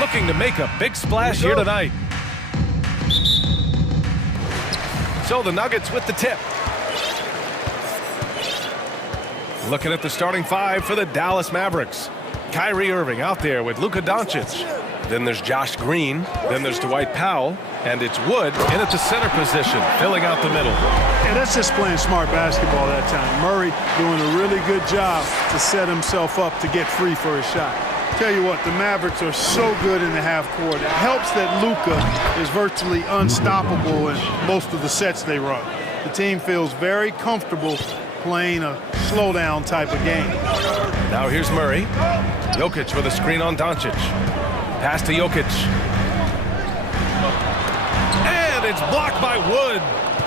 looking to make a big splash here tonight. So the Nuggets with the tip. Looking at the starting five for the Dallas Mavericks. Kyrie Irving out there with Luka Doncic. Then there's Josh Green. Then there's Dwight Powell. And it's Wood in at the center position, filling out the middle. Yeah, that's just playing smart basketball that time. Murray doing a really good job to set himself up to get free for his shot. Tell you what, the Mavericks are so good in the half court. It helps that Luka is virtually unstoppable in most of the sets they run. The team feels very comfortable playing a slowdown type of game. Now here's Murray. Jokic with a screen on Doncic. Pass to Jokic. And it's blocked by Wood.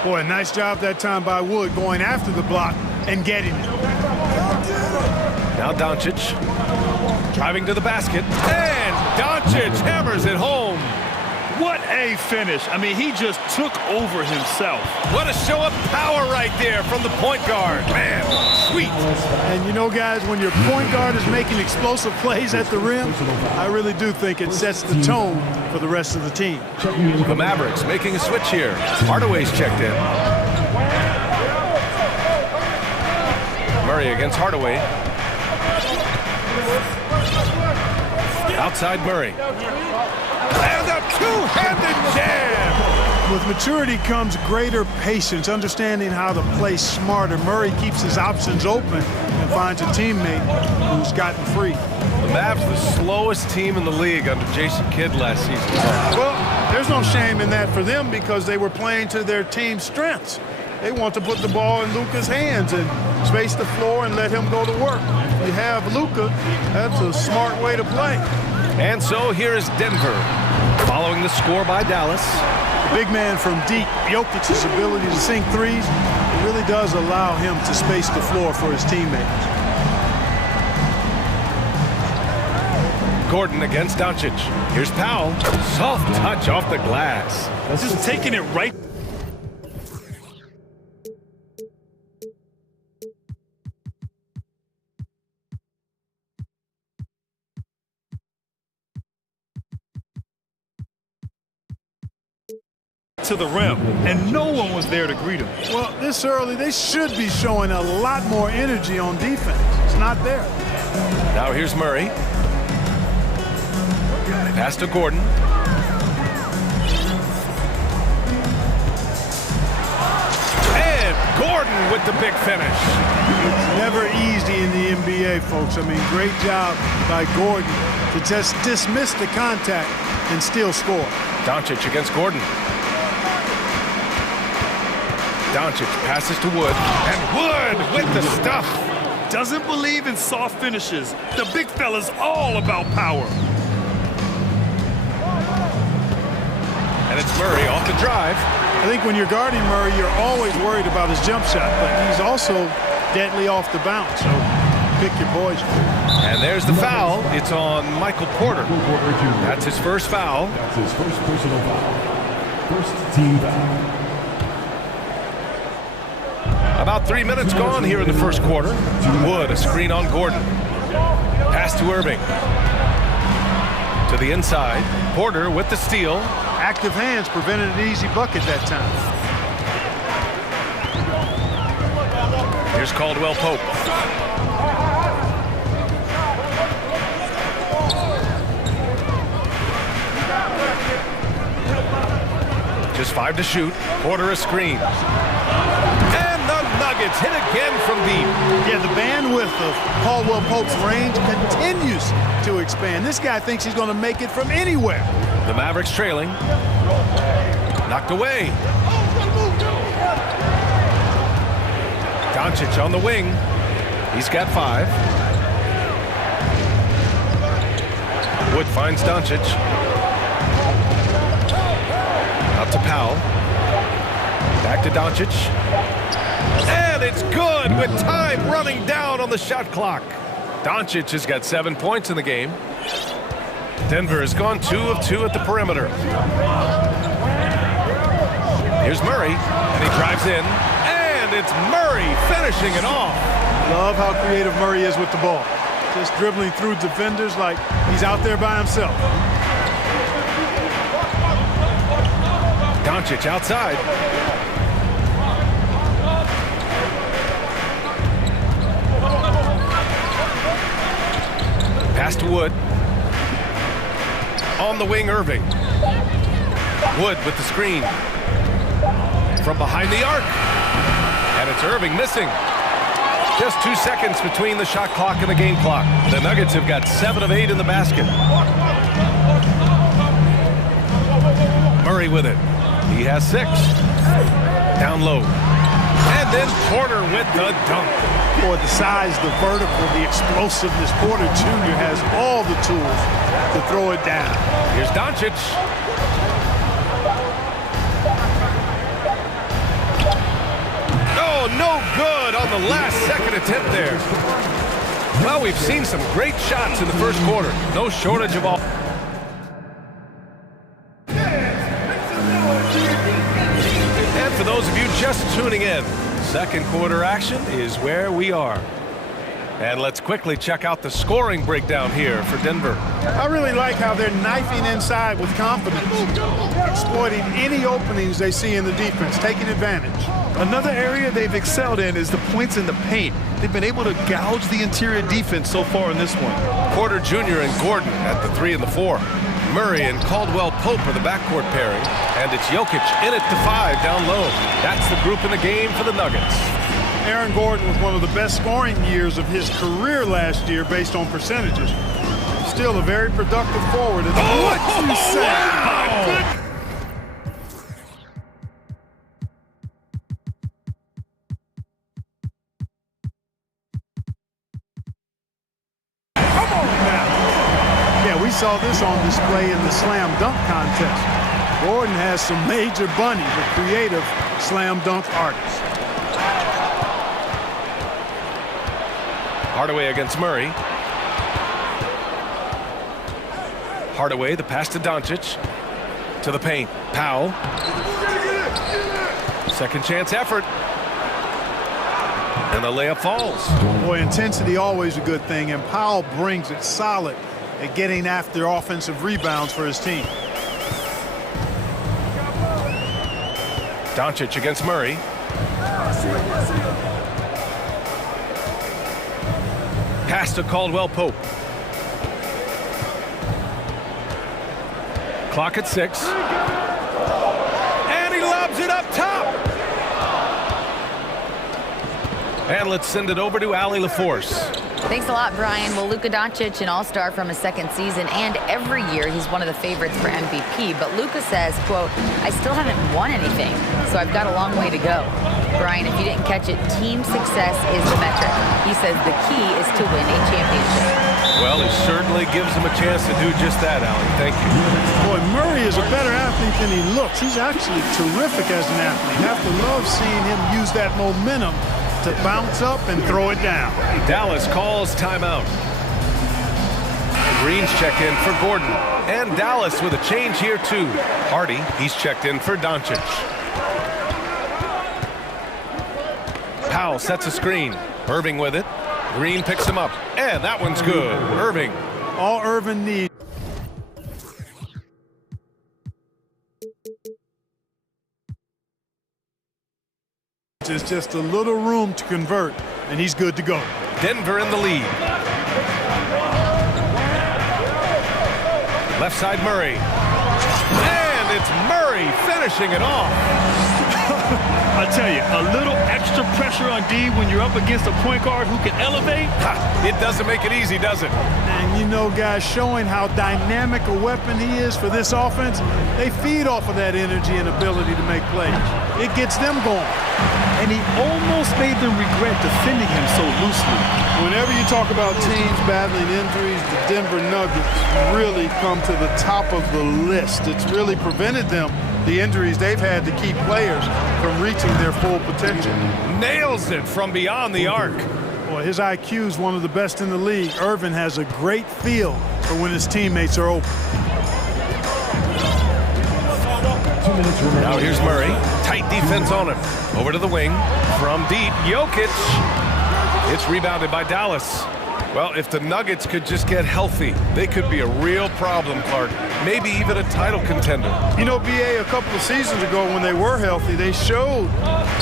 Boy, a nice job that time by Wood going after the block and getting it. Now Doncic driving to the basket. And Doncic hammers it home. What a finish. I mean, he just took over himself. What a show of power right there from the point guard. Man, sweet. And you know, guys, when your point guard is making explosive plays at the rim, I really do think it sets the tone for the rest of the team. The Mavericks making a switch here. Hardaway's checked in. Murray against Hardaway. Outside Murray. And a two-handed jam! With maturity comes greater patience, understanding how to play smarter. Murray keeps his options open and finds a teammate who's gotten free. The Mavs, the slowest team in the league under Jason Kidd last season. Well, there's no shame in that for them because they were playing to their team's strengths. They want to put the ball in Luka's hands and space the floor and let him go to work. If you have Luka, that's a smart way to play. And so here is Denver, following the score by Dallas. The big man from deep, Jokic's ability to sink threes, it really does allow him to space the floor for his teammates. Gordon against Doncic. Here's Powell. Soft touch off the glass. Just taking it right. To the rim, and no one was there to greet him. Well, this early, they should be showing a lot more energy on defense. It's not there. Now here's Murray. Pass to Gordon. And Gordon with the big finish. It's never easy in the NBA, folks. I mean, great job by Gordon to just dismiss the contact and still score. Doncic against Gordon. Doncic passes to Wood, and Wood with the stuff. Doesn't believe in soft finishes. The big fella's all about power. And it's Murray off the drive. I think when you're guarding Murray, you're always worried about his jump shot, but he's also deadly off the bounce, so pick your poison. And there's the foul. It's on Michael Porter. That's his first foul. That's his first personal foul. First team foul. About 3 minutes gone here in the first quarter. Wood, a screen on Gordon. Pass to Irving. To the inside. Porter with the steal. Active hands prevented an easy bucket that time. Here's Caldwell Pope. Just 5 to shoot. Porter a screen. Nuggets hit again from deep. Yeah, the bandwidth of Caldwell Pope's range continues to expand. This guy thinks he's going to make it from anywhere. The Mavericks trailing. Knocked away. Doncic on the wing. He's got 5. Wood finds Doncic. Out to Powell. Back to Doncic. And it's good with time running down on the shot clock. Doncic has got 7 points in the game. Denver has gone 2 of 2 at the perimeter. Here's Murray, and he drives in. And it's Murray finishing it off. Love how creative Murray is with the ball. Just dribbling through defenders like he's out there by himself. Doncic outside. Pass to Wood. On the wing, Irving. Wood with the screen. From behind the arc. And it's Irving missing. Just 2 seconds between the shot clock and the game clock. The Nuggets have got 7 of 8 in the basket. Murray with it. He has 6. Down low. And then Porter with the dunk. Boy, the size, the vertical, the explosiveness. Porter Jr. has all the tools to throw it down. Here's Doncic. Oh, no good on the last second attempt there. Well, we've seen some great shots in the first quarter. No shortage of all. And for those of you just tuning in, second quarter action is where we are. And let's quickly check out the scoring breakdown here for Denver. I really like how they're knifing inside with confidence, exploiting any openings they see in the defense, taking advantage. Another area they've excelled in is the points in the paint. They've been able to gouge the interior defense so far in this one. Porter Jr. and Gordon at the 3 and the 4. Murray and Caldwell-Pope are the backcourt pairing. And it's Jokic in at the 5 down low. That's the group in the game for the Nuggets. Aaron Gordon was one of the best scoring years of his career last year based on percentages. Still a very productive forward. What you say? Wow. Come on now. Yeah, we saw this on display in the slam dunk contest. Gordon has some major bunnies, a creative slam dunk artist. Hardaway against Murray. Hardaway, the pass to Doncic. To the paint. Powell. Second chance effort. And the layup falls. Boy, intensity always a good thing, and Powell brings it solid at getting after offensive rebounds for his team. Doncic against Murray. Pass to Caldwell-Pope. Clock at 6. And he lobs it up top. And let's send it over to Allie LaForce. Thanks a lot, Brian. Well, Luka Doncic, an all-star from his second season, and every year he's one of the favorites for MVP. But Luka says, quote, I still haven't won anything, so I've got a long way to go. Brian, if you didn't catch it, team success is the metric. He says the key is to win a championship. Well, it certainly gives him a chance to do just that, Allie. Thank you. Boy, Murray is a better athlete than he looks. He's actually terrific as an athlete. You have to love seeing him use that momentum to bounce up and throw it down. Dallas calls timeout. Green's checked in for Gordon. And Dallas with a change here, too. Hardy, he's checked in for Doncic. Powell sets a screen. Irving with it. Green picks him up. And that one's good. Irving. All Irving needs. It's just a little room to convert, and he's good to go. Denver in the lead. Left side Murray. And it's Murray finishing it off. I tell you, a little extra pressure on D when you're up against a point guard who can elevate. It doesn't make it easy, does it? And you know, guys, showing how dynamic a weapon he is for this offense, they feed off of that energy and ability to make plays. It gets them going. And he almost made them regret defending him so loosely. Whenever you talk about teams battling injuries, the Denver Nuggets really come to the top of the list. It's really prevented them, the injuries they've had, to keep players from reaching their full potential. Nails it from beyond the arc. Boy, his IQ is one of the best in the league. Irvin has a great feel for when his teammates are open. 2 minutes remaining. Now here's Murray. Tight defense on him. Over to the wing. From deep, Jokic. It's rebounded by Dallas. Well, if the Nuggets could just get healthy, they could be a real problem, Clark. Maybe even a title contender. You know, BA, a couple of seasons ago when they were healthy, they showed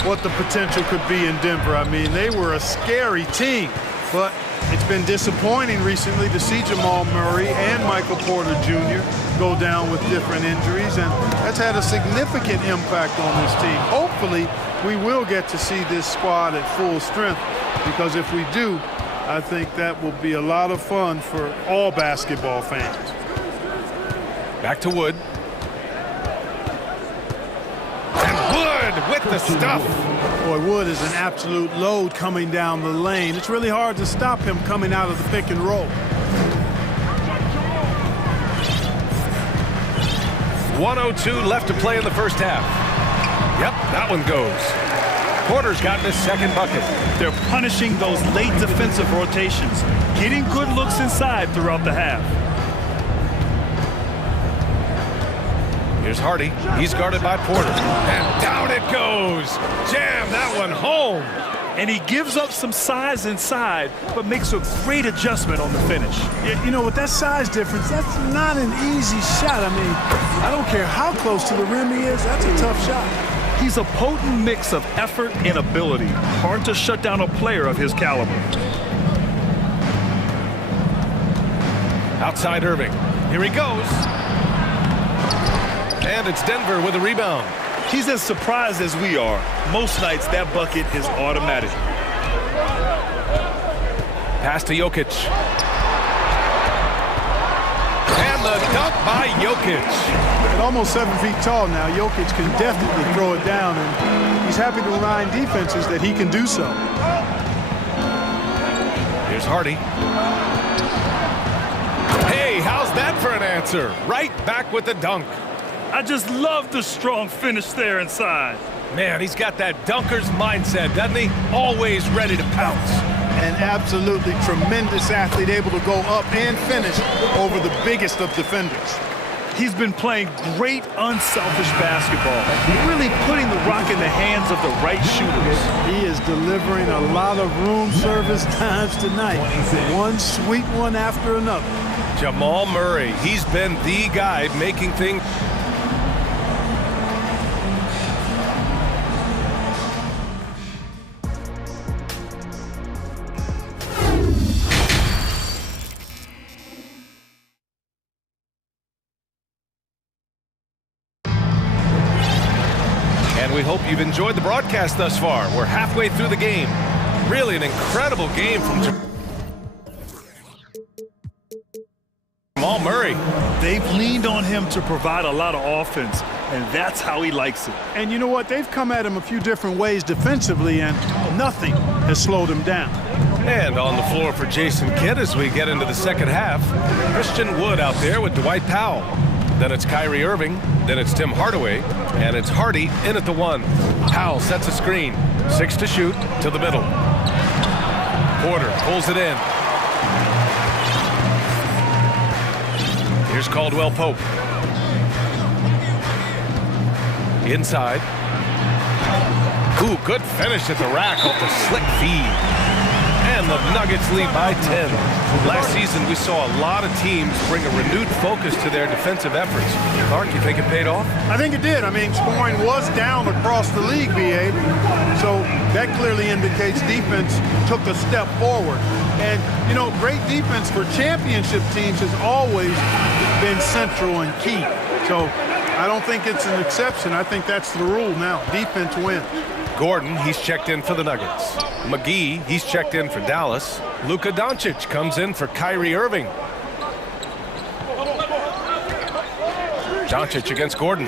what the potential could be in Denver. I mean, they were a scary team, but it's been disappointing recently to see Jamal Murray and Michael Porter Jr. go down with different injuries, and that's had a significant impact on this team. Hopefully, we will get to see this squad at full strength, because if we do, I think that will be a lot of fun for all basketball fans. Back to Wood. And Wood with the stuff. Boy, Wood is an absolute load coming down the lane. It's really hard to stop him coming out of the pick and roll. 1:02 left to play in the first half. Yep, that one goes. Porter's gotten his second bucket. They're punishing those late defensive rotations, getting good looks inside throughout the half. Here's Hardy. He's guarded by Porter. And down it goes. Jam that one home. And he gives up some size inside, but makes a great adjustment on the finish. Yeah, you know, with that size difference, that's not an easy shot. I mean, I don't care how close to the rim he is, that's a tough shot. He's a potent mix of effort and ability. Hard to shut down a player of his caliber. Outside Irving. Here he goes. And it's Denver with a rebound. He's as surprised as we are. Most nights, that bucket is automatic. Pass to Jokic. And the dunk by Jokic. At almost 7 feet tall now, Jokic can definitely throw it down, and he's happy to remind defenses that he can do so. Here's Hardy. Hey, how's that for an answer? Right back with the dunk. I just love the strong finish there inside. Man, he's got that dunker's mindset, doesn't he? Always ready to pounce. An absolutely tremendous athlete, able to go up and finish over the biggest of defenders. He's been playing great, unselfish basketball, really putting the rock in the hands of the right shooters. He is delivering a lot of room service times tonight. One sweet one after another. Jamal Murray, he's been the guy making things. We hope you've enjoyed the broadcast thus far. We're halfway through the game. Really an incredible game from Jamal Murray. They've leaned on him to provide a lot of offense, and that's how he likes it. And you know what? They've come at him a few different ways defensively, and nothing has slowed him down. And on the floor for Jason Kidd as we get into the second half, Christian Wood out there with Dwight Powell. Then it's Kyrie Irving, then it's Tim Hardaway, and it's Hardy in at the one. Powell sets a screen, 6 to shoot, to the middle. Porter pulls it in. Here's Caldwell Pope. Inside. Ooh, good finish at the rack off the slick feed. And the Nuggets lead by 10. Last season, we saw a lot of teams bring a renewed focus to their defensive efforts. Clark, you think it paid off? I think it did. I mean, scoring was down across the league, BA. So that clearly indicates defense took a step forward. And, you know, great defense for championship teams has always been central and key. So I don't think it's an exception. I think that's the rule now. Defense wins. Gordon, he's checked in for the Nuggets. McGee, he's checked in for Dallas. Luka Doncic comes in for Kyrie Irving. Doncic against Gordon.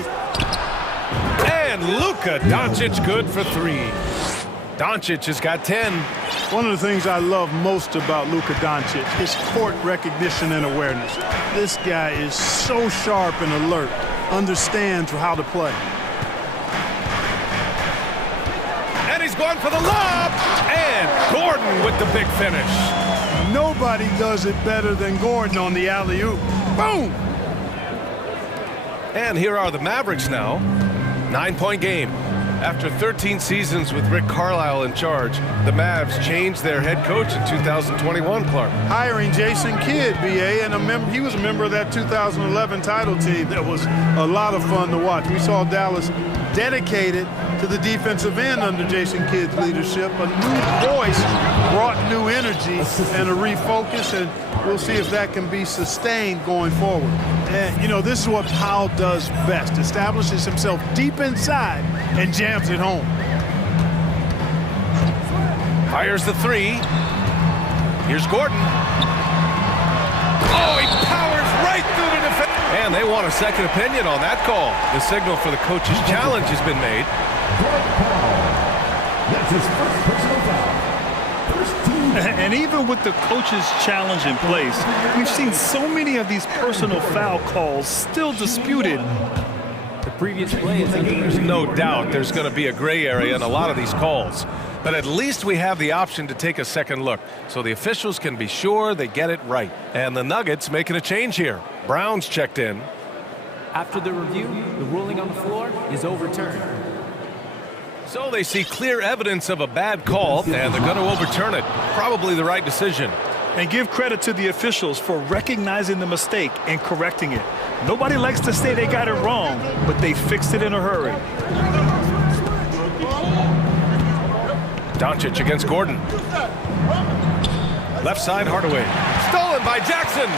And Luka Doncic good for 3. Doncic has got 10. One of the things I love most about Luka Doncic is court recognition and awareness. This guy is so sharp and alert, understands how to play. He's going for the lob, and Gordon with the big finish. Nobody does it better than Gordon on the alley-oop. Boom! And here are the Mavericks now. 9-point game. After 13 seasons with Rick Carlisle in charge, the Mavs changed their head coach in 2021, Clark. Hiring Jason Kidd, BA, and he was a member of that 2011 title team. That was a lot of fun to watch. We saw Dallas dedicated to the defensive end under Jason Kidd's leadership. A new voice brought new energy and a refocus, and we'll see if that can be sustained going forward. And, you know, this is what Powell does best. Establishes himself deep inside and jams it home. Fires the three. Here's Gordon. Oh, he powers right through the defense. And they want a second opinion on that call. The signal for the coach's challenge has been made. That's his first personal foul. First team. And even with the coach's challenge in place, we've seen so many of these personal foul calls still disputed. The previous play is There's no doubt there's going to be a gray area in a lot of these calls. But at least we have the option to take a second look, so the officials can be sure they get it right. And the Nuggets making a change here. Brown's checked in. After the review, the ruling on the floor is overturned. So they see clear evidence of a bad call, and they're going to overturn it. Probably the right decision. And give credit to the officials for recognizing the mistake and correcting it. Nobody likes to say they got it wrong, but they fixed it in a hurry. Doncic against Gordon. Left side, Hardaway. Stolen by Jackson.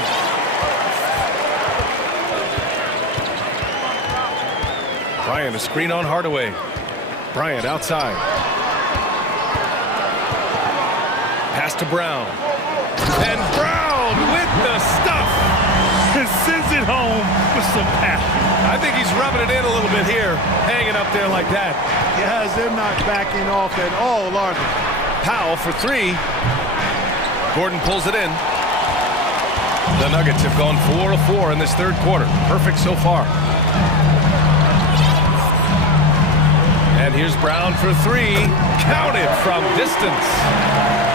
Bryant, a screen on Hardaway. Bryant outside. Pass to Brown. And Brown with the stuff. And sends it home with some passion. I think he's rubbing it in a little bit here, hanging up there like that. Yes, they're not backing off at all, are they? Powell for three. Gordon pulls it in. The Nuggets have gone 4 of 4 in this third quarter. Perfect so far. And here's Brown for three. Counted from distance.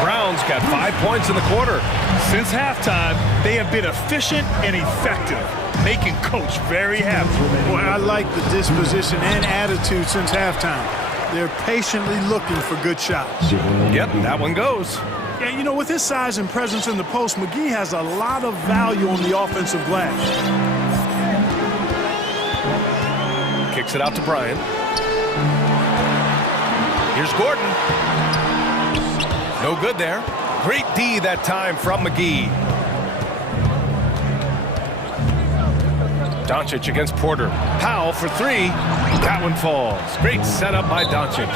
Brown's got 5 points in the quarter. Since halftime, they have been efficient and effective, making Coach very happy. Boy, I like the disposition and attitude since halftime. They're patiently looking for good shots. Yep, that one goes. Yeah, you know, with his size and presence in the post, McGee has a lot of value on the offensive glass. Kicks it out to Bryant. Here's Gordon. No good there. Great D that time from McGee. Doncic against Porter. Powell for three. That one falls. Great setup by Doncic.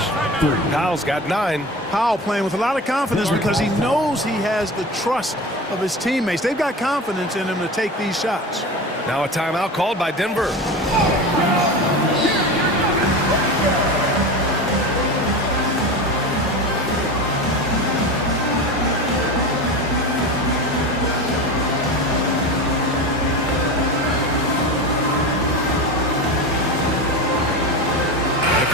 Powell's got 9. Powell playing with a lot of confidence because he knows he has the trust of his teammates. They've got confidence in him to take these shots. Now a timeout called by Denver.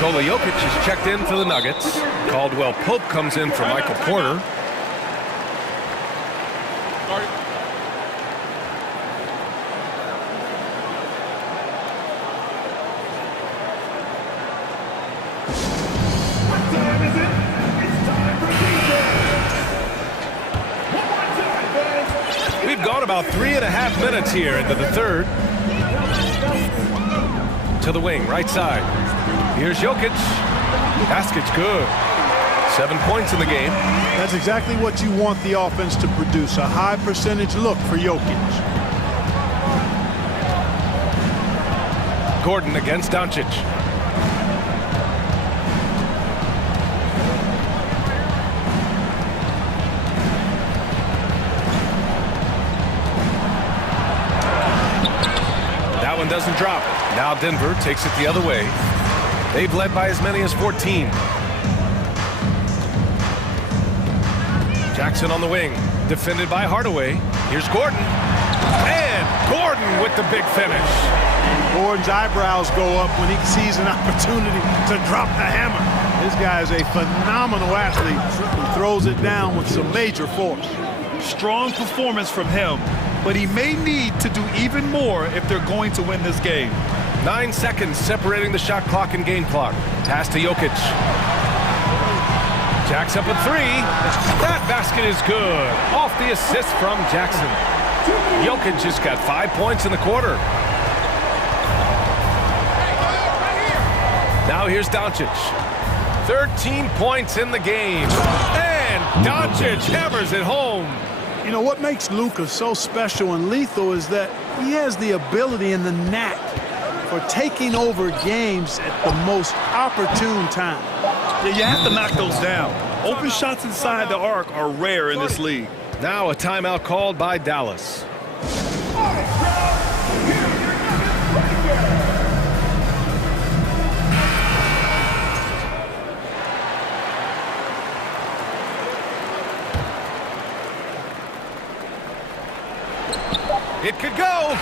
Nikola Jokic is checked in for the Nuggets. Caldwell Pope comes in for Michael Porter. We've gone about 3.5 minutes here into the third. To the wing, right side. Here's Jokic. Basket's good. 7 points in the game. That's exactly what you want the offense to produce, a high percentage look for Jokic. Gordon against Doncic. That one doesn't drop. Now Denver takes it the other way. They've led by as many as 14. Jackson on the wing, defended by Hardaway. Here's Gordon. And Gordon with the big finish. Gordon's eyebrows go up when he sees an opportunity to drop the hammer. This guy is a phenomenal athlete who throws it down with some major force. Strong performance from him, but he may need to do even more if they're going to win this game. 9 seconds separating the shot clock and game clock. Pass to Jokic. Jacks up a three. That basket is good. Off the assist from Jackson. Jokic has got 5 points in the quarter. Now here's Doncic. 13 points in the game. And Doncic hammers it home. You know, what makes Luka so special and lethal is that he has the ability and the knack for taking over games at the most opportune time. Yeah, you have to knock those down. Open shots inside the arc are rare in this league. Now a timeout called by Dallas. It could go.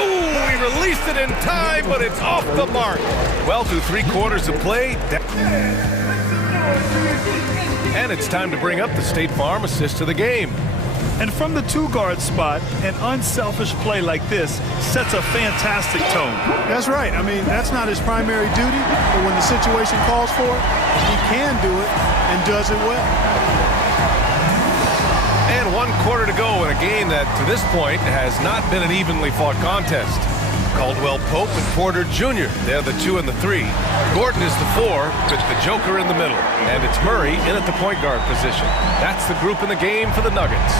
Ooh, he released it in time, but it's off the mark. Well, through 3 quarters of play. And it's time to bring up the State Farm assist to the game. And from the 2-guard spot, an unselfish play like this sets a fantastic tone. That's right. I mean, that's not his primary duty, but when the situation calls for it, he can do it and does it well. And 1 quarter to go in a game that, to this point, has not been an evenly fought contest. Caldwell Pope and Porter Jr., they're the 2 and the 3. Gordon is the 4, with the Joker in the middle. And it's Murray in at the point guard position. That's the group in the game for the Nuggets.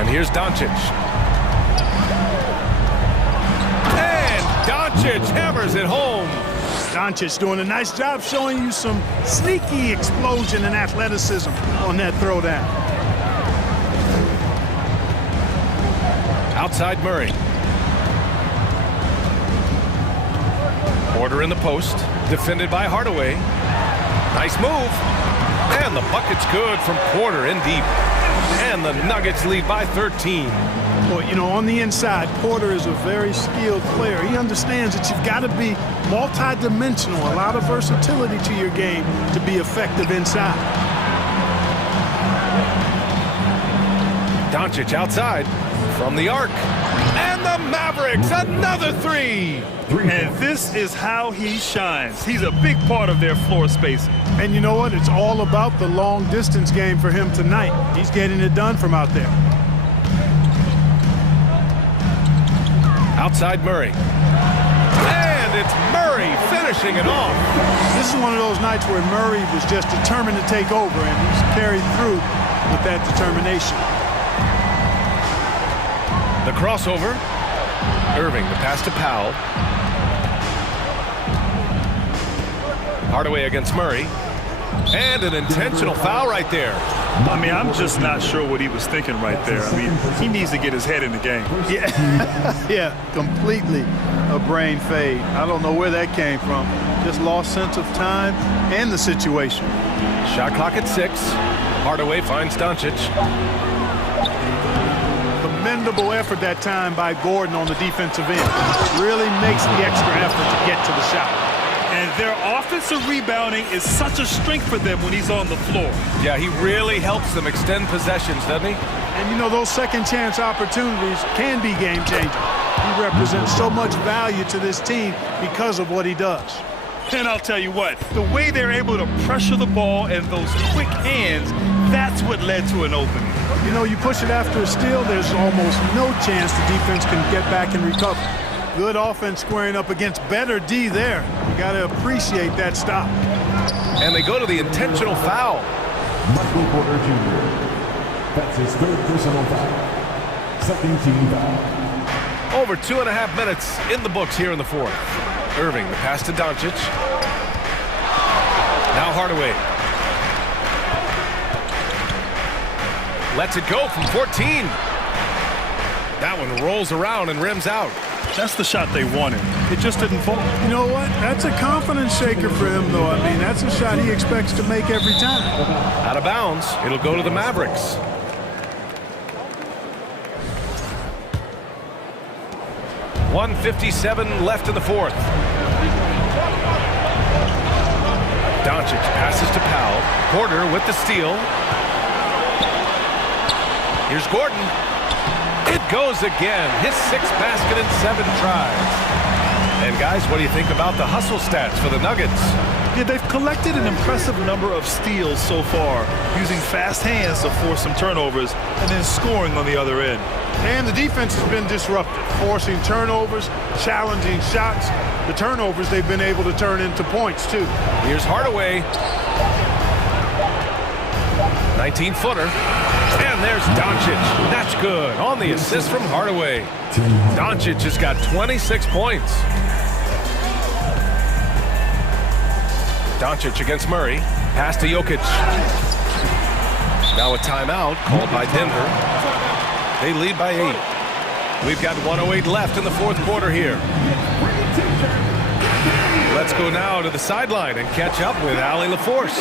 And here's Doncic. And Doncic hammers it home. Doncic doing a nice job showing you some sneaky explosion and athleticism on that throwdown. Outside Murray. Porter in the post, defended by Hardaway. Nice move. And the bucket's good from Porter in deep. And the Nuggets lead by 13. Well, you know, on the inside, Porter is a very skilled player. He understands that you've got to be multi-dimensional, a lot of versatility to your game to be effective inside. Doncic outside from the arc. And the Mavericks, another 3. And this is how he shines. He's a big part of their floor spacing. And you know what? It's all about the long distance game for him tonight. He's getting it done from out there. Outside Murray. And it's Murray finishing it off. This is one of those nights where Murray was just determined to take over, and he's carried through with that determination. The crossover. Irving, the pass to Powell. Hardaway against Murray. And an intentional foul right there. I mean, I'm just not sure what he was thinking right there. I mean, he needs to get his head in the game. Yeah, yeah, completely a brain fade. I don't know where that came from. Just lost sense of time and the situation. Shot clock at 6. Hardaway finds Doncic. Commendable effort that time by Gordon on the defensive end. Really makes the extra effort to get to the shot. And their offensive rebounding is such a strength for them when he's on the floor. Yeah, he really helps them extend possessions, doesn't he? And you know, those second chance opportunities can be game changing. He represents so much value to this team because of what he does. And I'll tell you what, the way they're able to pressure the ball and those quick hands, that's what led to an opening. You know, you push it after a steal, there's almost no chance the defense can get back and recover. Good offense squaring up against better D there. You got to appreciate that stop. And they go to the intentional foul. Michael Porter Jr. That's his 3rd personal foul. 2nd team foul. Over 2.5 minutes in the books here in the 4th. Irving, the pass to Doncic. Now Hardaway. Lets it go from 14. That one rolls around and rims out. That's the shot they wanted. It just didn't fall. You know what? That's a confidence shaker for him, though. I mean, that's a shot he expects to make every time. Out of bounds. It'll go to the Mavericks. .157 left in the 4th. Doncic passes to Powell. Porter with the steal. Here's Gordon. It goes again. His 6th basket in 7 tries. And guys, what do you think about the hustle stats for the Nuggets? Yeah, they've collected an impressive number of steals so far, using fast hands to force some turnovers and then scoring on the other end. And the defense has been disruptive, forcing turnovers, challenging shots. The turnovers they've been able to turn into points, too. Here's Hardaway. 19-footer. And there's Doncic. That's good. On the assist from Hardaway. Doncic has got 26 points. Doncic against Murray. Pass to Jokic. Now a timeout called by Denver. They lead by 8. We've got 1:08 left in the 4th quarter here. Let's go now to the sideline and catch up with Allie LaForce.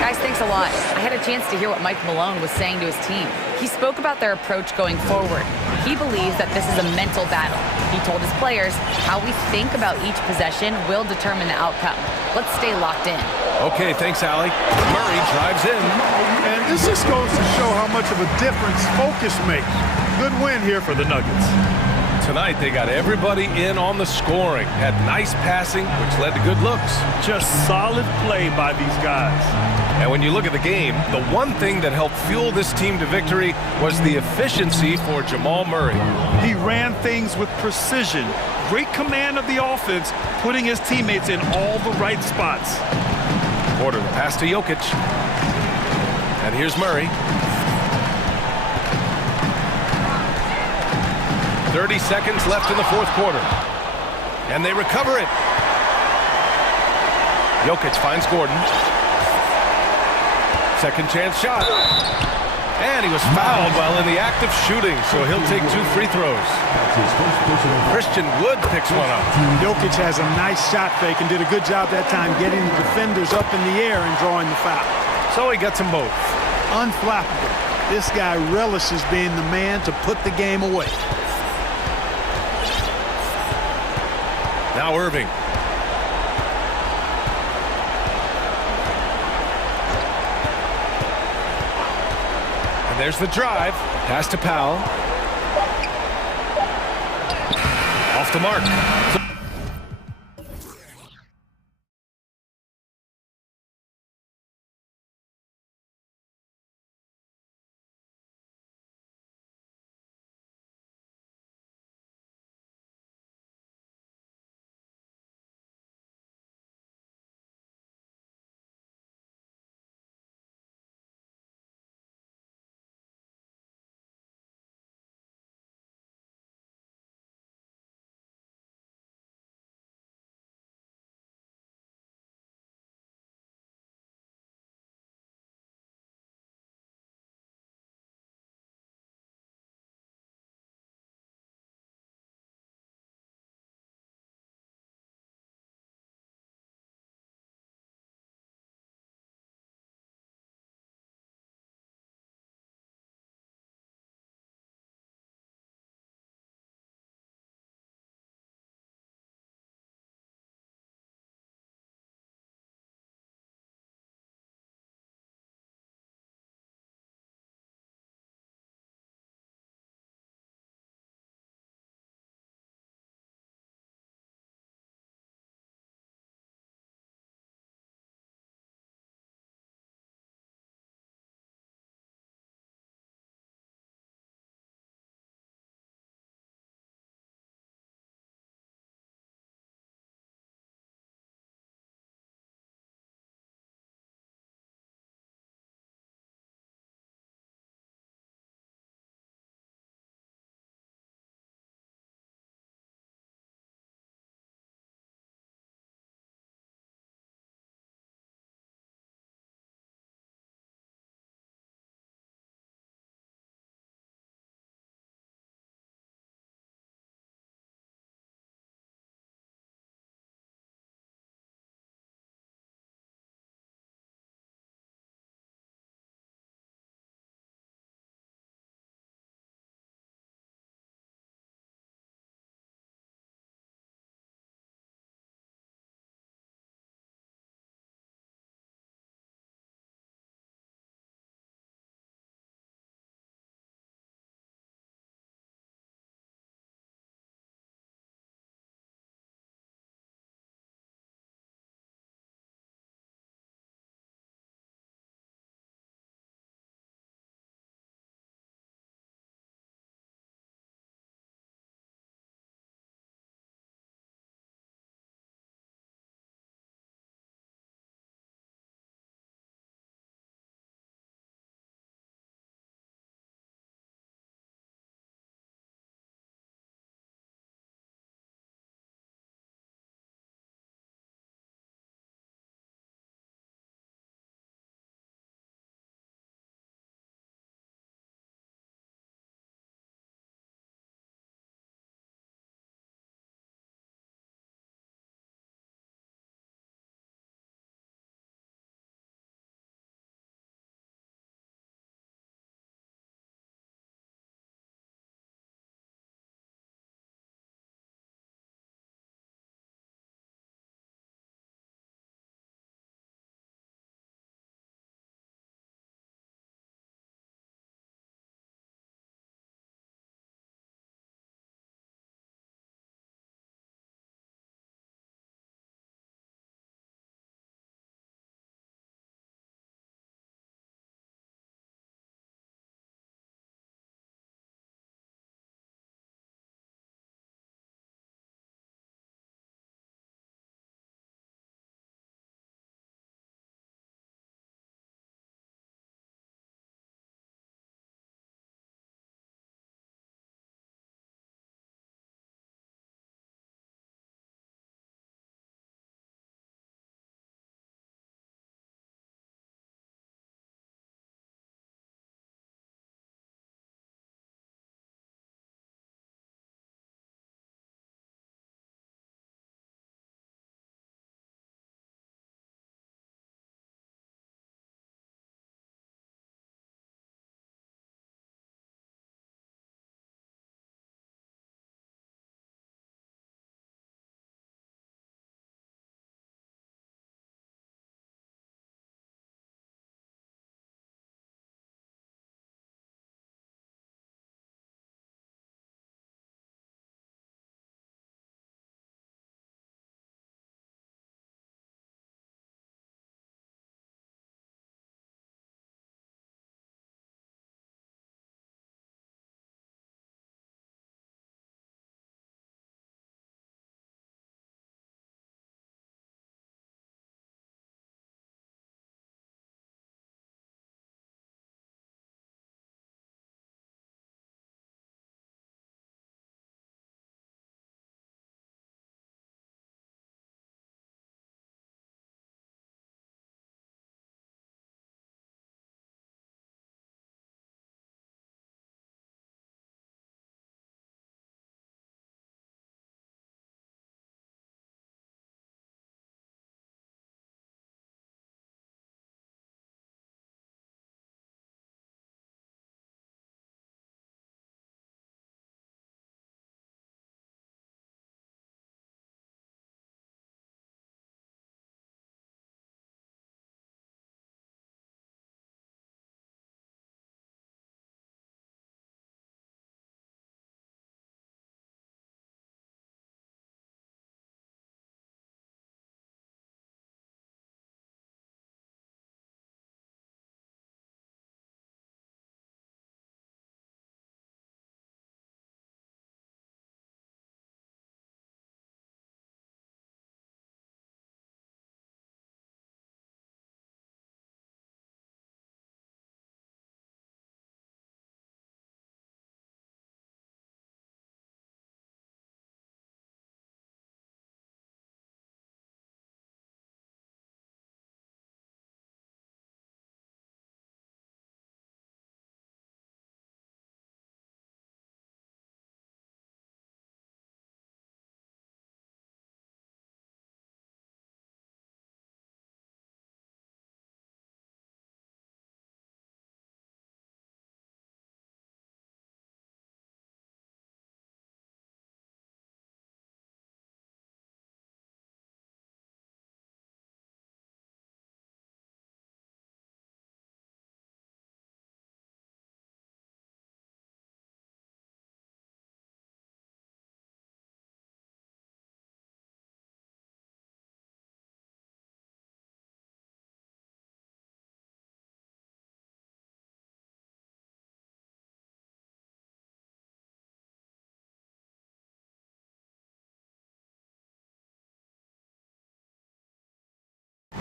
Guys, thanks a lot. I had a chance to hear what Mike Malone was saying to his team. He spoke about their approach going forward. He believes that this is a mental battle. He told his players how we think about each possession will determine the outcome. Let's stay locked in. Okay, thanks, Allie. Murray drives in. And this just goes to show how much of a difference focus makes. Good win here for the Nuggets. Tonight, they got everybody in on the scoring. Had nice passing, which led to good looks. Just solid play by these guys. And when you look at the game, the one thing that helped fuel this team to victory was the efficiency for Jamal Murray. He ran things with precision, great command of the offense, putting his teammates in all the right spots. Porter, the pass to Jokic. And here's Murray. 30 seconds left in the 4th quarter. And they recover it. Jokic finds Gordon. Second chance shot. And he was fouled while in the act of shooting, so he'll take 2 free throws. Christian Wood picks one up. Jokic has a nice shot fake and did a good job that time getting the defenders up in the air and drawing the foul. So he gets them both. Unflappable. This guy relishes being the man to put the game away. Now Irving. And there's the drive. Pass to Powell. Off the mark.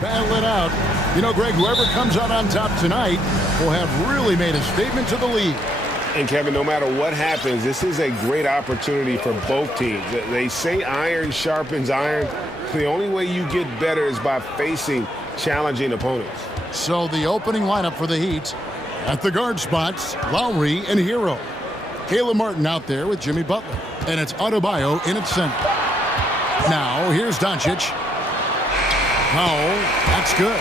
battle it out. You know, Greg, whoever comes out on top tonight will have really made a statement to the league. And, Kevin, no matter what happens, this is a great opportunity for both teams. They say iron sharpens iron. The only way you get better is by facing challenging opponents. So the opening lineup for the Heat, at the guard spots, Lowry and Hero. Caleb Martin out there with Jimmy Butler. And it's Adebayo in its center. Now, here's Doncic. Powell, that's good.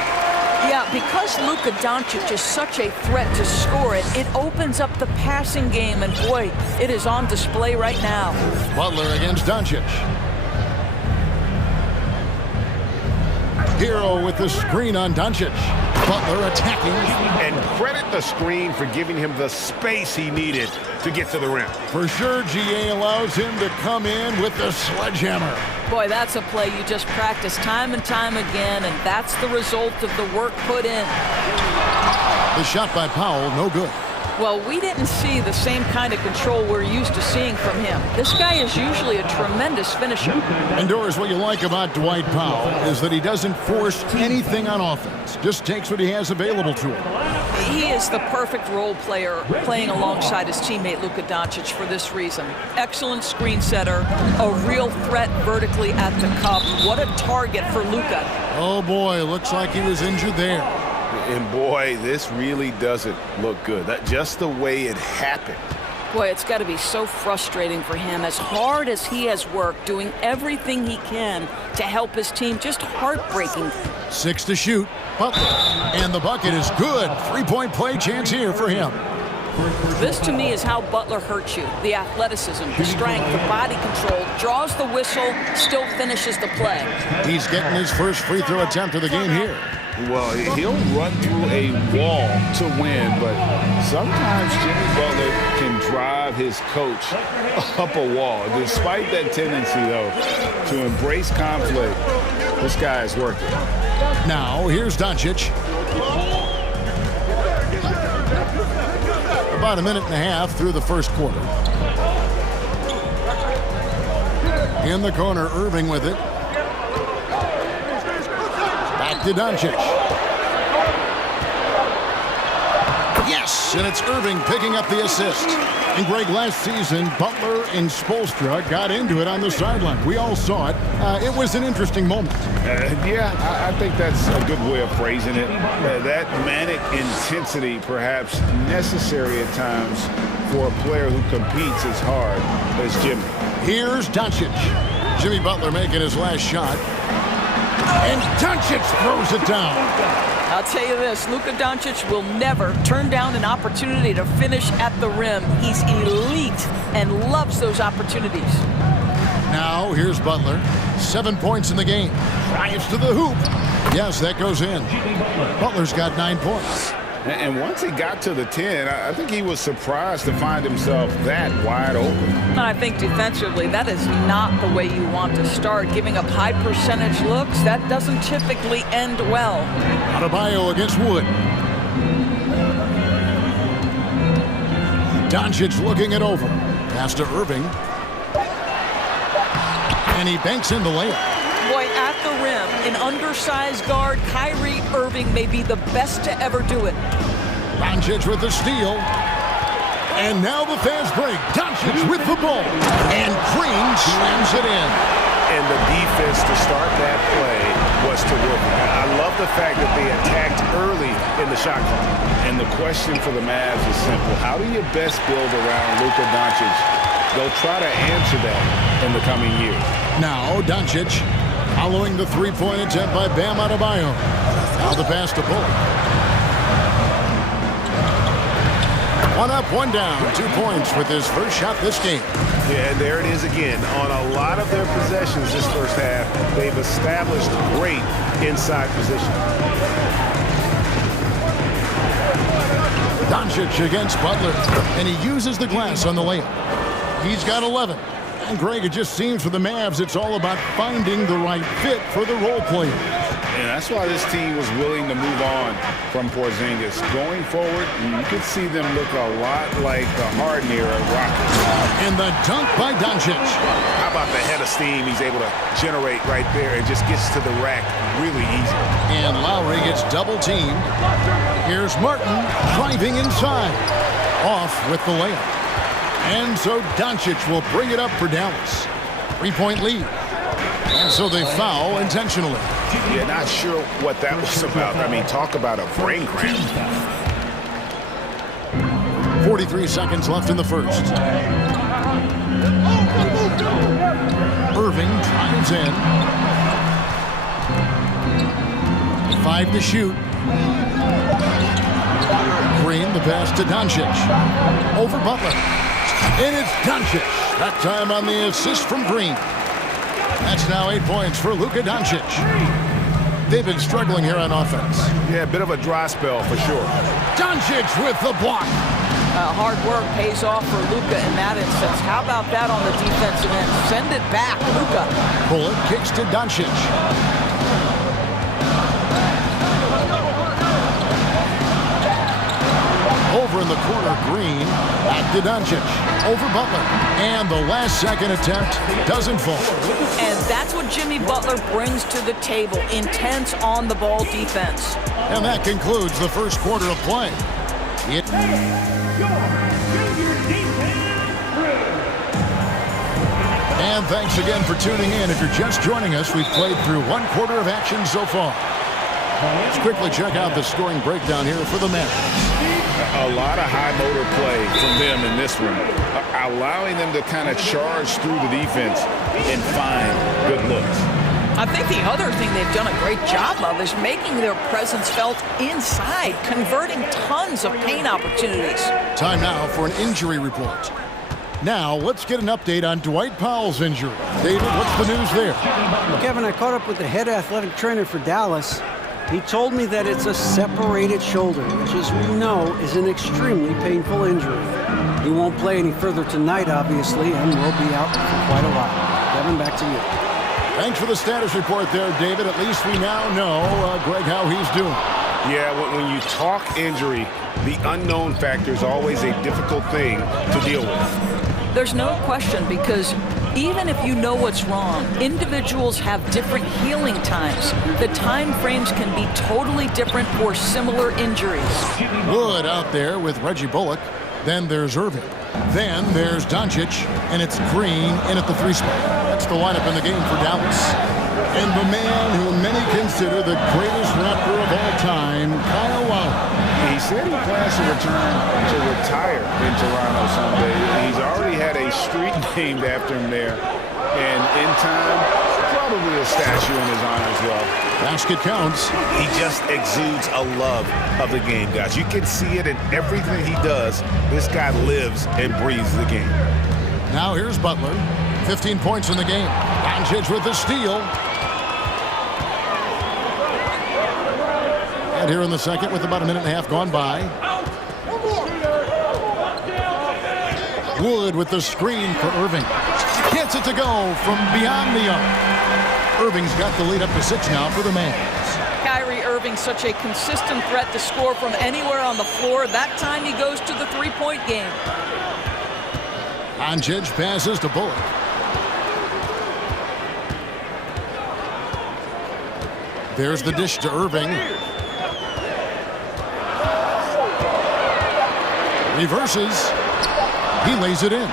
Yeah, because Luka Doncic is such a threat to score it, it opens up the passing game, and boy, it is on display right now. Butler against Doncic. Hero with the screen on Doncic. Butler attacking. And credit the screen for giving him the space he needed to get to the rim. For sure, GA allows him to come in with the sledgehammer. Boy, that's a play you just practice time and time again, and that's the result of the work put in. The shot by Powell, no good. Well, we didn't see the same kind of control we're used to seeing from him. This guy is usually a tremendous finisher. And Doris, what you like about Dwight Powell is that he doesn't force anything on offense, just takes what he has available to him. He is the perfect role player playing alongside his teammate Luka Doncic for this reason. Excellent screen setter, a real threat vertically at the cup. What a target for Luka. Oh boy, looks like he was injured there. And boy, this really doesn't look good. That just the way it happened. Boy, it's got to be so frustrating for him. As hard as he has worked, doing everything he can to help his team, just heartbreaking. 6 to shoot. Butler. And the bucket is good. 3-point play chance here for him. This, to me, is how Butler hurts you. The athleticism, the strength, the body control, draws the whistle, still finishes the play. He's getting his first free throw attempt of the game here. Well, he'll run through a wall to win, but sometimes Jimmy Butler can drive his coach up a wall. Despite that tendency, though, to embrace conflict, this guy is working. Now, here's Doncic. About a minute and a half through the first quarter. In the corner, Irving with it. Back to Doncic. Yes, and it's Irving picking up the assist. And Greg, last season, Butler and Spoelstra got into it on the sideline. We all saw it. It was an interesting moment. Yeah, I think that's a good way of phrasing it. That manic intensity, perhaps necessary at times for a player who competes as hard as Jimmy. Here's Doncic. Jimmy Butler making his last shot. And Doncic throws it down. I'll tell you this, Luka Doncic will never turn down an opportunity to finish at the rim. He's elite and loves those opportunities. Now, here's Butler. 7 points in the game. Drives to the hoop. Yes, that goes in. Butler's got 9 points. And once he got to the 10, I think he was surprised to find himself that wide open. And I think defensively, that is not the way you want to start. Giving up high percentage looks, that doesn't typically end well. Adebayo against Wood. Doncic looking it over. Pass to Irving. And he banks in the layup. Boy, at the rim, an undersized guard, Kyrie Irving may be the best to ever do it. Doncic with the steal. And now the fast break. Doncic with the ball. And Green slams it in. And the defense to start that play was terrific. I love the fact that they attacked early in the shot clock. And the question for the Mavs is simple. How do you best build around Luka Doncic? They'll try to answer that in the coming years. Now Doncic following the three-point attempt by Bam Adebayo. Now the pass to Bullock. 1 up, 1 down. 2 points with his first shot this game. Yeah, and there it is again. On a lot of their possessions this first half, they've established great inside position. Doncic against Butler, and he uses the glass on the layup. He's got 11. And Greg, it just seems for the Mavs, it's all about finding the right fit for the role player. And that's why this team was willing to move on from Porzingis. Going forward, you could see them look a lot like the Harden era Rockets. And the dunk by Doncic. How about the head of steam he's able to generate right there and just gets to the rack really easy. And Lowry gets double teamed. Here's Martin driving inside. Off with the layup. And so Doncic will bring it up for Dallas. 3-point lead. And so they foul intentionally. Yeah, not sure what that was about. I mean, talk about a brain cramp. 43 seconds left in the first. Irving drives in. 5 to shoot. Green, the pass to Doncic. Over Butler. And it's Doncic. That time on the assist from Green. That's now 8 points for Luka Doncic. They've been struggling here on offense. Yeah, a bit of a dry spell for sure. Doncic with the block. Hard work pays off for Luka in that instance. How about that on the defensive end? Send it back, Luka. Bullet kicks to Doncic. Over in the corner, Green. Back to Doncic. Over Butler. And the last second attempt doesn't fall. And that's what Jimmy Butler brings to the table. Intense on-the-ball defense. And that concludes the first quarter of play. And thanks again for tuning in. If you're just joining us, we've played through one quarter of action so far. Let's quickly check out the scoring breakdown here for the Mavericks. A lot of high motor play from them in this one, allowing them to kind of charge through the defense and find good looks. I think the other thing they've done a great job of is making their presence felt inside, converting tons of paint opportunities. Time now for an injury report. Now, let's get an update on Dwight Powell's injury. David, what's the news there? Kevin, I caught up with the head athletic trainer for Dallas. He told me that it's a separated shoulder, which, as we know, is an extremely painful injury. He won't play any further tonight, obviously, and will be out for quite a while. Kevin, back to you. Thanks for the status report there, David. At least we now know, Greg, how he's doing. Yeah, when you talk injury, the unknown factor is always a difficult thing to deal with. There's no question, because even if you know what's wrong, individuals have different healing times. The time frames can be totally different for similar injuries. Wood out there with Reggie Bullock. Then there's Irving. Then there's Doncic, and it's Green in at the 3 spot. That's the lineup in the game for Dallas. And the man who many consider the greatest Raptor of all time, Kyle Lowry. He said he plans to return to retire in Toronto someday. He's already had a street named after him there. And in time, probably a statue in his honor as well. Basket counts. He just exudes a love of the game, guys. You can see it in everything he does. This guy lives and breathes the game. Now here's Butler. 15 points in the game. Doncic with the steal. And here in the second with about a minute and a half gone by. Wood with the screen for Irving. Gets it to go from beyond the arc. Irving's got the lead up to 6 now for the Mavs. Kyrie Irving, such a consistent threat to score from anywhere on the floor. That time he goes to the 3-point game. Doncic passes to Bullock. There's the dish to Irving. Reverses. He lays it in.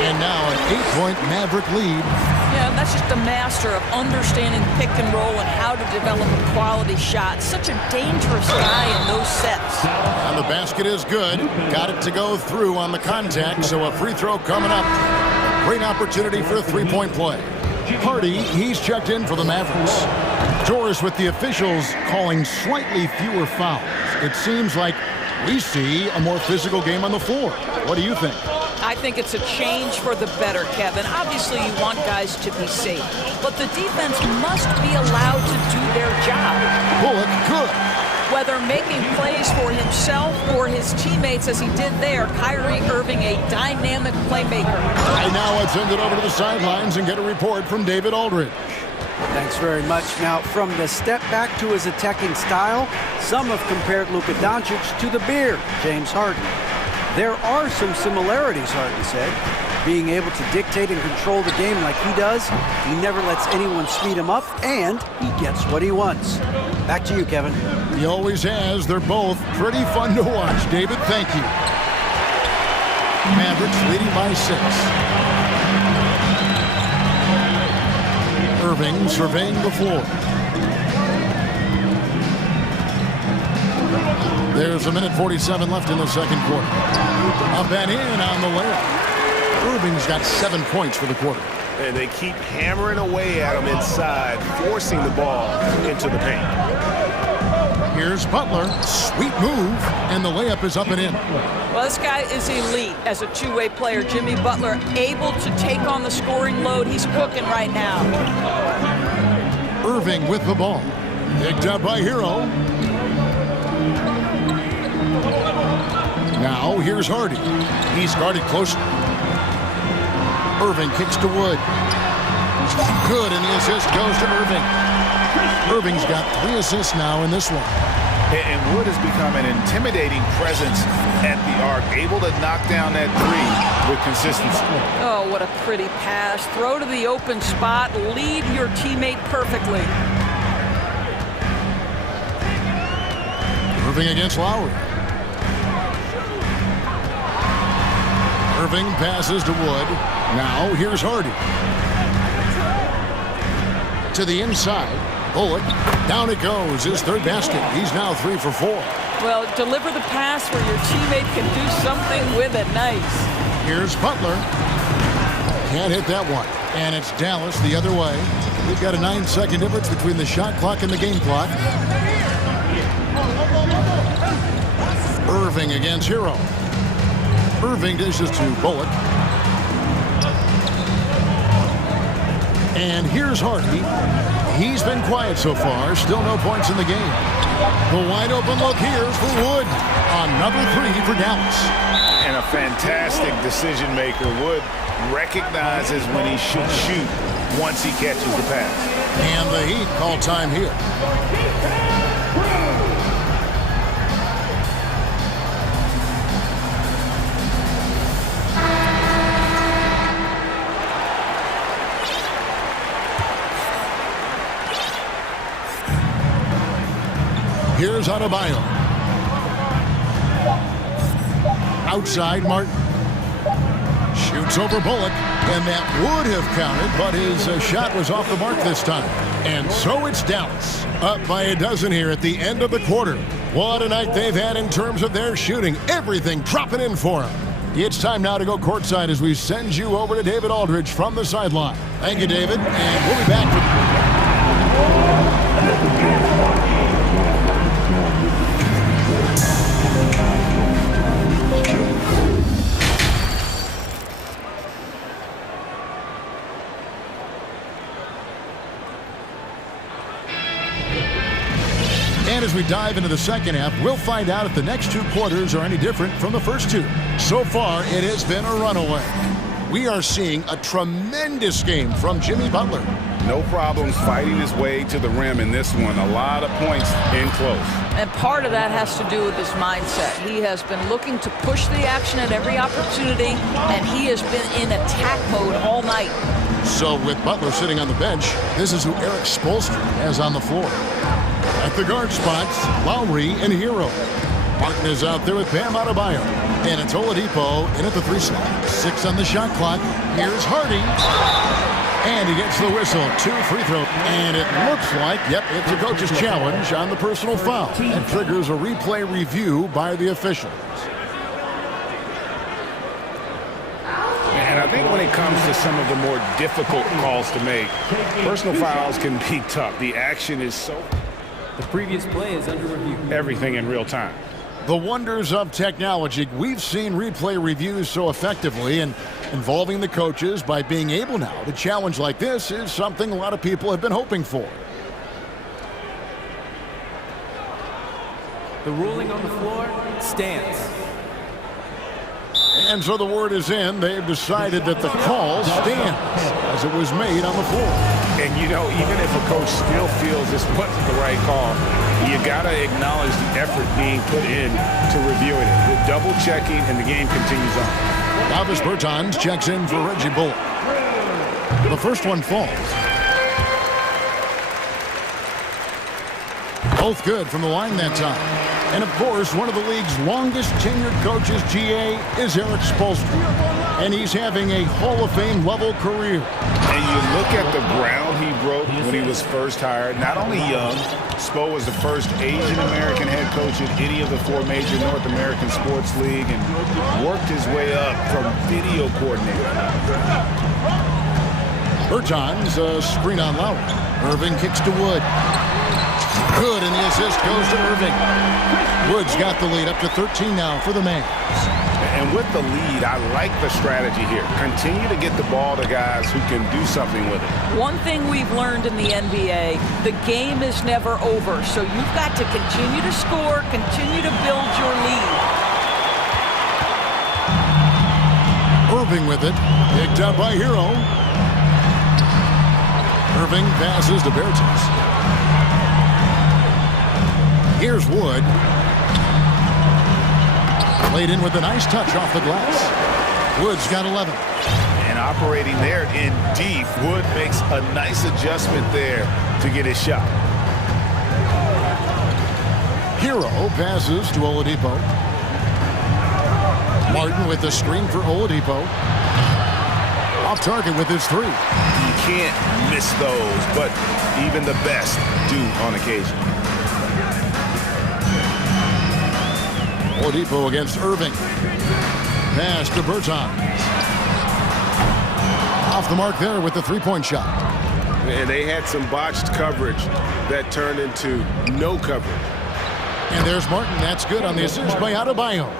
And now an 8-point Maverick lead. Yeah, that's just a master of understanding pick and roll and how to develop a quality shot. Such a dangerous guy in those sets. And the basket is good. Got it to go through on the contact, so a free throw coming up. Great opportunity for a 3-point play. Hardy, he's checked in for the Mavericks. Joris with the officials calling slightly fewer fouls. It seems like we see a more physical game on the floor. What do you think? I think it's a change for the better, Kevin. Obviously, you want guys to be safe, but the defense must be allowed to do their job. Bullock, good. Whether making plays for himself or his teammates as he did there, Kyrie Irving, a dynamic playmaker. And now let's send it over to the sidelines and get a report from David Aldridge. Thanks very much. Now, from the step back to his attacking style, some have compared Luka Doncic to the Beard, James Harden. There are some similarities, Harden said. Being able to dictate and control the game like he does, he never lets anyone speed him up, and he gets what he wants. Back to you, Kevin. He always has. They're both pretty fun to watch. David, thank you. Mavericks leading by 6. Irving surveying the floor. There's 1:47 left in the second quarter. Up and in on the layup. Irving's got 7 points for the quarter. And they keep hammering away at him inside, forcing the ball into the paint. Here's Butler. Sweet move. And the layup is up and in. Well, this guy is elite as a two-way player. Jimmy Butler able to take on the scoring load. He's cooking right now. Irving with the ball. Picked up by Hero. Now here's Hardy. He's guarded closely. Irving kicks to Wood. Good, and the assist goes to Irving. Irving's got 3 assists now in this one. And Wood has become an intimidating presence at the arc, able to knock down that 3 with consistency. Oh, what a pretty pass. Throw to the open spot. Lead your teammate perfectly. Irving against Lowry. Irving passes to Wood. Now here's Hardy. To the inside. Bullock. Down it goes. His 3rd basket. He's now 3 for 4. Well, deliver the pass where your teammate can do something with it. Nice. Here's Butler. Can't hit that one. And it's Dallas the other way. We've got a 9-second difference between the shot clock and the game clock. Irving against Hero. Irving dishes to Bullock. And here's Hardy. He's been quiet so far. Still no points in the game. The wide open look here for Wood. Another 3 for Dallas. And a fantastic decision maker. Wood recognizes when he should shoot once he catches the pass. And the Heat call time here. Here's Adebayo. Outside Martin. Shoots over Bullock. And that would have counted, but his shot was off the mark this time. And so it's Dallas. Up by a dozen here at the end of the quarter. What a night they've had in terms of their shooting. Everything dropping in for them. It's time now to go courtside as we send you over to David Aldridge from the sideline. Thank you, David. And we'll be back for... And as we dive into the second half, we'll find out if the next 2 quarters are any different from the first 2. So far, it has been a runaway. We are seeing a tremendous game from Jimmy Butler. No problems fighting his way to the rim in this one. A lot of points in close. And part of that has to do with his mindset. He has been looking to push the action at every opportunity, and he has been in attack mode all night. So with Butler sitting on the bench, this is who Eric Spoelstra has on the floor. At the guard spots, Lowry and Hero. Martin is out there with Bam Adebayo. And it's Oladipo in at the 3 slot. 6 on the shot clock. Here's Hardy. And he gets the whistle. 2 free throws. And it looks like, yep, it's a coach's challenge on the personal foul. That triggers a replay review by the officials. And I think when it comes to some of the more difficult calls to make, personal fouls can be tough. The action is so... The previous play is under review. Everything in real time. The wonders of technology. We've seen replay reviews so effectively, and involving the coaches by being able now to challenge like this is something a lot of people have been hoping for. The ruling on the floor stands. And so the word is in. They've decided that the call stands as it was made on the floor. And, you know, even if a coach still feels this wasn't the right call, you got to acknowledge the effort being put in to reviewing it. The double checking, and the game continues on. Davis Bertans checks in for Reggie Bullock. The first one falls. Both good from the line that time. And, of course, one of the league's longest tenured coaches, GA, is Eric Spoelstra. And he's having a Hall of Fame level career. And you look at the ground he broke when he was first hired. Not only young, Spo was the first Asian-American head coach in any of the 4 major North American sports league and worked his way up from video coordinator. Bertans, a screen on Lowry. Irving kicks to Wood. Good, and the assist goes to Irving. Wood's got the lead up to 13 now for the Mavs. And with the lead, I like the strategy here. Continue to get the ball to guys who can do something with it. One thing we've learned in the NBA, the game is never over. So you've got to continue to score, continue to build your lead. Irving with it. Picked up by Hero. Irving passes to Bertans. Here's Wood. Played in with a nice touch off the glass. Wood's got 11. And operating there in deep, Wood makes a nice adjustment there to get his shot. Hero passes to Oladipo. Martin with the screen for Oladipo. Off target with his 3. You can't miss those, but even the best do on occasion. Oladipo against Irving. Pass to Bertans. Off the mark there with the 3-point shot. And they had some botched coverage that turned into no coverage. And there's Martin. That's good on the assist by Adebayo.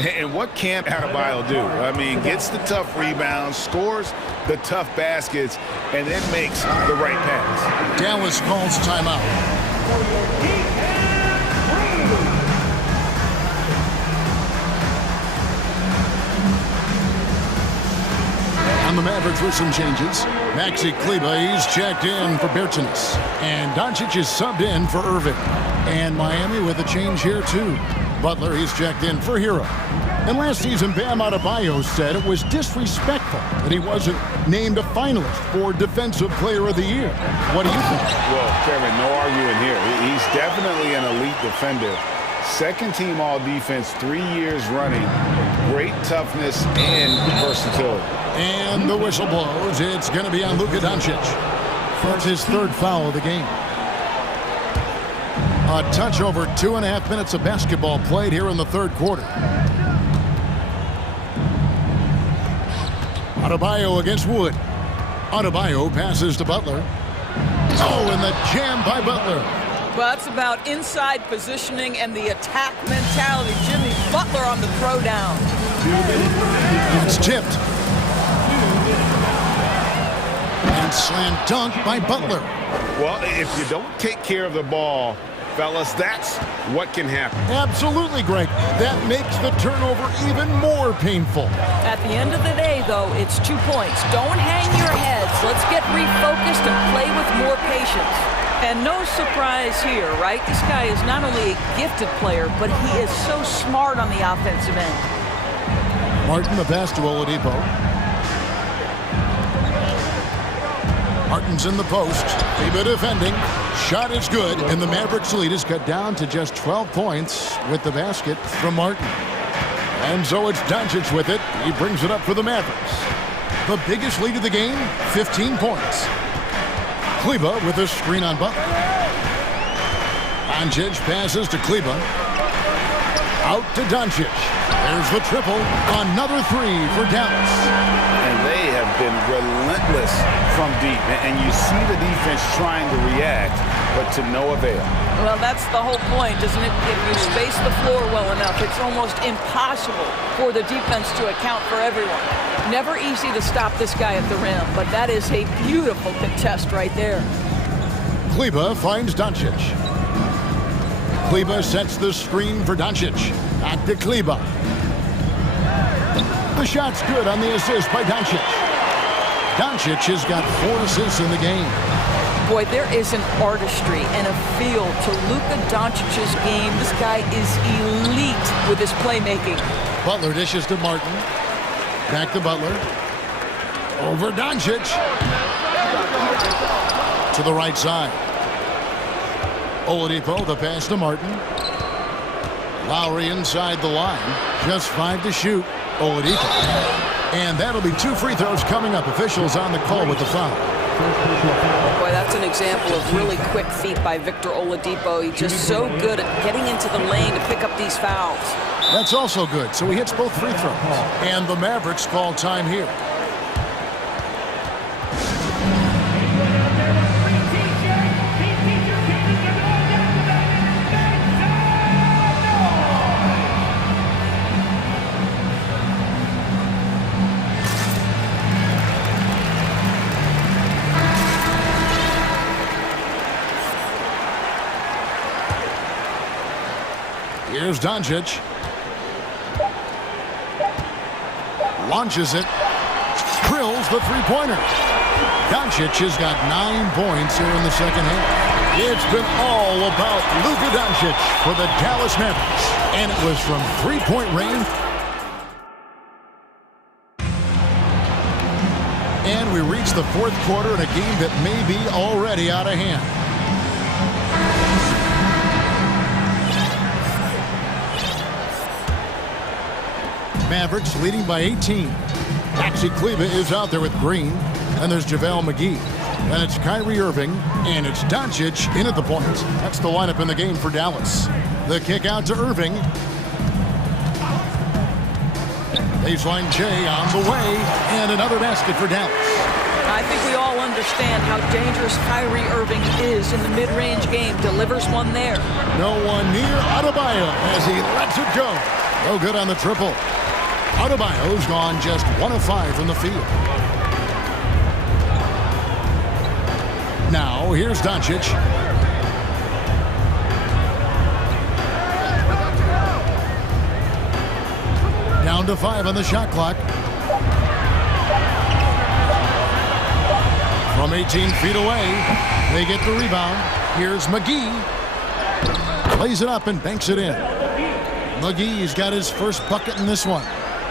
And what can't Adebayo do? I mean, gets the tough rebounds, scores the tough baskets, and then makes the right pass. Dallas calls timeout. On the Mavericks with some changes. Maxi Kleber, he's checked in for Bertans. And Doncic is subbed in for Irving. And Miami with a change here, too. Butler, he's checked in for Hero. And last season, Bam Adebayo said it was disrespectful that he wasn't named a finalist for Defensive Player of the Year. What do you think? Well, Kevin, no arguing here. He's definitely an elite defender. Second-team all-defense 3 years running. Great toughness and versatility. And the whistle blows. It's going to be on Luka Doncic. That's his 3rd foul of the game. A touch over 2.5 minutes of basketball played here in the 3rd quarter. Adebayo against Wood. Adebayo passes to Butler. Oh, and the jam by Butler. Well, that's about inside positioning and the attack mentality. Jimmy Butler on the throwdown. It's tipped. And slam dunk by Butler. Well, if you don't take care of the ball, fellas, that's what can happen. Absolutely, Greg. That makes the turnover even more painful. At the end of the day, though, it's 2 points. Don't hang your heads. Let's get refocused and play with more patience. And no surprise here, right? This guy is not only a gifted player, but he is so smart on the offensive end. Martin, the pass to Oladipo. Martin's in the post. Kleber defending. Shot is good, and the Mavericks lead is cut down to just 12 points with the basket from Martin. And so it's Doncic with it. He brings it up for the Mavericks. The biggest lead of the game, 15 points. Kleber with a screen on Butler. Doncic passes to Kleber. Out to Doncic. There's the triple. Another 3 for Dallas. And they have been relentless from deep. And you see the defense trying to react, but to no avail. Well, that's the whole point, isn't it? If you space the floor well enough, it's almost impossible for the defense to account for everyone. Never easy to stop this guy at the rim, but that is a beautiful contest right there. Kleber finds Doncic. Kleber sets the screen for Doncic. Back to Kleber. The shot's good on the assist by Doncic. Doncic has got 4 assists in the game. Boy, there is an artistry and a feel to Luka Doncic's game. This guy is elite with his playmaking. Butler dishes to Martin. Back to Butler. Over Doncic. To the right side. Oladipo, the pass to Martin. Lowry inside the line. Just 5 to shoot. Oladipo. And that'll be 2 free throws coming up. Officials on the call with the foul. Boy, that's an example of really quick feet by Victor Oladipo. He's just so good at getting into the lane to pick up these fouls. That's also good. So he hits both free throws. And the Mavericks call time here. Here's Doncic. Launches it. Drills the three-pointer. Doncic has got 9 points here in the second half. It's been all about Luka Doncic for the Dallas Mavericks. And it was from three-point range. And we reach the 4th quarter in a game that may be already out of hand. Mavericks leading by 18. Maxi Kleber is out there with Green. And there's JaVale McGee. And it's Kyrie Irving. And it's Doncic in at the point. That's the lineup in the game for Dallas. The kick out to Irving. Baseline J on the way. And another basket for Dallas. I think we all understand how dangerous Kyrie Irving is in the mid-range game. Delivers one there. No one near Adebayo as he lets it go. No good on the triple. Adebayo's gone just 1 of 5 from the field. Now, here's Doncic. Down to 5 on the shot clock. From 18 feet away, they get the rebound. Here's McGee. Plays it up and banks it in. McGee's got his first bucket in this one.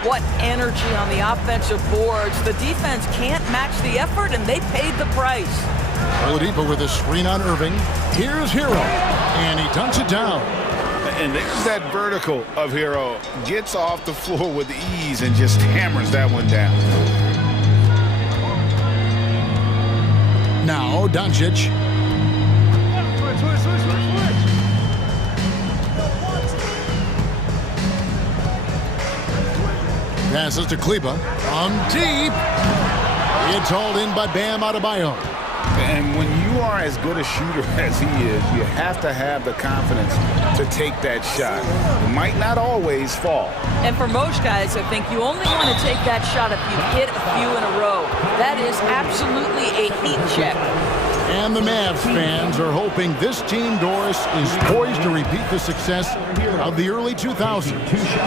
What energy on the offensive boards. The defense can't match the effort, and they paid the price. Oladipo with a screen on Irving. Here's Hero, and he dunks it down. And there's that vertical of Hero. Gets off the floor with ease and just hammers that one down. Now, Doncic. Passes to Kleber. On deep. It's hauled in by Bam Adebayo. And when you are as good a shooter as he is, you have to have the confidence to take that shot. It might not always fall. And for most guys, I think you only want to take that shot if you hit a few in a row. That is absolutely a heat check. And the Mavs fans are hoping this team, Doris, is poised to repeat the success of the early 2000s.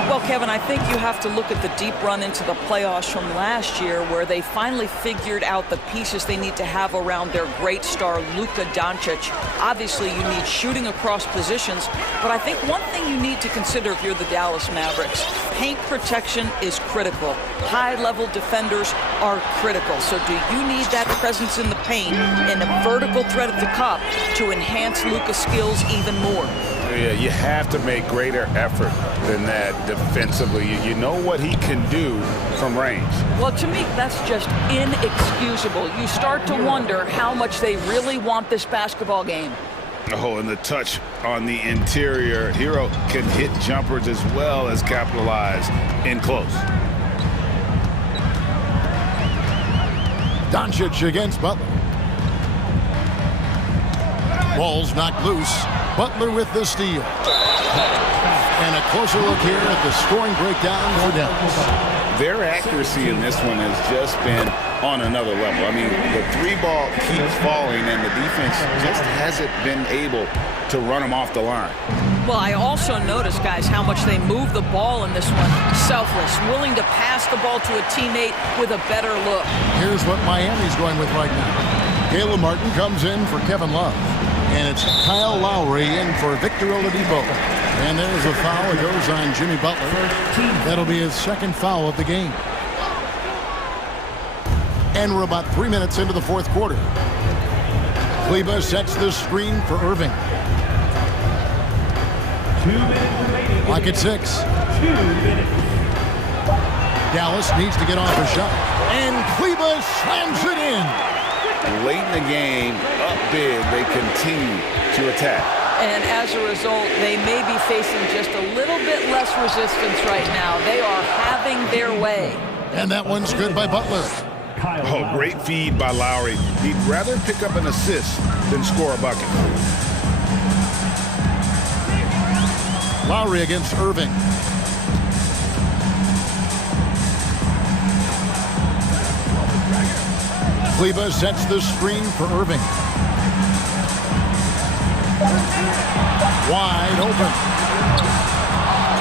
Well, Kevin, I think you have to look at the deep run into the playoffs from last year where they finally figured out the pieces they need to have around their great star, Luka Doncic. Obviously, you need shooting across positions, but I think one thing you need to consider if you're the Dallas Mavericks, paint protection is critical. High-level defenders are critical. So do you need that presence in the paint and a vertical threat at the cup to enhance Luka's skills even more? Yeah, you have to make greater effort than that defensively. You know what he can do from range. Well, to me, that's just inexcusable. You start to wonder how much they really want this basketball game. Oh, and the touch on the interior. Hero can hit jumpers as well as capitalize in close. Doncic against Butler. Ball's knocked loose. Butler with the steal. And a closer look here at the scoring breakdown for Dallas. Their accuracy in this one has just been on another level. I mean, the three ball keeps falling, and the defense just hasn't been able to run them off the line. Well, I also noticed, guys, how much they move the ball in this one. Selfless, willing to pass the ball to a teammate with a better look. Here's what Miami's going with right now. Caleb Martin comes in for Kevin Love. And it's Kyle Lowry in for Victor Oladipo. And there's a foul. It goes on Jimmy Butler. That'll be his second foul of the game. And we're about 3 minutes into the fourth quarter. Kleba sets the screen for Irving. 2 minutes remaining. Clock at 6. 2 minutes. Dallas needs to get off a shot. And Kleba slams it in. Late in the game, up big, they continue to attack. And as a result, they may be facing just a little bit less resistance right now. They are having their way. And that one's good by Butler. Oh, great feed by Lowry. He'd rather pick up an assist than score a bucket. Lowry against Irving. Kleba sets the screen for Irving. Wide open.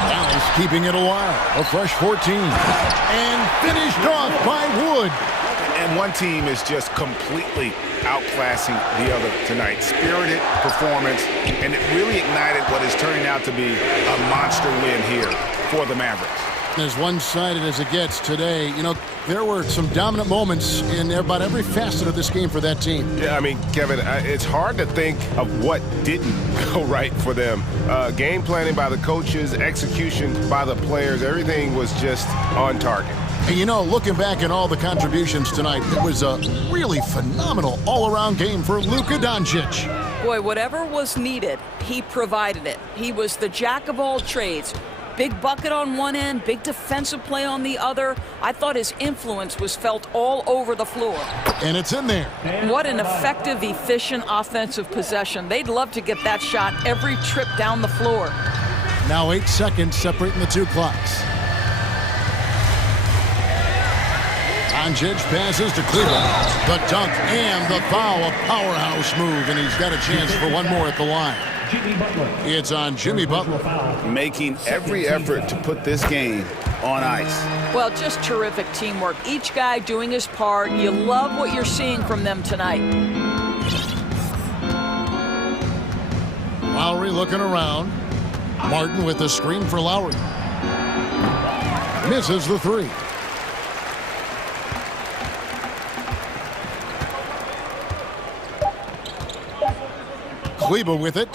Dallas keeping it alive. A fresh 14. And finished off by Wood. And one team is just completely outclassing the other tonight. Spirited performance, and it really ignited what is turning out to be a monster win here for the Mavericks. As one-sided as it gets today, you know, there were some dominant moments in about every facet of this game for that team. Yeah, I mean, Kevin, it's hard to think of what didn't go right for them. Game planning by the coaches, execution by the players, everything was just on target. And you know, looking back at all the contributions tonight, it was a really phenomenal all-around game for Luka Doncic. Boy, whatever was needed, he provided it. He was the jack of all trades. Big bucket on one end, big defensive play on the other. I thought his influence was felt all over the floor. And it's in there. What an effective, efficient offensive possession. They'd love to get that shot every trip down the floor. Now 8 seconds separating the two clocks. Doncic passes to Kleba. The dunk and the foul, a powerhouse move, and he's got a chance for one more at the line. It's on Jimmy Butler. Making every effort to put this game on ice. Well, just terrific teamwork. Each guy doing his part. You love what you're seeing from them tonight. Lowry looking around. Martin with the screen for Lowry. Misses the three. Kleba with it.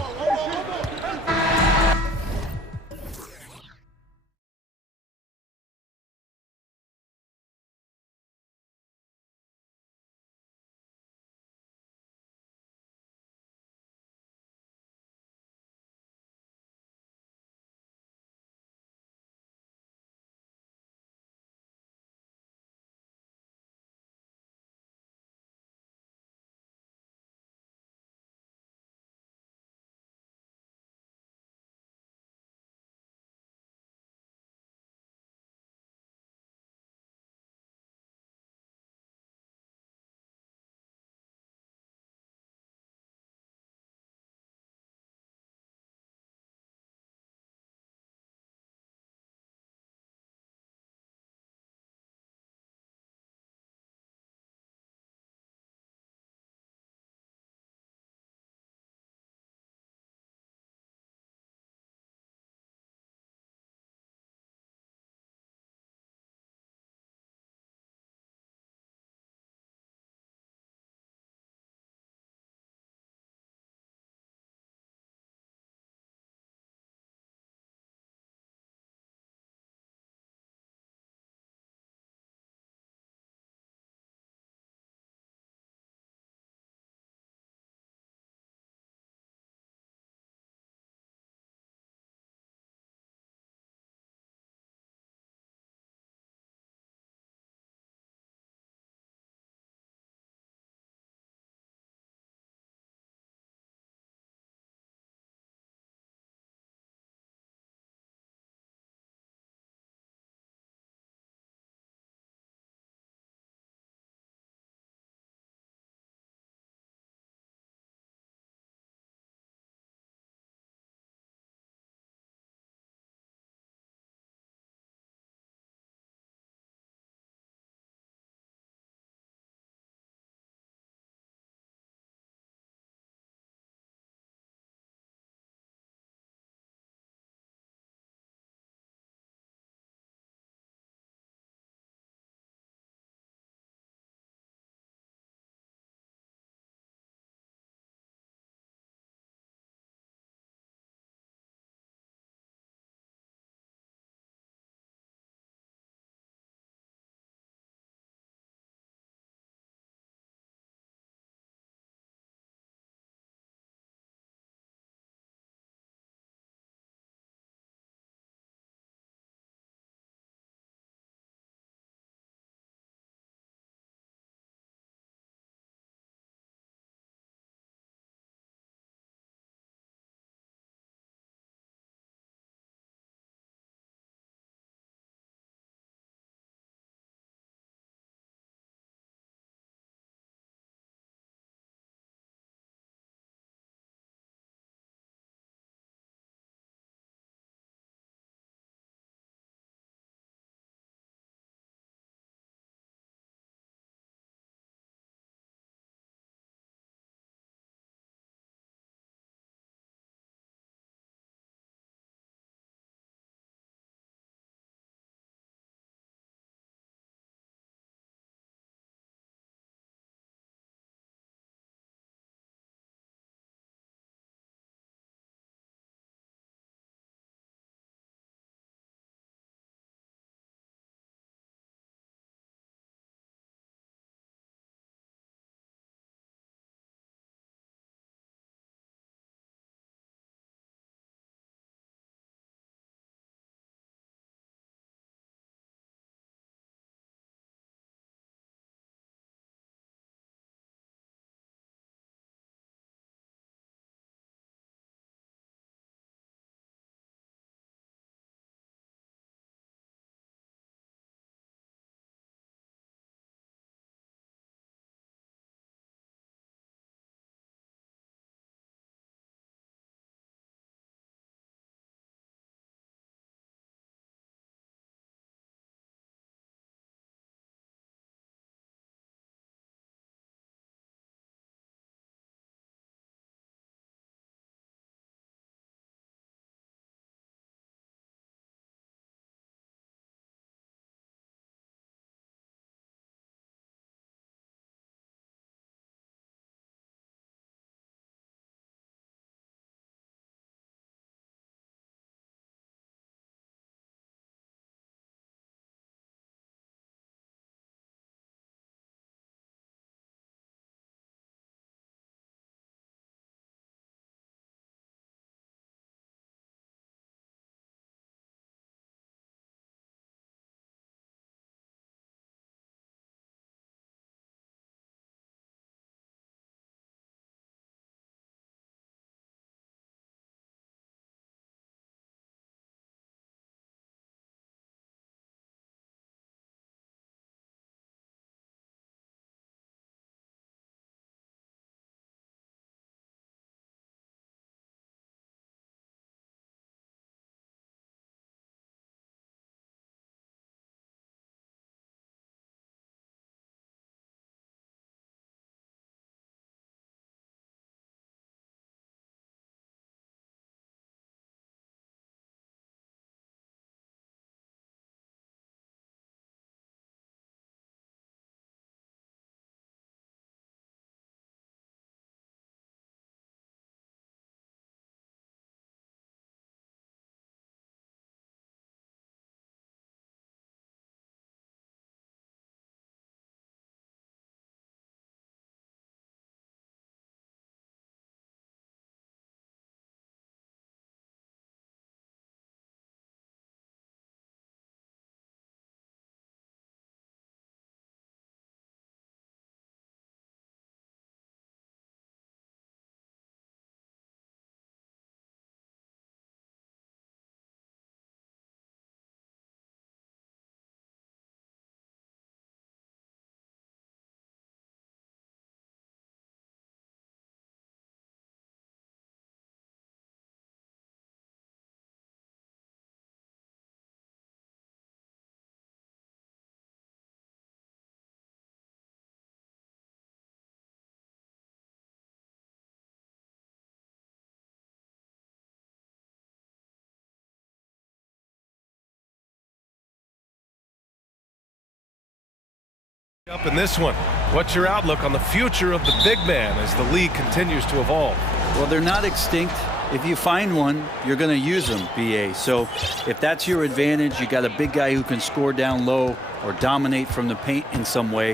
Up in this one, what's your outlook on the future of the big man as the league continues to evolve? Well, they're not extinct. If you find one, you're going to use them, BA. So if that's your advantage, you got a big guy who can score down low or dominate from the paint in some way,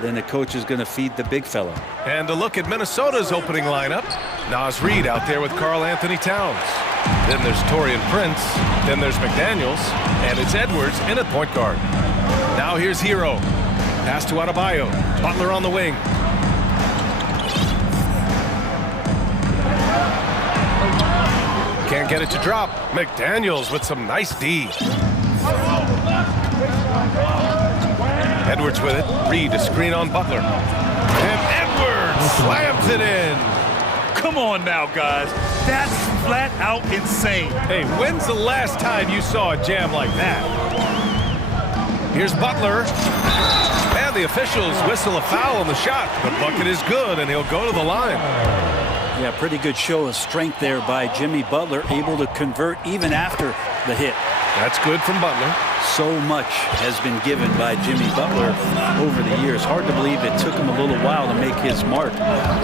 then the coach is going to feed the big fella. And a look at Minnesota's opening lineup. Nas Reed out there with Karl Anthony Towns. Then there's Taurean Prince. Then there's McDaniels. And it's Edwards in at point guard. Now here's Hero. Pass to Adebayo. Butler on the wing. Can't get it to drop. McDaniels with some nice D. Edwards with it. Reed to screen on Butler. And Edwards slams it in. Come on now, guys. That's flat out insane. Hey, when's the last time you saw a jam like that? Here's Butler. And the officials whistle a foul on the shot. The bucket is good, and he'll go to the line. Yeah, pretty good show of strength there by Jimmy Butler, able to convert even after the hit. That's good from Butler. So much has been given by Jimmy Butler over the years. Hard to believe it took him a little while to make his mark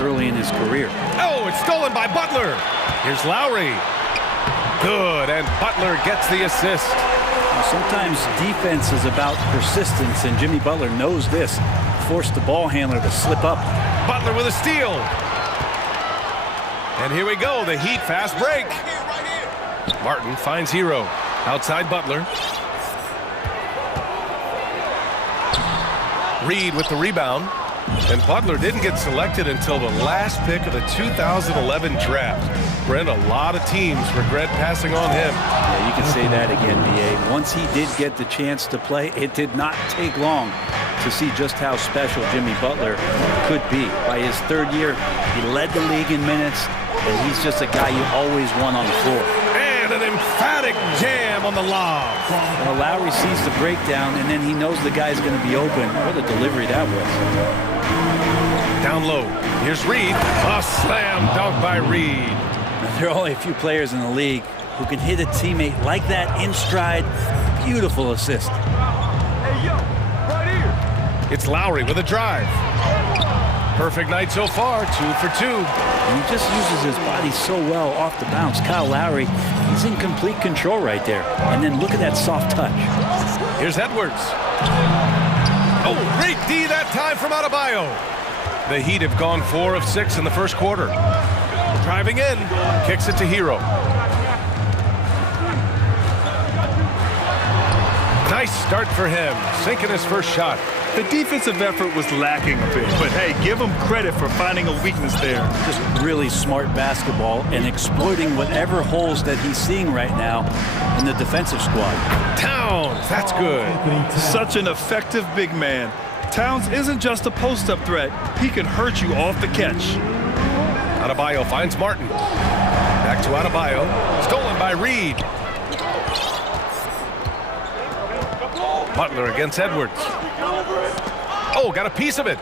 early in his career. Oh, it's stolen by Butler. Here's Lowry. Good, and Butler gets the assist. Sometimes defense is about persistence, and Jimmy Butler knows this. Forced the ball handler to slip up. Butler with a steal. And here we go, the Heat fast break. Martin finds Hero. Outside Butler. Reed with the rebound. And Butler didn't get selected until the last pick of the 2011 draft. Brent, a lot of teams regret passing on him. Yeah, you can say that again, BA. Once he did get the chance to play, it did not take long to see just how special Jimmy Butler could be. By his third year, he led the league in minutes, and he's just a guy you always want on the floor. And an emphatic jam on the lob. Well, Lowry sees the breakdown, and then he knows the guy's going to be open. What a delivery that was. Down low. Here's Reed. A slam dunk by Reed. Now, there are only a few players in the league who can hit a teammate like that in stride. Beautiful assist. Hey, yo, right here. It's Lowry with a drive. Perfect night so far, 2 for 2. And he just uses his body so well off the bounce. Kyle Lowry, he's in complete control right there. And then look at that soft touch. Here's Edwards. Oh, great D that time from Adebayo. The Heat have gone 4 of 6 in the first quarter. Driving in, kicks it to Hero. Nice start for him, sinking his first shot. The defensive effort was lacking a bit, but hey, give him credit for finding a weakness there. Just really smart basketball and exploiting whatever holes that he's seeing right now in the defensive squad. Towns, that's good. Such an effective big man. Towns isn't just a post-up threat. He can hurt you off the catch. Adebayo finds Martin. Back to Adebayo. Stolen by Reed. Butler against Edwards. Oh, got a piece of it.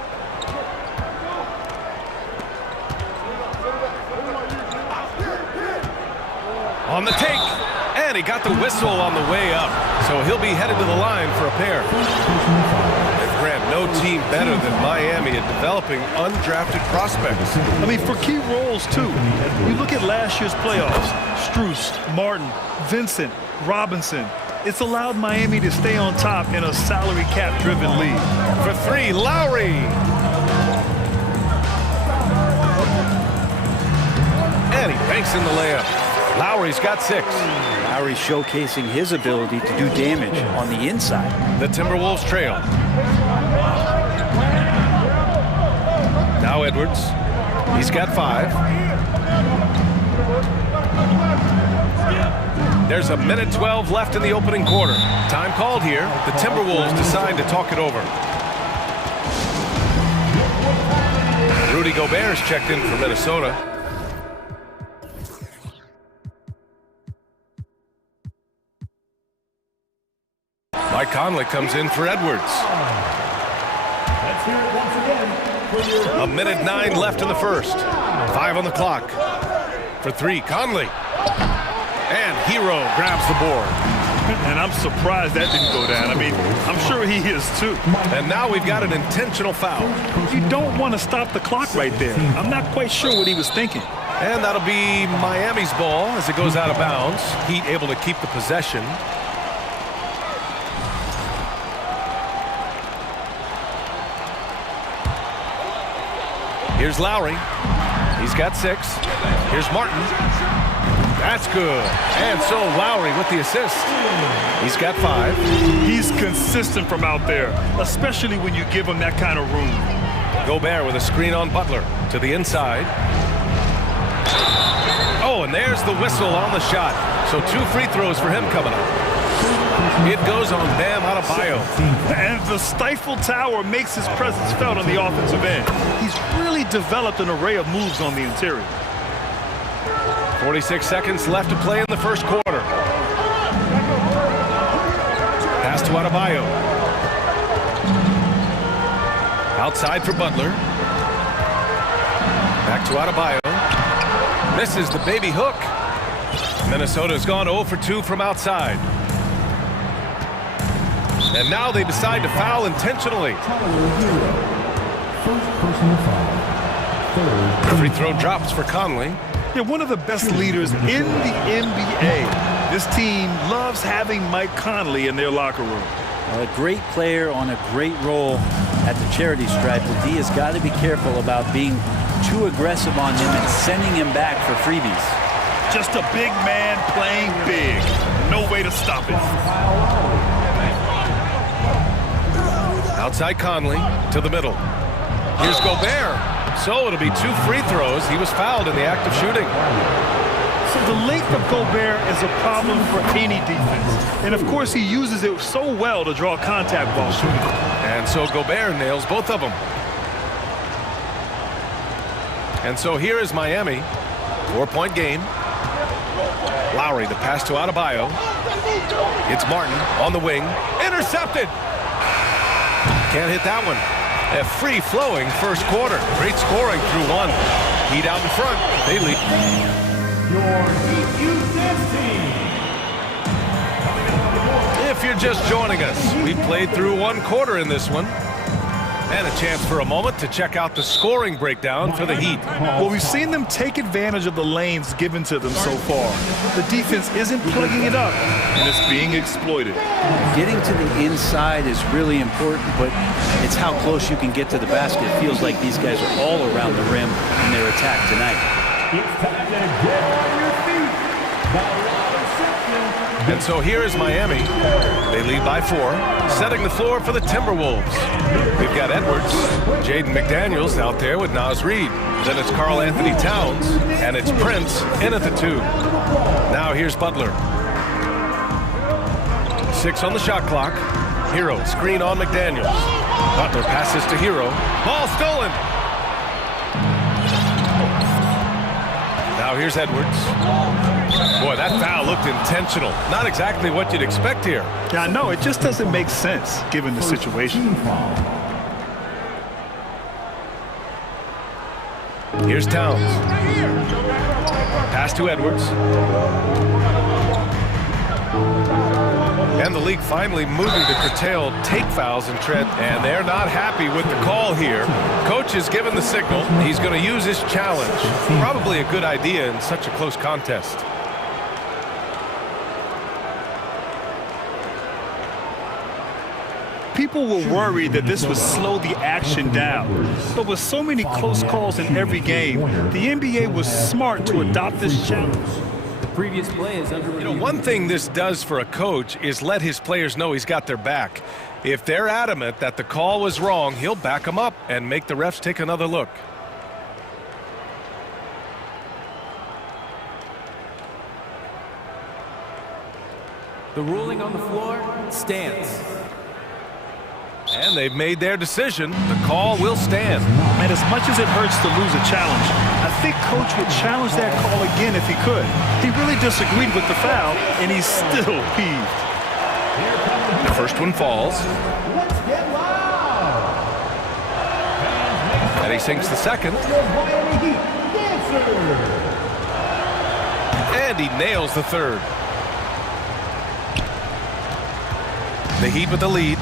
On the take. And he got the whistle on the way up. So he'll be headed to the line for a pair. And Grant, no team better than Miami at developing undrafted prospects. I mean, for key roles, too. You look at last year's playoffs. Strus, Martin, Vincent, Robinson. It's allowed Miami to stay on top in a salary cap-driven league. For 3, Lowry. And he banks in the layup. Lowry's got 6. Lowry showcasing his ability to do damage on the inside. The Timberwolves trail. Now Edwards. He's got 5. There's 1:12 left in the opening quarter. Time called here. The Timberwolves decide to talk it over. Rudy Gobert's checked in for Minnesota. Mike Conley comes in for Edwards. Let's hear it once again. 1:09 left in the first. 5 on the clock. For 3, Conley. And Hero grabs the board. And I'm surprised that didn't go down. I mean, I'm sure he is too. And now we've got an intentional foul. You don't want to stop the clock right there. I'm not quite sure what he was thinking. And that'll be Miami's ball as it goes out of bounds. Heat able to keep the possession. Here's Lowry. He's got 6. Here's Martin. That's good. And so Lowry with the assist. He's got 5. He's consistent from out there, especially when you give him that kind of room. Gobert with a screen on Butler to the inside. Oh, and there's the whistle on the shot. So 2 free throws for him coming up. It goes on Bam Adebayo. And the Stifle Tower makes his presence felt on the offensive end. He's really developed an array of moves on the interior. 46 seconds left to play in the first quarter. Pass to Adebayo. Outside for Butler. Back to Adebayo. Misses the baby hook. Minnesota's gone 0 for 2 from outside. And now they decide to foul intentionally. Free throw drops for Conley. Yeah, one of the best leaders in the NBA. This team loves having Mike Conley in their locker room. A great player on a great role at the charity stripe. The D has got to be careful about being too aggressive on him and sending him back for freebies. Just a big man playing big. No way to stop it. Outside Conley to the middle. Here's Gobert. So it'll be 2 free throws. He was fouled in the act of shooting. So the length of Gobert is a problem for any defense. And of course he uses it so well to draw contact while shooting. And so Gobert nails both of them. And so here is Miami. 4-point game. Lowry, the pass to Adebayo. It's Martin on the wing. Intercepted. Can't hit that one. A free-flowing first quarter. Great scoring through 1. Heat out in front. They lead. If you're just joining us, we played through 1 quarter in this one. And a chance for a moment to check out the scoring breakdown for the Heat. Well, we've seen them take advantage of the lanes given to them so far. The defense isn't plugging it up, and it's being exploited. Getting to the inside is really important, but it's how close you can get to the basket. It feels like these guys are all around the rim in their attack tonight. It's time to get on your feet. And so here is Miami. They lead by 4, setting the floor for the Timberwolves. We've got Edwards, Jaden McDaniels out there with Naz Reid. Then it's Karl Anthony Towns, and it's Prince in at the 2. Now here's Butler. 6 on the shot clock. Hero, screen on McDaniels. Butler passes to Hero. Ball stolen. Now here's Edwards. Boy, that foul looked intentional. Not exactly what you'd expect here. Yeah, I know. It just doesn't make sense given the situation. Here's Towns. Pass to Edwards. And the league finally moving to curtail take fouls and tread. And they're not happy with the call here. Coach has given the signal. He's going to use his challenge. Probably a good idea in such a close contest. People were worried that this would slow the action down. But with so many close calls in every game, the NBA was smart to adopt this challenge. The previous play is under review. One thing this does for a coach is let his players know he's got their back. If they're adamant that the call was wrong, he'll back them up and make the refs take another look. The ruling on the floor stands. And they've made their decision. The call will stand. And as much as it hurts to lose a challenge, I think Coach would challenge that call again if he could. He really disagreed with the foul, and he's still peeved. The first one falls. And he sinks the second. And he nails the third. The Heat with the lead.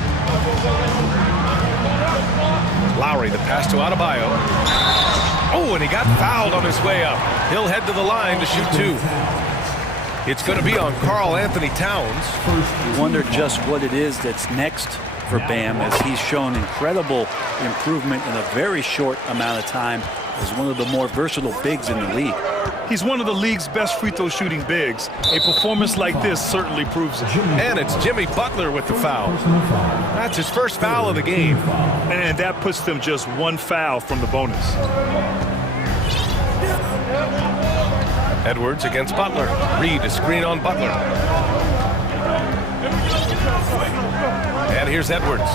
Lowry, the pass to Adebayo. Oh, and he got fouled on his way up. He'll head to the line to shoot two. It's going to be on Karl Anthony Towns. You wonder just what it is that's next for Bam, as he's shown incredible improvement in a very short amount of time as one of the more versatile bigs in the league. He's one of the league's best free throw shooting bigs. A performance like this certainly proves it. And it's Jimmy Butler with the foul. That's his first foul of the game. And that puts them just one foul from the bonus. Edwards against Butler. Reed a screen on Butler. And here's Edwards.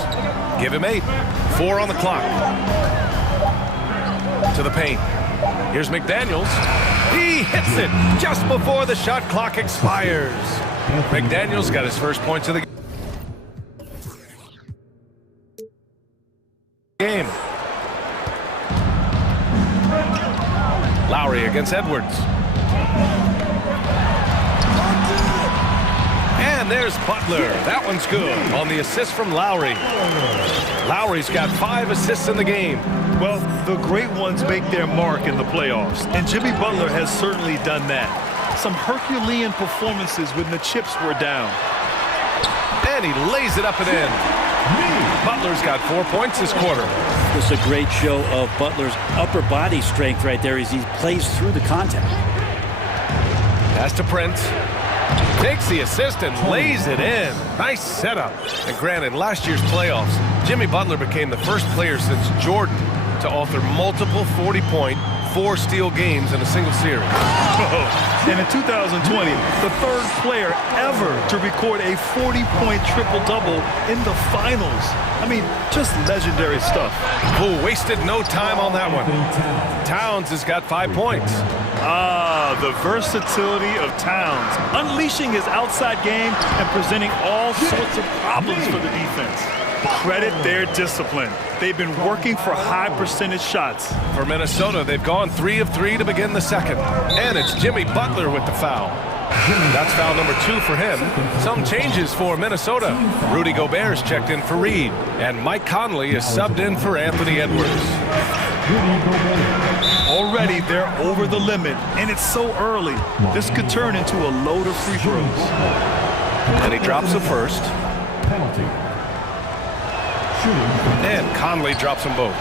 Give him 8. 4 on the clock. To the paint. Here's McDaniels. He hits it just before the shot clock expires. McDaniels got his first points of the game. Lowry against Edwards. And there's Butler. That one's good on the assist from Lowry. Lowry's got 5 assists in the game. Well, the great ones make their mark in the playoffs, and Jimmy Butler has certainly done that. Some Herculean performances when the chips were down. And he lays it up and in. Butler's got 4 points this quarter. This is a great show of Butler's upper body strength right there as he plays through the contact. Pass to Prince. Takes the assist and lays it in. Nice setup. And granted, last year's playoffs, Jimmy Butler became the first player since Jordan to author multiple 40-point, 4-steal games in a single series. And in 2020, the third player ever to record a 40-point triple-double in the finals. I mean, just legendary stuff. Oh, wasted no time on that one. Towns has got 5 points. Ah, the versatility of Towns, unleashing his outside game and presenting all sorts of problems for the defense. Credit their discipline. They've been working for high percentage shots. For Minnesota, they've gone 3 of 3 to begin the second. And it's Jimmy Butler with the foul. That's foul number 2 for him. Some changes for Minnesota. Rudy Gobert's checked in for Reed. And Mike Conley is subbed in for Anthony Edwards. Already they're over the limit, and it's so early. This could turn into a load of free throws. And he drops the first. Penalty. And Conley drops them both.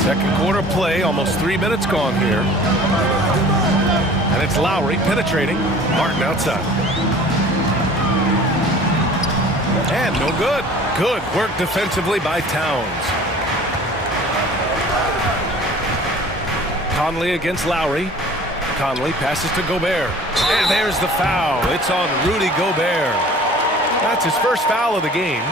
Second quarter play, almost 3 minutes gone here. And it's Lowry penetrating. Martin outside. And no good. Good work defensively by Towns. Conley against Lowry. Conley passes to Gobert. And there's the foul. It's on Rudy Gobert. That's his first foul of the game.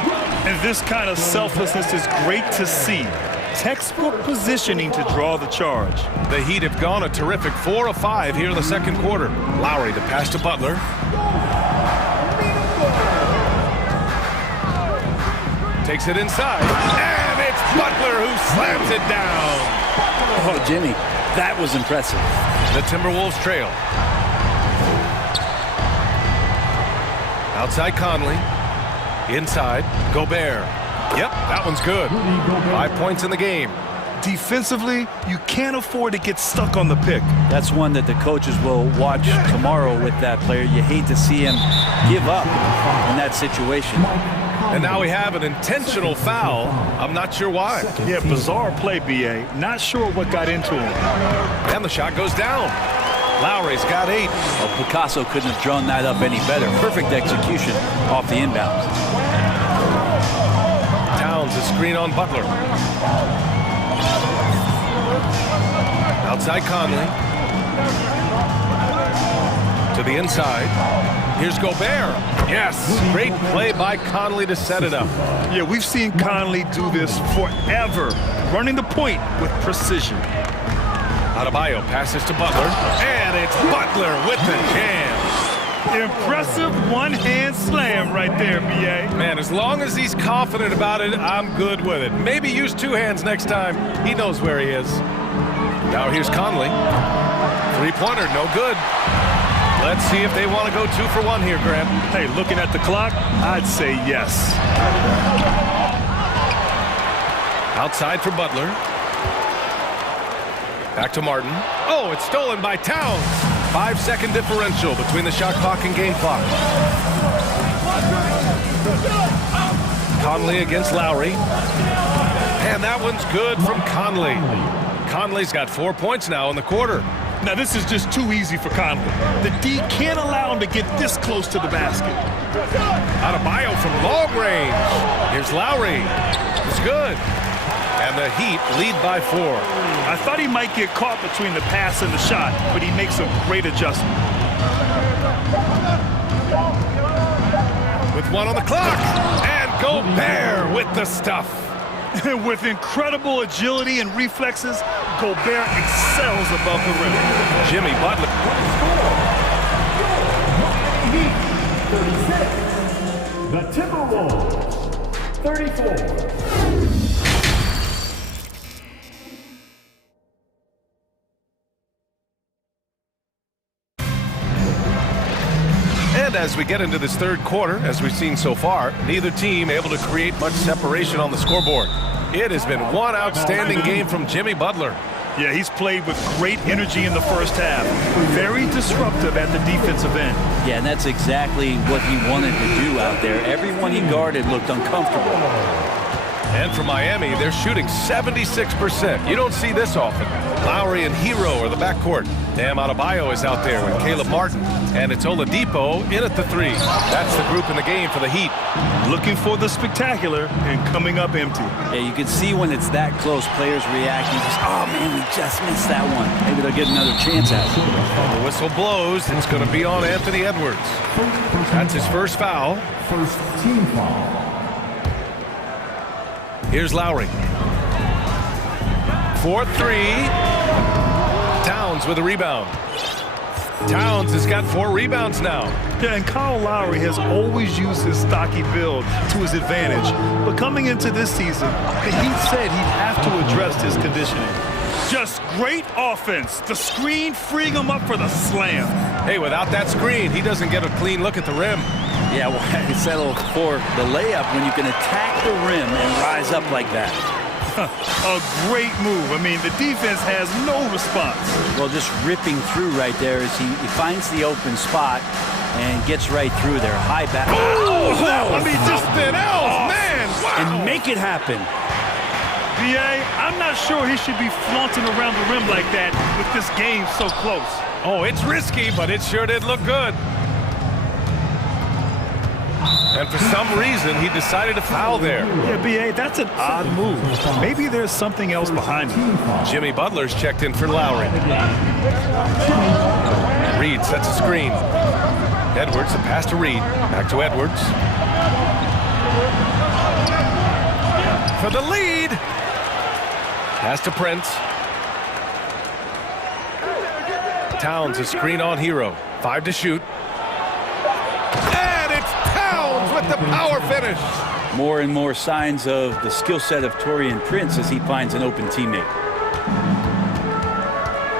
And this kind of selflessness is great to see. Textbook positioning to draw the charge. The Heat have gone a terrific 4 of 5 here in the second quarter. Lowry, the pass to Butler. Takes it inside. And it's Butler who slams it down. Oh, Jimmy, that was impressive. The Timberwolves trail. Outside Conley. Inside Gobert. Yep, that one's good. 5 points in the game. Defensively, you can't afford to get stuck on the pick. That's one that the coaches will watch tomorrow with that player. You hate to see him give up in that situation. And now we have an intentional foul. I'm not sure why. Yeah, bizarre play, B.A. Not sure what got into him. And the shot goes down. Lowry's got 8. Well, Picasso couldn't have drawn that up any better. Perfect execution off the inbound. Towns a screen on Butler. Outside Conley. To the inside. Here's Gobert. Yes, great play by Conley to set it up. Yeah, we've seen Conley do this forever, running the point with precision. Adebayo passes to Butler, and it's Butler with the jam. Impressive one-hand slam right there, B.A. Man, as long as he's confident about it, I'm good with it. Maybe use 2 hands next time. He knows where he is. Now here's Conley. Three-pointer, no good. Let's see if they want to go 2 for 1 here, Grant. Hey, looking at the clock, I'd say yes. Outside for Butler. Back to Martin. Oh, it's stolen by Towns. 5-second differential between the shot clock and game clock. Conley against Lowry. And that one's good from Conley. Conley's got 4 points now in the quarter. Now, this is just too easy for Conley. The D can't allow him to get this close to the basket. Adebayo from long range. Here's Lowry. It's good. And the Heat lead by 4. I thought he might get caught between the pass and the shot, but he makes a great adjustment. With 1 on the clock. And Gobert with the stuff. With incredible agility and reflexes, Gobert excels above the rim. Jimmy Butler. 36. The Timberwolves. 34. And as we get into this third quarter, as we've seen so far, neither team able to create much separation on the scoreboard. It has been one outstanding game from Jimmy Butler. Yeah, he's played with great energy in the first half. Very disruptive at the defensive end. Yeah, and that's exactly what he wanted to do out there. Everyone he guarded looked uncomfortable. And for Miami, they're shooting 76%. You don't see this often. Lowry and Hero are the backcourt. Bam Adebayo is out there with Caleb Martin. And it's Oladipo in at the 3. That's the group in the game for the Heat. Looking for the spectacular and coming up empty. Yeah, you can see when it's that close, players reacting. Just, oh, man, we just missed that one. Maybe they'll get another chance at it. The whistle blows. It's going to be on Anthony Edwards. That's his first foul. First team foul. Here's Lowry. 4-3. Towns with a rebound. Towns has got 4 rebounds now. Yeah, and Kyle Lowry has always used his stocky build to his advantage. But coming into this season, the Heat said he'd have to address his conditioning. Just great offense. The screen freeing him up for the slam. Hey, without that screen, he doesn't get a clean look at the rim. Yeah, well, I settle for the layup when you can attack the rim and rise up like that. A great move. I mean, the defense has no response. Well, just ripping through right there as he finds the open spot and gets right through there. High back. Oh, I mean, something else, man. Wow. And make it happen. B.A., I'm not sure he should be flaunting around the rim like that with this game so close. Oh, it's risky, but it sure did look good. And for some reason, he decided to foul there. Yeah, B.A., that's an odd move. Maybe there's something else behind it. Jimmy Butler's checked in for Lowry. Reed sets a screen. Edwards, a pass to Reed. Back to Edwards. For the lead. Pass to Prince. Towns, a screen on Hero. 5 to shoot. With the power finish. More and more signs of the skill set of Taurean Prince as he finds an open teammate.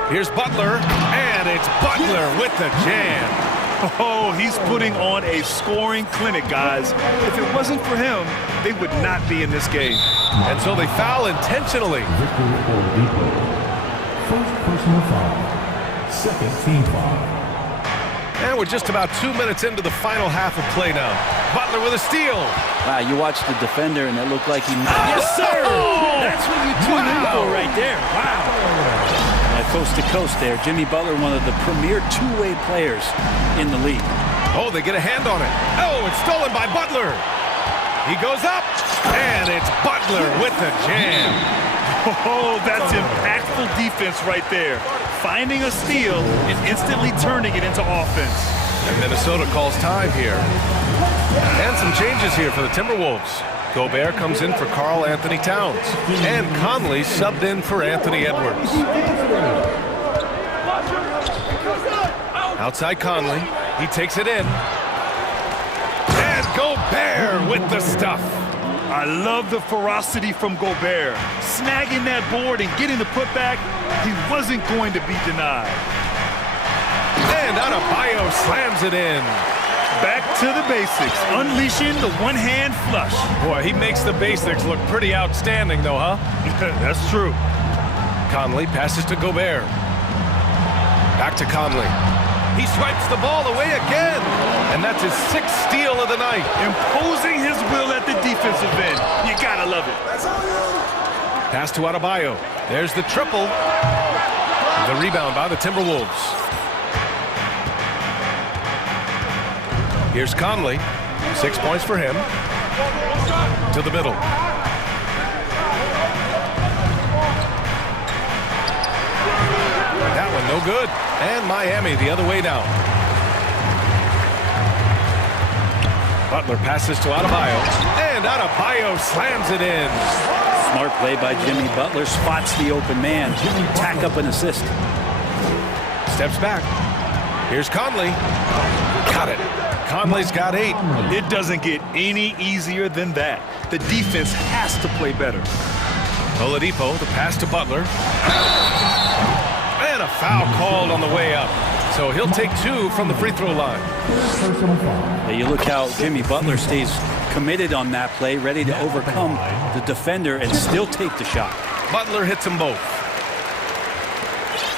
Here's Butler, and it's Butler with the jam. Oh, he's putting on a scoring clinic, guys. If it wasn't for him, they would not be in this game. And so they foul intentionally. First personal foul. Second team foul. And we're just about 2 minutes into the final half of play now. Butler with a steal. Wow, you watched the defender, and it looked like he... Yes, sir! Oh! That's what you tune in for right there. Wow. Coast to coast there. Jimmy Butler, one of the premier two-way players in the league. Oh, they get a hand on it. Oh, it's stolen by Butler. He goes up, and it's Butler with the jam. Oh, that's impactful defense right there. Finding a steal and instantly turning it into offense. And Minnesota calls time here. And some changes here for the Timberwolves. Gobert comes in for Karl Anthony Towns. And Conley subbed in for Anthony Edwards. Outside Conley. He takes it in. And Gobert with the stuff. I love the ferocity from Gobert. Snagging that board and getting the putback, he wasn't going to be denied. And Adebayo slams it in. Back to the basics, unleashing the one-hand flush. Boy, he makes the basics look pretty outstanding, though, huh? That's true. Conley passes to Gobert. Back to Conley. He swipes the ball away again. And that's his 6th steal of the night. Imposing his will at the defensive end. You gotta love it. Pass to Adebayo. There's the triple. The rebound by the Timberwolves. Here's Conley. 6 points for him. To the middle. That one no good. And Miami the other way down. Butler passes to Adebayo. And Adebayo slams it in. Smart play by Jimmy Butler. Spots the open man. Tack up an assist. Steps back. Here's Conley. Got it. Conley's got 8. It doesn't get any easier than that. The defense has to play better. Oladipo, the pass to Butler. And a foul called on the way up. So he'll take 2 from the free throw line. You look how Jimmy Butler stays committed on that play, ready to overcome the defender and still take the shot. Butler hits them both.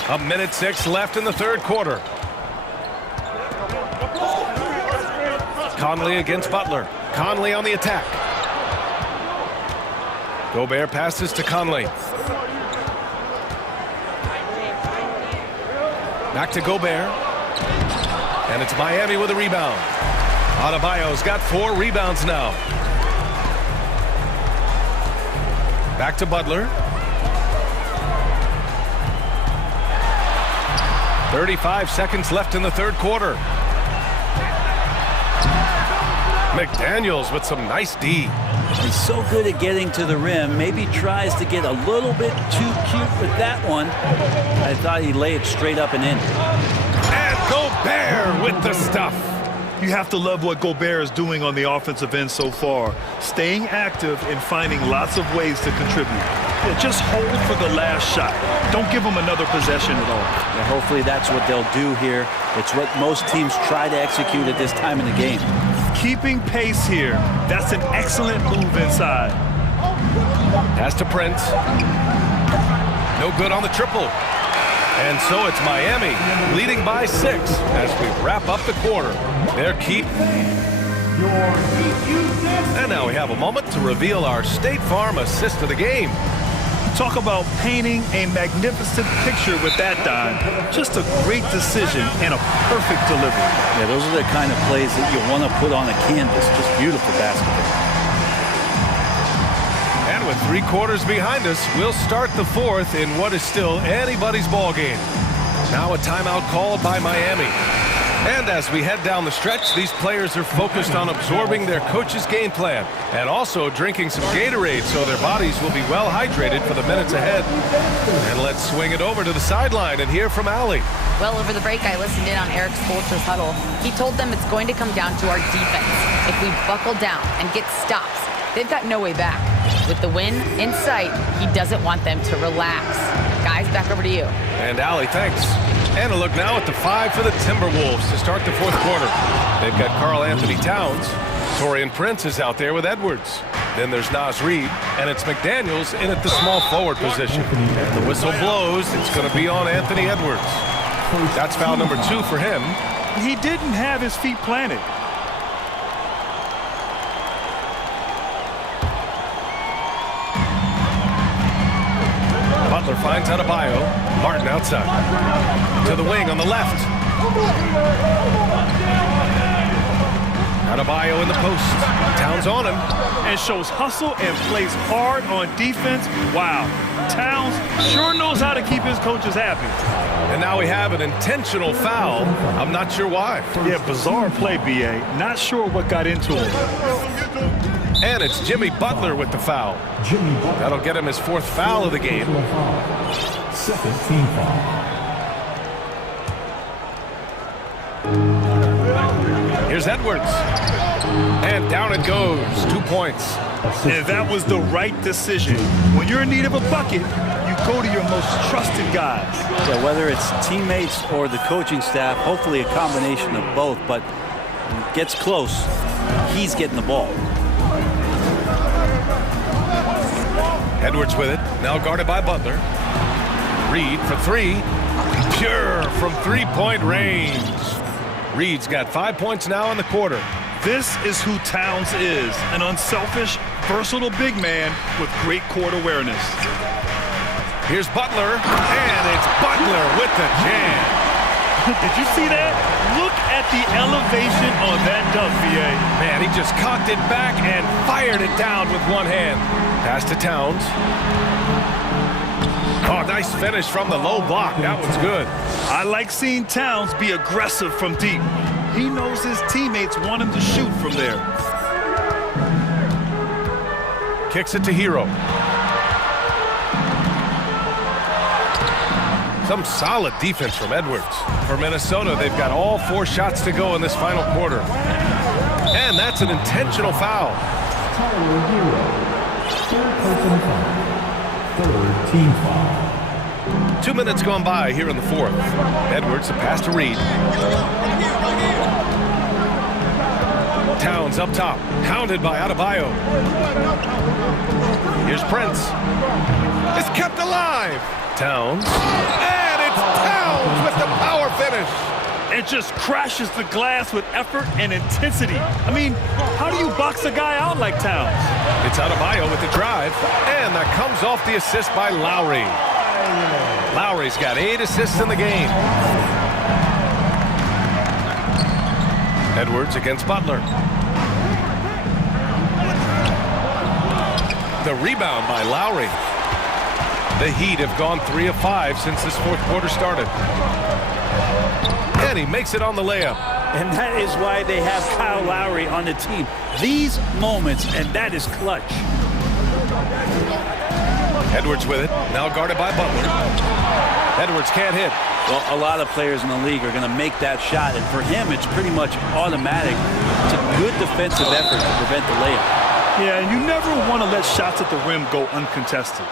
1:06 left in the 3rd quarter. Conley against Butler. Conley on the attack. Gobert passes to Conley. Back to Gobert. And it's Miami with a rebound. Adebayo's got 4 rebounds now. Back to Butler. 35 seconds left in the 3rd quarter. McDaniels with some nice D. He's so good at getting to the rim. Maybe tries to get a little bit too cute with that one. I thought he'd lay it straight up and in. And Gobert with the stuff. You have to love what Gobert is doing on the offensive end so far. Staying active and finding lots of ways to contribute. Yeah, just hold for the last shot. Don't give him another possession at all. Yeah, hopefully that's what they'll do here. It's what most teams try to execute at this time in the game. Keeping pace here. That's an excellent move inside. Pass to Prince. No good on the triple. And so it's Miami leading by 6 as we wrap up the quarter. Their keep. And now we have a moment to reveal our State Farm assist of the game. Talk about painting a magnificent picture with that dime. Just a great decision and a perfect delivery. Yeah, those are the kind of plays that you want to put on a canvas. Just beautiful basketball. And with 3 quarters behind us, we'll start the 4th in what is still anybody's ball game. Now a timeout called by Miami. And as we head down the stretch, these players are focused on absorbing their coach's game plan and also drinking some Gatorade so their bodies will be well hydrated for the minutes ahead. And let's swing it over to the sideline and hear from Allie. Well, over the break, I listened in on Eric Spoelstra's huddle. He told them it's going to come down to our defense. If we buckle down and get stops, they've got no way back. With the win in sight, he doesn't want them to relax. Guys, back over to you. And Allie, thanks. And a look now at the 5 for the Timberwolves to start the 4th quarter. They've got Karl Anthony Towns. Torian Prince is out there with Edwards. Then there's Naz Reid, and it's McDaniels in at the small forward position. And the whistle blows. It's going to be on Anthony Edwards. That's foul number 2 for him. He didn't have his feet planted. Butler finds Adebayo. Martin outside. To the wing on the left. Adebayo in the post. Towns on him. And shows hustle and plays hard on defense. Wow. Towns sure knows how to keep his coaches happy. And now we have an intentional foul. I'm not sure why. Yeah, bizarre play, B.A. Not sure what got into him. And it's Jimmy Butler with the foul. That'll get him his 4th foul of the game. 2nd team foul. Here's Edwards. And down it goes. 2 points. And that was the right decision. When you're in need of a bucket, you go to your most trusted guys. Yeah, whether it's teammates or the coaching staff, hopefully a combination of both, but when it gets close, he's getting the ball. Edwards with it, now guarded by Butler. Reed for three, pure from three-point range. Reed's got 5 points now in the quarter. This is who Towns is, an unselfish, versatile big man with great court awareness. Here's Butler, and it's Butler with the jam. Did you see that? Look at the elevation on that dunk, VA. Man, he just cocked it back and fired it down with one hand. Pass to Towns. Oh, nice finish from the low block. That one's good. I like seeing Towns be aggressive from deep. He knows his teammates want him to shoot from there. Kicks it to Hero. Some solid defense from Edwards. For Minnesota, they've got all 4 shots to go in this final quarter. And that's an intentional foul. Third personal foul. Third team foul. 2 minutes gone by here in the fourth. Edwards, a pass to Reed. Towns up top, hounded by Adebayo. Here's Prince. It's kept alive. Towns. And it's Towns with the power finish. It just crashes the glass with effort and intensity. I mean, how do you box a guy out like Towns? It's Adebayo with the drive, and that comes off the assist by Lowry. Lowry's got 8 assists in the game. Edwards against Butler. The rebound by Lowry. The Heat have gone 3 of 5 since this fourth quarter started. And he makes it on the layup. And that is why they have Kyle Lowry on the team. These moments, and that is clutch. Edwards with it, now guarded by Butler. Edwards can't hit. Well, a lot of players in the league are going to make that shot, and for him, it's pretty much automatic. It's a good defensive effort to prevent the layup. Yeah, and you never want to let shots at the rim go uncontested.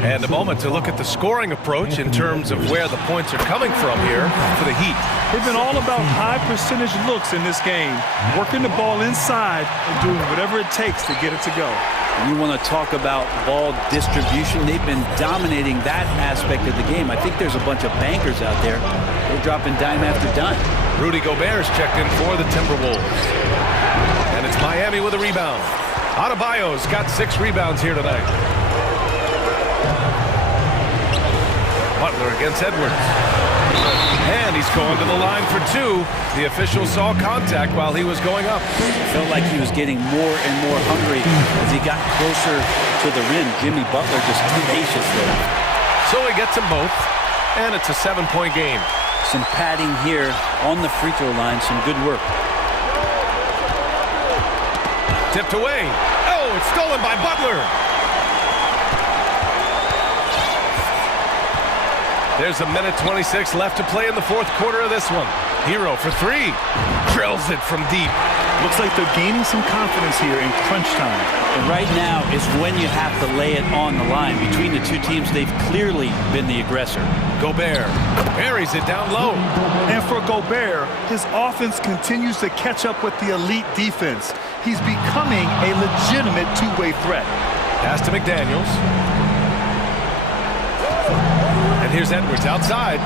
And a moment to look at the scoring approach in terms of where the points are coming from here for the Heat. They've been all about high percentage looks in this game, working the ball inside and doing whatever it takes to get it to go. And you want to talk about ball distribution. They've been dominating that aspect of the game. I think there's a bunch of bankers out there. They're dropping dime after dime. Rudy Gobert's checked in for the Timberwolves. And it's Miami with a rebound. Adebayo's got 6 rebounds here tonight. Butler against Edwards. And he's going to the line for 2. The official saw contact while he was going up. Felt like he was getting more and more hungry as he got closer to the rim. Jimmy Butler just tenacious there. So he gets them both, and it's a 7-point game. Some padding here on the free throw line. Some good work. Tipped away. Oh, it's stolen by Butler. There's a minute 26 left to play in the fourth quarter of this one. Hero for 3. Drills it from deep. Looks like they're gaining some confidence here in crunch time. And right now is when you have to lay it on the line. Between the two teams, they've clearly been the aggressor. Gobert buries it down low. And for Gobert, his offense continues to catch up with the elite defense. He's becoming a legitimate two-way threat. Pass to McDaniels. And here's Edwards outside.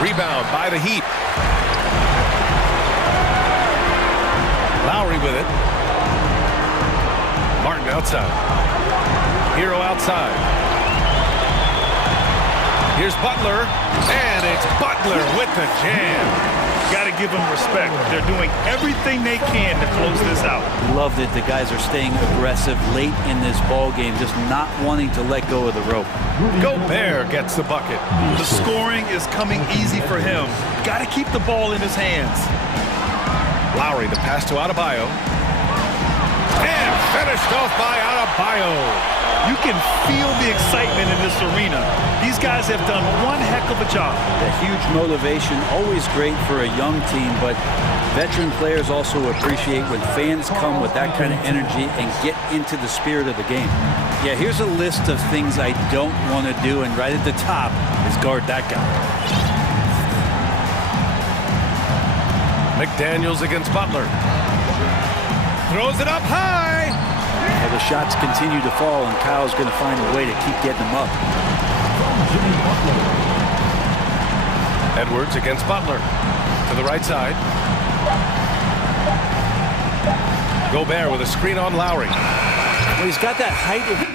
Rebound by the Heat. Lowry with it. Martin outside. Hero outside. Here's Butler. And it's Butler with the jam. Got to give them respect. They're doing everything they can to close this out. Love that the guys are staying aggressive late in this ball game, just not wanting to let go of the rope. Gobert gets the bucket. The scoring is coming easy for him. Got to keep the ball in his hands. Lowry, the pass to Adebayo. And finished off by Adebayo. You can feel the excitement in this arena. These guys have done one heck of a job. The huge motivation, always great for a young team, but veteran players also appreciate when fans come with that kind of energy and get into the spirit of the game. Yeah, here's a list of things I don't want to do, and right at the top is guard that guy. McDaniels against Butler. Throws it up high. Well, the shots continue to fall, and Kyle's going to find a way to keep getting them up. Edwards against Butler. To the right side. Gobert with a screen on Lowry. Well, he's got that height.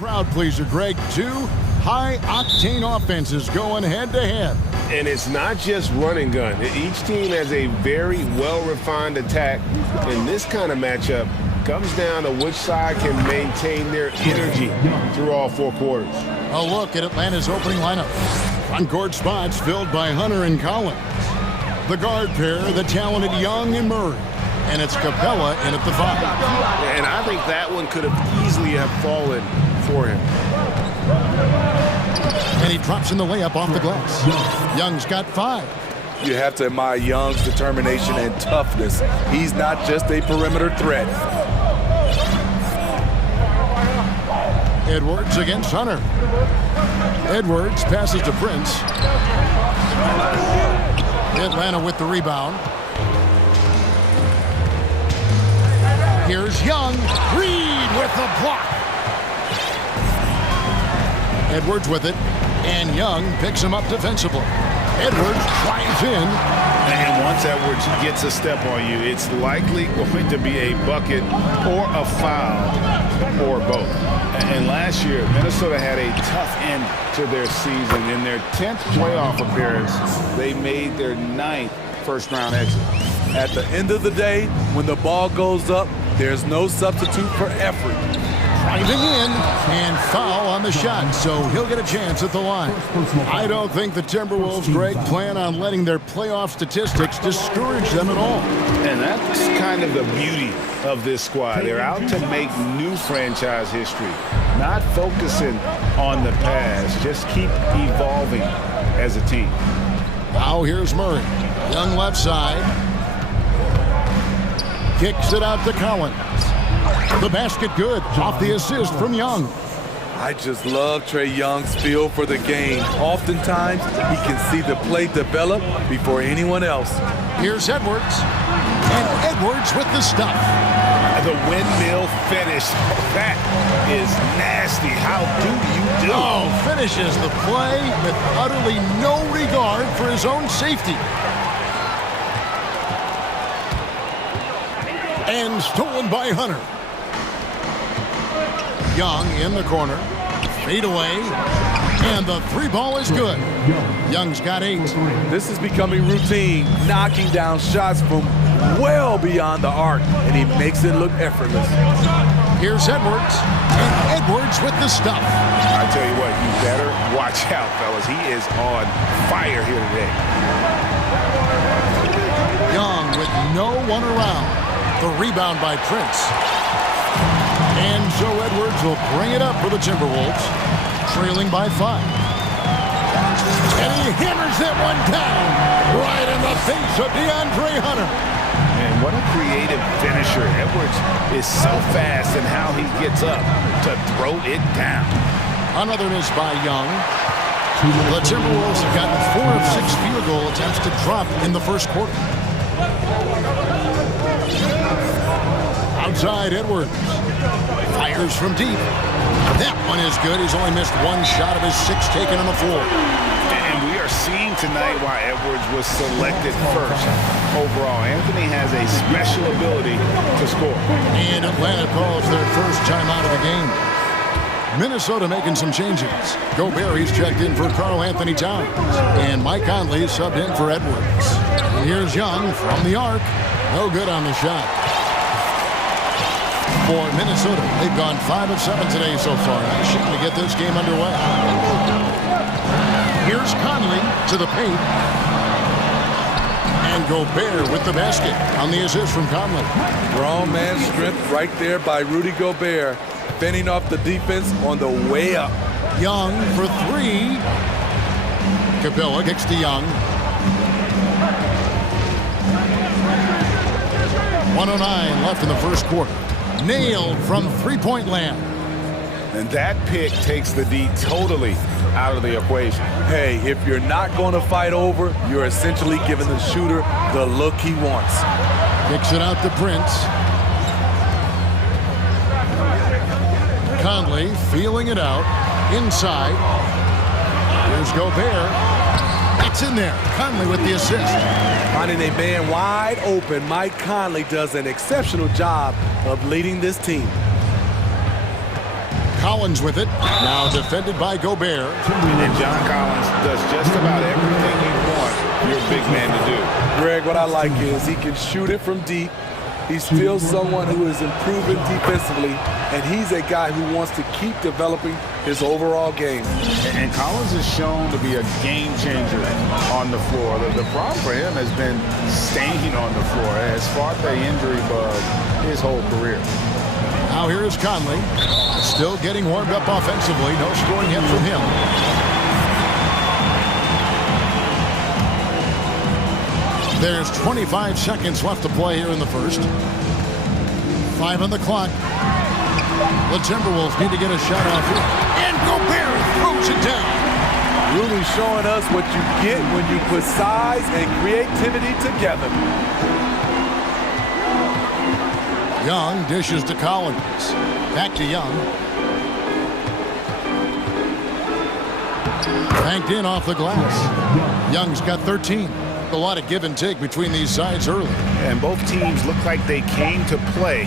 Crowd pleaser, Greg. Two high-octane offenses going head-to-head. And it's not just run and gun. Each team has a very well-refined attack. And this kind of matchup comes down to which side can maintain their energy through all 4 quarters. A look at Atlanta's opening lineup. On-court spots filled by Hunter and Collins. The guard pair, the talented Young and Murray. And it's Capella in at the 5. And I think that one could have easily have fallen for him. And he drops in the layup off the glass. Young's got 5. You have to admire Young's determination and toughness. He's not just a perimeter threat. Edwards against Hunter. Edwards passes to Prince. Atlanta with the rebound. Here's Young. Reed with the block. Edwards with it, and Young picks him up defensively. Edwards drives in. And once Edwards gets a step on you, it's likely going to be a bucket or a foul or both. And last year, Minnesota had a tough end to their season. In their 10th playoff appearance, they made their 9th first-round exit. At the end of the day, when the ball goes up, there's no substitute for effort. Driving in, and foul on the shot, so he'll get a chance at the line. I don't think the Timberwolves, Greg, plan on letting their playoff statistics discourage them at all. And that's kind of the beauty of this squad. They're out to make new franchise history, not focusing on the past, just keep evolving as a team. Now here's Murray. Young left side. Kicks it out to Collins. The basket good off the assist from Young. I just love Trae Young's feel for the game. Oftentimes, he can see the play develop before anyone else. Here's Edwards. And Edwards with the stuff. The windmill finish. That is nasty. How do you do? Oh, finishes the play with utterly no regard for his own safety. And stolen by Hunter. Young in the corner. Fade away. And the 3 ball is good. Young's got 8. This is becoming routine, knocking down shots from well beyond the arc, and he makes it look effortless. Here's Edwards. And Edwards with the stuff. I tell you what, you better watch out, fellas. He is on fire here today. Young with no one around. The rebound by Prince. And so Edwards will bring it up for the Timberwolves, trailing by 5. And he hammers that one down right in the face of DeAndre Hunter. And what a creative finisher. Edwards is so fast in how he gets up to throw it down. Another miss by Young. The Timberwolves have gotten 4 of 6 field goal attempts to drop in the first quarter. Outside Edwards. Fires from deep. That one is good. He's only missed 1 shot of his 6 taken on the floor. And we are seeing tonight why Edwards was selected first overall. Anthony has a special ability to score. And Atlanta calls their first timeout of the game. Minnesota making some changes. Gobert, he's checked in for Karl Anthony Towns. And Mike Conley subbed in for Edwards. And here's Young from the arc. No good on the shot. For Minnesota, they've gone 5 of 7 today so far. Nice shot to get this game underway. Here's Conley to the paint. And Gobert with the basket on the assist from Conley. Grown man strength right there by Rudy Gobert, fending off the defense on the way up. Young for 3. Capella kicks to Young. 1:09 left in the first quarter. Nailed from 3-point land. And that pick takes the D totally out of the equation. Hey, if you're not going to fight over, you're essentially giving the shooter the look he wants. Kicks it out to Prince. Conley feeling it out. Inside. Here's Gobert. It's in there. Conley with the assist. Finding a man wide open, Mike Conley does an exceptional job of leading this team. Collins with it. Now defended by Gobert. And John Collins does just about everything you want your big man to do. Greg, what I like is he can shoot it from deep. He's still someone who is improving defensively, and he's a guy who wants to keep developing his overall game. And Collins is shown to be a game changer on the floor. The problem for him has been staying on the floor. Has fought the injury bug his whole career. Now here's Conley. Still getting warmed up offensively. No scoring yet from him. There's 25 seconds left to play here in the first. 5 on the clock. The Timberwolves need to get a shot off here. And Gobert throws it down. Really showing us what you get when you put size and creativity together. Young dishes to Collins. Back to Young. Banked in off the glass. Young's got 13. A lot of give and take between these sides early. And both teams look like they came to play.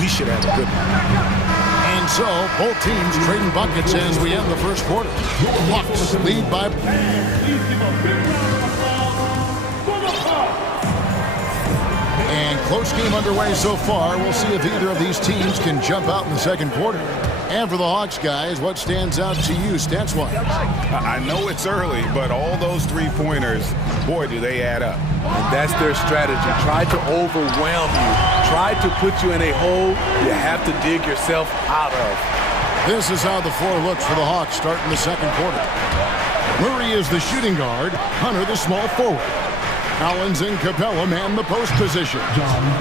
We should have a good one. And so, both teams trading buckets as we end the first quarter. Hawks lead by... And close game underway so far. We'll see if either of these teams can jump out in the second quarter. And for the Hawks, guys, what stands out to you stats-wise? I know it's early, but all those three-pointers, boy, do they add up. And that's their strategy. Try to overwhelm you. Try to put you in a hole you have to dig yourself out of. This is how the floor looks for the Hawks starting the second quarter. Murray is the shooting guard. Hunter the small forward. Collins and Capella man the post position.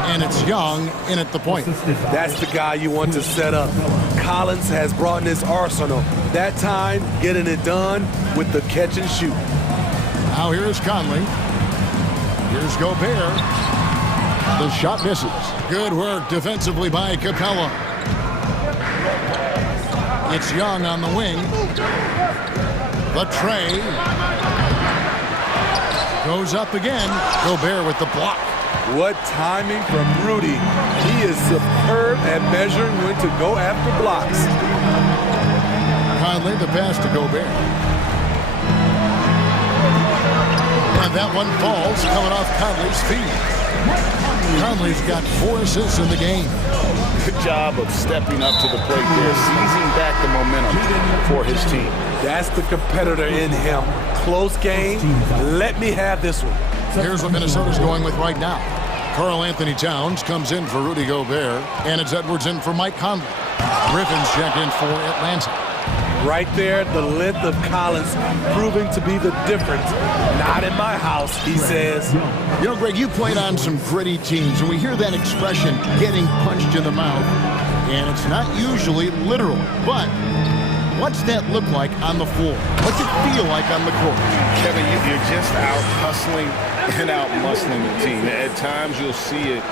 And it's Young in at the point. That's the guy you want to set up. Collins has brought in his arsenal. That time, getting it done with the catch and shoot. Now here's Conley. Here's Gobert. The shot misses. Good work defensively by Capella. It's Young on the wing. The tray. Goes up again. Gobert with the block. What timing from Rudy. He is superb at measuring when to go after blocks. Conley the pass to Gobert. And that one falls coming off Conley's feet. Conley's got 4 assists in the game. Good job of stepping up to the plate there, seizing back the momentum for his team. That's the competitor in him. Close game. Let me have this one. Here's what Minnesota's going with right now. Karl Anthony Towns comes in for Rudy Gobert, and it's Edwards in for Mike Conley. Griffin's checked in for Atlanta. Right there, the length of Collins proving to be the difference. Not in my house, he says. You know, Greg, you played on some gritty teams, and we hear that expression, getting punched in the mouth. And it's not usually literal, but what's that look like on the floor? What's it feel like on the court? Kevin, you're just out hustling and out muscling the team. At times you'll see it.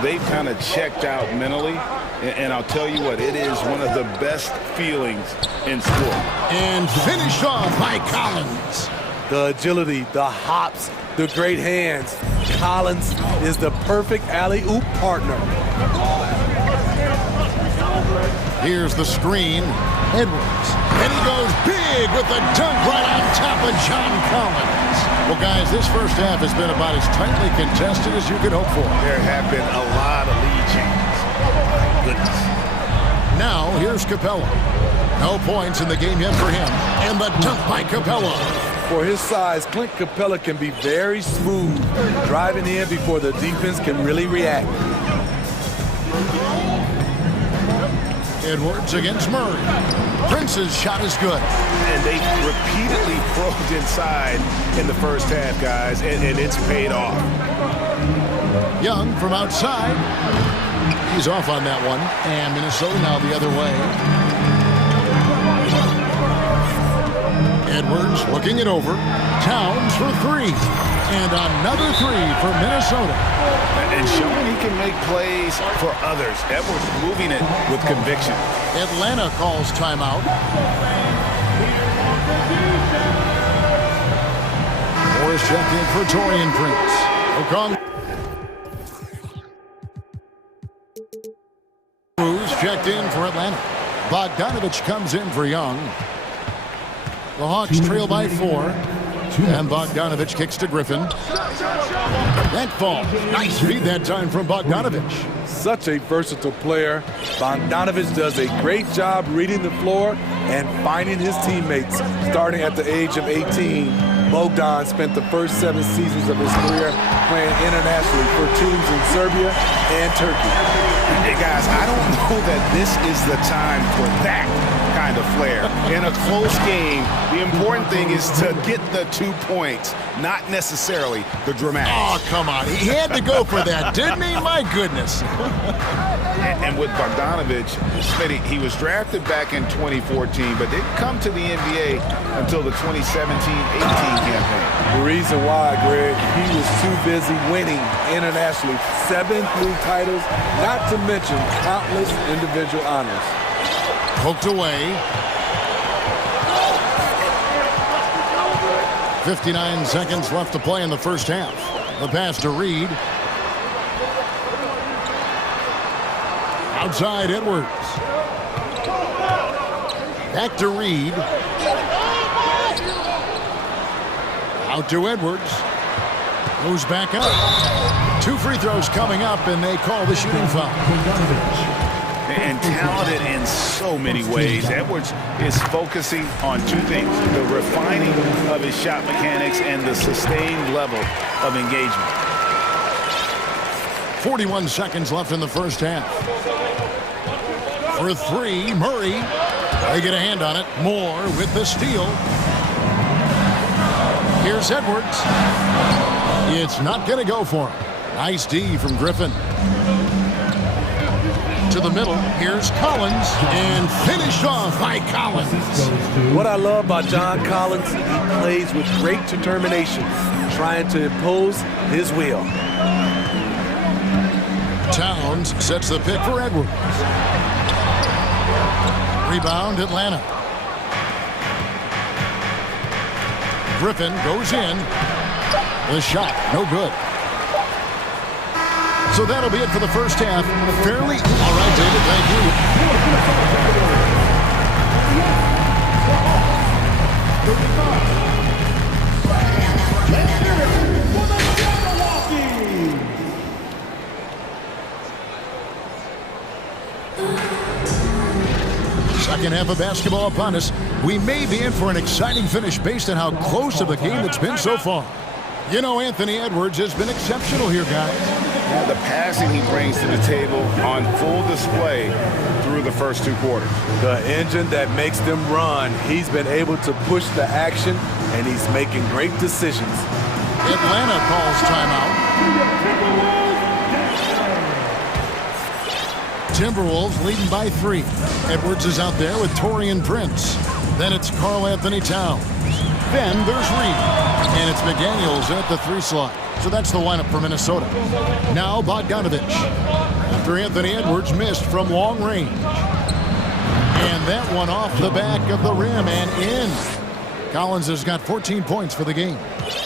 They've kind of checked out mentally. And I'll tell you what, it is one of the best feelings in sport. And finished off by Collins. The agility, the hops, the great hands. Collins is the perfect alley-oop partner. Here's the screen. Edwards. And he goes big with the dunk right on top of John Collins. Well, guys, this first half has been about as tightly contested as you could hope for. There have been a lot of lead changes. Goodness. Now, here's Capella. No points in the game yet for him. And the dunk by Capella. For his size, Clint Capella can be very smooth, driving in before the defense can really react. Edwards against Murray. Prince's shot is good. And they repeatedly probed inside in the first half, guys, and it's paid off. Young from outside. He's off on that one. And Minnesota now the other way. Edwards looking it over. Towns for 3. And another 3 for Minnesota. And showing he can make plays for others. Edwards moving it with conviction. Atlanta calls timeout. Morris checked in for Torian Prince. Okong. Cruz checked in for Atlanta. Bogdanovich comes in for Young. The Hawks trail by 4. And Bogdanovich kicks to Griffin. That falls. Nice feed that time from Bogdanovich. Such a versatile player. Bogdanovich does a great job reading the floor and finding his teammates. Starting at the age of 18, Bogdan spent the first 7 seasons of his career playing internationally for teams in Serbia and Turkey. Hey guys, I don't know that this is the time for that kind of flair. In a close game, the important thing is to get the 2 points, not necessarily the dramatics. Oh, come on. He had to go for that, didn't he? My goodness. And with Bogdanovich, Smitty, he was drafted back in 2014, but didn't come to the NBA until the 2017-18 campaign. The reason why, Greg, he was too busy winning internationally. 7 league titles, not to mention countless individual honors. Poked away. 59 seconds left to play in the first half. The pass to Reed. Outside Edwards. Back to Reed. Out to Edwards. Goes back up. 2 free throws coming up, and they call the shooting foul. And talented in so many ways. Edwards is focusing on 2 things: the refining of his shot mechanics and the sustained level of engagement. 41 seconds left in the first half. For 3, Murray. They get a hand on it. Moore with the steal. Here's Edwards. It's not going to go for him. Nice D from Griffin. To the middle. Here's Collins. And finished off by Collins. What I love about John Collins, he plays with great determination, trying to impose his will. Towns sets the pick for Edwards. Rebound, Atlanta. Griffin goes in. The shot, no good. So that'll be it for the first half. Fairly. All right, David, thank Second half of basketball upon us. We may be in for an exciting finish based on how close of the game it's been so far. You know, Anthony Edwards has been exceptional here, guys. Yeah, the passing he brings to the table on full display through the first 2 quarters. The engine that makes them run. He's been able to push the action, and he's making great decisions. Atlanta calls timeout. Timberwolves leading by 3. Edwards is out there with Taurean Prince. Then it's Karl Anthony Towns. Then there's Reed. And it's McDaniels at the 3 slot. So that's the lineup for Minnesota. Now Bogdanovich. After Anthony Edwards missed from long range. And that one off the back of the rim and in. Collins has got 14 points for the game.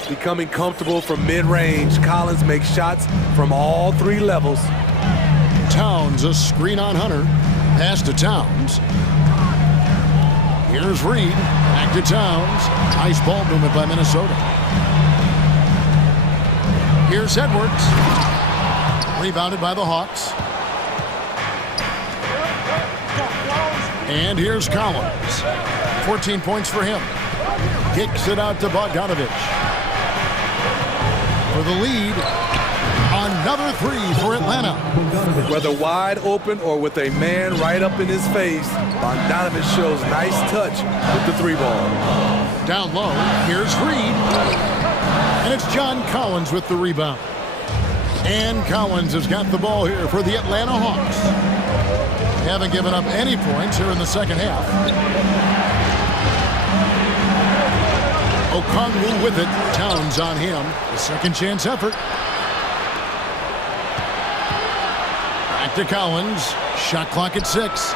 Becoming comfortable from mid-range, Collins makes shots from all 3 levels. Towns, a screen on Hunter. Pass to Towns. Here's Reed. Back to Towns. Nice ball movement by Minnesota. Here's Edwards. Rebounded by the Hawks. And here's Collins. 14 points for him. Kicks it out to Bogdanovich. For the lead. Another 3 for Atlanta. Whether wide open or with a man right up in his face, Bogdanovich shows nice touch with the 3 ball. Down low, here's Reed. And it's John Collins with the rebound. And Collins has got the ball here for the Atlanta Hawks. They haven't given up any points here in the second half. Okongwu with it. Towns on him. The second chance effort. Back to Collins. Shot clock at 6.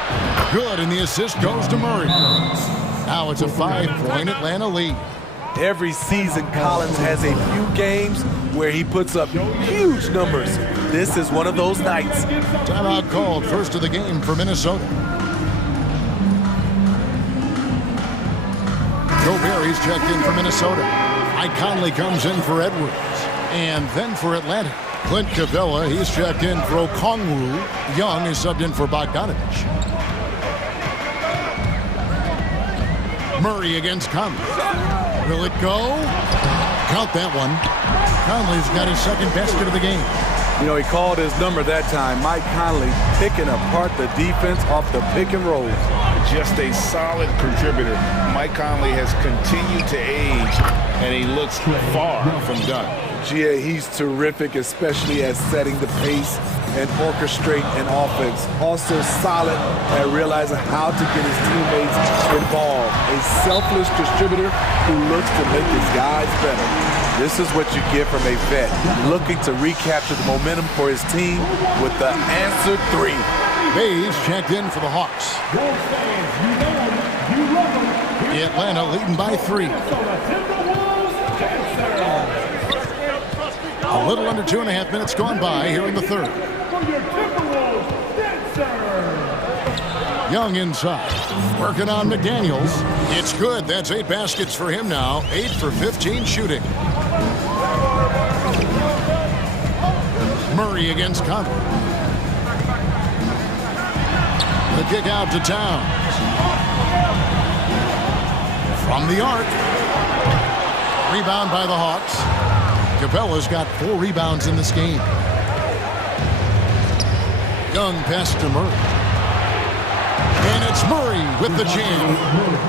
Good, and the assist goes to Murray. Now it's a 5-point Atlanta lead. Every season, Collins has a few games where he puts up huge numbers. This is one of those nights. Timeout called, first of the game for Minnesota. Goberry's checked in for Minnesota. Mike Conley comes in for Edwards. And then for Atlanta, Clint Capella, he's checked in for Okongwu. Young is subbed in for Bogdanovich. Murray against Conley. Will it go? Count that one. Conley's got his second basket of the game. You know, he called his number that time. Mike Conley picking apart the defense off the pick and roll. Just a solid contributor. Mike Conley has continued to age, and he looks far from done. Yeah, he's terrific, especially at setting the pace and orchestrate an offense. Also solid at realizing how to get his teammates involved. A selfless distributor who looks to make his guys better. This is what you get from a vet, looking to recapture the momentum for his team with the answer three. Bays checked in for the Hawks. Atlanta leading by 3. A little under 2.5 minutes gone by here in the third. Young inside, working on McDaniels. It's good. That's 8 baskets for him now. 8 for 15 shooting. Murray against Conley. The kick out to Towns. From the arc. Rebound by the Hawks. Capella's got 4 rebounds in this game. Young pass to Murray. And it's Murray with the jam.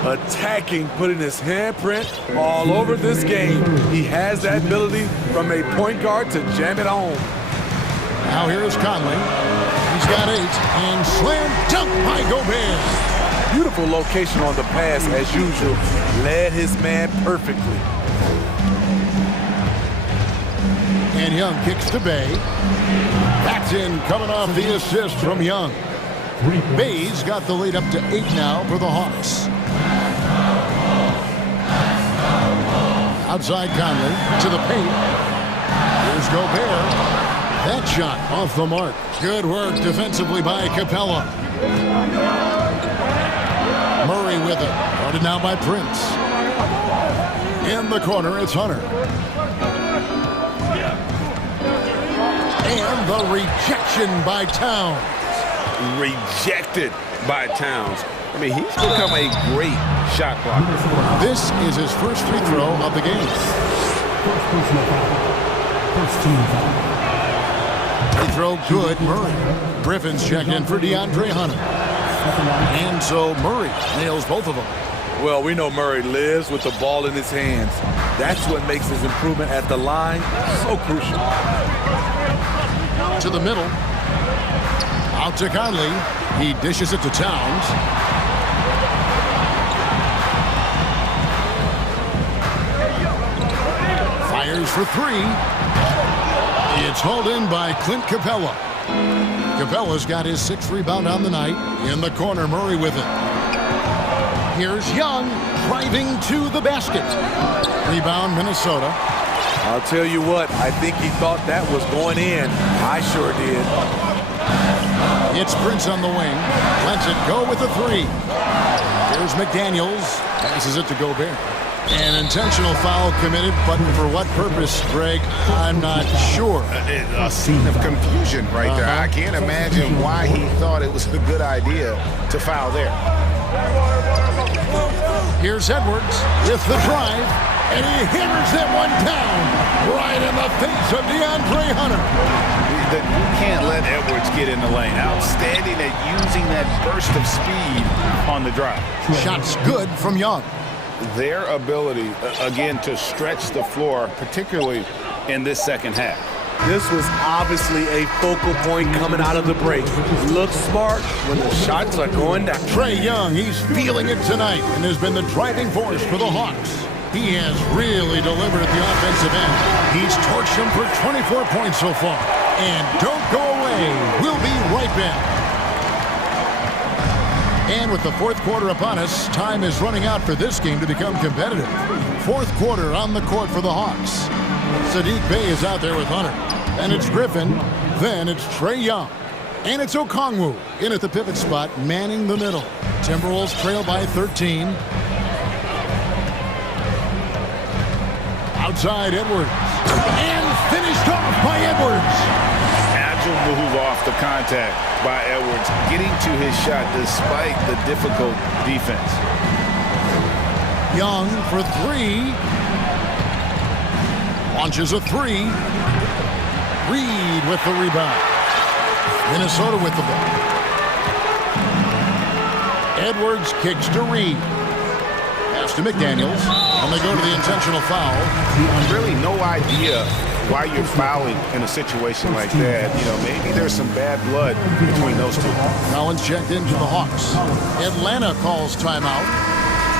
Attacking, putting his handprint all over this game. He has that ability from a point guard to jam it home. Now here's Conley. He's got 8. And slam dunk by Gobert. Beautiful location on the pass as usual. Led his man perfectly. And Young kicks to Bay. That's in, coming off the assist from Young. Bay's got the lead up to 8 now for the Hawks. Outside Conley to the paint. Here's Gobert. That shot off the mark. Good work defensively by Capella. Murray with it. Guarded now by Prince. In the corner, it's Hunter. And the rejection by Towns. Rejected by Towns. I mean, he's become a great shot blocker. This is his first free throw of the game. First personal foul. First team foul. Free throw good, Murray. Griffin's checked in for DeAndre Hunter. And so Murray nails both of them. Well, we know Murray lives with the ball in his hands. That's what makes his improvement at the line so crucial. To the middle. Out to Conley. He dishes it to Towns. Fires for 3. It's hauled in by Clint Capella. Capella's got his 6th rebound on the night. In the corner, Murray with it. Here's Young driving to the basket. Rebound, Minnesota. I'll tell you what, I think he thought that was going in. I sure did. It's Prince on the wing. Lets it go with a 3. Here's McDaniels. Passes it to Gobert. An intentional foul committed, but for what purpose, Greg? I'm not sure. A scene of confusion right there. I can't imagine why he thought it was a good idea to foul there. Here's Edwards with the drive, and he hammers that one down right in the face of DeAndre Hunter. You can't let Edwards get in the lane. Outstanding at using that burst of speed on the drive. Shots good from Young. Their ability, again, to stretch the floor, particularly in this second half. This was obviously a focal point coming out of the break. Looks smart when the shots are going down. Trae Young, he's feeling it tonight and has been the driving force for the Hawks. He has really delivered at the offensive end. He's torched them for 24 points so far. And don't go away. We'll be right back. And with the fourth quarter upon us, time is running out for this game to become competitive. Fourth quarter on the court for the Hawks. Sadiq Bey is out there with Hunter. Then it's Griffin. Then it's Trae Young. And it's Okongwu in at the pivot spot, manning the middle. Timberwolves trail by 13. Outside Edwards. And finished off by Edwards. Agile move off the contact by Edwards, getting to his shot despite the difficult defense. Young for three. Launches a three. Reed with the rebound. Minnesota with the ball. Edwards kicks to Reed. Pass to McDaniels. And they go to the intentional foul. Really no idea why you're fouling in a situation like that. You know, maybe there's some bad blood between those two. Collins checked into the Hawks. Atlanta calls timeout.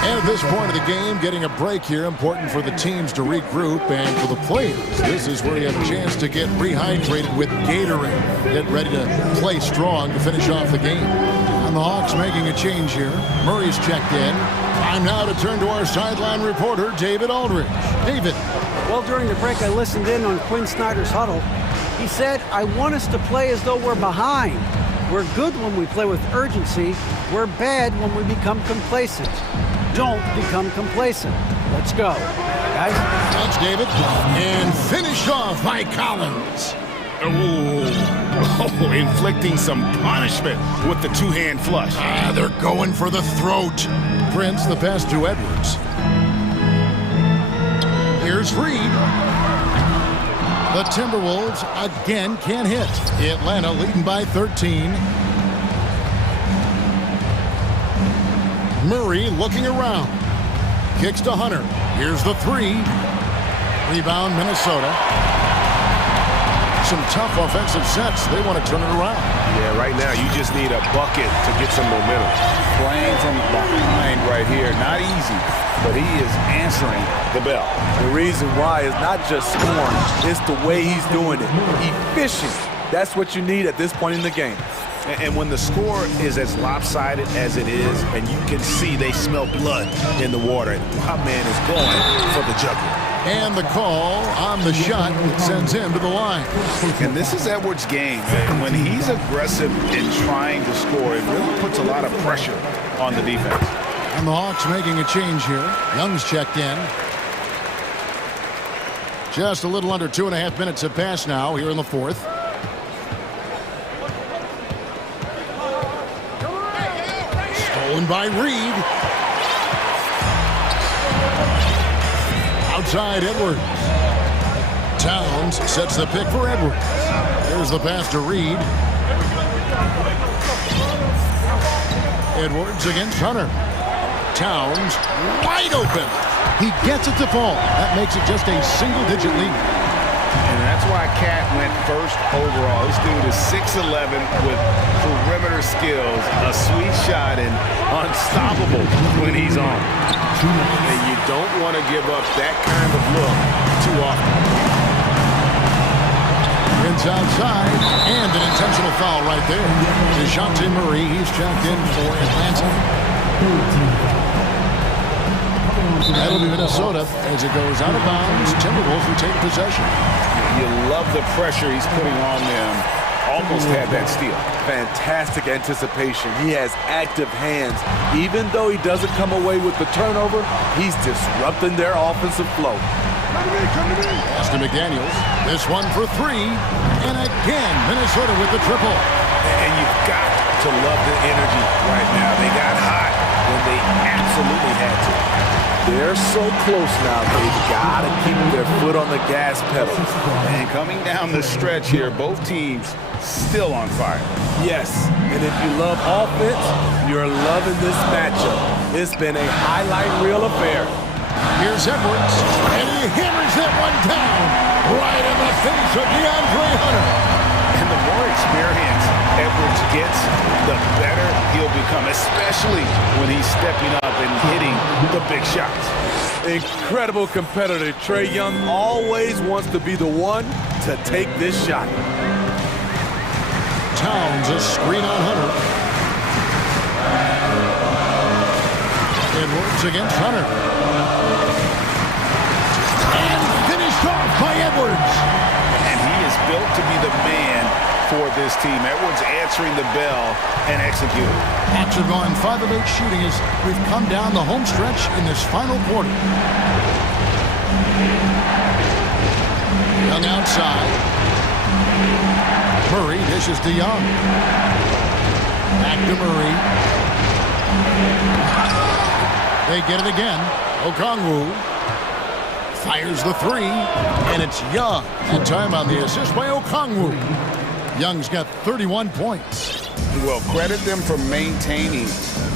And at this point of the game, getting a break here, important for the teams to regroup, and for the players, this is where you have a chance to get rehydrated with Gatorade. Get ready to play strong to finish off the game. And the Hawks making a change here. Murray's checked in. Time now to turn to our sideline reporter, David Aldridge. David. Well, during the break, I listened in on Quinn Snyder's huddle. He said, I want us to play as though we're behind. We're good when we play with urgency. We're bad when we become complacent. Don't become complacent. Let's go. Guys? Thanks, David. And finished off by Collins. Oh, inflicting some punishment with the two-hand flush. They're going for the throat. Prince, the pass to Edwards. Here's Reed. The Timberwolves again can't hit. Atlanta leading by 13. Murray looking around. Kicks to Hunter. Here's the three. Rebound, Minnesota. Some tough offensive sets. They want to turn it around. Yeah, right now you just need a bucket to get some momentum. Playing from behind right here, not easy, but he is answering the bell. The reason why is not just scoring, it's the way he's doing it. Efficient. That's what you need at this point in the game. And when the score is as lopsided as it is, and you can see they smell blood in the water, my man is going for the jugular. And the call on the shot that sends him to the line. And this is Edwards' game. And when he's aggressive in trying to score, it really puts a lot of pressure on the defense. And the Hawks making a change here. Young's checked in. Just a little under 2.5 minutes have passed now here in the fourth. Stolen by Reed. Outside Edwards. Towns sets the pick for Edwards. There's the pass to Reed. Edwards against Hunter. Towns wide open. He gets it to fall. That makes it just a single-digit lead. And that's why Cat went first overall. This dude is 6'11" with perimeter skills, a sweet shot, and unstoppable when he's on. And you don't want to give up that kind of look too often. Prince outside, and an intentional foul right there. DeJounte Murray, he's checked in for Atlanta. That'll be Minnesota as it goes out of bounds. Timberwolves retain possession. You love the pressure he's putting on them. Almost had that steal. Fantastic anticipation. He has active hands. Even though he doesn't come away with the turnover, he's disrupting their offensive flow. Pass to McDaniels. This one for three. And again, Minnesota with the triple. And you've got to love the energy right now. They got hot when they absolutely had to. They're so close now. They've got to keep their foot on the gas pedal. And coming down the stretch here, both teams still on fire. Yes, and if you love offense, you're loving this matchup. It's been a highlight reel affair. Here's Edwards, and he hammers that one down right in the face of DeAndre Hunter. And the more experience Edwards gets, the better he'll become, especially when he's stepping up and hitting the big shots. Incredible competitor. Trae Young always wants to be the one to take this shot. Towns a screen on Hunter. Edwards against Hunter. And finished off by Edwards. And he is built to be the man for this team. Edwards answering the bell and executing. Hawks are going 5 of 8 shooting as we've come down the home stretch in this final quarter. Young outside. Murray dishes to Young. Back to Murray. They get it again. Okongwu fires the three, and it's Young. And time on the assist by Okongwu. Young's got 31 points. Well, credit them for maintaining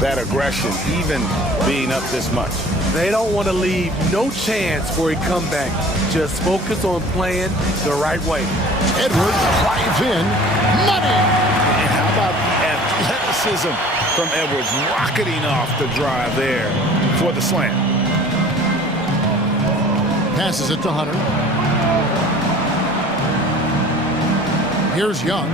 that aggression, even being up this much. They don't want to leave no chance for a comeback. Just focus on playing the right way. Edwards drives in. Money! And how about the athleticism from Edwards rocketing off the drive there for the slam. Passes it to Hunter. Here's Young.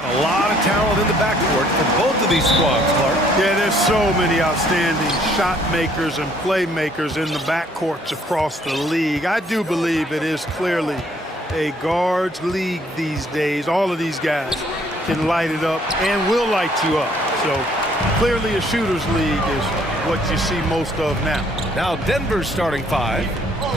A lot of talent in the backcourt for both of these squads, Clark. Yeah, there's so many outstanding shot makers and playmakers in the backcourts across the league. I do believe it is clearly a guards league these days. All of these guys can light it up and will light you up. So clearly a shooter's league is what you see most of now. Now Denver's starting five.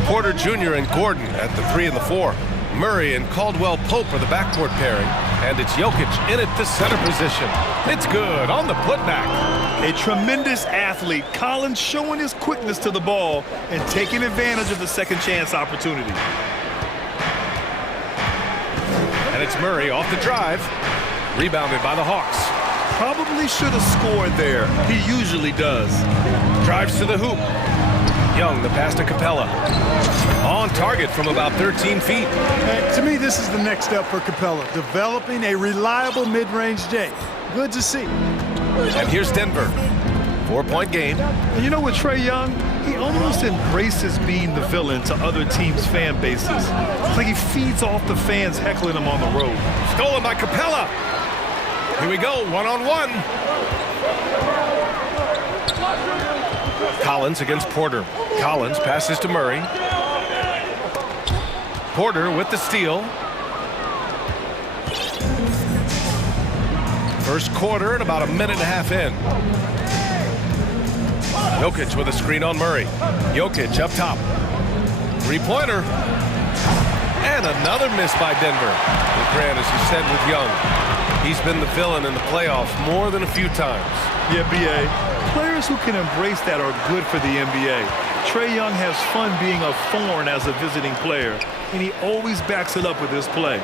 Porter Jr. and Gordon at the 3 and the 4. Murray and Caldwell Pope are the backcourt pairing. And it's Jokic in at the center position. It's good on the putback. A tremendous athlete. Collins showing his quickness to the ball and taking advantage of the second chance opportunity. And it's Murray off the drive. Rebounded by the Hawks. Probably should have scored there. He usually does. Drives to the hoop. Young, the pass to Capella. On target from about 13 feet. And to me, this is the next step for Capella, developing a reliable mid-range J. Good to see. And here's Denver. 4-point game. And you know what, Trae Young? He almost embraces being the villain to other teams' fan bases. It's like he feeds off the fans heckling him on the road. Stolen by Capella. Here we go, one-on-one. Collins against Porter. Collins passes to Murray. Porter with the steal. First quarter and about a minute and a half in. Jokic with a screen on Murray. Jokic up top. Three-pointer. And another miss by Denver. Grant, as you said with Young, he's been the villain in the playoffs more than a few times. Yeah, B.A. Players who can embrace that are good for the NBA. Trae Young has fun being a thorn as a visiting player, and he always backs it up with his play.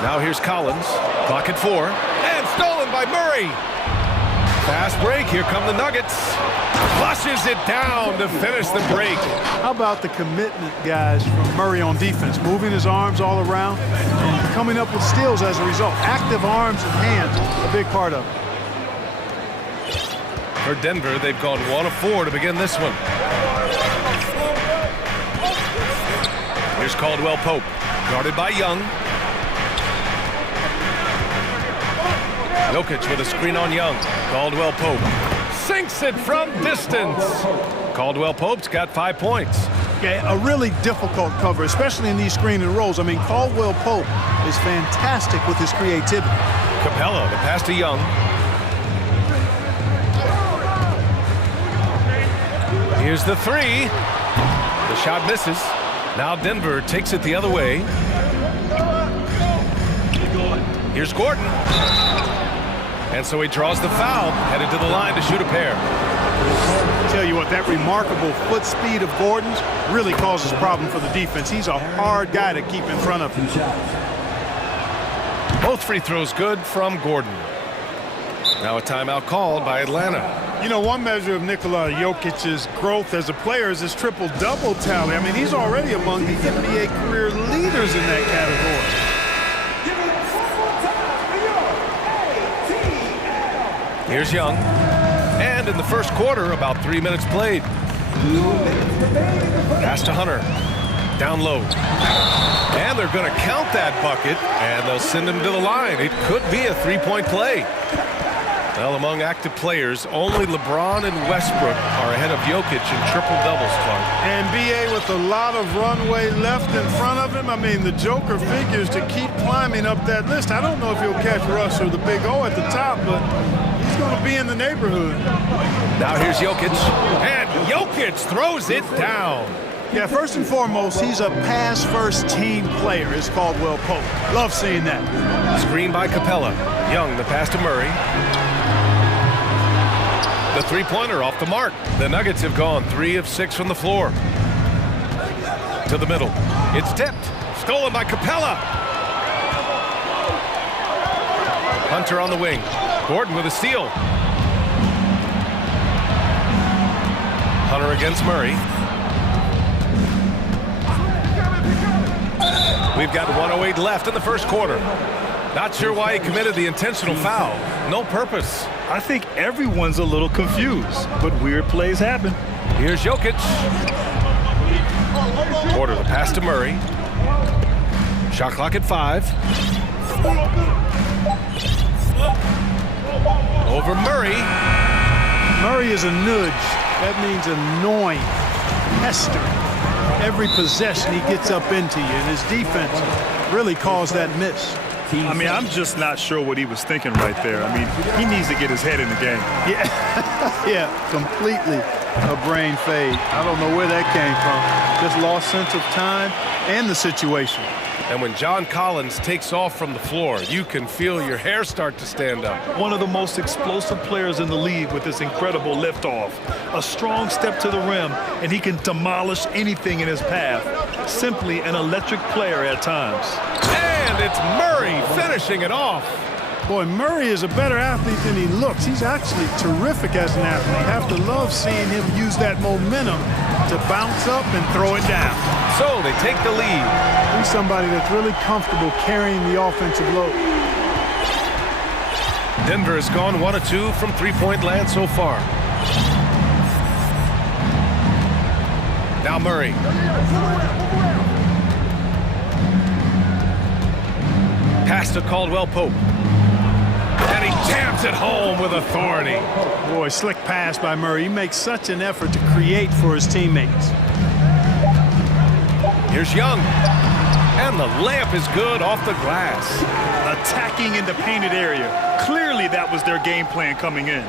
Now here's Collins. Clock at 4. And stolen by Murray. Fast break. Here come the Nuggets. Flushes it down to finish the break. How about the commitment, guys, from Murray on defense? Moving his arms all around and coming up with steals as a result. Active arms and hands, a big part of it. For Denver, they've gone 1 of 4 to begin this one. Here's Caldwell Pope, guarded by Young. Jokic with a screen on Young. Caldwell Pope sinks it from distance. Caldwell Pope's got 5 points. Yeah, a really difficult cover, especially in these screen and rolls. I mean, Caldwell Pope is fantastic with his creativity. Capella, the pass to Young. Here's the 3. The shot misses. Now Denver takes it the other way. Here's Gordon. And so he draws the foul, headed to the line to shoot a pair. Tell you what, that remarkable foot speed of Gordon's really causes problem for the defense. He's a hard guy to keep in front of him. Both free throws good from Gordon. Now a timeout called by Atlanta. You know, one measure of Nikola Jokic's growth as a player is his triple-double tally. I mean, he's already among the NBA career leaders in that category. Here's Young. And in the first quarter, about 3 minutes played. Pass to Hunter. Down low. And they're going to count that bucket, and they'll send him to the line. It could be a three-point play. Well, among active players, only LeBron and Westbrook are ahead of Jokic in triple-doubles, Clark. And B.A. with a lot of runway left in front of him. I mean, the Joker figures to keep climbing up that list. I don't know if he'll catch Russ or the Big O at the top, but he's going to be in the neighborhood. Now here's Jokic. And Jokic throws it down. Yeah, first and foremost, he's a pass-first team player, is Caldwell Pope. Love seeing that. Screen by Capella. Young, the pass to Murray. The three-pointer off the mark. The Nuggets have gone 3 of 6 from the floor. To the middle. It's tipped. Stolen by Capella. Hunter on the wing. Gordon with a steal. Hunter against Murray. We've got 1:08 left in the first quarter. Not sure why he committed the intentional foul. No purpose. I think everyone's a little confused, but weird plays happen. Here's Jokic. Porter, the pass to Murray. Shot clock at 5. Over Murray. Murray is a nudge. That means annoying, pestering. Every possession he gets up into you, and his defense really caused that miss. I mean, I'm just not sure what he was thinking right there. I mean, he needs to get his head in the game. Yeah, yeah, completely a brain fade. I don't know where that came from. Just lost sense of time and the situation. And when John Collins takes off from the floor, you can feel your hair start to stand up. One of the most explosive players in the league with this incredible liftoff. A strong step to the rim, and he can demolish anything in his path. Simply an electric player at times. And it's Murray finishing it off. Boy, Murray is a better athlete than he looks. He's actually terrific as an athlete. I have to love seeing him use that momentum to bounce up and throw it down. So they take the lead. He's somebody that's really comfortable carrying the offensive load. Denver has gone 1 of 2 from three-point land so far. Now Murray. Pass to Caldwell-Pope. And he jams it home with authority. Boy, slick pass by Murray. He makes such an effort to create for his teammates. Here's Young. And the layup is good off the glass. Attacking in the painted area. Clearly that was their game plan coming in.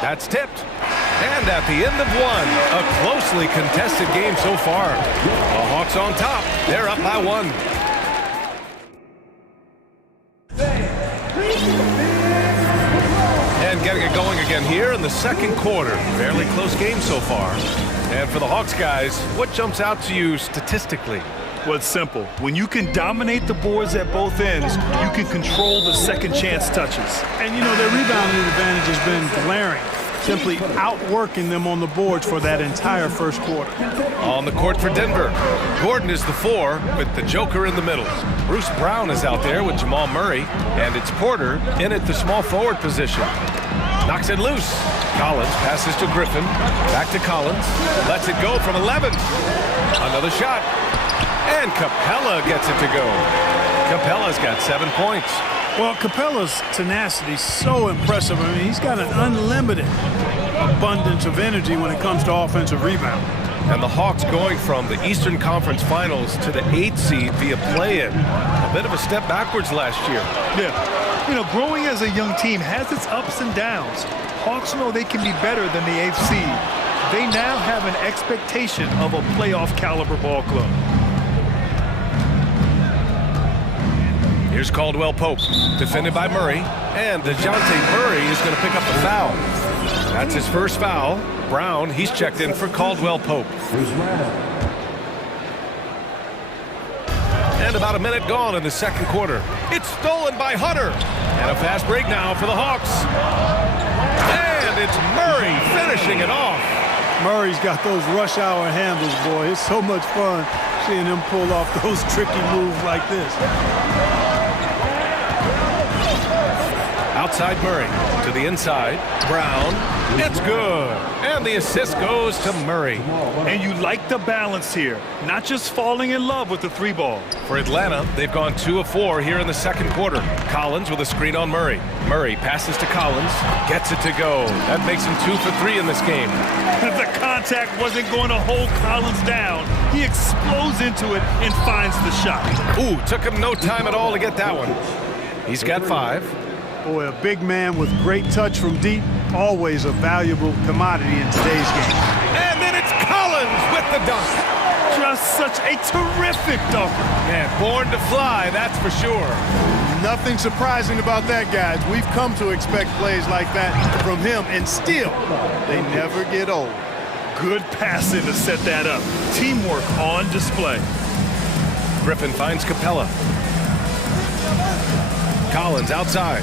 That's tipped. And at the end of one, a closely contested game so far. The Hawks on top. They're up by 1. And getting it going again here in the second quarter. Fairly close game so far. And for the Hawks guys, what jumps out to you statistically? Well, it's simple. When you can dominate the boards at both ends, you can control the second chance touches. And you know, their rebounding advantage has been glaring. Simply outworking them on the boards for that entire first quarter. On the court for Denver, Gordon is the 4 with the Joker in the middle. Bruce Brown is out there with Jamal Murray, and it's Porter in at the small forward position. Knocks it loose. Collins passes to Griffin. Back to Collins. Lets it go from 11. Another shot. And Capella gets it to go. Capella's got 7 points. Well, Capella's tenacity is so impressive. I mean, he's got an unlimited abundance of energy when it comes to offensive rebound. And the Hawks going from the Eastern Conference Finals to the 8th seed via play-in. A bit of a step backwards last year. Yeah. You know, growing as a young team has its ups and downs. Hawks know they can be better than the 8th seed. They now have an expectation of a playoff caliber ball club. Here's Caldwell-Pope, defended by Murray, and DeJounte Murray is going to pick up the foul. That's his first foul. Brown, he's checked in for Caldwell-Pope. And about a minute gone in the second quarter. It's stolen by Hunter. And a fast break now for the Hawks. And it's Murray finishing it off. Murray's got those rush hour handles, boy. It's so much fun seeing him pull off those tricky moves like this. Outside Murray to the inside. Brown. It's good. And the assist goes to Murray. And you like the balance here. Not just falling in love with the 3-ball. For Atlanta, they've gone 2 of 4 here in the second quarter. Collins with a screen on Murray. Murray passes to Collins. Gets it to go. That makes him 2 for 3 in this game. The contact wasn't going to hold Collins down. He explodes into it and finds the shot. Ooh, took him no time at all to get that one. He's got 5. Boy, a big man with great touch from deep, always a valuable commodity in today's game. And then it's Collins with the dunk. Just such a terrific dunk. Man, born to fly, that's for sure. Nothing surprising about that, guys. We've come to expect plays like that from him, and still, they never get old. Good passing to set that up. Teamwork on display. Griffin finds Capella. Collins outside.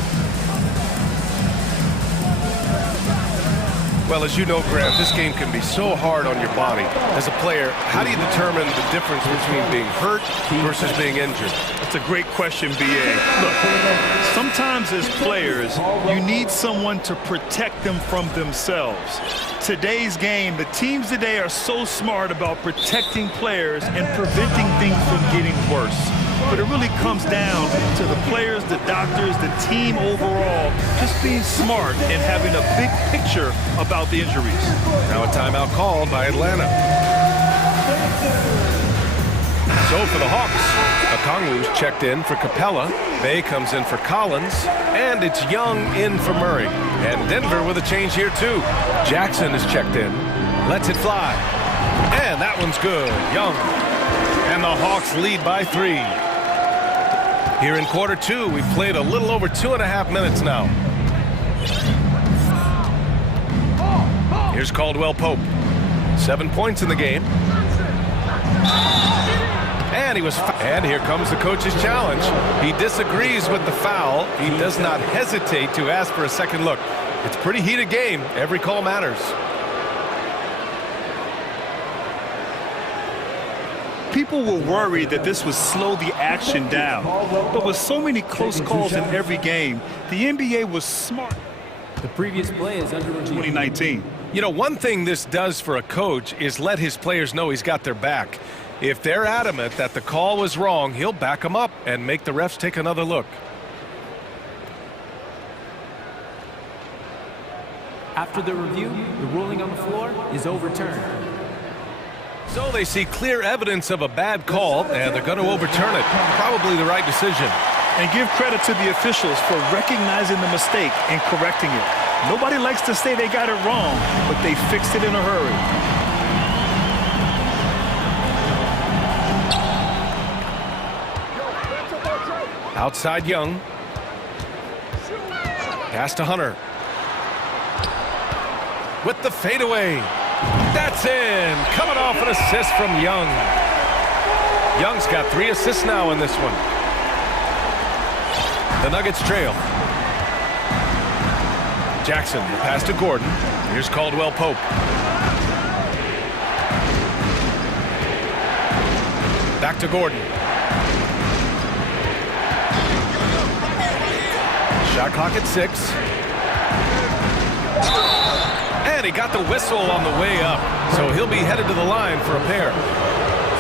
Well, as you know, Grant, this game can be so hard on your body. As a player, how do you determine the difference between being hurt versus being injured? That's a great question, B.A. Look, sometimes as players, you need someone to protect them from themselves. Today's game, the teams today are so smart about protecting players and preventing things from getting worse. but it really comes down to the players, the doctors, the team overall, just being smart and having a big picture about the injuries. Now a timeout called by Atlanta. So for the Hawks, Okongwu's checked in for Capella. Bay comes in for Collins. And it's Young in for Murray. And Denver with a change here too. Jackson is checked in. Lets it fly. And that one's good. Young. And the Hawks lead by 3. Here in quarter 2, we've played a little over 2.5 minutes now. Here's Caldwell Pope. 7 points in the game. And here comes the coach's challenge. He disagrees with the foul. He does not hesitate to ask for a second look. It's a pretty heated game. Every call matters. People were worried that this would slow the action down. But with so many close calls in every game, the NBA was smart. The previous play is under review. 2019. You know, one thing this does for a coach is let his players know he's got their back. If they're adamant that the call was wrong, he'll back them up and make the refs take another look. After the review, the ruling on the floor is overturned. So they see clear evidence of a bad call, and they're going to overturn it. Probably the right decision. And give credit to the officials for recognizing the mistake and correcting it. Nobody likes to say they got it wrong, but they fixed it in a hurry. Outside Young. Pass to Hunter. With the fadeaway. That's in. Coming off an assist from Young. Young's got 3 assists now in this one. The Nuggets trail. Jackson, the pass to Gordon. Here's Caldwell Pope. Back to Gordon. Shot clock at 6. And he got the whistle on the way up. So he'll be headed to the line for a pair.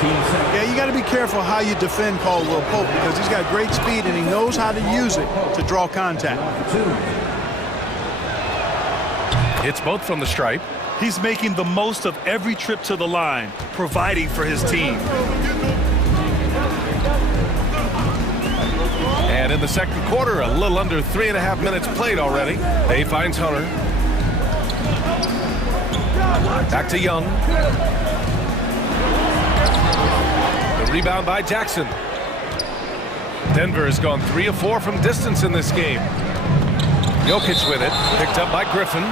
Yeah, you got to be careful how you defend Caldwell Pope because he's got great speed and he knows how to use it to draw contact. It's both from the stripe. He's making the most of every trip to the line, providing for his team. And in the second quarter, a little under 3.5 minutes played already. Bay finds Hunter. Back to Young. The rebound by Jackson. Denver has gone 3 of 4 from distance in this game. Jokic with it, picked up by Griffin.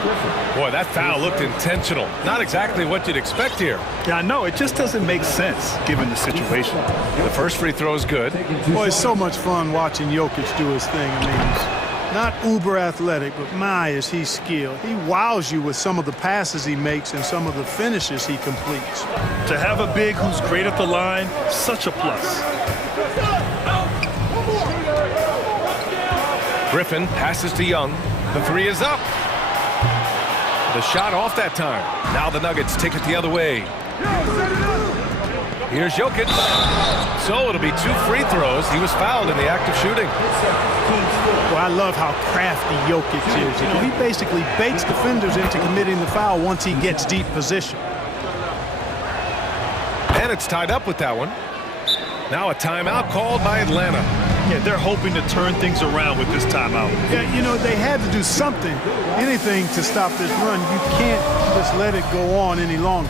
Boy, that foul looked intentional. Not exactly what you'd expect here. Yeah, I know. It just doesn't make sense given the situation. The first free throw is good. Boy, it's so much fun watching Jokic do his thing. I mean, he's not uber athletic, but my, is he skilled. He wows you with some of the passes he makes and some of the finishes he completes. To have a big who's great at the line, such a plus. Griffin passes to Young. The 3 is up. The shot off that time. Now the Nuggets take it the other way. Here's Jokic. So it'll be 2 free throws. He was fouled in the act of shooting. Well, I love how crafty Jokic is. You know, he basically baits defenders into committing the foul once he gets deep position. And it's tied up with that one. Now a timeout called by Atlanta. Yeah, they're hoping to turn things around with this timeout. Yeah, you know, they had to do something, anything to stop this run. You can't just let it go on any longer.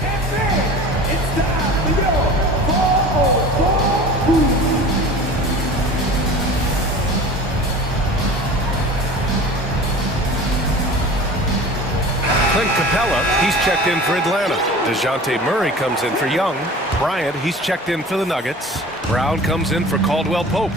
Clint Capella, he's checked in for Atlanta. DeJounte Murray comes in for Young. Bryant, he's checked in for the Nuggets. Brown comes in for Caldwell Pope.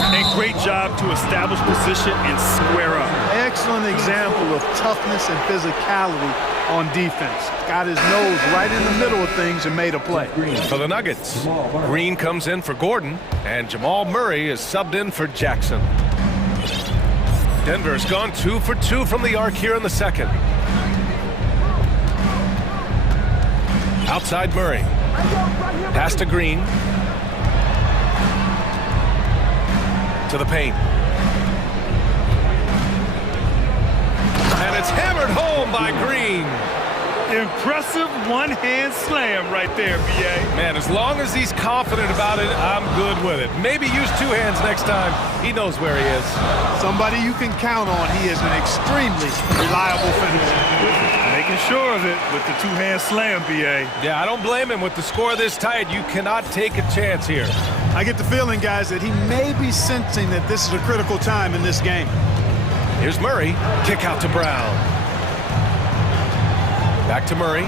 And great job to establish position and square up. Excellent example of toughness and physicality on defense. Got his nose right in the middle of things and made a play. For the Nuggets, Green comes in for Gordon, and Jamal Murray is subbed in for Jackson. Denver's gone 2 for 2 from the arc here in the second. Outside Murray. Pass to Green. to the paint. And it's hammered home by Green. Impressive one-hand slam right there, B.A. Man, as long as he's confident about it, I'm good with it. Maybe use two hands next time. He knows where he is. Somebody you can count on. He is an extremely reliable finisher. Making sure of it with the two-hand slam, B.A. Yeah, I don't blame him. With the score this tight, you cannot take a chance here. I get the feeling, guys, that he may be sensing that this is a critical time in this game. Here's Murray. Kick out to Brown. Back to Murray.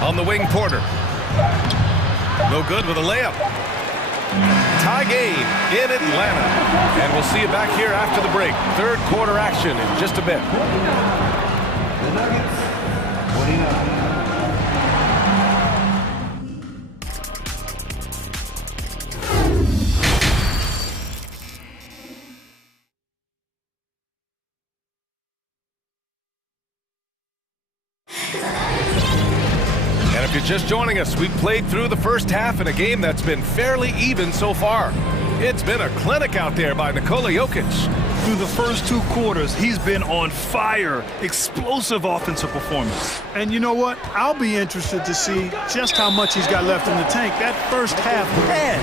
On the wing, Porter. No good with a layup. Tie game in Atlanta. And we'll see you back here after the break. Third quarter action in just a bit. The Nuggets, 29. And if you're just joining us, we've played through the first half in a game that's been fairly even so far. It's been a clinic out there by Nikola Jokic. Through the first two quarters, he's been on fire. Explosive offensive performance. And you know what? I'll be interested to see just how much he's got left in the tank. That first half had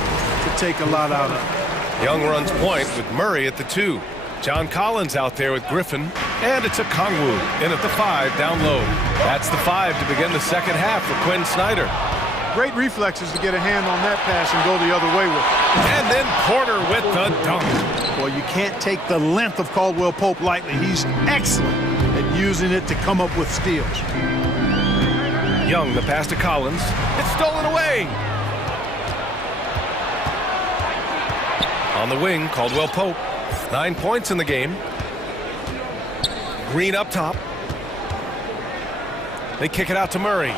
to take a lot out of it. Young runs point with Murray at the 2. John Collins out there with Griffin. And it's a Kongwu in at the 5 down low. That's the 5 to begin the second half for Quinn Snyder. Great reflexes to get a hand on that pass and go the other way with it. And then Porter with the dunk. Well, you can't take the length of Caldwell Pope lightly. He's excellent at using it to come up with steals. Young, the pass to Collins. It's stolen away. On the wing, Caldwell Pope. 9 points in the game. Green up top. They kick it out to Murray.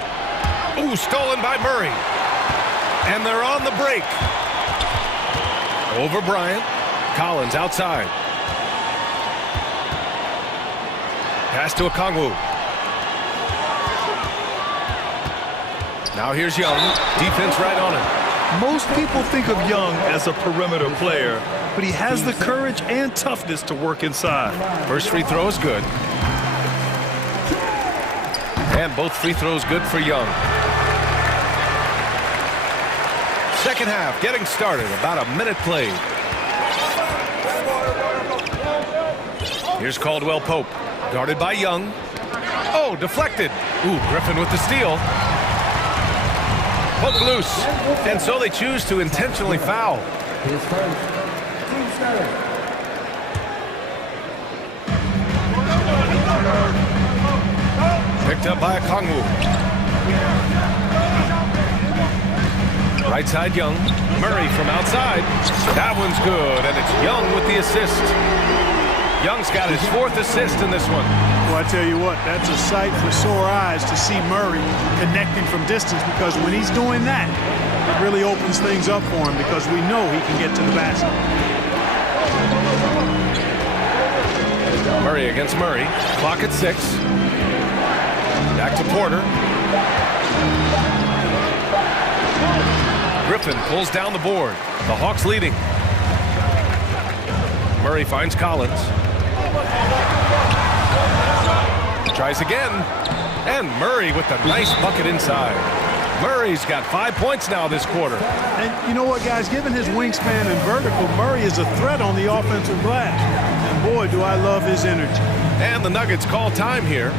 Ooh, stolen by Murray. And they're on the break. Over Bryant. Collins outside. Pass to Okongwu. Now here's Young. Defense right on him. Most people think of Young as a perimeter player, but he has the courage and toughness to work inside. First free throw is good. And both free throws good for Young. Second half getting started. About a minute played. Here's Caldwell Pope. Guarded by Young. Oh, deflected. Ooh, Griffin with the steal. Pope loose. And so they choose to intentionally foul. His first. Picked up by Okongwu. Right side, Young. Murray from outside. That one's good, and it's Young with the assist. Young's got his 4th assist in this one. Well, I tell you what, that's a sight for sore eyes to see Murray connecting from distance, because when he's doing that, it really opens things up for him, because we know he can get to the basket. Murray against Murray. Clock at 6. Back to Porter. Griffin pulls down the board. The Hawks leading. Murray finds Collins. Tries again. And Murray with the nice bucket inside. Murray's got 5 points now this quarter. And you know what, guys? Given his wingspan and vertical, Murray is a threat on the offensive glass. And boy, do I love his energy. And the Nuggets call time here.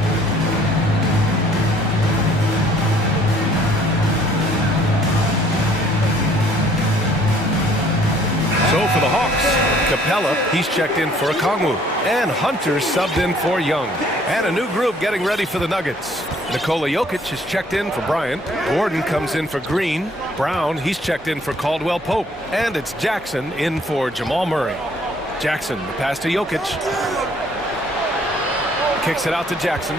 So for the Hawks, Capella, he's checked in for Okongwu. And Hunter subbed in for Young. And a new group getting ready for the Nuggets. Nikola Jokic is checked in for Bryant. Gordon comes in for Green. Brown, he's checked in for Caldwell Pope. And it's Jackson in for Jamal Murray. Jackson, the pass to Jokic. Kicks it out to Jackson.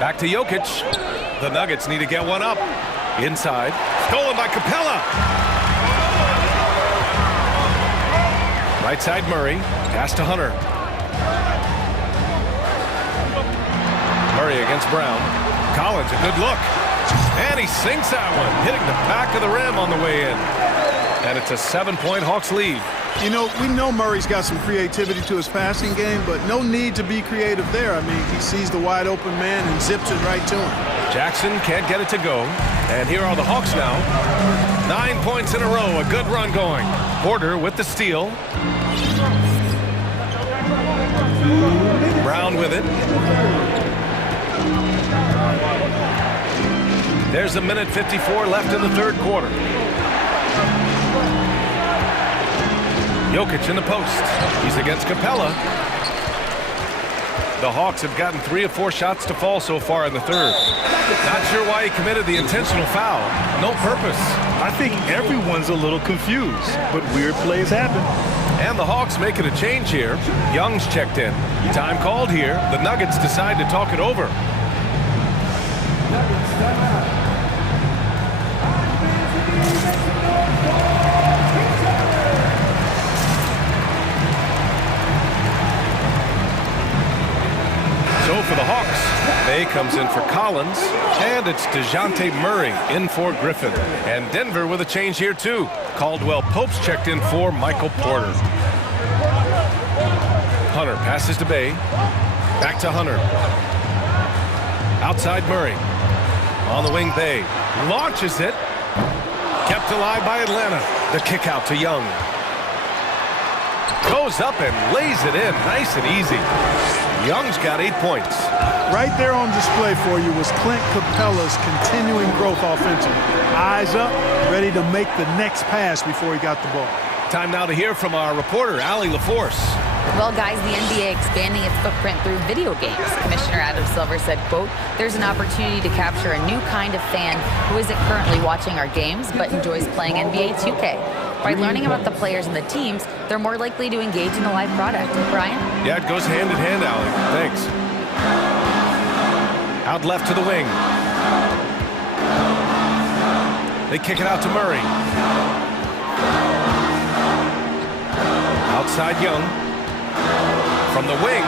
Back to Jokic. The Nuggets need to get one up. Inside. Stolen by Capella. Right side Murray. Pass to Hunter. Murray against Brown. Collins, a good look. And he sinks that one, hitting the back of the rim on the way in. And it's a 7-point Hawks lead. You know, we know Murray's got some creativity to his passing game, but no need to be creative there. I mean, he sees the wide open man and zips it right to him. Jackson can't get it to go. And here are the Hawks now. 9 points in a row, a good run going. Porter with the steal. Brown with it. There's a minute 54 left in the third quarter. Jokic in the post. He's against Capella. The Hawks have gotten 3 of 4 shots to fall so far in the third. Not sure why he committed the intentional foul. No purpose. I think everyone's a little confused, but weird plays happen. And the Hawks making a change here. Young's checked in. Time called here. The Nuggets decide to talk it over. So for the Hawks, May comes in for Collins, and it's DeJounte Murray in for Griffin. And Denver with a change here too. Caldwell Pope's checked in for Michael Porter. Hunter passes to Bay. Back to Hunter. Outside Murray. On the wing, Bay launches it. Kept alive by Atlanta. The kick out to Young. Goes up and lays it in. Nice and easy. Young's got 8 points. Right there on display for you was Clint Capella's continuing growth offensively. Eyes up, ready to make the next pass before he got the ball. Time now to hear from our reporter, Allie LaForce. Well, guys, the NBA expanding its footprint through video games. Commissioner Adam Silver said, quote, there's an opportunity to capture a new kind of fan who isn't currently watching our games but enjoys playing NBA 2K. By learning about the players and the teams, they're more likely to engage in the live product. Brian? Yeah, it goes hand in hand, Allie. Thanks. Out left to the wing. They kick it out to Murray. Outside Young. From the wing.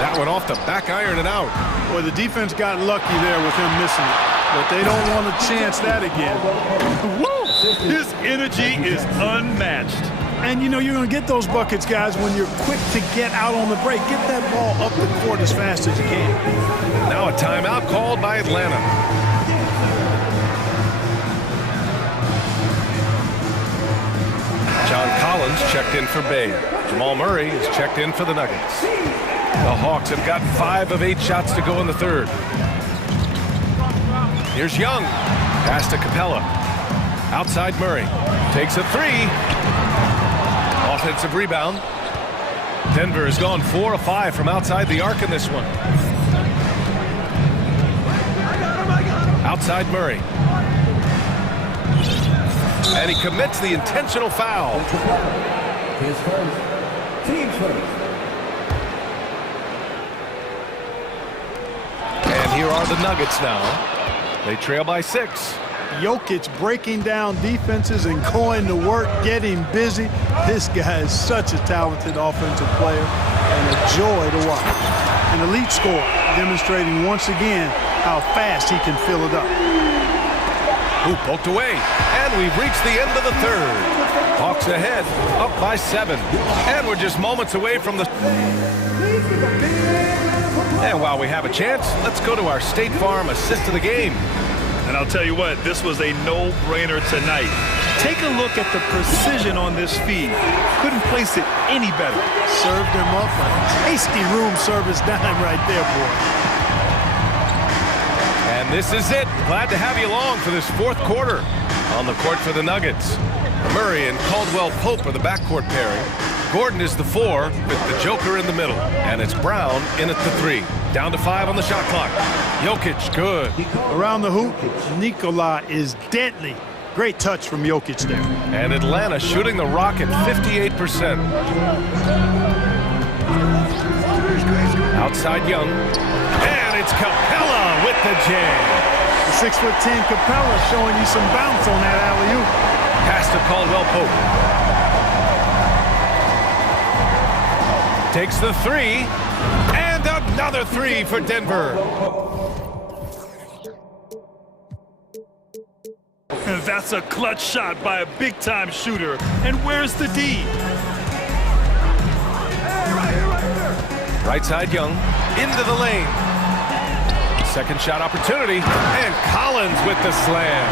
That went off the back iron and out. Boy, the defense got lucky there with him missing it. But they don't want to chance that again. Woo! His energy is unmatched. And, you know, you're going to get those buckets, guys, when you're quick to get out on the break. Get that ball up the court as fast as you can. Now a timeout called by Atlanta. John Collins checked in for Bay. Jamal Murray is checked in for the Nuggets. The Hawks have got 5 of 8 shots to go in the third. Here's Young. Pass to Capella. Outside Murray. Takes a 3. Offensive rebound. Denver has gone 4 of 5 from outside the arc in this one. Outside Murray. And he commits the intentional foul. His first. Team first. And here are the Nuggets now. They trail by 6. Jokic breaking down defenses and going to work, getting busy. This guy is such a talented offensive player and a joy to watch. An elite scorer, demonstrating once again how fast he can fill it up. Ooh, poked away, and we've reached the end of the third. Hawks ahead, up by 7. And we're just moments away from the... And while we have a chance, let's go to our State Farm assist of the game. And I'll tell you what, this was a no-brainer tonight. Take a look at the precision on this feed. Couldn't place it any better. Served him up a tasty room service dime right there, boy. And this is it. Glad to have you along for this fourth quarter. On the court for the Nuggets, Murray and Caldwell Pope are the backcourt pairing. Gordon is the 4 with the Joker in the middle. And it's Brown in at the 3. Down to 5 on the shot clock. Jokic, good. Around the hoop, Nikola is deadly. Great touch from Jokic there. And Atlanta shooting the rock at 58%. Outside Young. And it's Capella with the jam. The 6'10" Capella showing you some bounce on that alley-oop. Pass to Caldwell Pope. Takes the 3. And another 3 for Denver. that's a clutch shot by a big-time shooter. And where's the D? Right side, Young, into the lane. Second shot opportunity, and Collins with the slam.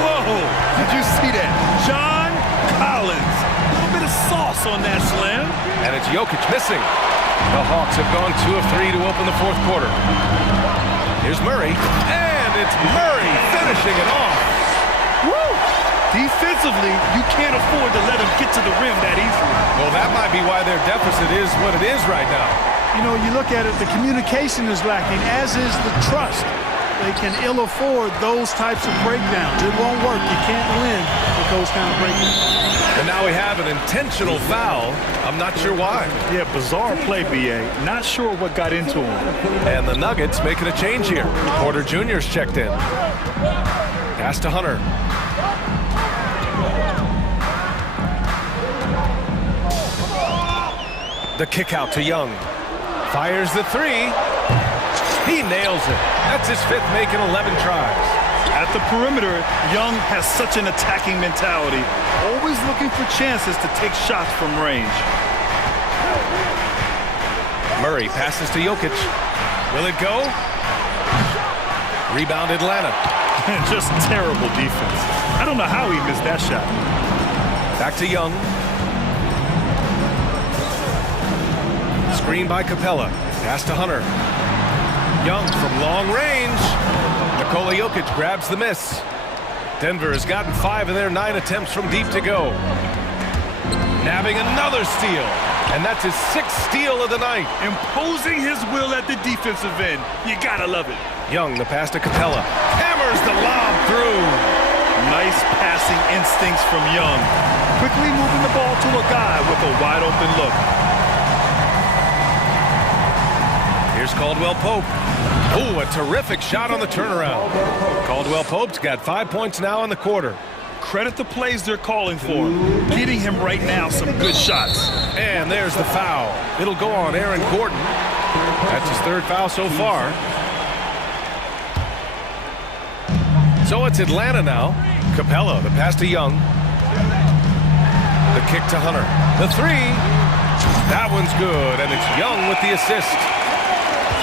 Whoa, did you see that? John Collins. A little bit of sauce on that slam. And it's Jokic missing. The Hawks have gone 2 of 3 to open the fourth quarter. Here's Murray, and it's Murray finishing it off. Woo! Defensively, you can't afford to let him get to the rim that easily. Well, that might be why their deficit is what it is right now. You know, you look at it, the communication is lacking, as is the trust. They can ill afford those types of breakdowns. It won't work. You can't win with those kind of breakdowns. And now we have an intentional foul. I'm not sure why. Yeah, bizarre play, B.A. Not sure what got into him. And the Nuggets making a change here. Porter Jr.'s checked in. Pass to Hunter. The kick out to Young. Fires the three. He nails it. That's his 5th, making 11 tries. At the perimeter, Young has such an attacking mentality, always looking for chances to take shots from range. Murray passes to Jokic. Will it go? Rebound Atlanta. Just terrible defense. I don't know how he missed that shot. Back to Young. Screen by Capella. Pass to Hunter. Young from long range. Nikola Jokic grabs the miss. Denver has gotten 5 of their 9 attempts from deep to go. Nabbing another steal. And that's his 6th steal of the night. Imposing his will at the defensive end. You gotta love it. Young, the pass to Capella. Hammers the lob through. Nice passing instincts from Young. Quickly moving the ball to a guy with a wide open look. Here's Caldwell Pope. Ooh, a terrific shot on the turnaround. Caldwell Pope's got 5 points now in the quarter. Credit the plays they're calling for. Getting him right now some good shots. And there's the foul. It'll go on Aaron Gordon. That's his 3rd foul so far. So it's Atlanta now. Capella, the pass to Young. The kick to Hunter. The 3. That one's good, and it's Young with the assist.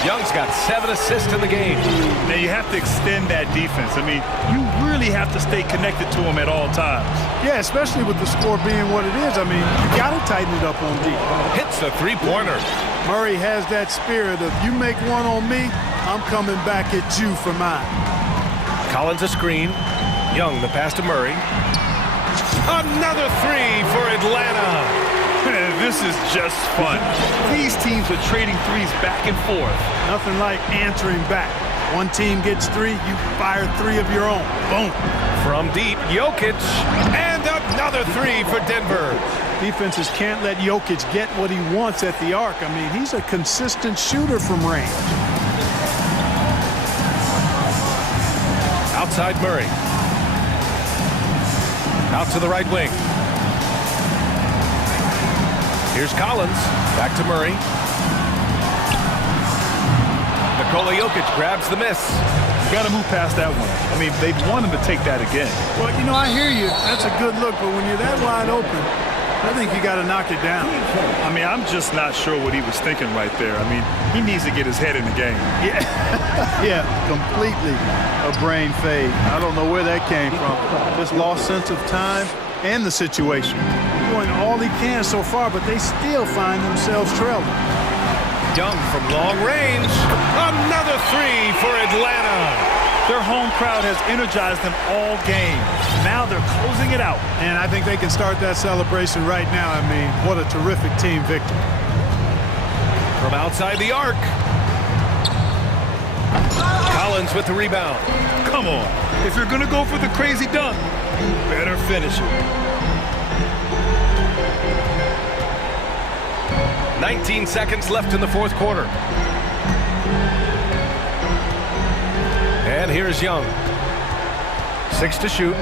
Young's got 7 assists in the game. Now you have to extend that defense. I mean, you really have to stay connected to him at all times. Yeah, especially with the score being what it is. I mean, you got to tighten it up on D. Hits the 3-pointer. Murray has that spirit of, you make one on me, I'm coming back at you for mine. Collins a screen. Young, the pass to Murray. Another 3 for Atlanta. This is just fun. These teams are trading threes back and forth. Nothing like answering back. One team gets 3, you fire 3 of your own. Boom. From deep, Jokic. And another 3 for Denver. Defenses can't let Jokic get what he wants at the arc. I mean, he's a consistent shooter from range. Outside Murray. Out to the right wing. Here's Collins. Back to Murray. Nikola Jokic grabs the miss. You got to move past that one. I mean, they want him to take that again. Well, you know, I hear you. That's a good look, but when you're that wide open, I think you got to knock it down. I mean, I'm just not sure what he was thinking right there. I mean, he needs to get his head in the game. Yeah, yeah, completely a brain fade. I don't know where that came from. Just lost sense of time and the situation. Doing all he can so far, but they still find themselves trailing. Young from long range. Another 3 for Atlanta. Their home crowd has energized them all game. Now they're closing it out. And I think they can start that celebration right now. I mean, what a terrific team victory. From outside the arc. Collins with the rebound. Come on. If you're going to go for the crazy dunk, you better finish it. 19 seconds left in the fourth quarter. And here's Young. 6 to shoot.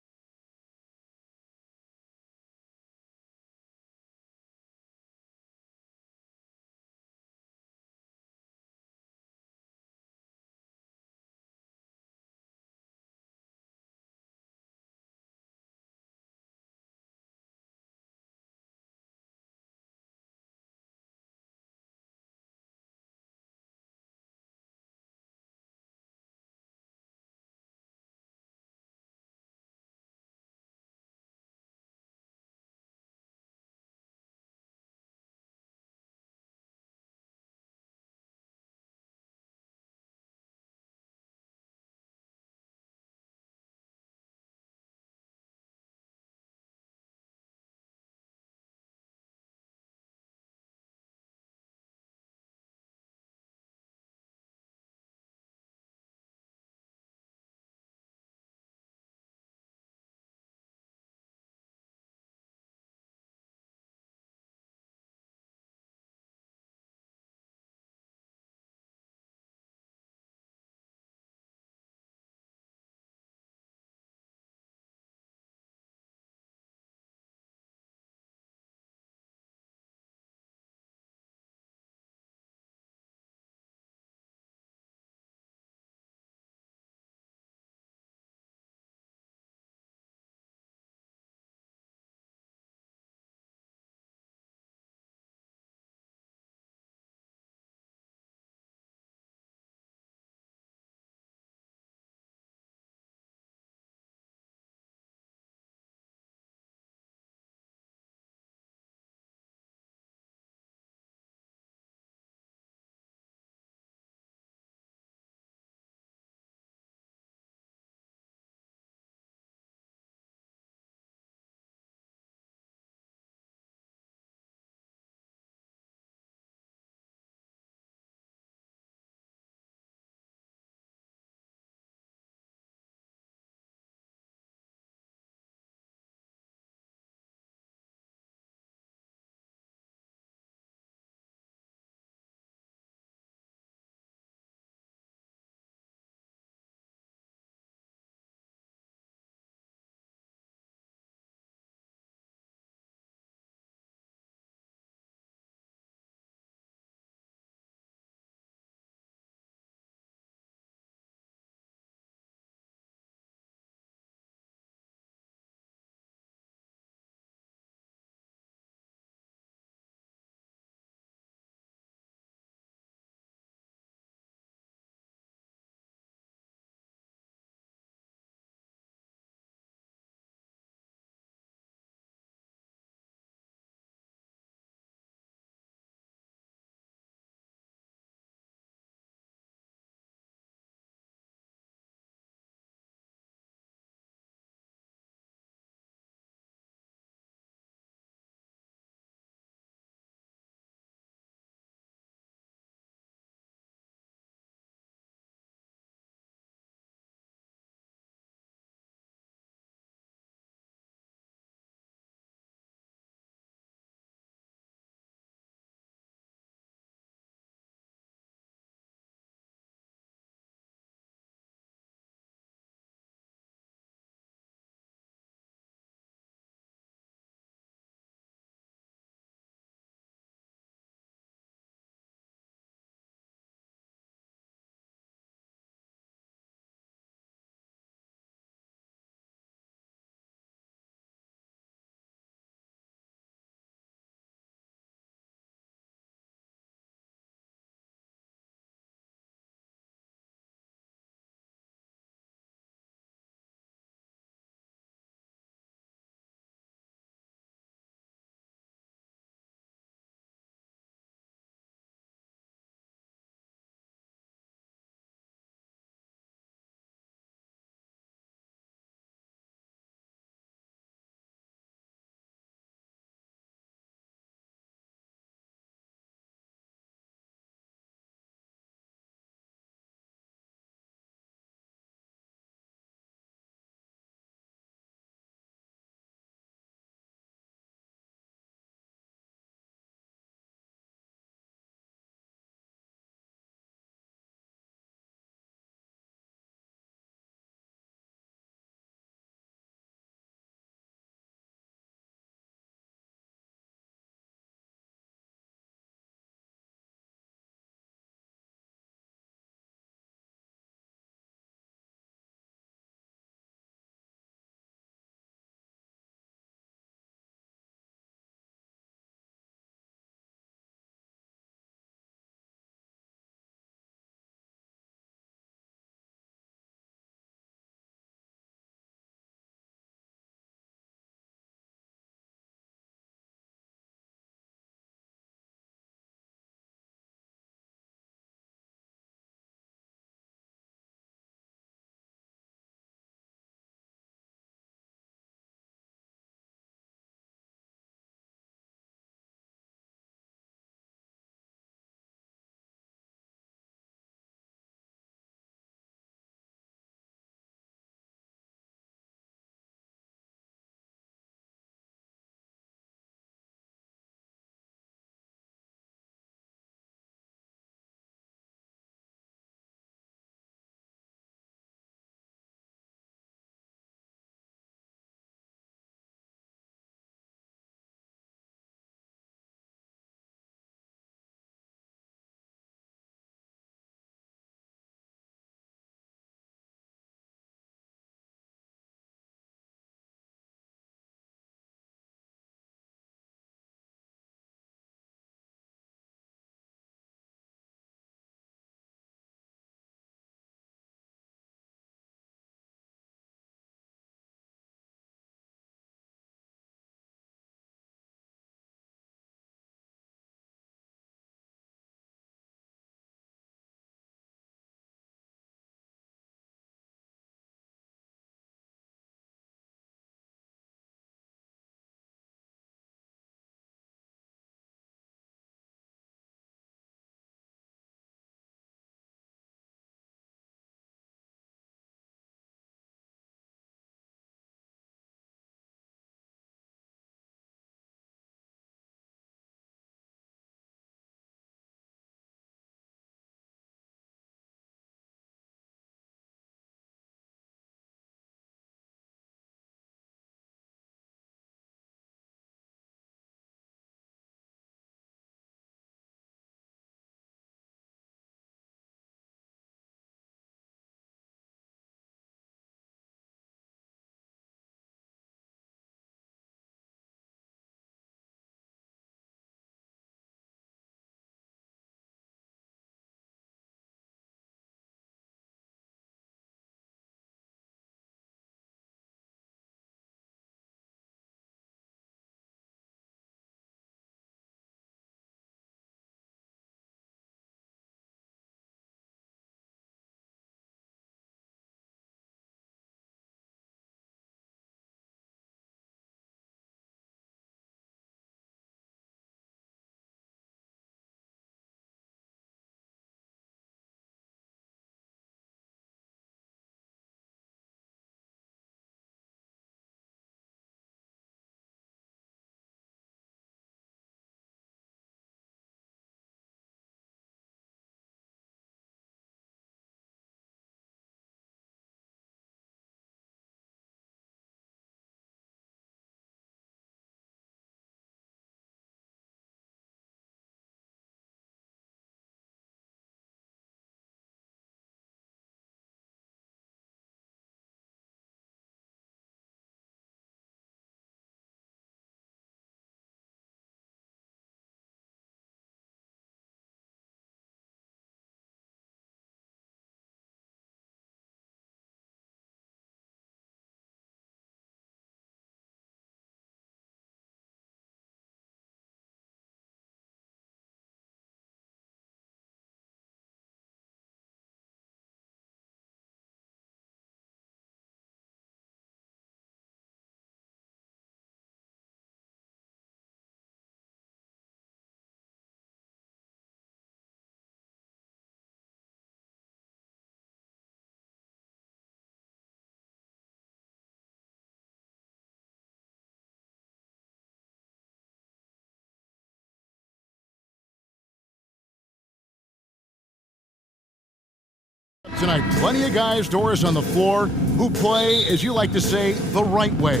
tonight. Plenty of guys, Doris, on the floor who play, as you like to say, the right way.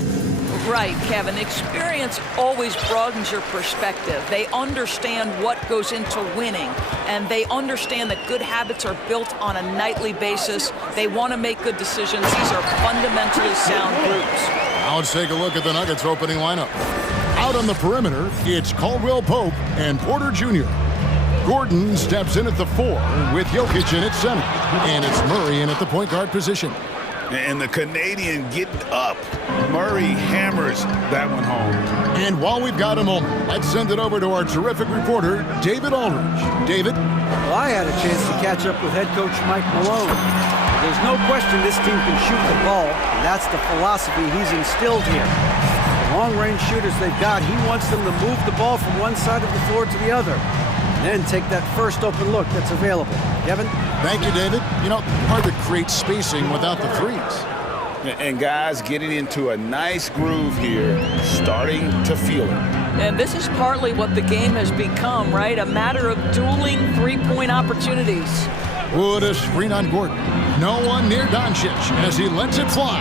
Right, Kevin. Experience always broadens your perspective. They understand what goes into winning, and they understand that good habits are built on a nightly basis. They want to make good decisions. These are fundamentally sound groups. Now let's take a look at the Nuggets opening lineup. Out on the perimeter, it's Caldwell Pope and Porter Jr. Gordon steps in at the 4 with Jokic in at center. And it's Murray in at the point guard position. And the Canadian getting up. Murray hammers that one home. And while we've got a moment, let's send it over to our terrific reporter, David Aldridge. David? Well, I had a chance to catch up with head coach Mike Malone. There's no question this team can shoot the ball, and that's the philosophy he's instilled here. The long-range shooters they've got, he wants them to move the ball from one side of the floor to the other, and then take that first open look that's available. Kevin? Thank you, David. You know, hard to create spacing without the threes. And guys getting into a nice groove here, starting to feel it. And this is partly what the game has become, right? A matter of dueling three-point opportunities. Wood a screen on Gordon. No one near Doncic as he lets it fly.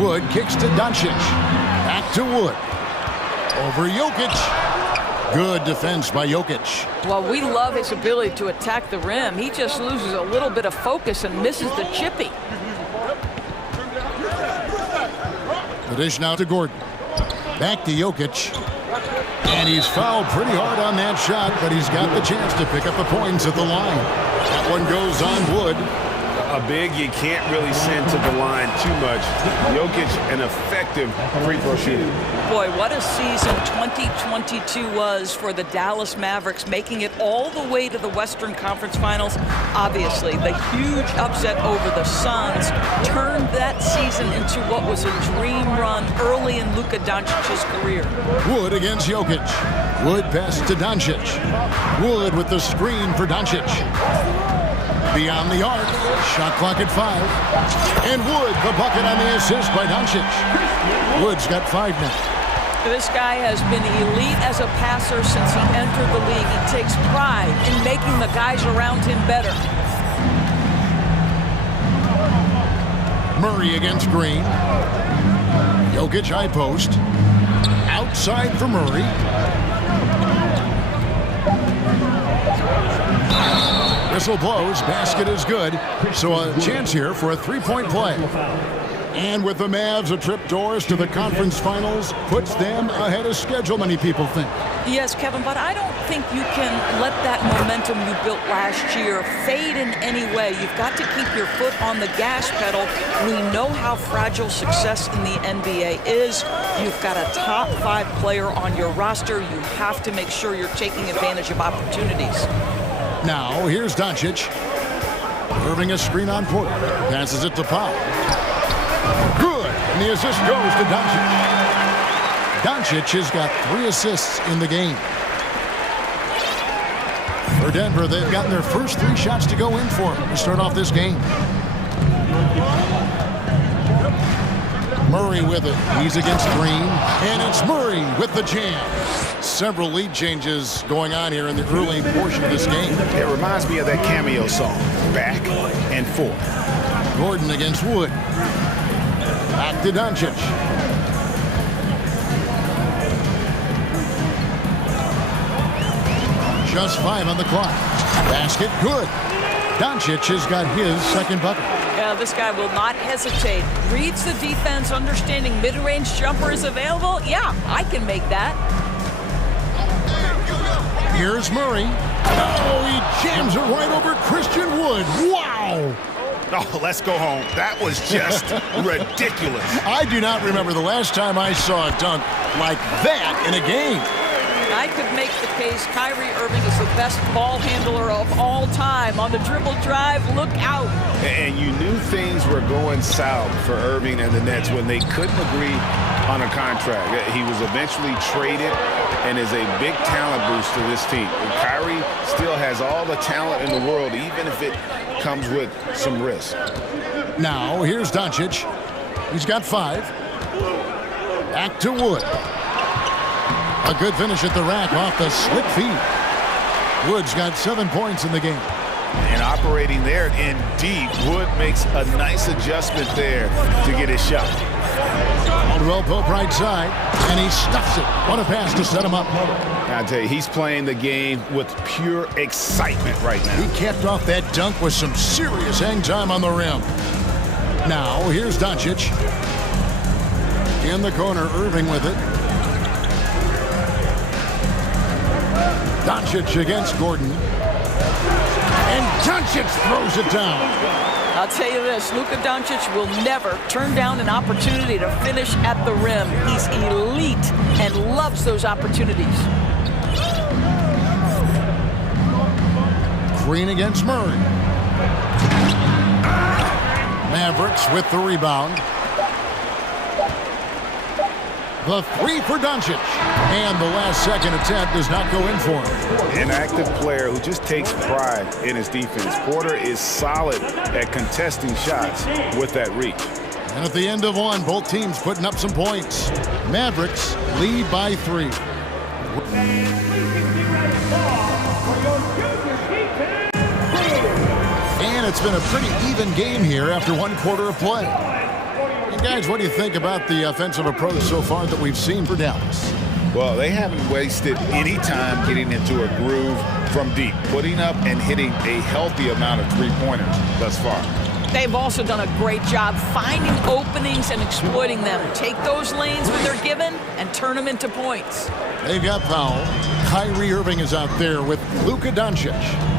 Wood kicks to Doncic. Back to Wood. Over Jokic. Good defense by Jokic. Well, we love his ability to attack the rim. He just loses a little bit of focus and misses the chippy. The dish now to Gordon. Back to Jokic. And he's fouled pretty hard on that shot, but he's got the chance to pick up the points at the line. That one goes on Wood. A big you can't really send to the line too much. Jokic, an effective free throw shooter. Boy, what a season 2022 was for the Dallas Mavericks, making it all the way to the Western Conference Finals. Obviously, the huge upset over the Suns turned that season into what was a dream run early in Luka Doncic's career. Wood against Jokic. Wood pass to Doncic. Wood with the screen for Doncic. Beyond the arc, shot clock at 5. And Wood, the bucket on the assist by Doncic. Wood's got 5 now. This guy has been elite as a passer since he entered the league. He takes pride in making the guys around him better. Murray against Green. Jokic high post. Outside for Murray. Whistle blows, basket is good. So a chance here for a three-point play. And with the Mavs, a trip, Doris, to the conference finals puts them ahead of schedule, many people think. Yes, Kevin, but I don't think you can let that momentum you built last year fade in any way. You've got to keep your foot on the gas pedal. We know how fragile success in the NBA is. You've got a top 5 player on your roster. You have to make sure you're taking advantage of opportunities. Now, here's Doncic. Irving a screen on Porter. Passes it to Powell. Good. And the assist goes to Doncic. Doncic has got 3 assists in the game. For Denver, they've gotten their first 3 shots to go in for to start off this game. Murray with it. He's against Green. And it's Murray with the jam. Several lead changes going on here in the early portion of this game. It reminds me of that cameo song, Back and Forth. Gordon against Wood. Back to Doncic. Just 5 on the clock. Basket good. Doncic has got his second bucket. Yeah, this guy will not hesitate. Reads the defense, understanding mid-range jumper is available. Yeah, I can make that. Here's Murray. Oh, he jams it right over Christian Wood. Wow. Oh, let's go home. That was just ridiculous. I do not remember the last time I saw a dunk like that in a game. I could make the case Kyrie Irving is the best ball handler of all time. On the dribble drive, look out. And you knew things were going south for Irving and the Nets when they couldn't agree on a contract. He was eventually traded and is a big talent boost to this team. And Kyrie still has all the talent in the world, even if it comes with some risk. Now, here's Doncic. He's got 5. Back to Wood. A good finish at the rack off the slick feed. Wood's got 7 points in the game. And operating there in deep, Wood makes a nice adjustment there to get his shot. Caldwell Pope right side, and he stuffs it. What a pass to set him up. I tell you, he's playing the game with pure excitement right now. He capped off that dunk with some serious hang time on the rim. Now, here's Doncic. In the corner, Irving with it. Doncic against Gordon. And Doncic throws it down. I'll tell you this, Luka Doncic will never turn down an opportunity to finish at the rim. He's elite and loves those opportunities. Green against Murray. Mavericks with the rebound. The three for Doncic. And the last second attempt does not go in for him. An active player who just takes pride in his defense. Porter is solid at contesting shots with that reach. And at the end of one, both teams putting up some points. Mavericks lead by 3. And it's been a pretty even game here after 1 quarter of play. And guys, what do you think about the offensive approach so far that we've seen for Dallas? Well, they haven't wasted any time getting into a groove from deep, putting up and hitting a healthy amount of three-pointers thus far. They've also done a great job finding openings and exploiting them. Take those lanes when they're given and turn them into points. They've got Powell. Kyrie Irving is out there with Luka Doncic.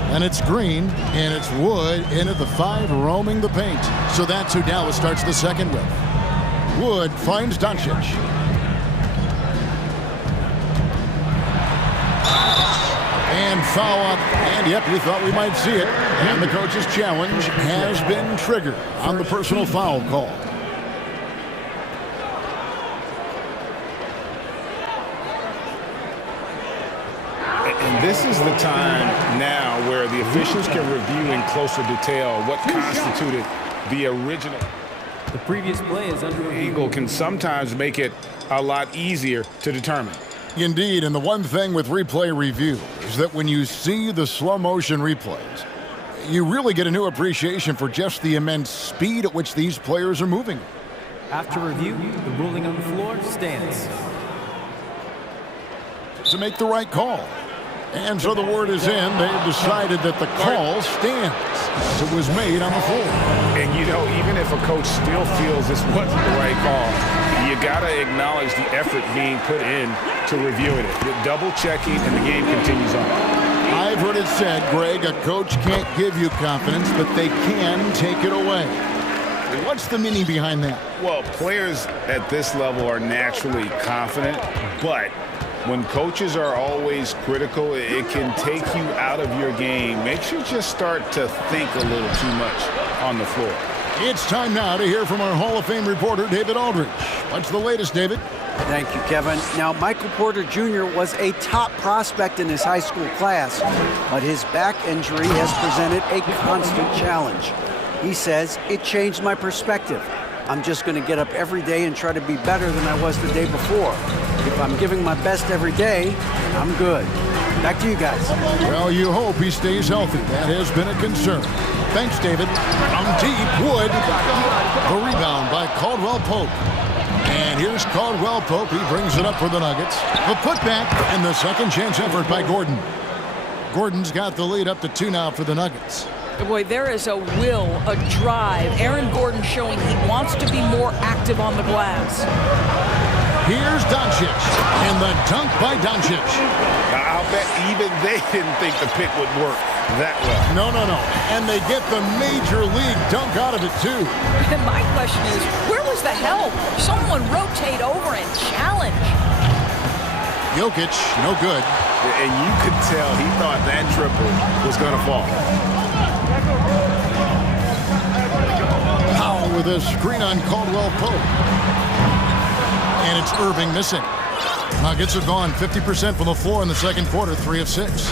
And it's Green, and it's Wood into the 5 roaming the paint. So that's who Dallas starts the second with. Wood finds Doncic. And foul up. And yep, you thought we might see it. And the coach's challenge has been triggered on the personal foul call. And this is the time now where the officials can review in closer detail what constituted the original. The previous play is under review. Angle can sometimes make it a lot easier to determine. Indeed, and the one thing with replay review is that when you see the slow motion replays, you really get a new appreciation for just the immense speed at which these players are moving. After review, the ruling on the floor stands. To make the right call. And so the word is in. They've decided that the call stands as it was made on the floor. And you know, even if a coach still feels this wasn't the right call, you got to acknowledge the effort being put in to reviewing it. Double checking, and the game continues on. I've heard it said, Greg, a coach can't give you confidence, but they can take it away. What's the meaning behind that? Well, players at this level are naturally confident, but when coaches are always critical, it can take you out of your game. Makes you just start to think a little too much on the floor. It's time now to hear from our Hall of Fame reporter, David Aldridge. What's the latest, David? Thank you, Kevin. Now, Michael Porter Jr. was a top prospect in his high school class, but his back injury has presented a constant challenge. He says, it changed my perspective. I'm just going to get up every day and try to be better than I was the day before. If I'm giving my best every day, I'm good. Back to you guys. Well, you hope he stays healthy. That has been a concern. Thanks, David. From deep, Wood. The rebound by Caldwell Pope. And here's Caldwell Pope. He brings it up for the Nuggets. The putback and the second chance effort by Gordon. Gordon's got the lead up to 2 now for the Nuggets. Boy, there is a will, a drive. Aaron Gordon showing he wants to be more active on the glass. Here's Doncic, and the dunk by Doncic. I'll bet even they didn't think the pick would work that well. No. And they get the major league dunk out of it, too. And my question is, where was the help? Someone rotate over and challenge. Jokic, no good. And you could tell he thought that triple was going to fall. Powell with a screen on Caldwell Pope. And it's Irving missing. Nuggets have gone 50% from the floor in the second quarter, 3 of 6.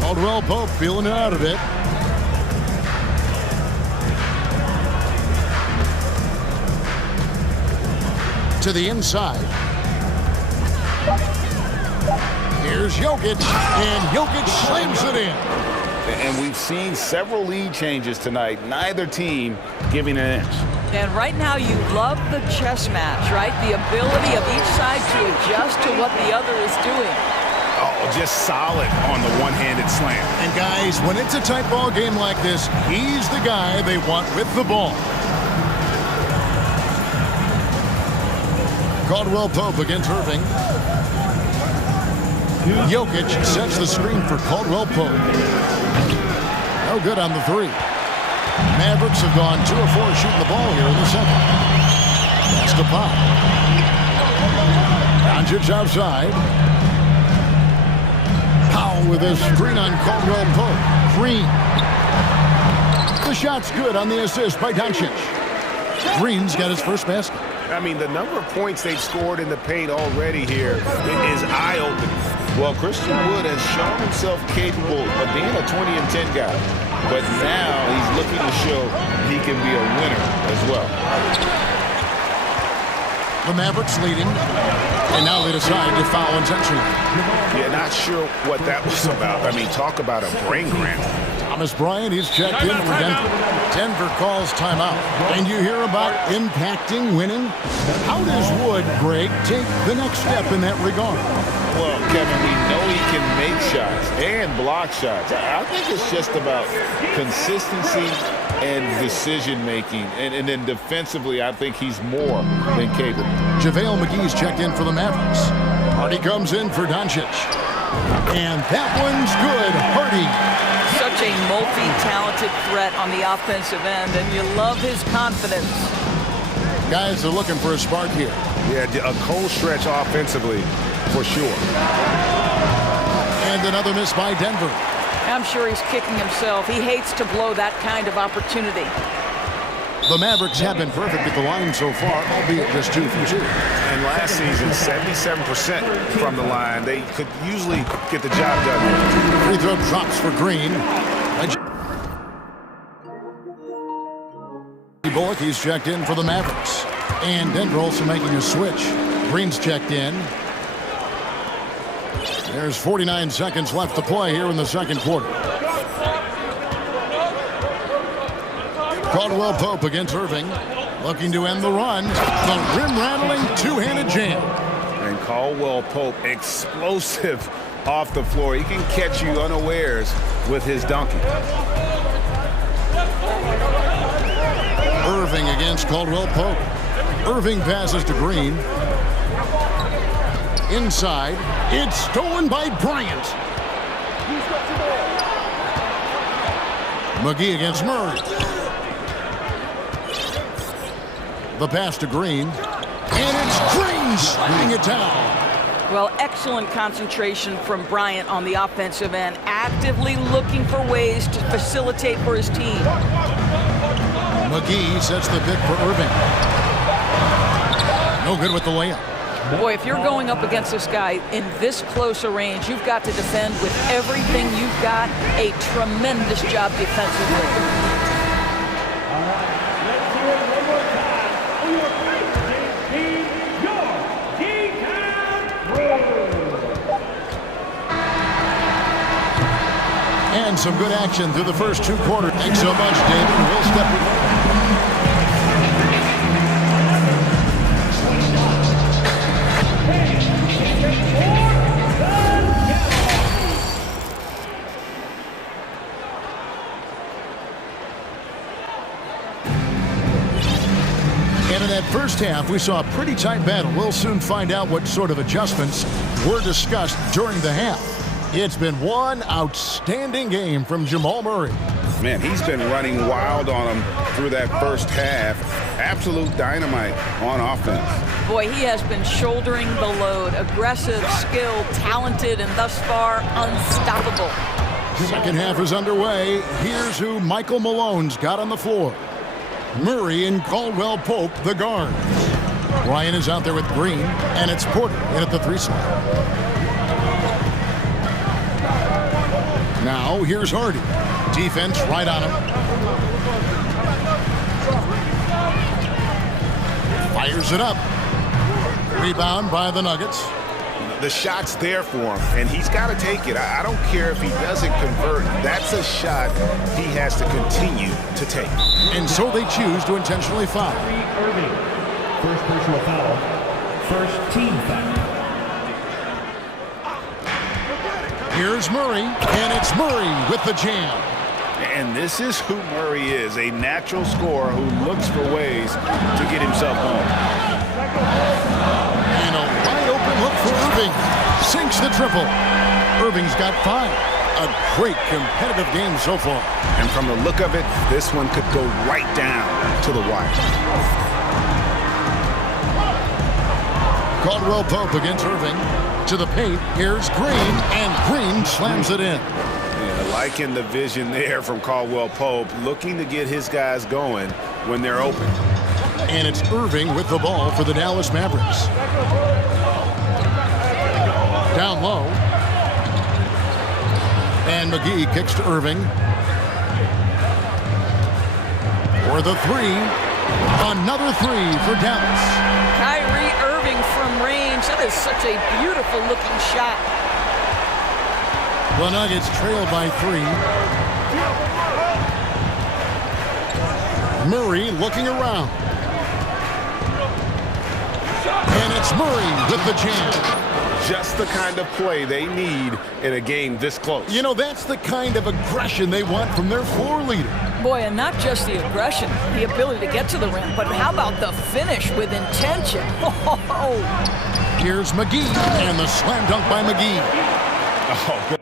Caldwell Pope feeling it out a bit. To the inside. Here's Jokic, and Jokic slams it in. And we've seen several lead changes tonight, neither team giving an inch. And right now you love the chess match, right? The ability of each side to adjust to what the other is doing. Oh, just solid on the one-handed slam. And guys, when it's a tight ball game like this, he's the guy they want with the ball. Caldwell Pope against Irving. Jokic sets the screen for Caldwell Pope. No good on the three. Mavericks have gone 2 of 4 shooting the ball here in the second. That's the pop. Doncic outside. Powell with a screen on Caldwell Pope. Green. The shot's good on the assist by Doncic. Green's got his first basket. I mean, the number of points they've scored in the paint already here is eye-opening. Well, Christian Wood has shown himself capable of being a 20 and 10 guy, but now he's looking to show he can be a winner as well. The Mavericks leading, and now they decide to foul intentionally. Yeah, not sure what that was about. I mean, talk about a brain cramp. Thomas Bryant, he's checked in for Denver. Denver calls timeout. And you hear about impacting winning? How does Wood, Greg, take the next step in that regard? Well, Kevin, we know he can make shots and block shots. I think it's just about consistency and decision-making. And then defensively, I think he's more than capable. JaVale McGee's checked in for the Mavericks. Hardy comes in for Doncic. And that one's good. Hardy. Such a multi-talented threat on the offensive end, and you love his confidence. Guys are looking for a spark here. Yeah, a cold stretch offensively, for sure. And another miss by Denver. I'm sure he's kicking himself. He hates to blow that kind of opportunity. The Mavericks have been perfect at the line so far, albeit just 2 for 2. And last season, 77% from the line. They could usually get the job done. Free throw drops for Green. Bullock, he's checked in for the Mavericks. And Denver also making a switch. Green's checked in. There's 49 seconds left to play here in the second quarter. Caldwell Pope against Irving. Looking to end the run. The rim-rattling two-handed jam. And Caldwell Pope, explosive off the floor. He can catch you unawares with his dunking. Irving against Caldwell Pope. Irving passes to Green. Inside. It's stolen by Bryant. McGee against Murray. The pass to Green. And it's Green sliding it down. Well, excellent concentration from Bryant on the offensive end, actively looking for ways to facilitate for his team. McGee sets the pick for Irving. No good with the layup. Boy, if you're going up against this guy in this close a range, you've got to defend with everything you've got. A tremendous job defensively. And some good action through the first 2 quarters. Thanks so much, David. We'll step with you. And in that first half, we saw a pretty tight battle. We'll soon find out what sort of adjustments were discussed during the half. It's been one outstanding game from Jamal Murray. Man, he's been running wild on him through that first half. Absolute dynamite on offense. Boy, he has been shouldering the load. Aggressive, skilled, talented, and thus far unstoppable. Second half is underway. Here's who Michael Malone's got on the floor. Murray and Caldwell Pope, the guards. Ryan is out there with Green, and it's Porter in at the 3 slot. Now, here's Hardy. Defense right on him. Fires it up. Rebound by the Nuggets. The shot's there for him, and he's got to take it. I don't care if he doesn't convert. That's a shot he has to continue to take. And so they choose to intentionally foul. Irving. First personal foul. First team foul. Here's Murray, and it's Murray with the jam. And this is who Murray is, a natural scorer who looks for ways to get himself home. And a wide open look for Irving. Sinks the triple. Irving's got 5. A great competitive game so far. And from the look of it, this one could go right down to the wire. Caldwell Pope against Irving. To the paint, here's Green, and Green slams it in. Yeah, liking the vision there from Caldwell Pope, looking to get his guys going when they're open. And it's Irving with the ball for the Dallas Mavericks. Down low. And McGee kicks to Irving. For the 3. Another 3 for Dallas. Kyrie Irving from range. That is such a beautiful looking shot. The Nuggets trail by 3. Murray looking around. And it's Murray with the jam. Just the kind of play they need in a game this close. You know, that's the kind of aggression they want from their floor leader. Boy, and not just the aggression, the ability to get to the rim, but how about the finish with intention? Oh. Here's McGee, and the slam dunk by McGee. Oh, good.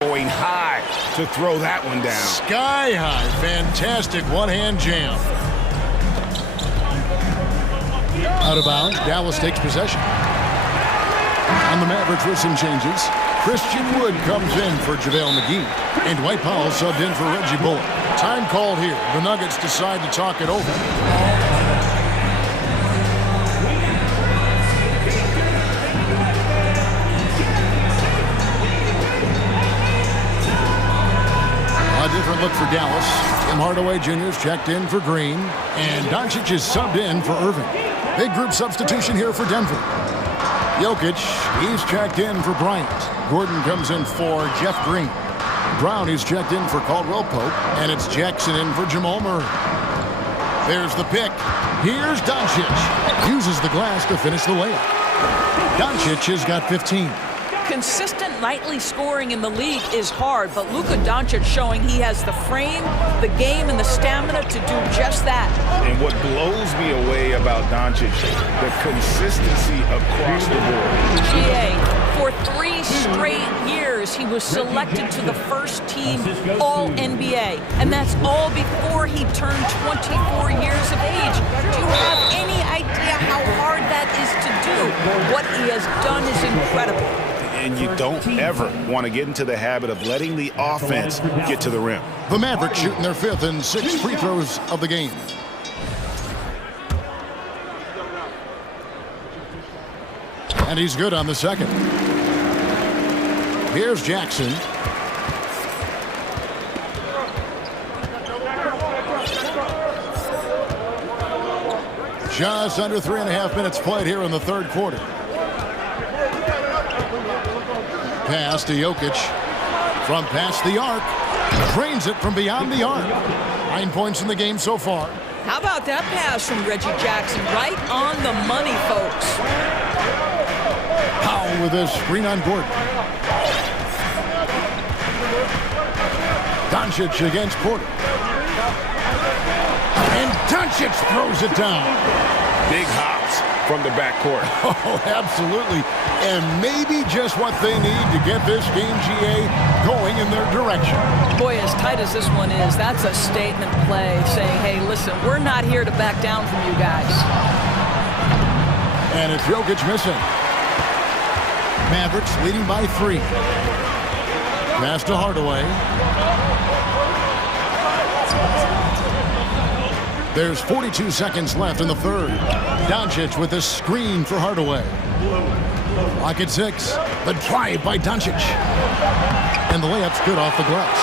Going high to throw that one down. Sky high. Fantastic one-hand jam. Out of bounds. Dallas takes possession. On the Mavericks with some changes. Christian Wood comes in for JaVale McGee. And Dwight Powell subbed in for Reggie Bullock. Time called here. The Nuggets decide to talk it over. A different look for Dallas. Tim Hardaway Jr.'s checked in for Green. And Doncic is subbed in for Irving. Big group substitution here for Denver. Jokic, he's checked in for Bryant. Gordon comes in for Jeff Green. Brown is checked in for Caldwell Pope. And it's Jackson in for Jamal Murray. There's the pick. Here's Doncic. Uses the glass to finish the layup. Doncic has got 15. Consistent nightly scoring in the league is hard, but Luka Doncic showing he has the frame, the game, and the stamina to do just that. And what blows me away about Doncic, the consistency across the board. GA, for 3 straight years, he was selected to the first team All-NBA, and that's all before he turned 24 years of age. Do you have any idea how hard that is to do? What he has done is incredible. And you don't ever want to get into the habit of letting the offense get to the rim. The Mavericks shooting their 5th and 6th free throws of the game. And he's good on the 2nd. Here's Jackson. Just under 3.5 minutes played here in the 3rd quarter. Pass to Jokic from past the arc. Drains it from beyond the arc. 9 points in the game so far. How about that pass from Reggie Jackson? Right on the money, folks. Powell with a screen on Gordon. Doncic against Porter. And Doncic throws it down. Big hops from the backcourt. Oh, absolutely. And maybe just what they need to get this game, GA, going in their direction. Boy, as tight as this one is, that's a statement play saying, hey, listen, we're not here to back down from you guys. And it's Jokic missing. Mavericks leading by 3. Pass to Hardaway. There's 42 seconds left in the 3rd. Doncic with a screen for Hardaway. Clock at 6. The drive by Doncic. And the layup's good off the glass.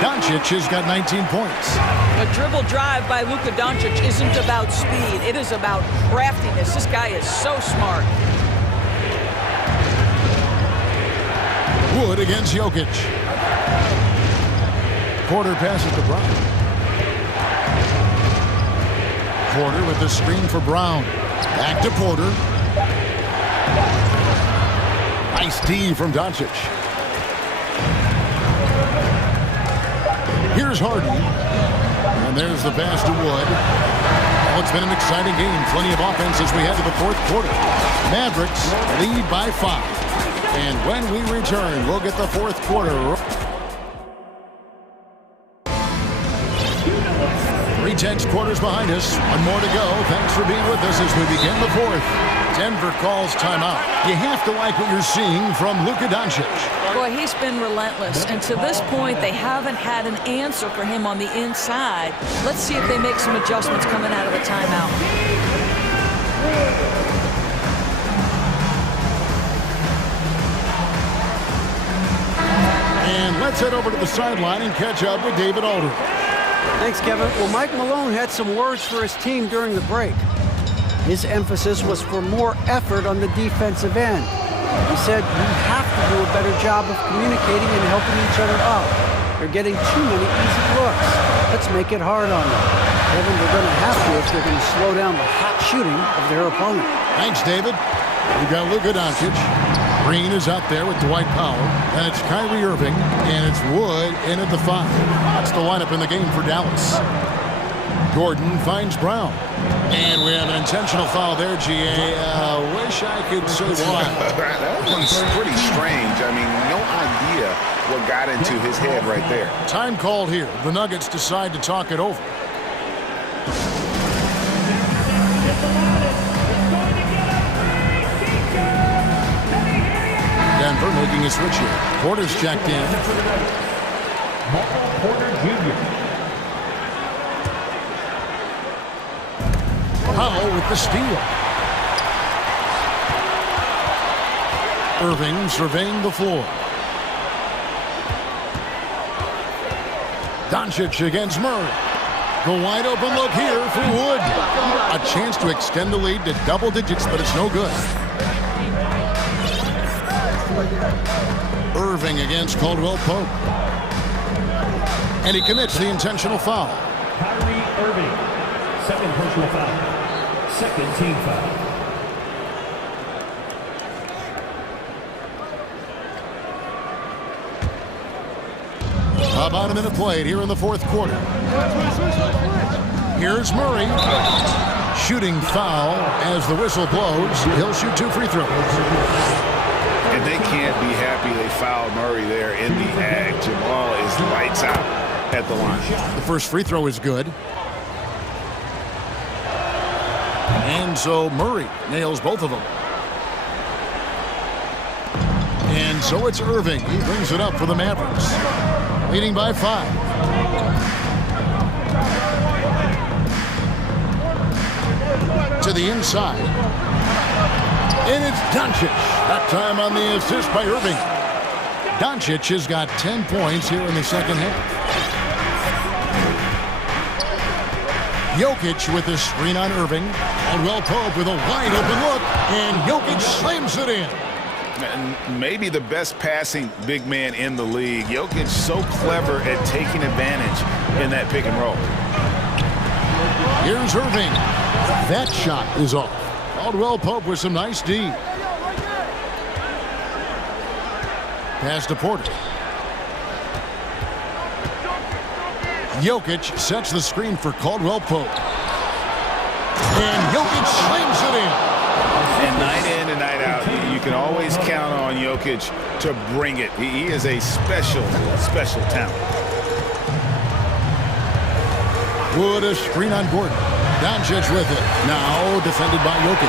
Doncic has got 19 points. A dribble drive by Luka Doncic isn't about speed. It is about craftiness. This guy is so smart. Wood against Jokic. Porter passes to Brown. Porter with the screen for Brown. Back to Porter. Nice D from Doncic. Here's Harden. And there's the pass to Wood. Well, it's been an exciting game. Plenty of offense as we head to the fourth quarter. Mavericks lead by 5. And when we return, we'll get the fourth quarter. 3 tense quarters behind us. One more to go. Thanks for being with us as we begin the fourth. Denver calls timeout. You have to like what you're seeing from Luka Doncic. Boy, he's been relentless. And to this point, they haven't had an answer for him on the inside. Let's see if they make some adjustments coming out of the timeout. And let's head over to the sideline and catch up with David Aldridge. Thanks, Kevin. Well, Mike Malone had some words for his team during the break. His emphasis was for more effort on the defensive end. He said, we have to do a better job of communicating and helping each other out. They're getting too many easy looks. Let's make it hard on them. Kevin, they're going to have to if they're going to slow down the hot shooting of their opponent. Thanks, David. We got Luka Doncic. Green is out there with Dwight Powell. And it's Kyrie Irving. And it's Wood in at the 5. That's the lineup in the game for Dallas. Gordon finds Brown. And we have an intentional foul there, GA. Wish I could say why. That one's pretty strange. I mean, no idea what got into his head right there. Time called here. The Nuggets decide to talk it over. Denver making a switch here. Porter's checked in. Porter Jr. Powell with the steal. Irving surveying the floor. Doncic against Murray. The wide open look here for Wood. A chance to extend the lead to double digits, but it's no good. Irving against Caldwell Pope. And he commits the intentional foul. Kyrie Irving. Second personal foul. Second team foul. About a minute played here in the fourth quarter. Here's Murray. Shooting foul as the whistle blows. He'll shoot 2 free throws. And they can't be happy they fouled Murray there in the act. Jamal is lights out at the line. The first free throw is good. And so Murray nails both of them. And so it's Irving. He brings it up for the Mavericks. Leading by 5. To the inside. And it's Doncic. That time on the assist by Irving. Doncic has got 10 points here in the second half. Jokic with the screen on Irving. Caldwell Pope with a wide open look. And Jokic slams it in. And maybe the best passing big man in the league. Jokic so clever at taking advantage in that pick and roll. Here's Irving. That shot is off. Caldwell Pope with some nice D. Pass to Porter. Jokic sets the screen for Caldwell Pope. And Jokic slams it in. And night in and night out, you can always count on Jokic to bring it. He is a special, special talent. Wood a screen on Gordon. Doncic with it. Now defended by Jokic.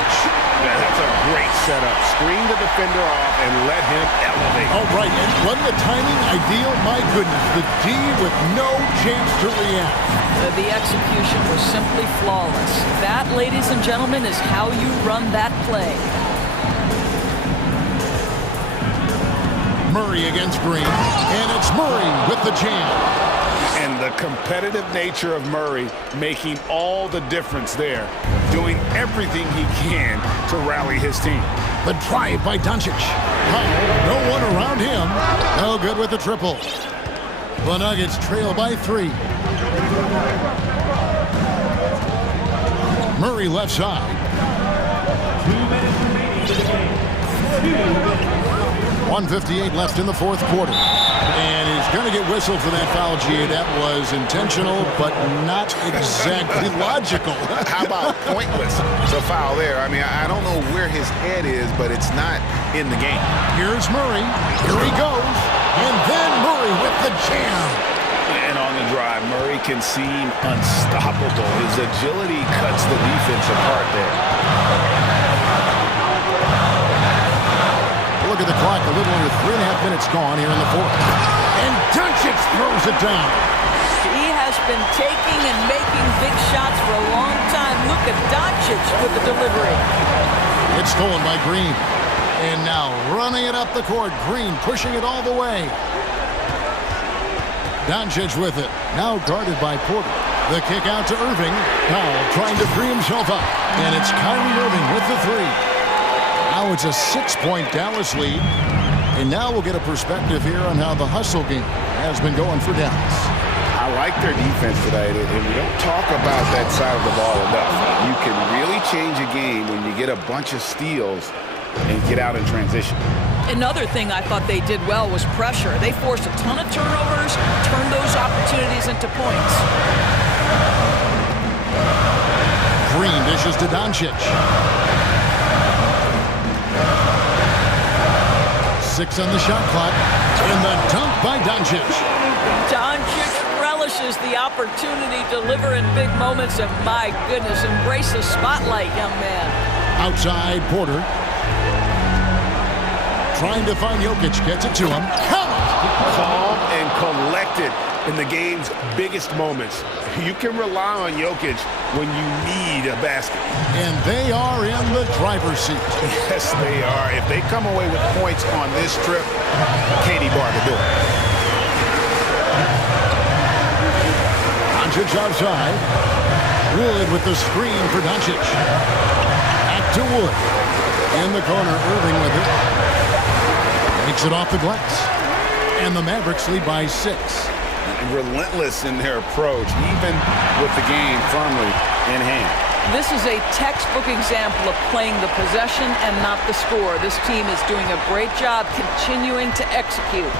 Yeah, that's a great setup. Screen the defender off and let him elevate. All right, and wasn't the timing ideal? My goodness, the D with no chance to react. The execution was simply flawless. That, ladies and gentlemen, is how you run that play. Murray against Green, and it's Murray with the jam. And the competitive nature of Murray making all the difference there, doing everything he can to rally his team. The drive by Doncic. No one around him. No good with the triple. The Nuggets trail by 3. Murray left side. 1:58 left in the fourth quarter. And he's going to get whistled for that foul, G. That was intentional, but not exactly logical. How about pointless? It's a foul there. I mean, I don't know where his head is, but it's not in the game. Here's Murray. Here he goes. And then Murray with the jam. And on the drive, Murray can seem unstoppable. His agility cuts the defense apart there. Look at the clock, a little under 3.5 minutes gone here in the fourth. And Doncic throws it down. He has been taking and making big shots for a long time. Look at Doncic with the delivery. It's stolen by Green. And now running it up the court. Green pushing it all the way. Doncic with it. Now guarded by Porter. The kick out to Irving. Powell trying to free himself up. And it's Kyrie Irving with the 3. Now it's a 6-point Dallas lead. And now we'll get a perspective here on how the hustle game has been going for Dallas. I like their defense today, and we don't talk about that side of the ball enough. You can really change a game when you get a bunch of steals and get out in transition. Another thing I thought they did well was pressure. They forced a ton of turnovers, turned those opportunities into points. Green dishes to Doncic. 6 on the shot clock. And the dunk by Doncic. Doncic relishes the opportunity to deliver in big moments, and my goodness, embrace the spotlight, young man. Outside, Porter. Trying to find Jokic, gets it to him. Calm and collected in the game's biggest moments. You can rely on Jokic when you need a basket. And they are in the driver's seat. Yes, they are. If they come away with points on this trip, Katie Bar to do it. Doncic outside. Wood with the screen for Doncic. Back to Wood. In the corner, Irving with it. Takes it off the glass. And the Mavericks lead by 6. Relentless in their approach, even with the game firmly in hand. This is a textbook example of playing the possession and not the score. This team is doing a great job continuing to execute.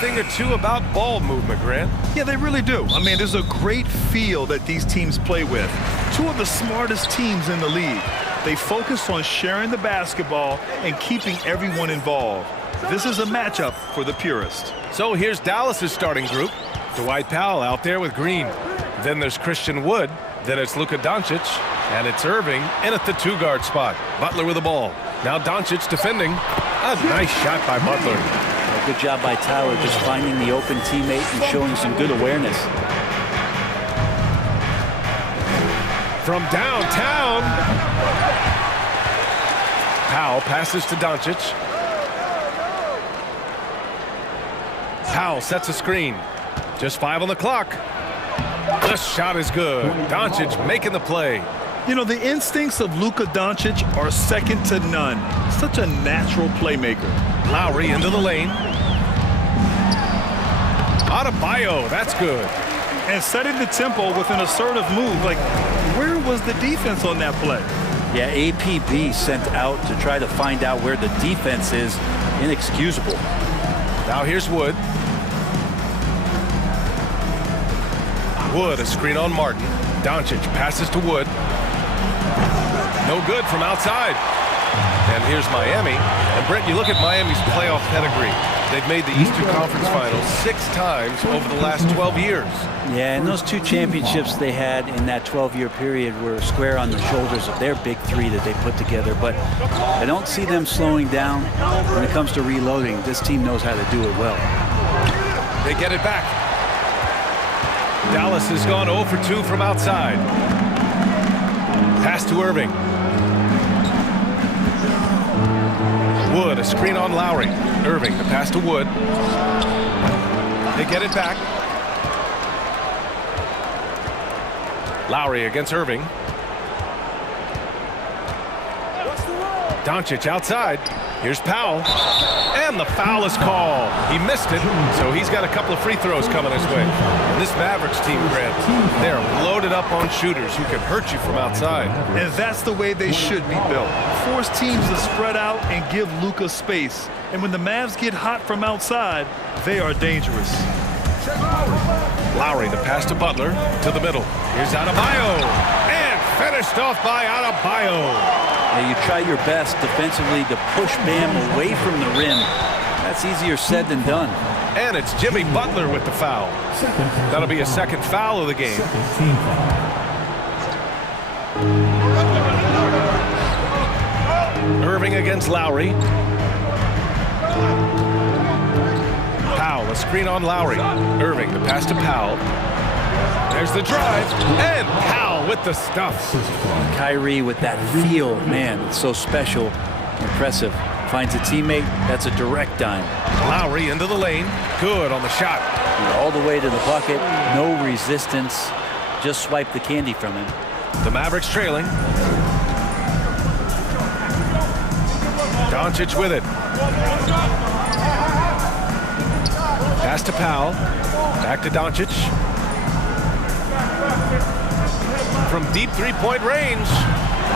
thing or two about ball movement, Grant. Yeah, they really do. I mean, there's a great feel that these teams play with. Two of the smartest teams in the league. They focus on sharing the basketball and keeping everyone involved. This is a matchup for the purist. So here's Dallas's starting group. Dwight Powell out there with Green. Then there's Christian Wood. Then it's Luka Doncic. And it's Irving in at the two-guard spot. Butler with the ball. Now Doncic defending. A nice shot by Butler. Good job by Tyler just finding the open teammate and showing some good awareness. From downtown. Powell passes to Doncic. Powell sets a screen. Just 5 on the clock. The shot is good. Doncic making the play. You know, the instincts of Luka Doncic are second to none. Such a natural playmaker. Lowry into the lane. Adebayo, that's good. And setting the tempo with an assertive move. Like, where was the defense on that play? Yeah, APB sent out to try to find out where the defense is. Inexcusable. Now here's Wood. Wood, a screen on Martin. Doncic passes to Wood. No good from outside. And here's Miami. And Brent, you look at Miami's playoff pedigree. They've made the Eastern Conference Finals 6 times over the last 12 years. Yeah, and those 2 championships they had in that 12-year period were square on the shoulders of their big 3 that they put together. But I don't see them slowing down when it comes to reloading. This team knows how to do it well. They get it back. Dallas has gone 0 for 2 from outside. Pass to Irving. Wood, a screen on Lowry. Irving, the pass to Wood. They get it back. Lowry against Irving. Doncic outside. Here's Powell. And the foul is called. He missed it, so he's got a couple of free throws coming his way. And this Mavericks team, Grant, they're loaded up on shooters who can hurt you from outside. And that's the way they should be built. Force teams to spread out and give Luka space. And when the Mavs get hot from outside, they are dangerous. Lowry, the pass to Butler, to the middle. Here's Adebayo. And finished off by Adebayo. Now you try your best defensively to push Bam away from the rim. That's easier said than done. And it's Jimmy Butler with the foul. That'll be a second foul of the game. Irving against Lowry. Powell, a screen on Lowry. Irving, the pass to Powell. There's the drive, and Powell with the stuff. Kyrie with that feel, man, it's so special, impressive. Finds a teammate, that's a direct dime. Lowry into the lane, good on the shot. All the way to the bucket, no resistance, just swipe the candy from him. The Mavericks trailing. Doncic with it. Pass to Powell, back to Doncic. From deep three-point range,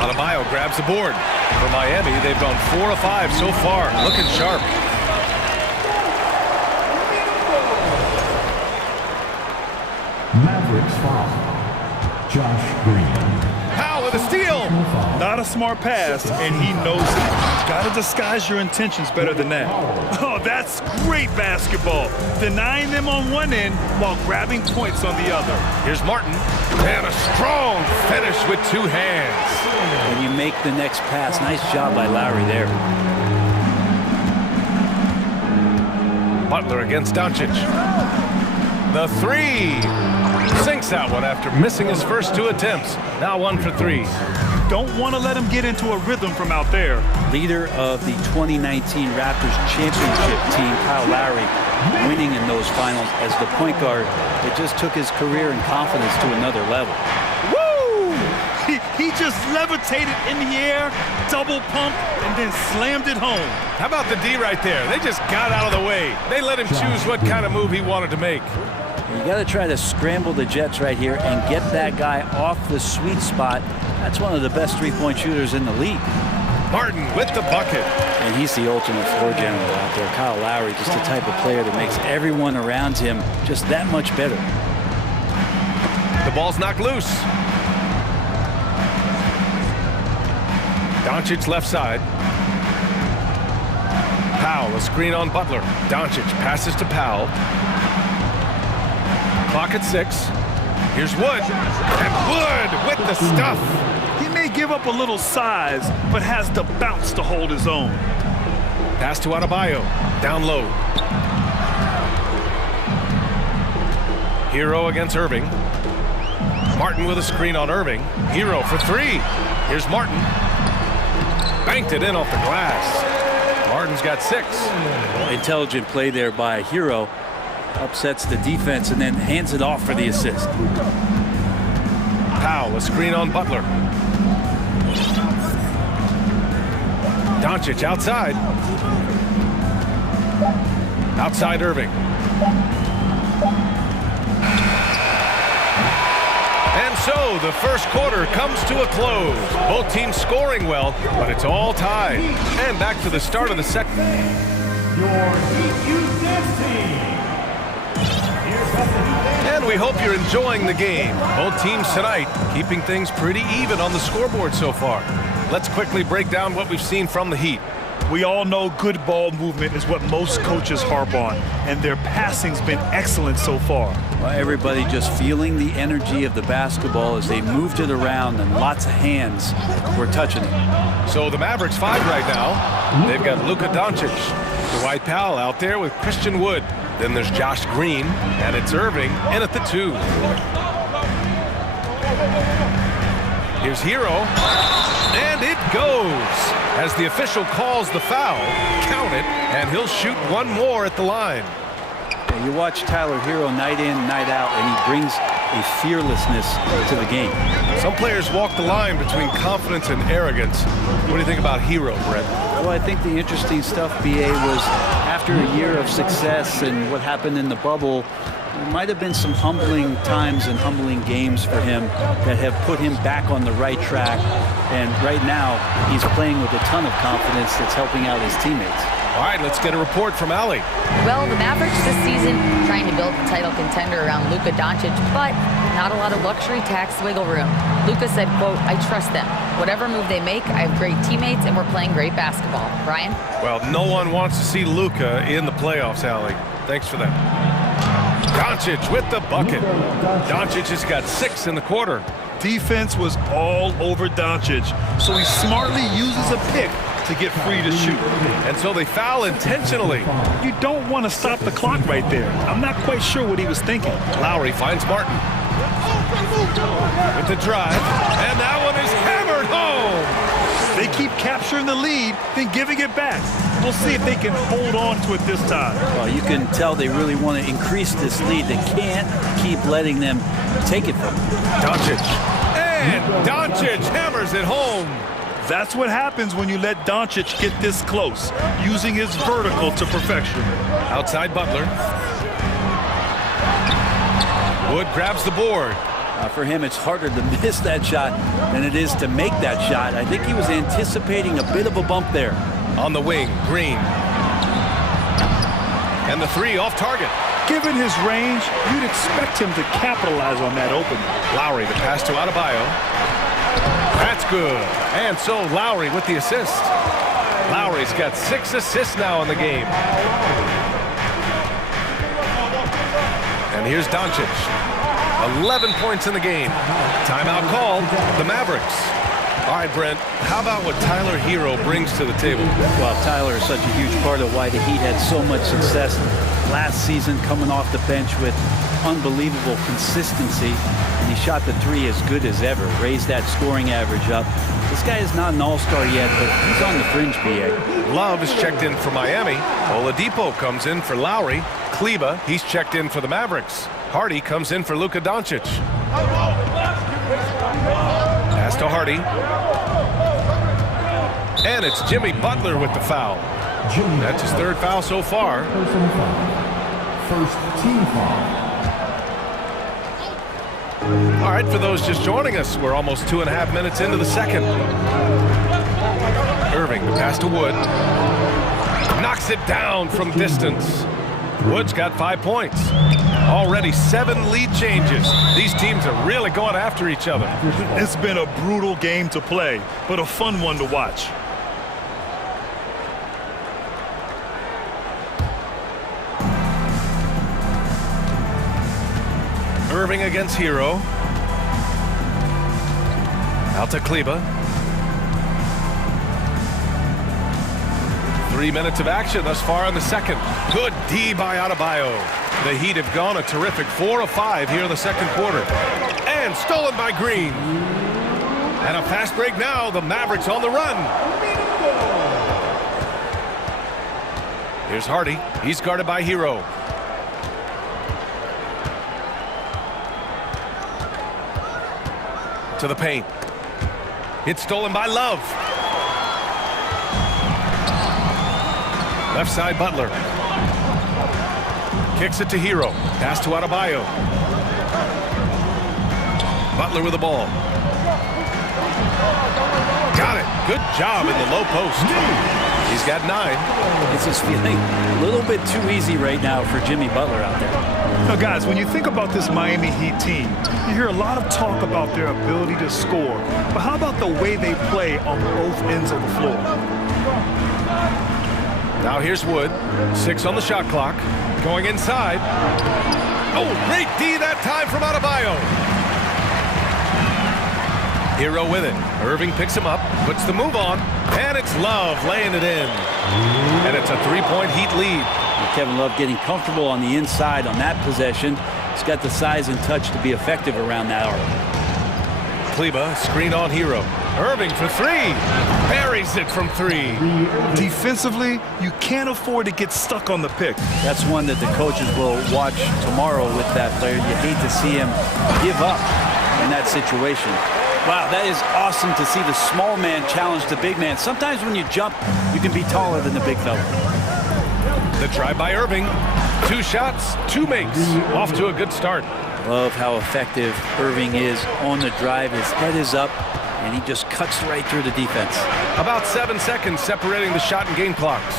Adebayo grabs the board. For Miami, they've gone 4 of 5 so far, looking sharp. Mavericks foul. Josh Green. Powell with a steal. Not a smart pass, and he knows it. Got to disguise your intentions better than that. Oh, that's great basketball. Denying them on one end while grabbing points on the other. Here's Martin, and a strong finish with 2 hands. And you make the next pass. Nice job by Lowry there. Butler against Doncic. The 3. Sinks that one after missing his first 2 attempts. Now 1 for 3. Don't want to let him get into a rhythm from out there. Leader of the 2019 Raptors championship team, Kyle Lowry, winning in those finals as the point guard. It just took his career and confidence to another level. Woo! He just levitated in the air, double pumped, and then slammed it home. How about the D right there? They just got out of the way. They let him choose what kind of move he wanted to make. You got to try to scramble the Jets right here and get that guy off the sweet spot. That's one of the best three-point shooters in the league. Martin with the bucket. And he's the ultimate floor general out there. Kyle Lowry, just the type of player that makes everyone around him just that much better. The ball's knocked loose. Doncic left side. Powell, a screen on Butler. Doncic passes to Powell. Clock at 6. Here's Wood. And Wood with the stuff. He may give up a little size, but has the bounce to hold his own. Pass to Adebayo. Down low. Hero against Irving. Martin with a screen on Irving. Hero for 3. Here's Martin. Banked it in off the glass. Martin's got 6. Intelligent play there by Hero. Upsets the defense and then hands it off for the assist. Powell, a screen on Butler. Doncic outside. Outside Irving. And so the first quarter comes to a close. Both teams scoring well, but it's all tied. And back to the start of the second. And we hope you're enjoying the game. Both teams tonight keeping things pretty even on the scoreboard so far. Let's quickly break down what we've seen from the Heat. We all know good ball movement is what most coaches harp on, and their passing's been excellent so far. Well, everybody just feeling the energy of the basketball as they moved it around, and lots of hands were touching it. So the Mavericks 5 right now. They've got Luka Doncic, Dwight Powell out there with Christian Wood. Then there's Josh Green, and it's Irving in at the 2. Here's Hero, and it goes. As the official calls the foul, count it, and he'll shoot one more at the line. You watch Tyler Hero night in, night out, and he brings a fearlessness to the game. Some players walk the line between confidence and arrogance. What do you think about Hero, Brett? Well, I think the interesting stuff, BA, was after a year of success and what happened in the bubble, there might have been some humbling times and humbling games for him that have put him back on the right track. And right now, he's playing with a ton of confidence that's helping out his teammates. All right, let's get a report from Allie. Well, the Mavericks this season trying to build a title contender around Luka Doncic, but not a lot of luxury tax wiggle room. Luka said, quote, "I trust them. Whatever move they make, I have great teammates and we're playing great basketball." Brian? Well, no one wants to see Luka in the playoffs, Allie. Thanks for that. Doncic with the bucket. Doncic has got 6 in the quarter. Defense was all over Doncic, so he smartly uses a pick to get free to shoot. And so they foul intentionally. You don't want to stop the clock right there. I'm not quite sure what he was thinking. Lowry finds Martin. With the drive, and that one is hammered home. They keep capturing the lead, then giving it back. We'll see if they can hold on to it this time. Well, you can tell they really want to increase this lead. They can't keep letting them take it from them. Doncic. And Doncic hammers it home. That's what happens when you let Doncic get this close, using his vertical to perfection. Outside Butler. Wood grabs the board. For him, it's harder to miss that shot than it is to make that shot. I think he was anticipating a bit of a bump there. On the wing, Green. And the 3 off target. Given his range, you'd expect him to capitalize on that opening. Lowry, the pass to Adebayo. That's good. And so Lowry with the assist. Lowry's got 6 assists now in the game. And here's Doncic. 11 points in the game. Timeout called. The Mavericks. All right, Brent, how about what Tyler Hero brings to the table? Well, Tyler is such a huge part of why the Heat had so much success last season, coming off the bench with unbelievable consistency. And he shot the 3 as good as ever, raised that scoring average up. This guy is not an all-star yet, but he's on the fringe, BA. Love is checked in for Miami. Oladipo comes in for Lowry. Kleba, he's checked in for the Mavericks. Hardy comes in for Luka Doncic. Pass to Hardy. And it's Jimmy Butler with the foul. That's his 3rd foul so far. First team foul. All right, for those just joining us, we're almost 2.5 minutes into the second. Irving Irving, the pass to Wood. Knocks it down from distance. Wood's got 5 points. Already 7 lead changes. These teams are really going after each other. It's been a brutal game to play, but a fun one to watch. Irving against Hero. Out to Kleba. 3 minutes of action thus far in the second. Good D by Adebayo. The Heat have gone a terrific 4 of 5 here in the second quarter. And stolen by Green. And a fast break now. The Mavericks on the run. Here's Hardy. He's guarded by Hero. To the paint. It's stolen by Love. Left side, Butler. Kicks it to Hero. Pass to Adebayo. Butler with the ball. Got it. Good job in the low post. He's got 9. It's just feeling a little bit too easy right now for Jimmy Butler out there. Now, guys, when you think about this Miami Heat team, you hear a lot of talk about their ability to score. But how about the way they play on both ends of the floor? Now here's Wood. 6 on the shot clock. Going inside. Oh, great D that time from Adebayo. Hero with it. Irving picks him up, puts the move on, and it's Love laying it in. And it's a 3-point Heat lead. Kevin Love getting comfortable on the inside on that possession. He's got the size and touch to be effective around that arc. Kleba, screen on Hero. Irving for 3. Buries it from 3. Defensively, you can't afford to get stuck on the pick. That's one that the coaches will watch tomorrow with that player. You hate to see him give up in that situation. Wow, that is awesome to see the small man challenge the big man. Sometimes when you jump, you can be taller than the big fella. The drive by Irving. 2 shots, 2 makes. Off to a good start. Love how effective Irving is on the drive. His head is up, and he just cuts right through the defense. About 7 seconds separating the shot and game clocks.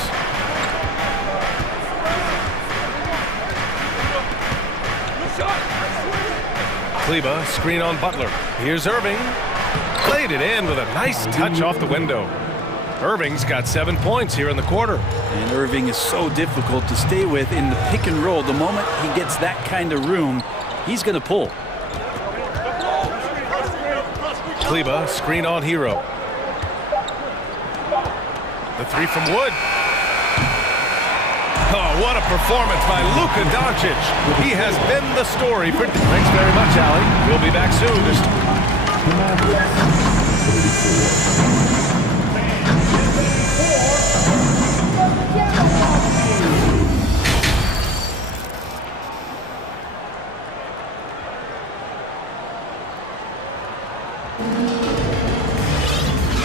Kleba, screen on Butler. Here's Irving. Played it in with a nice touch off the window. Irving's got 7 points here in the quarter. And Irving is so difficult to stay with in the pick and roll. The moment he gets that kind of room, he's going to pull. Kleba, screen on Hero. The 3 from Wood. Oh, what a performance by Luka Doncic. He has been the story for... Thanks very much, Allie. We'll be back soon.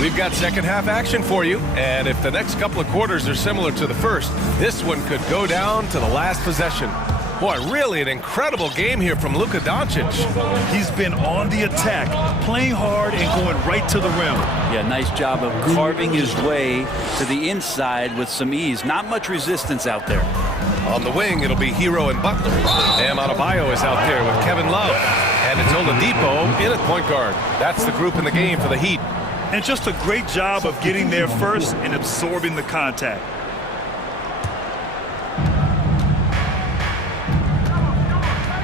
We've got second half action for you, and if the next couple of quarters are similar to the first, this one could go down to the last possession. Boy, really an incredible game here from Luka Doncic. He's been on the attack, playing hard and going right to the rim. Yeah, nice job of carving his way to the inside with some ease. Not much resistance out there. On the wing, it'll be Hero and Butler. Bam Adebayo is out there with Kevin Love. And it's Oladipo in at point guard. That's the group in the game for the Heat. And just a great job of getting there first and absorbing the contact.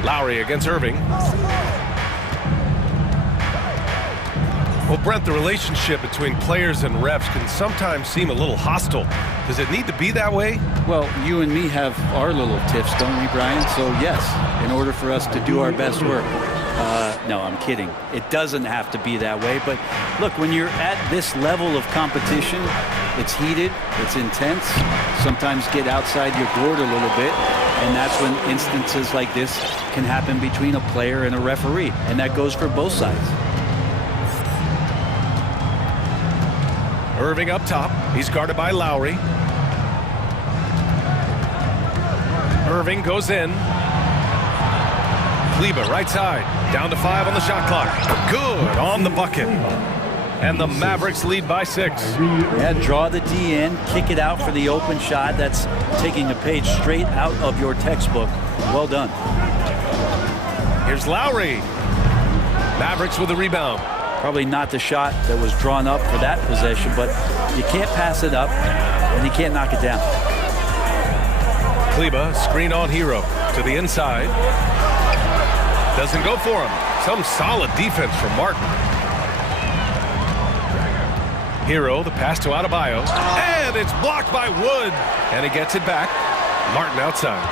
Lowry against Irving. Well, Brent, the relationship between players and refs can sometimes seem a little hostile. Does it need to be that way? Well, you and me have our little tips, don't we, Brian? So, yes, in order for us to do our best work. No, I'm kidding. It doesn't have to be that way. But look, when you're at this level of competition, it's heated, it's intense. Sometimes get outside your board a little bit. And that's when instances like this can happen between a player and a referee. And that goes for both sides. Irving up top. He's guarded by Lowry. Irving goes in. Kleba right side. Down to 5 on the shot clock. Good on the bucket. And the Mavericks lead by 6. Yeah, draw the D in, kick it out for the open shot. That's taking a page straight out of your textbook. Well done. Here's Lowry. Mavericks with the rebound. Probably not the shot that was drawn up for that possession, but you can't pass it up and you can't knock it down. Kleba, screen on Hero to the inside. Doesn't go for him. Some solid defense from Martin. Hero, the pass to Adebayo. And it's blocked by Wood. And he gets it back. Martin outside.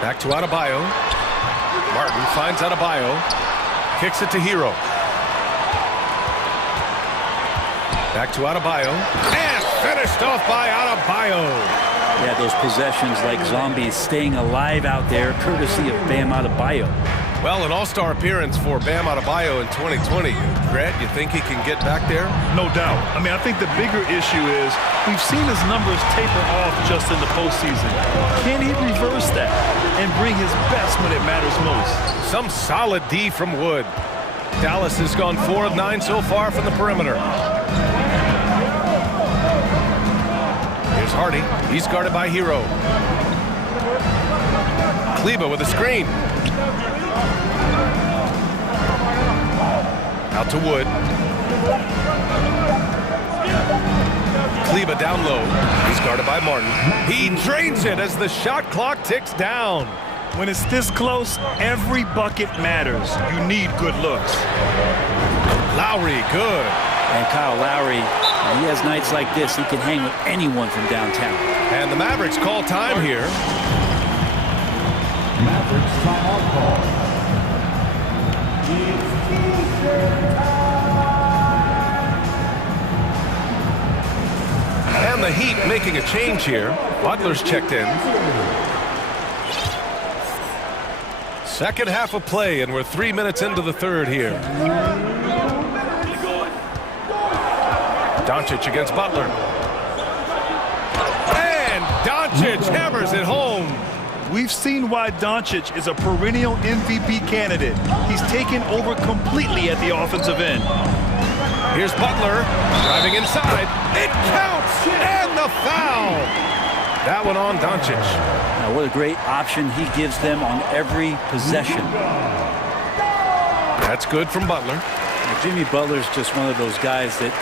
Back to Adebayo. Martin finds Adebayo. Kicks it to Hero. Back to Adebayo. And finished off by Adebayo. Yeah, those possessions like zombies staying alive out there, courtesy of Bam Adebayo. Well, an all-star appearance for Bam Adebayo in 2020. Grant, you think he can get back there? No doubt. I mean, I think the bigger issue is we've seen his numbers taper off just in the postseason. Can he reverse that and bring his best when it matters most? Some solid D from Wood. Dallas has gone 4 of 9 so far from the perimeter. Here's Hardy. He's guarded by Hero. Kleba with a screen. Out to Wood. Kleba down low. He's guarded by Martin. He drains it as the shot clock ticks down. When it's this close, every bucket matters. You need good looks. Lowry, good. And Kyle Lowry, he has nights like this. He can hang with anyone from downtown. And the Mavericks call time here. Mavericks timeout call. And the Heat making a change here. Butler's checked in. Second half of play, and we're 3 minutes into the third here. Doncic against Butler. And Doncic hammers it home. We've seen why Doncic is a perennial MVP candidate. He's taken over completely at the offensive end. Here's Butler driving inside. It counts, and the foul. That one on Doncic. Now, what a great option he gives them on every possession. That's good from Butler. Now, Jimmy Butler's just one of those guys that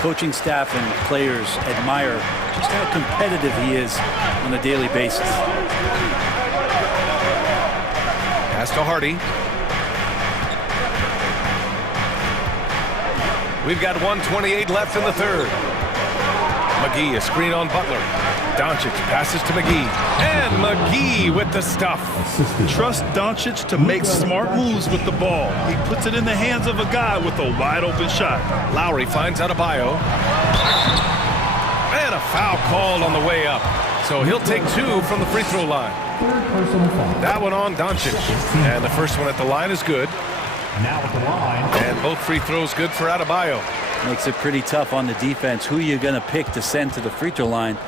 coaching staff and players admire just how competitive he is on a daily basis. Pass to Hardy. We've got 1:28 left in the third. McGee, a screen on Butler. Doncic passes to McGee. And McGee with the stuff. Trust Doncic to make smart moves with the ball. He puts it in the hands of a guy with a wide open shot. Lowry finds Adebayo. And a foul called on the way up. So he'll take 2 from the free throw line. That one on Doncic. And the first one at the line is good. Now at the line. And both free throws good for Adebayo. Makes it pretty tough on the defense. Who you're going to pick to send to the free throw line.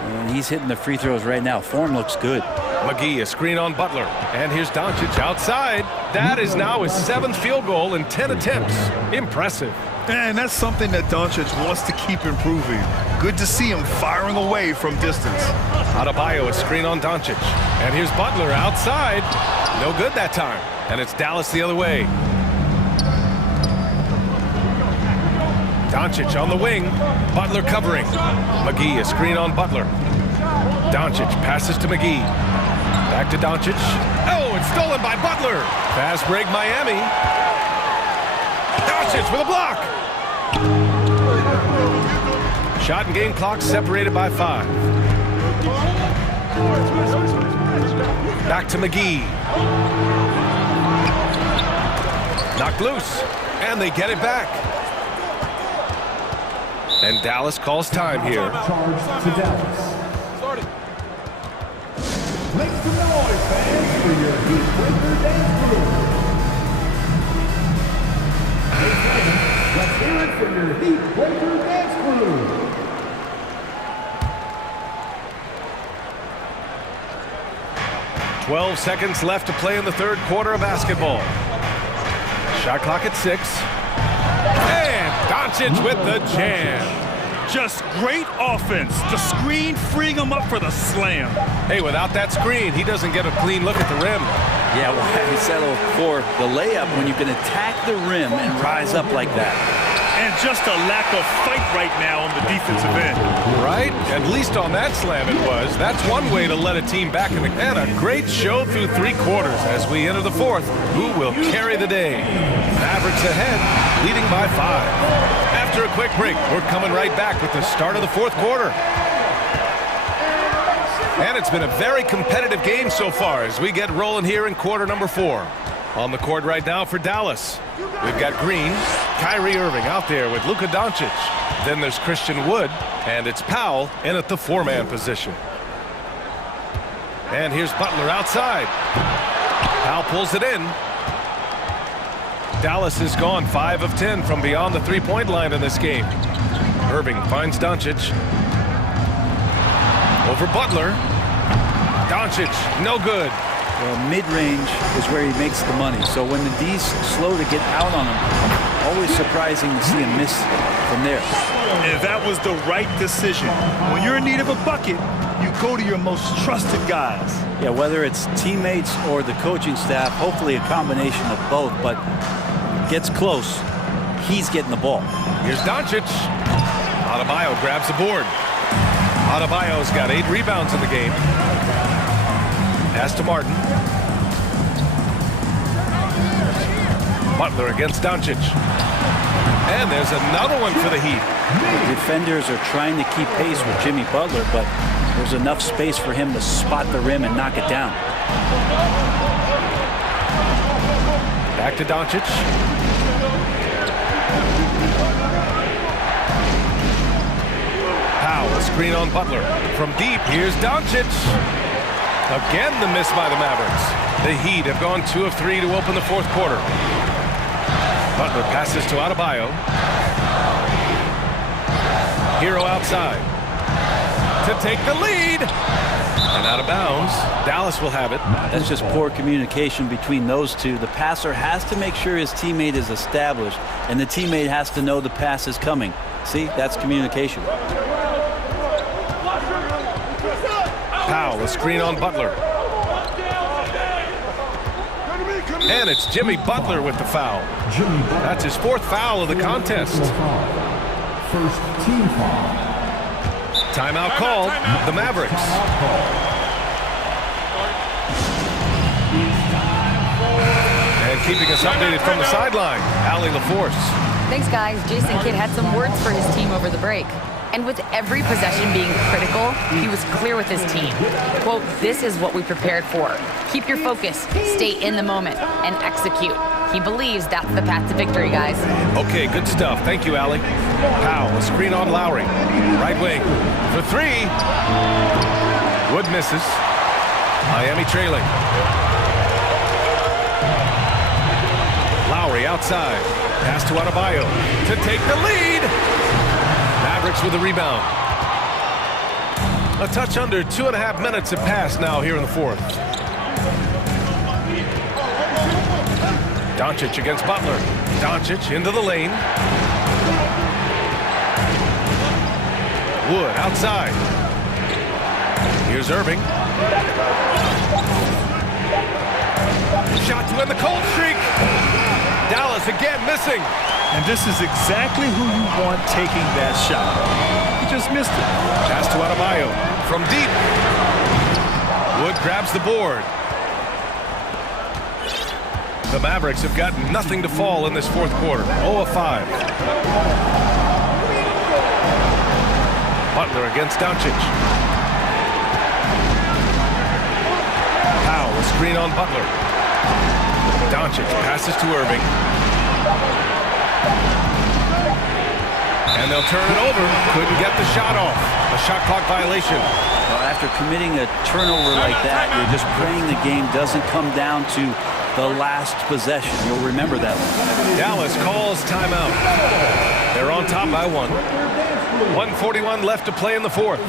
And he's hitting the free throws right now. Form looks good. McGee, a screen on Butler. And here's Doncic outside. That is now his 7th field goal in 10 attempts. Impressive. And that's something that Doncic wants to keep improving. Good to see him firing away from distance. Adebayo, a screen on Doncic. And here's Butler outside. No good that time. And it's Dallas the other way. Doncic on the wing. Butler covering. McGee, a screen on Butler. Doncic passes to McGee. Back to Doncic. Oh, it's stolen by Butler. Fast break Miami. Doncic with a block. Shot and game clock separated by 5. Back to McGee. Knocked loose. And they get it back. And Dallas calls time here. Charge to Dallas. Make some noise, fans, for your Heat Breaker dance crew. Let's hear it for your Heat Breaker dance crew. "12 seconds left to play in the third quarter of basketball. Shot clock at 6. And Doncic with the jam. Just great offense. The screen freeing him up for the slam. Hey, without that screen, he doesn't get a clean look at the rim. Yeah, why settle for the layup when you can attack the rim and rise up like that? And just a lack of fight right now on the defensive end. Right? At least on that slam it was. That's one way to let a team back in the... And a great show through 3 quarters as we enter the 4th. Who will carry the day? Mavericks ahead, leading by 5. After a quick break, we're coming right back with the start of the 4th quarter. And it's been a very competitive game so far as we get rolling here in quarter number 4. On the court right now for Dallas, we've got Green, Kyrie Irving out there with Luka Doncic. Then there's Christian Wood, and it's Powell in at the 4-man position. And here's Butler outside. Powell pulls it in. Dallas has gone 5 of 10 from beyond the 3-point line in this game. Irving finds Doncic. Over Butler. Doncic, no good. Well, mid-range is where he makes the money. So when the D's slow to get out on him, always surprising to see him miss from there. And that was the right decision. When you're in need of a bucket, you go to your most trusted guys. Yeah, whether it's teammates or the coaching staff, hopefully a combination of both, but gets close, he's getting the ball. Here's Doncic. Adebayo grabs the board. Adebayo's got 8 rebounds in the game. Pass to Martin. Butler against Doncic. And there's another one for the Heat. The defenders are trying to keep pace with Jimmy Butler, but there's enough space for him to spot the rim and knock it down. Back to Doncic. Powell, screen on Butler. From deep, here's Doncic. Again, the miss by the Mavericks. The Heat have gone 2 of 3 to open the 4th quarter. Butler passes to Adebayo. Hero outside to take the lead. And out of bounds. Dallas will have it. That's just poor communication between those two. The passer has to make sure his teammate is established, and the teammate has to know the pass is coming. See, that's communication. Powell, a screen on Butler. And it's Jimmy Butler with the foul. That's his 4th foul of the contest. First team foul. Timeout called. The Mavericks. And keeping us updated from the sideline, Allie LaForce. Thanks, guys. Jason Kidd had some words for his team over the break. And with every possession being critical, he was clear with his team. Quote, "This is what we prepared for. Keep your focus, stay in the moment, and execute." He believes that's the path to victory, guys. Okay, good stuff. Thank you, Allie. Powell, a screen on Lowry. Right wing for 3. Wood misses. Miami trailing. Lowry outside. Pass to Adebayo to take the lead. Mavericks with a rebound. A touch under 2.5 minutes have passed now here in the 4th. Doncic against Butler. Doncic into the lane. Wood outside. Here's Irving. Shot to end the cold streak. Dallas again missing. And this is exactly who you want taking that shot. He just missed it. Pass to Adebayo from deep. Wood grabs the board. The Mavericks have got nothing to fall in this 4th quarter. 0 of 5. Butler against Doncic. Powell, a screen on Butler. Doncic passes to Irving. And they'll turn it over. Couldn't get the shot off. A shot clock violation. Well, after committing a turnover like that, you're just praying the game doesn't come down to the last possession. You'll remember that one. Dallas calls timeout. They're on top by 1. 1:41 left to play in the 4th.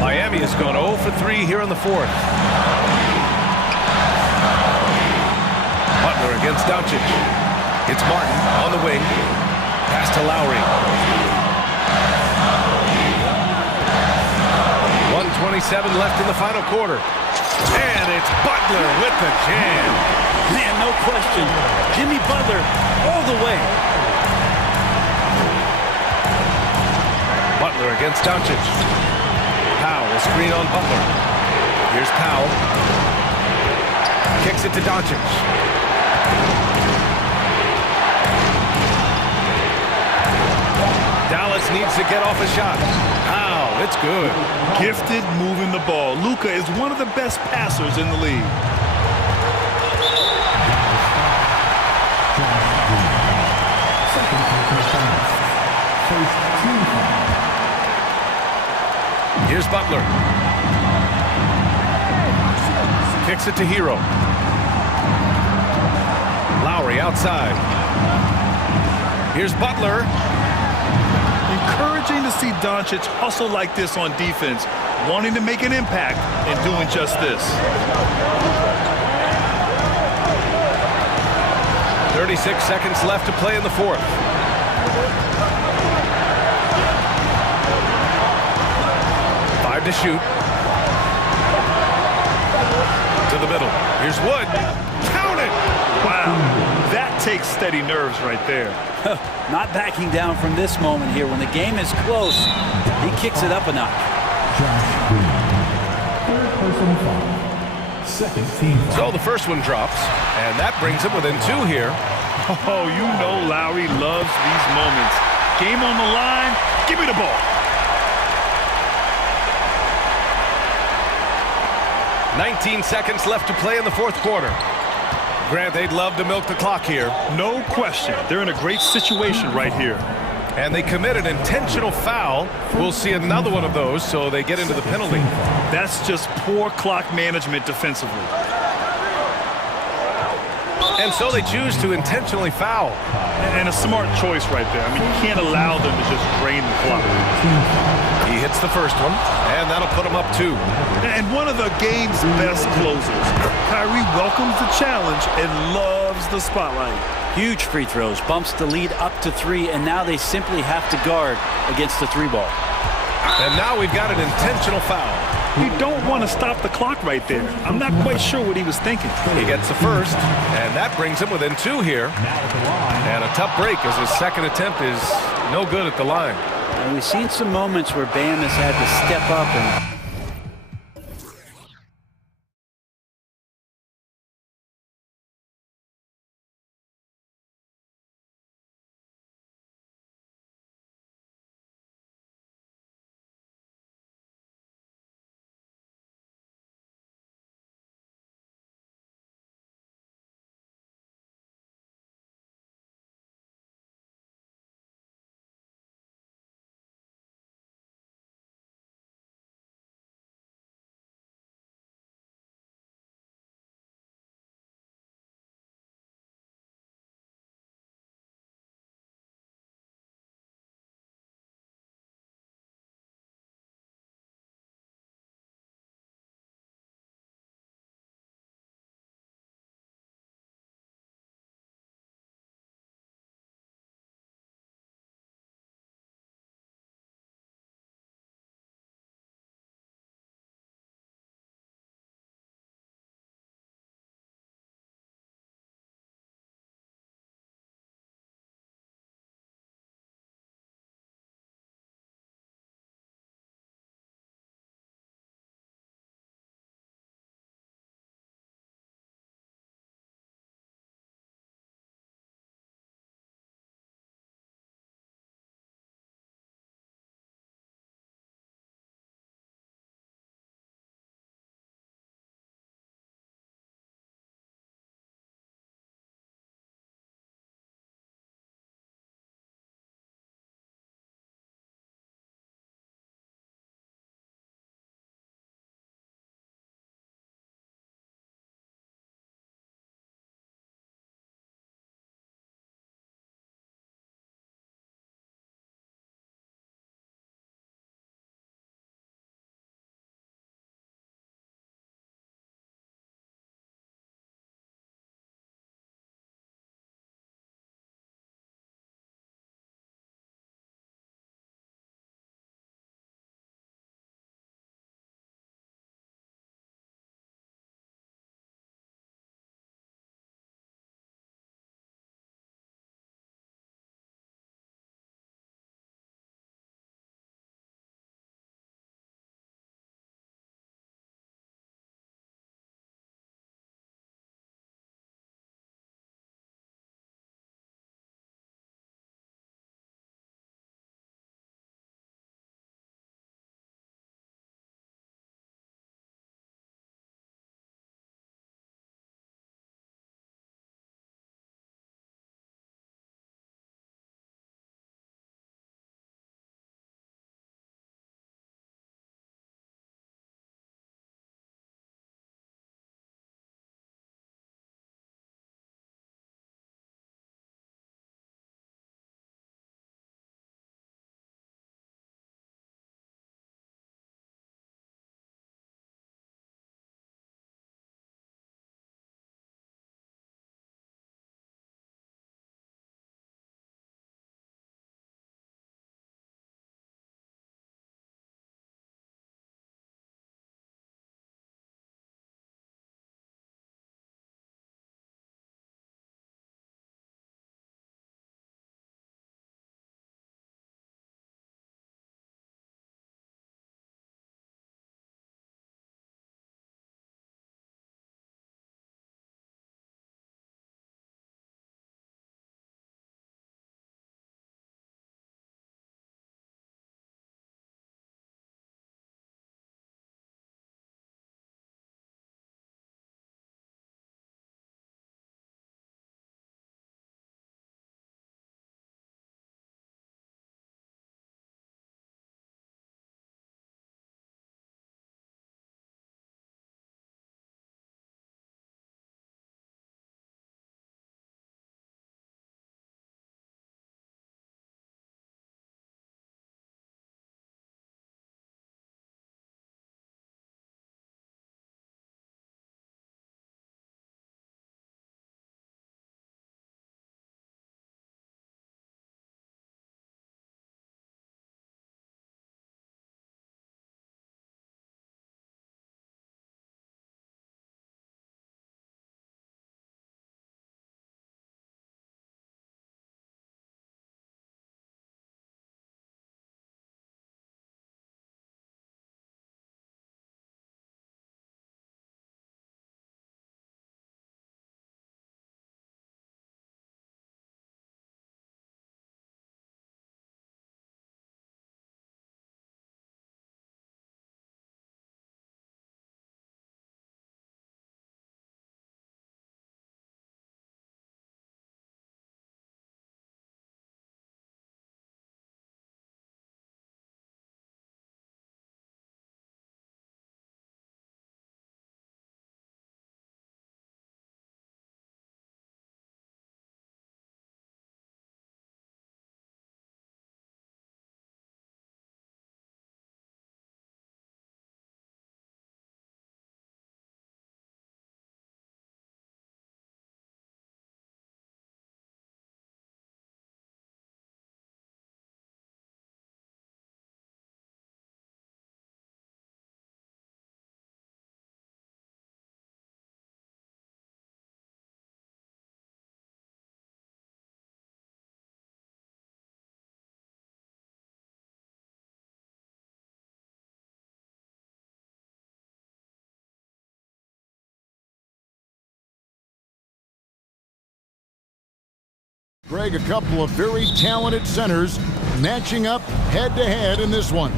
Miami has gone 0 for 3 here in the 4th. against Doncic. It's Martin on the wing. Pass to Lowry. 1:27 left in the final quarter. And it's Butler with the jam. Man, no question. Jimmy Butler all the way. Butler against Doncic. Powell will screen on Butler. Here's Powell. Kicks it to Doncic. Dallas needs to get off a shot. Powell, it's good. Gifted moving the ball. Luka is one of the best passers in the league. Here's Butler. Kicks it to Hero. Lowry outside. Here's Butler. Encouraging to see Doncic hustle like this on defense, wanting to make an impact and doing just this. 36 seconds left to play in the fourth. To shoot. To the middle. Here's Wood. Count it! Wow, that takes steady nerves right there. Not backing down from this moment here. When the game is close, he kicks it up a notch. Second team. So the first one drops, and that brings him within 2 here. Oh, you know Lowry loves these moments. Game on the line, give me the ball. 19 seconds left to play in the fourth quarter. Grant, they'd love to milk the clock here. No question. They're in a great situation right here. And they commit an intentional foul. We'll see another one of those, so they get into the penalty. That's just poor clock management defensively. And so they choose to intentionally foul. And a smart choice right there. I mean, you can't allow them to just drain the clock. He hits the first one, and that'll put him up 2. And one of the game's best closers. Kyrie welcomes the challenge and loves the spotlight. Huge free throws, bumps the lead up to 3, and now they simply have to guard against the 3-ball. And now we've got an intentional foul. You don't want to stop the clock right there. I'm not quite sure what he was thinking. He gets the first, and that brings him within 2 here. And a tough break as his second attempt is no good at the line. And we've seen some moments where Bam has had to step up and Greg, a couple of very talented centers matching up head-to-head in this one.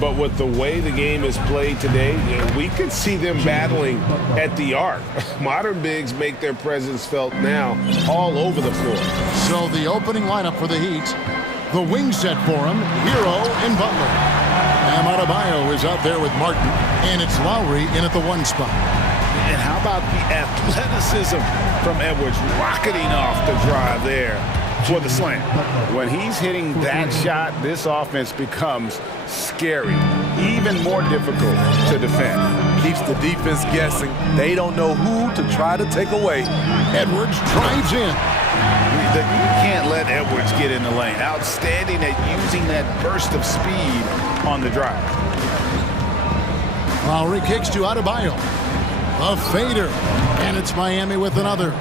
But with the way the game is played today, we could see them battling at the arc. Modern bigs make their presence felt now all over the floor. So the opening lineup for the Heat, the wing set for him, Hero and Butler. And Adebayo is out there with Martin, and it's Lowry in at the 1 spot. And how about the athleticism from Edwards rocketing off the drive there for the slam? When he's hitting that shot, this offense becomes scary, even more difficult to defend. Keeps the defense guessing. They don't know who to try to take away. Edwards drives in. You can't let Edwards get in the lane. Outstanding at using that burst of speed on the drive. Lowry kicks to Adebayo. A fader, and it's Miami with another.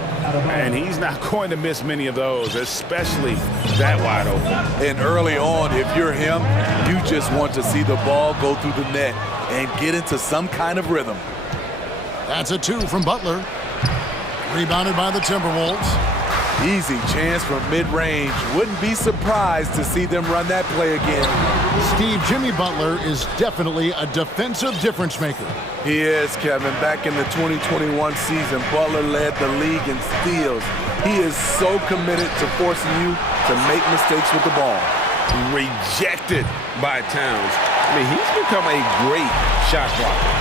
And he's not going to miss many of those, especially that wide open. And early on, if you're him, you just want to see the ball go through the net and get into some kind of rhythm. That's a 2 from Butler. Rebounded by the Timberwolves. Easy chance from mid-range. Wouldn't be surprised to see them run that play again. Steve, Jimmy Butler is definitely a defensive difference maker. He is, Kevin. Back in the 2021 season, Butler led the league in steals. He is so committed to forcing you to make mistakes with the ball. Rejected by Towns. I mean, he's become a great shot blocker.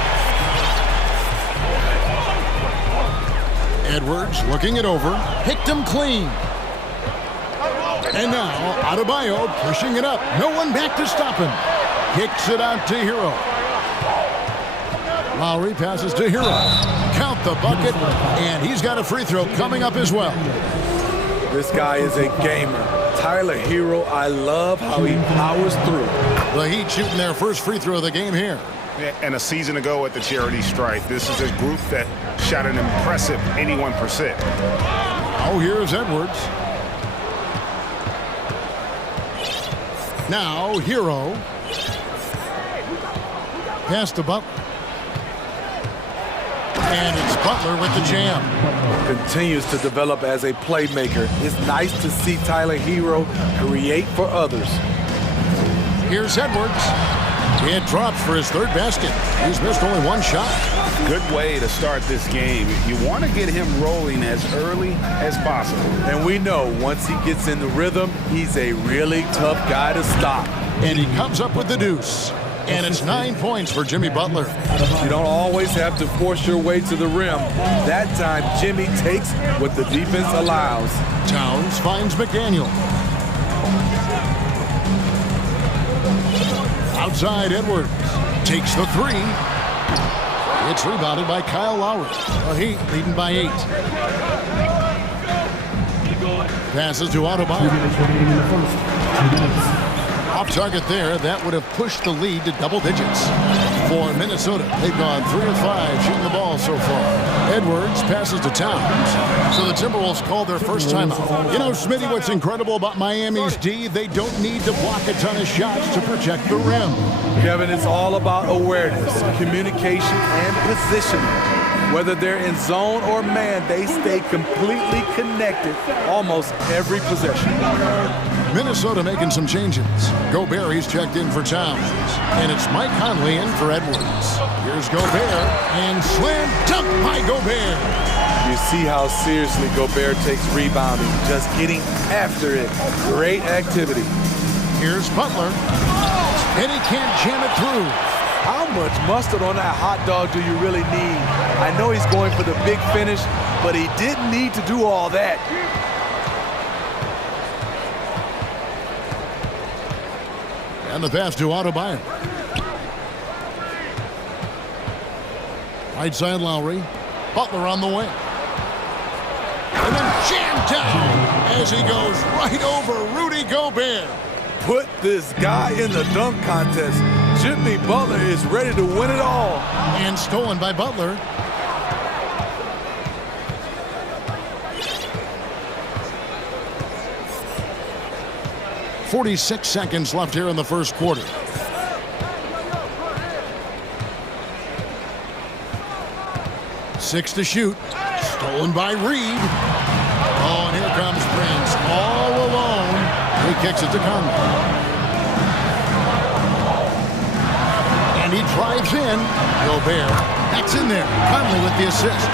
Edwards looking it over, picked him clean. And now Adebayo pushing it up. No one back to stop him. Kicks it out to Hero. Lowry passes to Hero. Count the bucket, and he's got a free throw coming up as well. This guy is a gamer. Tyler Hero, I love how he powers through. The Heat shooting their first free throw of the game here. And a season ago at the charity stripe, this is a group that shot an impressive 81%. Oh, here's Edwards. Now, Hero. Pass to Butler. And it's Butler with the jam. Continues to develop as a playmaker. It's nice to see Tyler Hero create for others. Here's Edwards. It drops for his 3rd basket. He's missed only 1 shot. Good way to start this game. You want to get him rolling as early as possible. And we know once he gets in the rhythm, he's a really tough guy to stop. And he comes up with the deuce. And it's 9 points for Jimmy Butler. You don't always have to force your way to the rim. That time, Jimmy takes what the defense allows. Towns finds McDaniel. Outside, Edwards takes the 3. It's rebounded by Kyle Lowry. The Heat leading by 8. Passes to Adebayo. Off target there, that would have pushed the lead to double digits. For Minnesota, they've gone 3 of 5 shooting the ball so far. Edwards passes to Towns. So the Timberwolves call their first timeout. You know, Smitty, what's incredible about Miami's D, they don't need to block a ton of shots to protect the rim. Kevin, it's all about awareness, communication, and positioning. Whether they're in zone or man, they stay completely connected almost every possession. Minnesota making some changes. Gobert, he's checked in for Towns. And it's Mike Conley in for Edwards. Here's Gobert, and slam dunk by Gobert. You see how seriously Gobert takes rebounding, just getting after it. Great activity. Here's Butler, and he can't jam it through. How much mustard on that hot dog do you really need? I know he's going for the big finish, but he didn't need to do all that. And the pass to Adebayo. Right side Lowry. Butler on the wing. And then jammed down as he goes right over Rudy Gobert. Put this guy in the dunk contest. Jimmy Butler is ready to win it all. And stolen by Butler. .46 seconds left here in the first quarter. Six to shoot. Stolen by Reed. Oh, and here comes Prince all alone. He kicks it to Conley. And he drives in. Gobert. That's in there. Conley with the assist.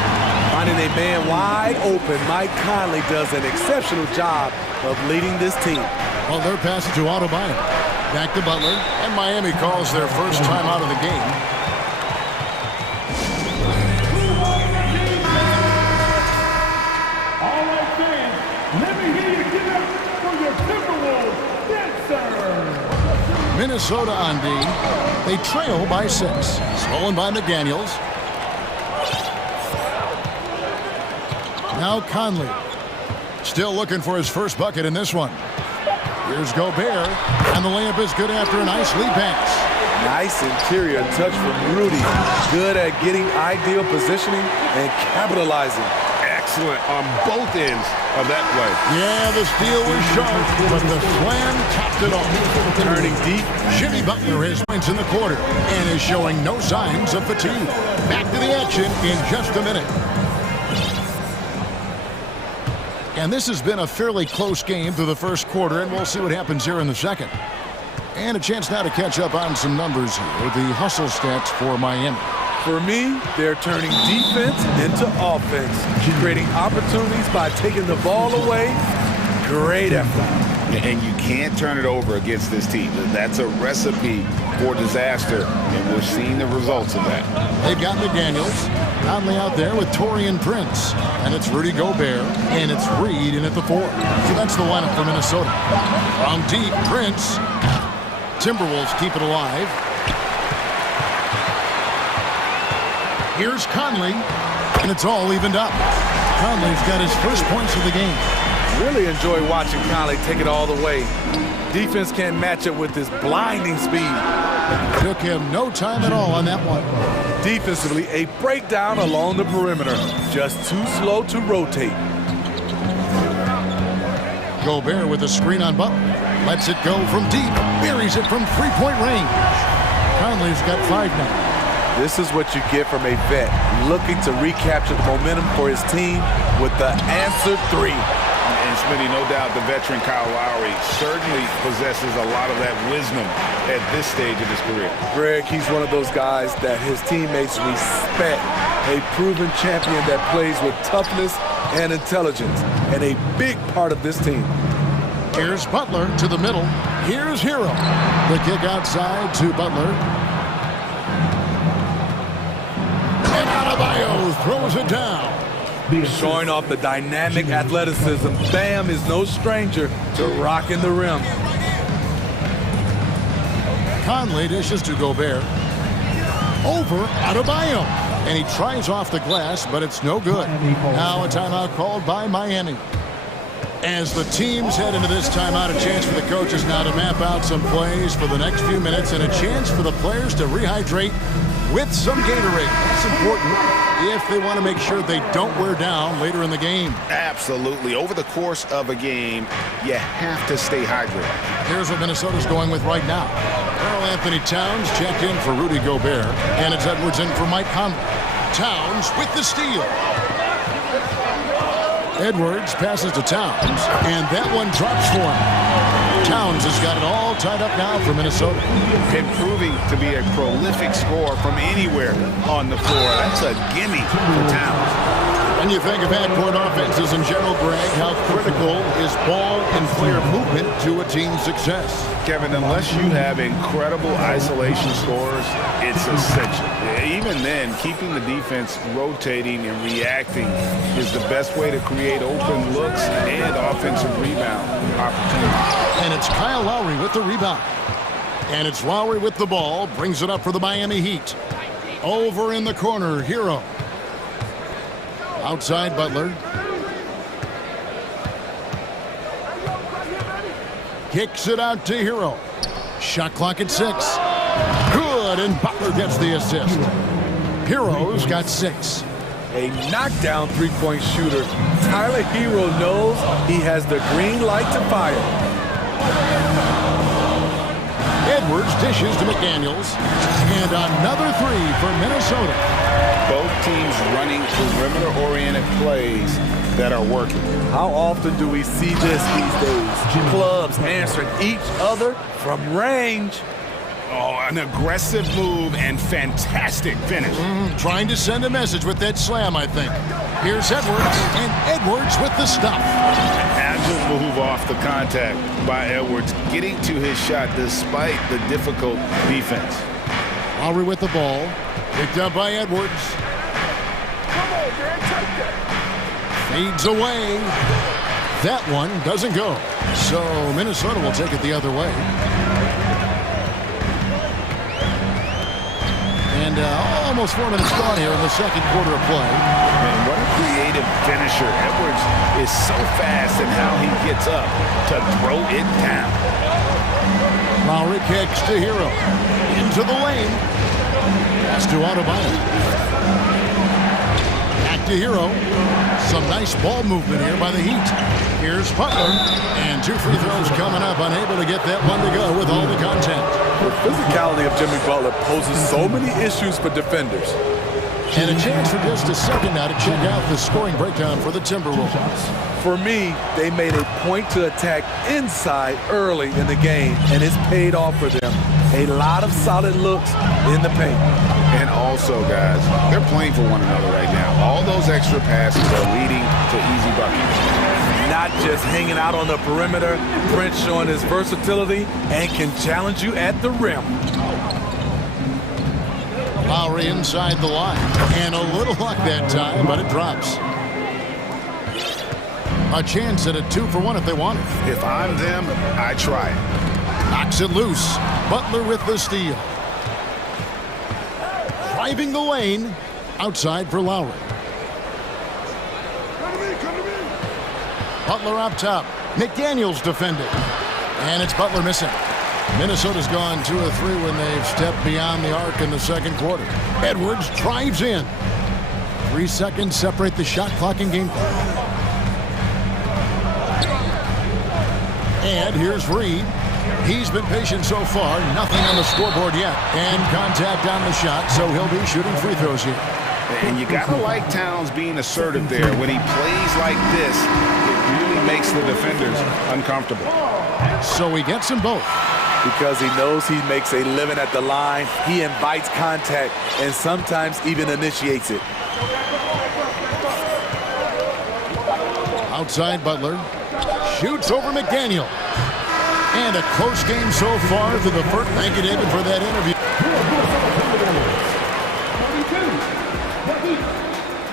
Finding a man wide open, Mike Conley does an exceptional job of leading this team. Well, they're passing to Adebayo. Back to Butler. And Miami calls their first time out of the game. All right, fans, let me hear you give up for your Timberwolves dancer. Minnesota on D. They trail by 6. Stolen by McDaniels. Now Conley. Still looking for his first bucket in this one. Here's Gobert. And the layup is good after a nice lead pass. Nice interior touch from Rudy. Good at getting ideal positioning and capitalizing. Excellent on both ends of that play. Yeah, the steal was sharp, but the slam topped it off. Turning deep. Jimmy Butler has points in the quarter and is showing no signs of fatigue. Back to the action in just a minute. And this has been a fairly close game through the first quarter, and we'll see what happens here in the second. And a chance now to catch up on some numbers here. The hustle stats for Miami. For me, they're turning defense into offense, creating opportunities by taking the ball away. Great effort. And you can't turn it over against this team. That's a recipe for disaster, and we're seeing the results of that. They've got McDaniels. Conley out there with Taurean Prince. And it's Rudy Gobert. And it's Reed in at the 4. So that's the lineup for Minnesota. From deep, Prince. Timberwolves keep it alive. Here's Conley. And it's all evened up. Conley's got his first points of the game. Really enjoy watching Conley take it all the way. Defense can't match it with his blinding speed. Took him no time at all on that one. Defensively, a breakdown along the perimeter. Just too slow to rotate. Gobert with a screen on Butler. Lets it go from deep. Buries it from three-point range. Conley's got 5 now. This is what you get from a vet looking to recapture the momentum for his team with the answer 3. And Smitty, no doubt the veteran Kyle Lowry certainly possesses a lot of that wisdom at this stage of his career. Greg, he's one of those guys that his teammates respect. A proven champion that plays with toughness and intelligence, and a big part of this team. Here's Butler to the middle. Here's Hero. The kick outside to Butler. And Adebayo throws it down. Showing off the dynamic athleticism, Bam is no stranger to rocking the rim. Conley dishes to Gobert. Over Adebayo. And he tries off the glass, but it's no good. Now a timeout called by Miami. As the teams head into this timeout, a chance for the coaches now to map out some plays for the next few minutes and a chance for the players to rehydrate with some Gatorade. That's important if they want to make sure they don't wear down later in the game. Absolutely. Over the course of a game, you have to stay hydrated. Here's what Minnesota's going with right now. Karl Anthony Towns checked in for Rudy Gobert, and it's Edwards in for Mike Conley. Towns with the steal. Edwards passes to Towns, and that one drops for him. Towns has got it all tied up now for Minnesota. Improving to be a prolific scorer from anywhere on the floor. That's a gimme for Towns. When you think of backcourt offenses in general, Greg, how critical is ball and player movement to a team's success? Kevin, unless you have incredible isolation scores, it's essential. Even then, keeping the defense rotating and reacting is the best way to create open looks and offensive rebound opportunities. And it's Kyle Lowry with the rebound. And it's Lowry with the ball, brings it up for the Miami Heat. Over in the corner, Hero. Outside Butler. Kicks it out to Hero. Shot clock at 6. Good, and Butler gets the assist. Hero's got 6. A knockdown three-point shooter. Tyler Hero knows he has the green light to fire. Edwards dishes to McDaniels. And another 3 for Minnesota. Both teams running perimeter-oriented plays that are working. How often do we see this these days? Clubs answering each other from range. Oh, an aggressive move and fantastic finish. Trying to send a message with that slam, I think. Here's Edwards, and Edwards with the stop. Agile move off the contact by Edwards, getting to his shot despite the difficult defense. Lowry with the ball, picked up by Edwards. Fades away. That one doesn't go. So Minnesota will take it the other way. And almost 4 minutes gone here in the second quarter of play. Man, what a creative finisher. Edwards is so fast in how he gets up to throw it down. Lowry kicks to Hero. Into the lane. Pass to Adebayo. Back to Hero. Some nice ball movement here by the Heat. Here's Butler. And 2 free throws coming up. Unable to get that one to go with all the contact. The physicality of Jimmy Butler poses so many issues for defenders. And a chance for just a second now to check out the scoring breakdown for the Timberwolves. For me, they made a point to attack inside early in the game, and it's paid off for them. A lot of solid looks in the paint. And also, guys, they're playing for one another right now. All those extra passes are leading to easy buckets. Not just hanging out on the perimeter, Prince showing his versatility and can challenge you at the rim. Lowry inside the line. And a little luck that time, but it drops. A chance at a 2-for-1 if they want it. If I'm them, I try it. Knocks it loose. Butler with the steal. Driving the lane. Outside for Lowry. Butler up top. McDaniels defending. And it's Butler missing. Minnesota's gone 2 of 3 when they've stepped beyond the arc in the second quarter. Edwards drives in. 3 seconds separate the shot clock and game clock. And here's Reed. He's been patient so far. Nothing on the scoreboard yet. And contact on the shot, so he'll be shooting free throws here. And you gotta like Towns being assertive there. When he plays like this, it really makes the defenders uncomfortable. So he gets them both. Because he knows he makes a living at the line, he invites contact and sometimes even initiates it. Outside Butler. Shoots over McDaniel. And a close game so far for the first. Thank you, David, for that interview.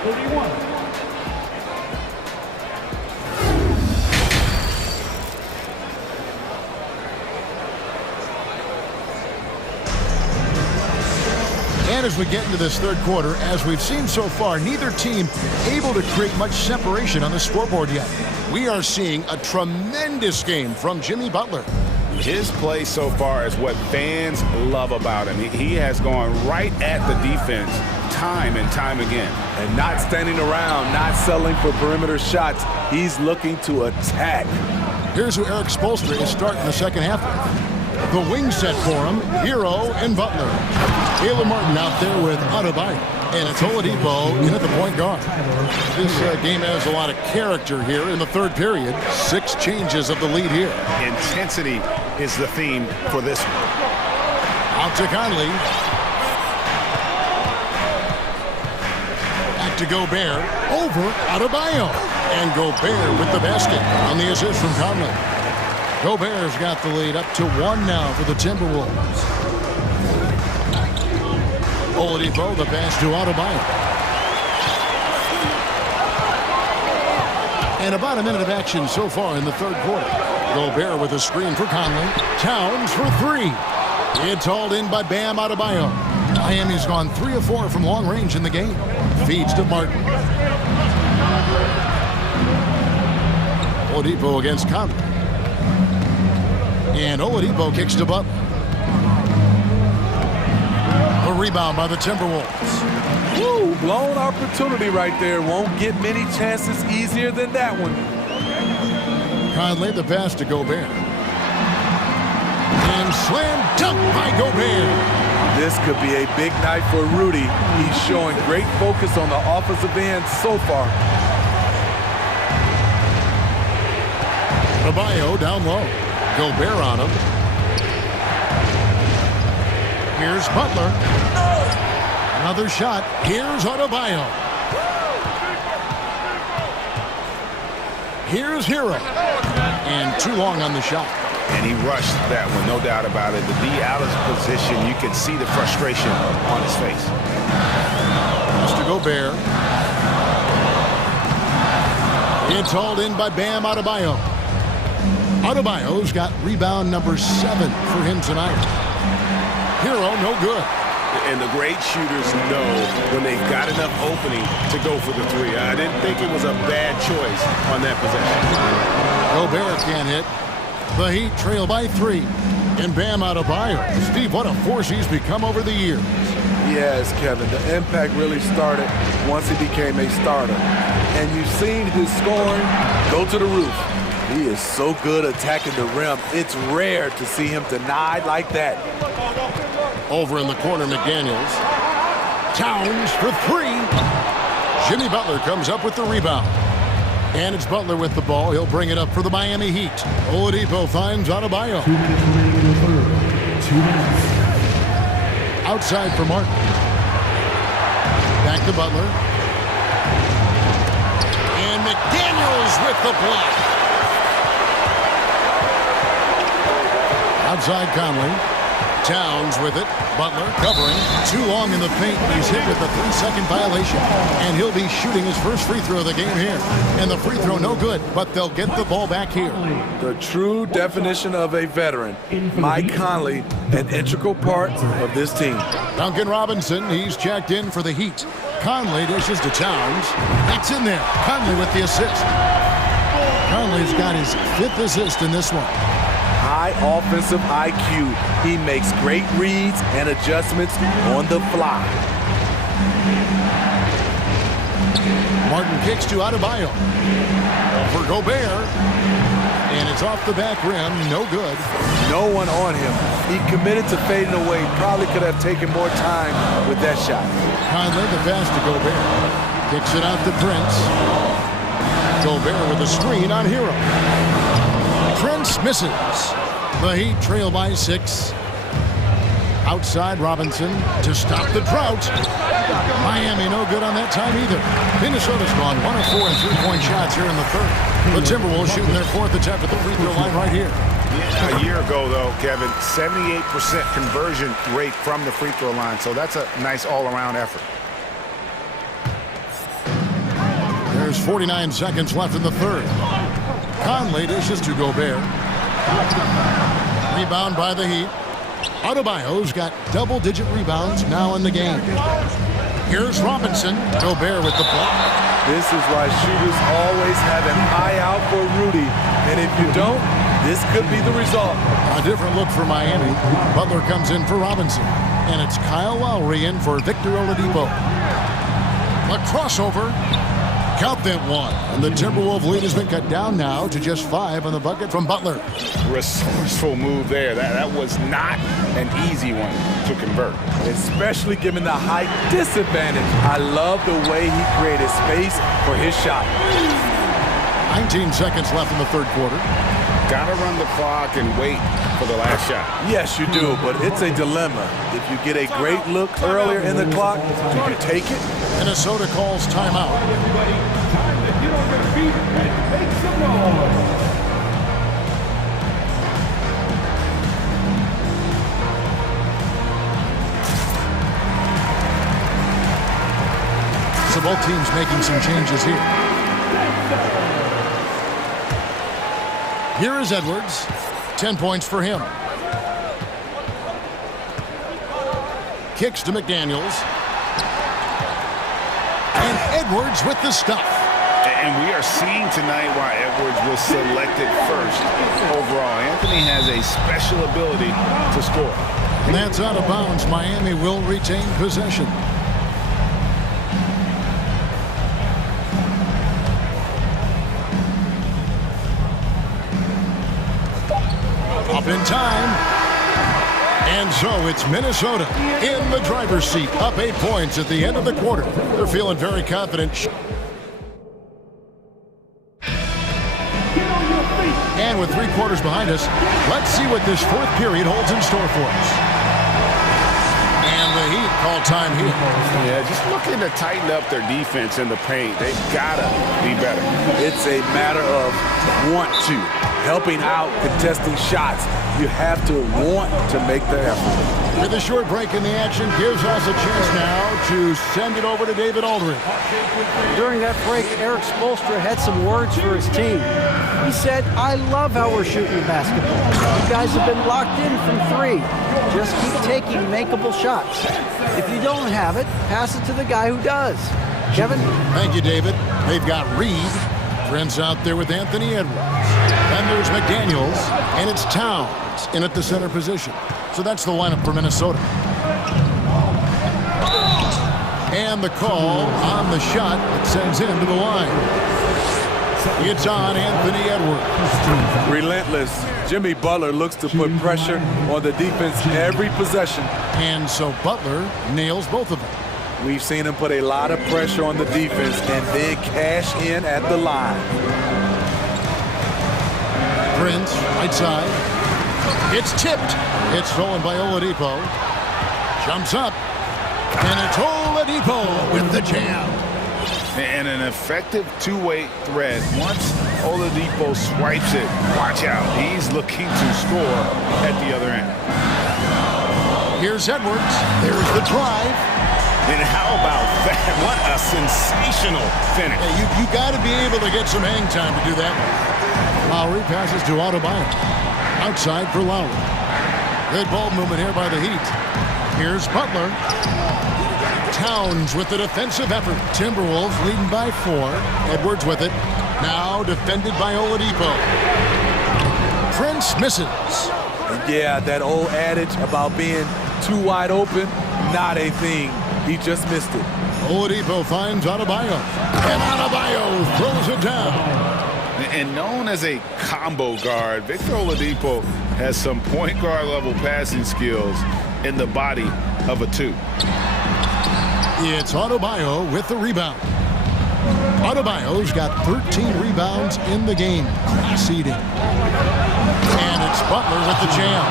31. And as we get into this third quarter, as we've seen so far, neither team able to create much separation on the scoreboard yet. We are seeing a tremendous game from Jimmy Butler. His play so far is what fans love about him. He has gone right at the defense time and time again. And not standing around, not settling for perimeter shots. He's looking to attack. Here's who Eric Spoelstra is starting the second half with. The wing set for him, Hero and Butler. Caleb Martin out there with Adebayo. And it's Oladipo in at the point guard. This game has a lot of character here in the third period. 6 changes of the lead here. Intensity is the theme for this one. Out to Conley. Back to Gobert. Over Adebayo. And Gobert with the basket on the assist from Conley. Gobert's got the lead up to 1 now for the Timberwolves. Oladipo, the pass to Adebayo. And about a minute of action so far in the third quarter. Gobert with a screen for Conley. Towns for 3. It's hauled in by Bam Adebayo. Miami's gone 3 of 4 from long range in the game. Feeds to Martin. Oladipo against Conley. And Oladipo kicks to Butler. A rebound by the Timberwolves. Woo, blown opportunity right there. Won't get many chances easier than that one. Conley, the pass to Gobert. And slam dunk by Gobert. This could be a big night for Rudy. He's showing great focus on the offensive end so far. Adebayo down low. Gobert on him. Here's Butler. Another shot. Here's Adebayo. Here's Hero. And too long on the shot. And he rushed that one, no doubt about it. To be out of position, you can see the frustration on his face. Mr. Gobert. It's hauled in by Bam Adebayo. Adebayo's got rebound number 7 for him tonight. Hero, no good. And the great shooters know when they've got enough opening to go for the three. I didn't think it was a bad choice on that possession. Gobert can't hit. The Heat trail by 3. And Bam Adebayo. Steve, what a force he's become over the years. Yes, Kevin, the impact really started once he became a starter. And you've seen his scoring go to the roof. He is so good attacking the rim. It's rare to see him denied like that. Over in the corner, McDaniels. Towns for 3. Jimmy Butler comes up with the rebound. And it's Butler with the ball. He'll bring it up for the Miami Heat. Oladipo finds Adebayo. 2 minutes remaining in the third. 2 minutes. Outside for Martin. Back to Butler. And McDaniels with the block. Outside Conley. Towns with it. Butler covering. Too long in the paint. He's hit with a 3-second violation. And he'll be shooting his first free throw of the game here. And the free throw no good, but they'll get the ball back here. The true definition of a veteran. Mike Conley, an integral part of this team. Duncan Robinson, he's checked in for the Heat. Conley dishes to Towns. It's in there. Conley with the assist. Conley's got his 5th assist in this one. High offensive IQ. He makes great reads and adjustments on the fly. Martin kicks to Adebayo. For Gobert. And it's off the back rim. No good. No one on him. He committed to fading away. Probably could have taken more time with that shot. Conley, the pass to Gobert. Kicks it out to Prince. Gobert with a screen on Hero. Prince misses. The Heat trail by 6. Outside Robinson to stop the drought. Miami no good on that time either. Minnesota's gone 1 of 4 and 3-point shots here in the third. The Timberwolves shooting their 4th attempt at the free throw line right here. Yeah, a year ago, though, Kevin, 78% conversion rate from the free throw line. So that's a nice all-around effort. There's 49 seconds left in the third. Conley dishes to Gobert. Rebound by the Heat. Adebayo's got double-digit rebounds now in the game. Here's Robinson. Gobert with the block. This is why shooters always have an eye out for Rudy. And if you don't, this could be the result. A different look for Miami. Butler comes in for Robinson. And it's Kyle Lowry in for Victor Oladipo. A crossover. Count that one. And the Timberwolves lead has been cut down now to just 5 on the bucket from Butler. Resourceful move there. That was not an easy one to convert. Especially given the height disadvantage. I love the way he created space for his shot. 19 seconds left in the third quarter. Gotta run the clock and wait for the last shot. Yes, you do, but it's a dilemma. If you get a great look earlier in the clock, do you take it? Minnesota calls timeout. Everybody, time to get on their feet and make some noise. So both teams making some changes here. Here is Edwards. 10 points for him. Kicks to McDaniels. And Edwards with the stuff. And we are seeing tonight why Edwards was selected first overall. Anthony has a special ability to score. And that's out of bounds. Miami will retain possession. Up in time. And so it's Minnesota in the driver's seat, up 8 points at the end of the quarter. They're feeling very confident. And with 3 quarters behind us, let's see what this 4th period holds in store for us. And the Heat call time here. Yeah, just looking to tighten up their defense in the paint. They've got to be better. It's a matter of want to. Helping out, contesting shots. You have to want to make the effort. With a short break in the action, gives us a chance now to send it over to David Aldridge. During that break, Eric Spoelstra had some words for his team. He said, I love how we're shooting the basketball. You guys have been locked in from 3. Just keep taking makeable shots. If you don't have it, pass it to the guy who does. Kevin? Thank you, David. They've got Reed. Prince out there with Anthony Edwards. Then there's McDaniels, and it's Towns in at the center position. So that's the lineup for Minnesota. And the call on the shot that sends him to the line. It's on Anthony Edwards. Relentless. Jimmy Butler looks to put pressure on the defense every possession. And so Butler nails both of them. We've seen him put a lot of pressure on the defense and then cash in at the line. Prince, right side. It's tipped. It's stolen by Oladipo. Jumps up. And it's Oladipo with the jam. And an effective two-way threat. Once Oladipo swipes it, watch out. He's looking to score at the other end. Here's Edwards. There's the drive. And how about that? What a sensational finish. Yeah, you got to be able to get some hang time to do that one. Lowry passes to Adebayo. Outside for Lowry. Good ball movement here by the Heat. Here's Butler. Towns with the defensive effort. Timberwolves leading by 4. Edwards with it. Now defended by Oladipo. Prince misses. And yeah, that old adage about being too wide open, not a thing. He just missed it. Oladipo finds Adebayo. And Adebayo throws it down. And known as a combo guard, Victor Oladipo has some point guard level passing skills in the body of a 2. It's Adebayo with the rebound. Adebayo's got 13 rebounds in the game. Seeding. And it's Butler with the jam.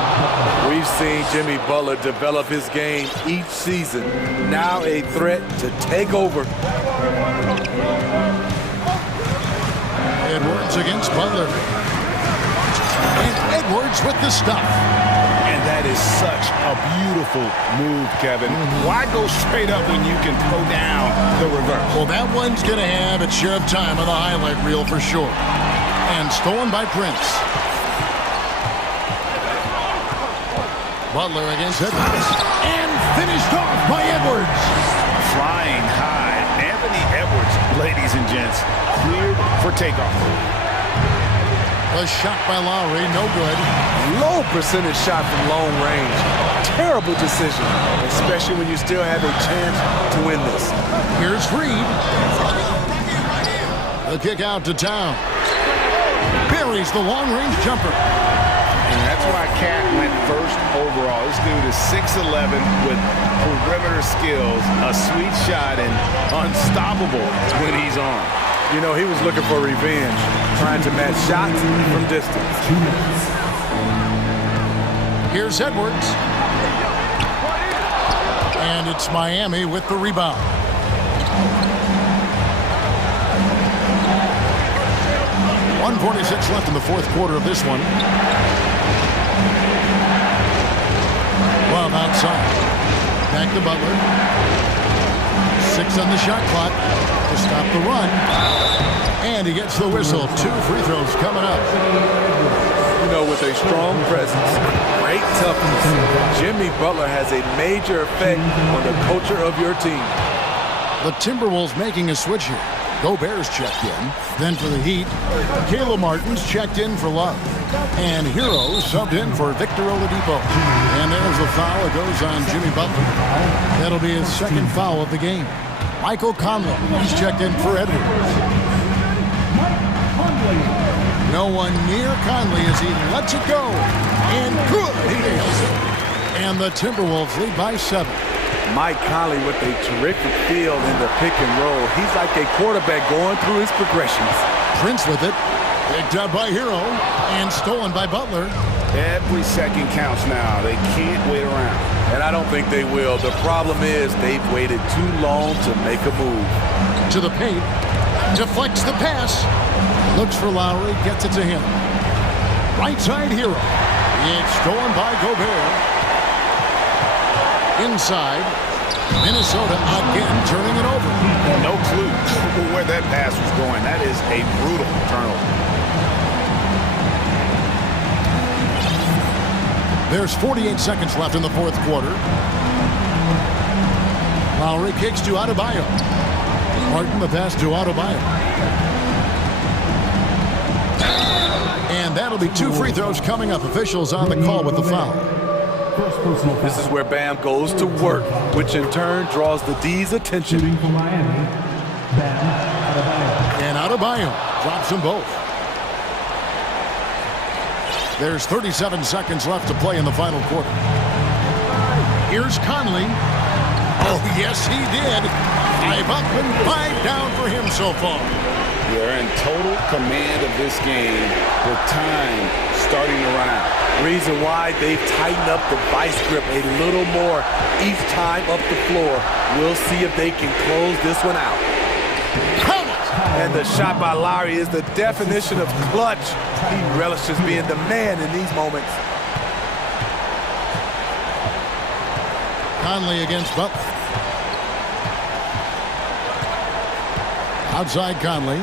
We've seen Jimmy Butler develop his game each season. Now a threat to take over. Edwards against Butler. And Edwards with the stuff. And that is such a beautiful move, Kevin. Why go straight up when you can throw down the reverse? Well, that one's going to have its share of time on the highlight reel for sure. And stolen by Prince. Butler against Edwards. And finished off by Edwards. Flying high. Anthony Edwards, ladies and gents, cleared for takeoff. A shot by Lowry, no good. Low percentage shot from long range. Terrible decision, especially when you still have a chance to win this. Here's Reed. The kick out to Town. Buries the long-range jumper. And that's why Cat went first overall. This dude is 6'11" with perimeter skills, a sweet shot, and unstoppable when he's on. You know, he was looking for revenge, trying to match shots from distance. Here's Edwards. And it's Miami with the rebound. .146 left in the 4th quarter of this one. Love outside. Back to Butler. 6 on the shot clock to stop the run. And he gets the whistle. 2 free throws coming up. You know, with a strong presence, great toughness, Jimmy Butler has a major effect on the culture of your team. The Timberwolves making a switch here. Gobert's checked in. Then for the Heat, Caleb Martin's checked in for Love. And Hero subbed in for Victor Oladipo. And there's a foul. It goes on Jimmy Butler. That'll be his 2nd foul of the game. Michael Conley, he's checked in for Edwards. No one near Conley as he lets it go. And good, he nails it. And the Timberwolves lead by 7. Mike Conley with a terrific feel in the pick and roll. He's like a quarterback going through his progressions. Prince with it. Picked up by Hero and stolen by Butler. Every second counts now. They can't wait around. And I don't think they will. The problem is they've waited too long to make a move. To the paint. Deflects the pass. Looks for Lowry. Gets it to him. Right side Hero. It's stolen by Gobert. Inside. Minnesota again turning it over. No clue where that pass was going. That is a brutal turnover. There's 48 seconds left in the fourth quarter. Lowry kicks to Adebayo. Martin the pass to Adebayo. And that'll be 2 free throws coming up. Officials on the call with the foul. This is where Bam goes to work, which in turn draws the D's attention. And Adebayo drops them both. There's 37 seconds left to play in the final quarter. Here's Conley. Oh, yes, he did. 5 up and 5 down for him so far. They're in total command of this game with time starting to run out. Reason why they've tightened up the vice grip a little more each time up the floor. We'll see if they can close this one out. And the shot by Lowry is the definition of clutch. He relishes being the man in these moments. Conley against Butler. Outside Conley.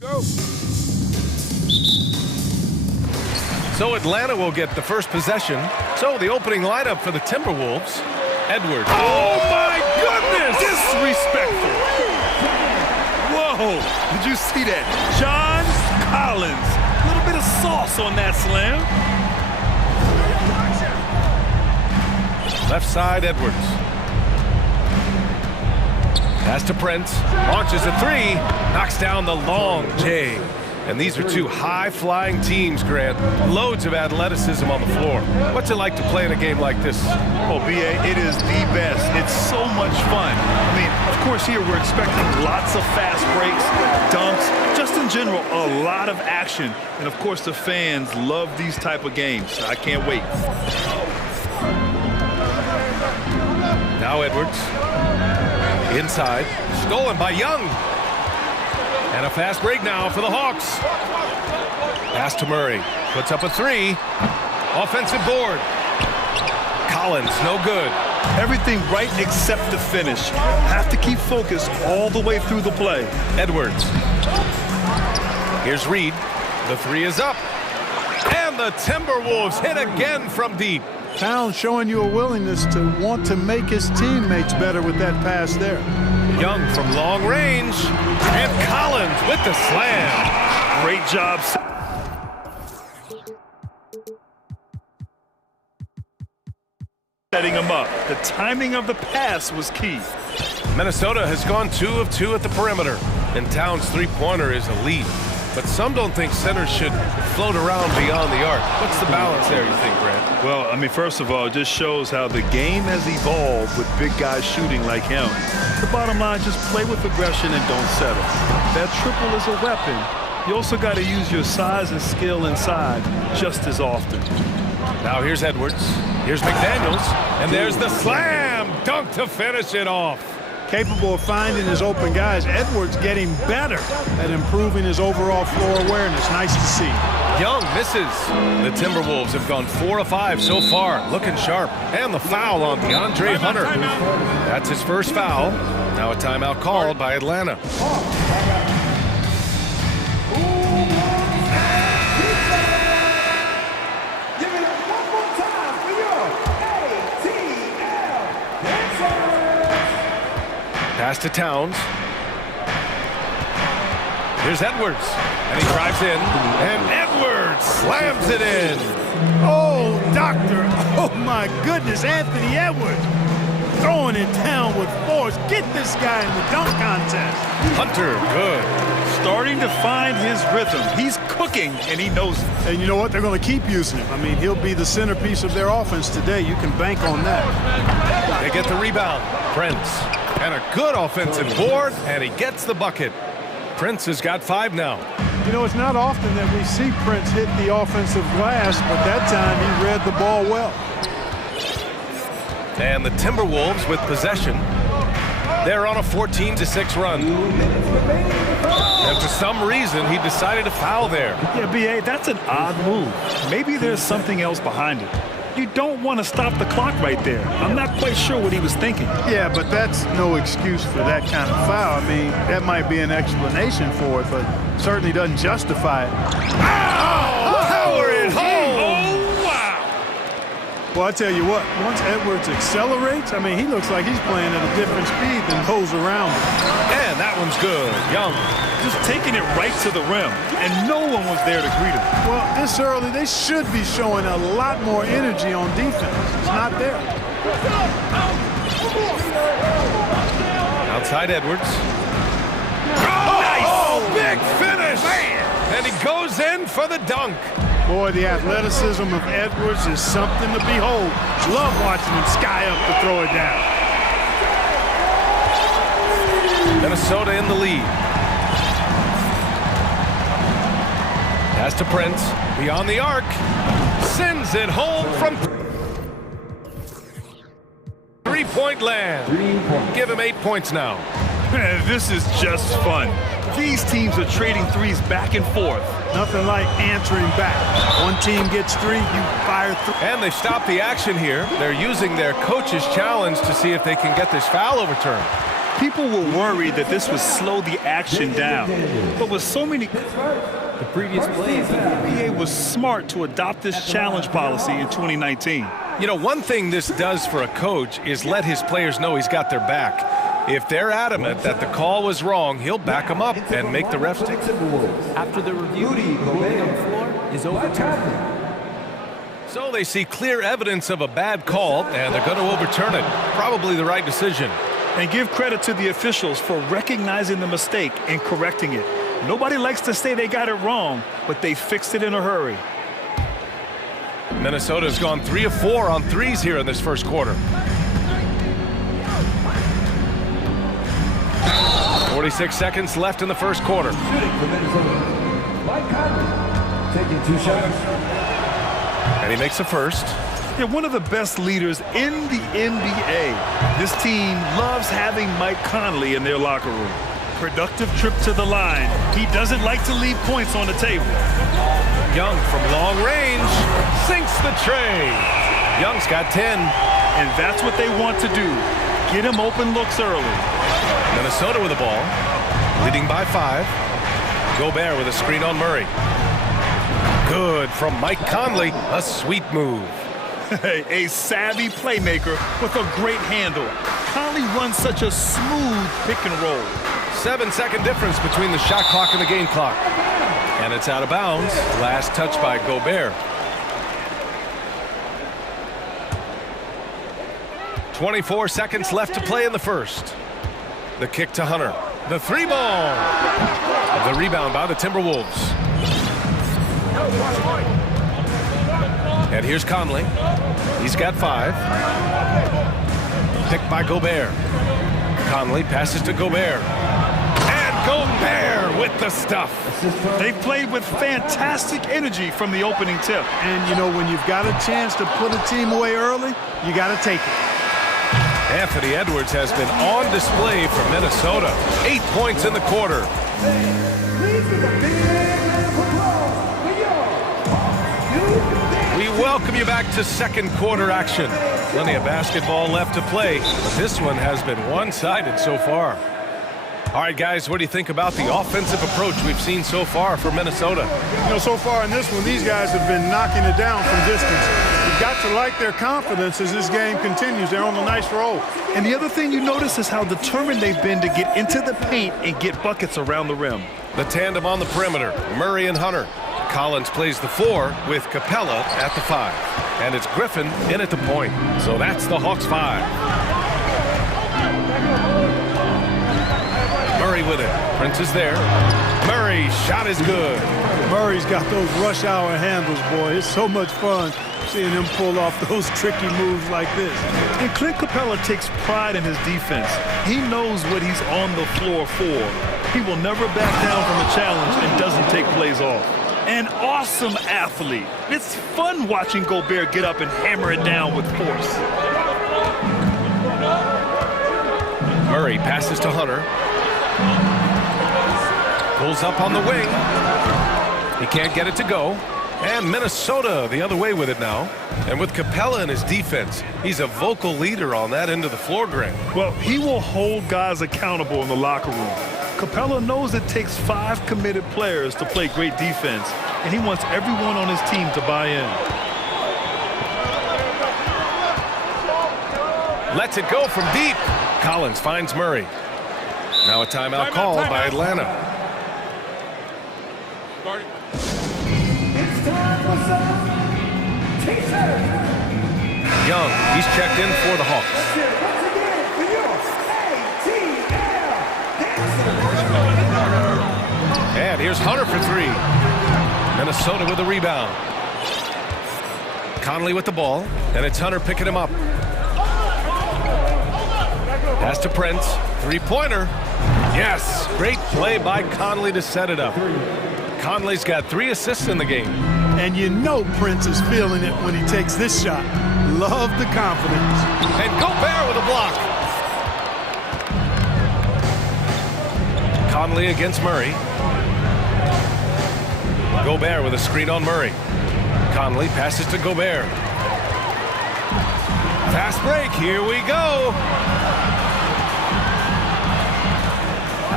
Go. So Atlanta will get the first possession. So the opening lineup for the Timberwolves. Edwards. Oh, my goodness! Disrespectful. Whoa, did you see that? John Collins. A little bit of sauce on that slam. Left side, Edwards. Pass to Prince. Launches a three. Knocks down the long J. And these are two high-flying teams, Grant. Loads of athleticism on the floor. What's it like to play in a game like this? Oh, B.A., it is the best. It's so much fun. I mean, of course, here we're expecting lots of fast breaks, dunks, just in general, a lot of action. And, of course, the fans love these type of games. I can't wait. Now Edwards. Inside. Stolen by Young. And a fast break now for the Hawks. Pass to Murray. Puts up a three. Offensive board. Collins, no good. Everything right except the finish. Have to keep focused all the way through the play. Edwards. Here's Reed. The three is up. And the Timberwolves hit again from deep. Towns showing you a willingness to want to make his teammates better with that pass there. Young from long range. And Collins with the slam. Great job. Setting him up. The timing of the pass was key. Minnesota has gone 2 of 2 at the perimeter. And Towns' three-pointer is elite. But some don't think centers should float around beyond the arc. What's the balance there, you think, Grant? Well, I mean, first of all, it just shows how the game has evolved with big guys shooting like him. The bottom line, just play with aggression and don't settle. That triple is a weapon. You also got to use your size and skill inside just as often. Now here's Edwards. Here's McDaniels. And there's the slam dunk to finish it off. Capable of finding his open guys. Edwards getting better at improving his overall floor awareness. Nice to see. Young misses. The Timberwolves have gone 4 of 5 so far. Looking sharp. And the foul on DeAndre Hunter. That's his first foul. Now a timeout called by Atlanta. Pass to Towns. Here's Edwards. And he drives in. And Edwards slams it in. Oh, doctor. Oh, my goodness. Anthony Edwards throwing it down with force. Get this guy in the dunk contest. Hunter, good. Starting to find his rhythm. He's cooking, and he knows it. And you know what? They're going to keep using him. I mean, he'll be the centerpiece of their offense today. You can bank on that. They get the rebound. Prince. And a good offensive board, and he gets the bucket. Prince has got 5 now. You know, it's not often that we see Prince hit the offensive glass, but that time he read the ball well. And the Timberwolves with possession. They're on a 14-6 run. And for some reason, he decided to foul there. Yeah, B.A., that's an odd move. Maybe there's something else behind it. You don't want to stop the clock right there. I'm not quite sure what he was thinking. Yeah, but that's no excuse for that kind of foul. I mean, that might be an explanation for it, but certainly doesn't justify it. Oh, power it home! Oh, wow! Well, I tell you what, once Edwards accelerates, I mean, he looks like he's playing at a different speed than those around him. And that one's good. Young. Just taking it right to the rim, and no one was there to greet him. Well, this early, they should be showing a lot more energy on defense. It's not there. Outside Edwards. Oh, nice! Oh, big finish! Man. And he goes in for the dunk. Boy, the athleticism of Edwards is something to behold. Love watching him sky up to throw it down. Minnesota in the lead. Pass to Prince, beyond the arc, sends it home from three-point land. Give him 8 points now. This is just fun. These teams are trading threes back and forth. Nothing like answering back. One team gets 3, you fire 3. And they stop the action here. They're using their coach's challenge to see if they can get this foul overturned. People were worried that this would slow the action down. But with so many... The previous plays, the NBA was smart to adopt this challenge policy in 2019. You know, one thing this does for a coach is let his players know he's got their back. If they're adamant that the call was wrong, he'll back them up and make the refs take it. After the review, the ruling on the floor is overturned. So they see clear evidence of a bad call, and they're going to overturn it. Probably the right decision. And give credit to the officials for recognizing the mistake and correcting it. Nobody likes to say they got it wrong, but they fixed it in a hurry. Minnesota's gone 3 of 4 on threes here in this first quarter. 46 seconds left in the first quarter. Taking 2 shots. And he makes the first. Yeah, one of the best leaders in the NBA. This team loves having Mike Conley in their locker room. Productive trip to the line. He doesn't like to leave points on the table. Young from long range sinks the tray. Young's got 10. And that's what they want to do. Get him open looks early. Minnesota with the ball, leading by 5. Gobert with a screen on Murray. Good from Mike Conley, a sweet move. A savvy playmaker with a great handle. Conley runs such a smooth pick and roll. 7-second difference between the shot clock and the game clock. And it's out of bounds. Last touch by Gobert. 24 seconds left to play in the first. The kick to Hunter. The 3-ball. The rebound by the Timberwolves. And here's Conley. He's got 5. Picked by Gobert. Conley passes to Gobert. And Gobert with the stuff. They played with fantastic energy from the opening tip. And, you know, when you've got a chance to put a team away early, you got to take it. Anthony Edwards has been on display for Minnesota. 8 points in the quarter. We welcome you back to second quarter action. Plenty of basketball left to play, but this one has been one-sided so far. All right, guys, what do you think about the offensive approach we've seen so far for Minnesota? You know, so far in this one, these guys have been knocking it down from distance. You've got to like their confidence as this game continues. They're on a nice roll. And the other thing you notice is how determined they've been to get into the paint and get buckets around the rim. The tandem on the perimeter, Murray and Hunter. Collins plays the 4 with Capella at the 5. And it's Griffin in at the point. So that's the Hawks 5. Murray with it. Prince is there. Murray, shot is good. Murray's got those rush hour handles, boy. It's so much fun seeing him pull off those tricky moves like this. And Clint Capella takes pride in his defense. He knows what he's on the floor for. He will never back down from a challenge and doesn't take plays off. An awesome athlete. It's fun watching Gobert get up and hammer it down with force. Murray passes to Hunter. Pulls up on the wing. He can't get it to go. And Minnesota the other way with it now. And with Capella in his defense, he's a vocal leader on that end of the floor, Greg. Well, he will hold guys accountable in the locker room. Capella knows it takes 5 committed players to play great defense, and he wants everyone on his team to buy in. Lets it go from deep. Collins finds Murray. Now a timeout called by Atlanta. It's time for some T-shirt. Young, he's checked in for the Hawks. Once again, for your ATL. And here's Hunter for 3. Minnesota with the rebound. Conley with the ball, and it's Hunter picking him up. Pass to Prince. 3-pointer. Yes, great play by Conley to set it up. Conley's got 3 assists in the game. And you know Prince is feeling it when he takes this shot. Love the confidence. And Gobert with a block. Conley against Murray. Gobert with a screen on Murray. Conley passes to Gobert. Fast break, here we go.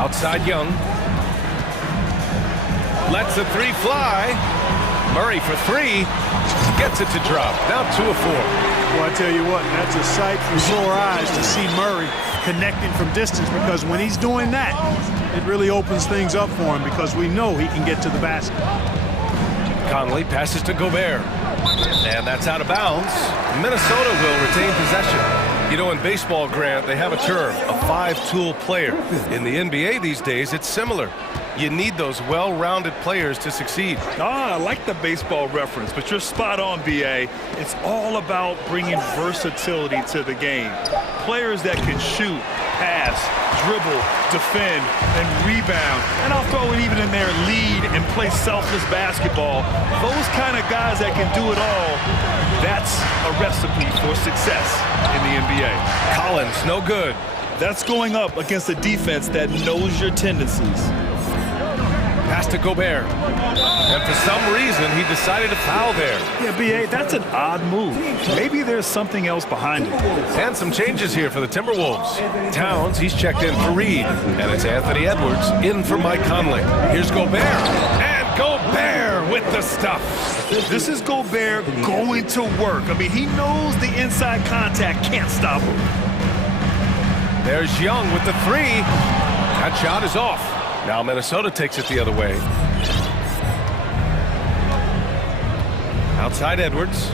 Outside Young. Lets the three fly. Murray for three. Gets it to drop. Now 2 of 4. Well, I tell you what, that's a sight for sore eyes to see Murray connecting from distance, because when he's doing that, it really opens things up for him, because we know he can get to the basket. Conley passes to Gobert. And that's out of bounds. Minnesota will retain possession. You know, in baseball, Grant, they have a term, a 5-tool player. In the NBA these days, it's similar. You need those well-rounded players to succeed. I like the baseball reference, but you're spot on, B.A. It's all about bringing versatility to the game. Players that can shoot, pass, dribble, defend, and rebound. And I'll throw it even in there, lead and play selfless basketball. Those kind of guys that can do it all, that's a recipe for success in the NBA. Collins, no good. That's going up against a defense that knows your tendencies. Pass to Gobert. And for some reason, he decided to foul there. Yeah, B.A., that's an odd move. Maybe there's something else behind it. And some changes here for the Timberwolves. Towns, he's checked in for Reed. And it's Anthony Edwards in for Mike Conley. Here's Gobert. And Gobert with the stuff. This is Gobert going to work. I mean, he knows the inside contact can't stop him. There's Young with the three. That shot is off. Now Minnesota takes it the other way. Outside Edwards.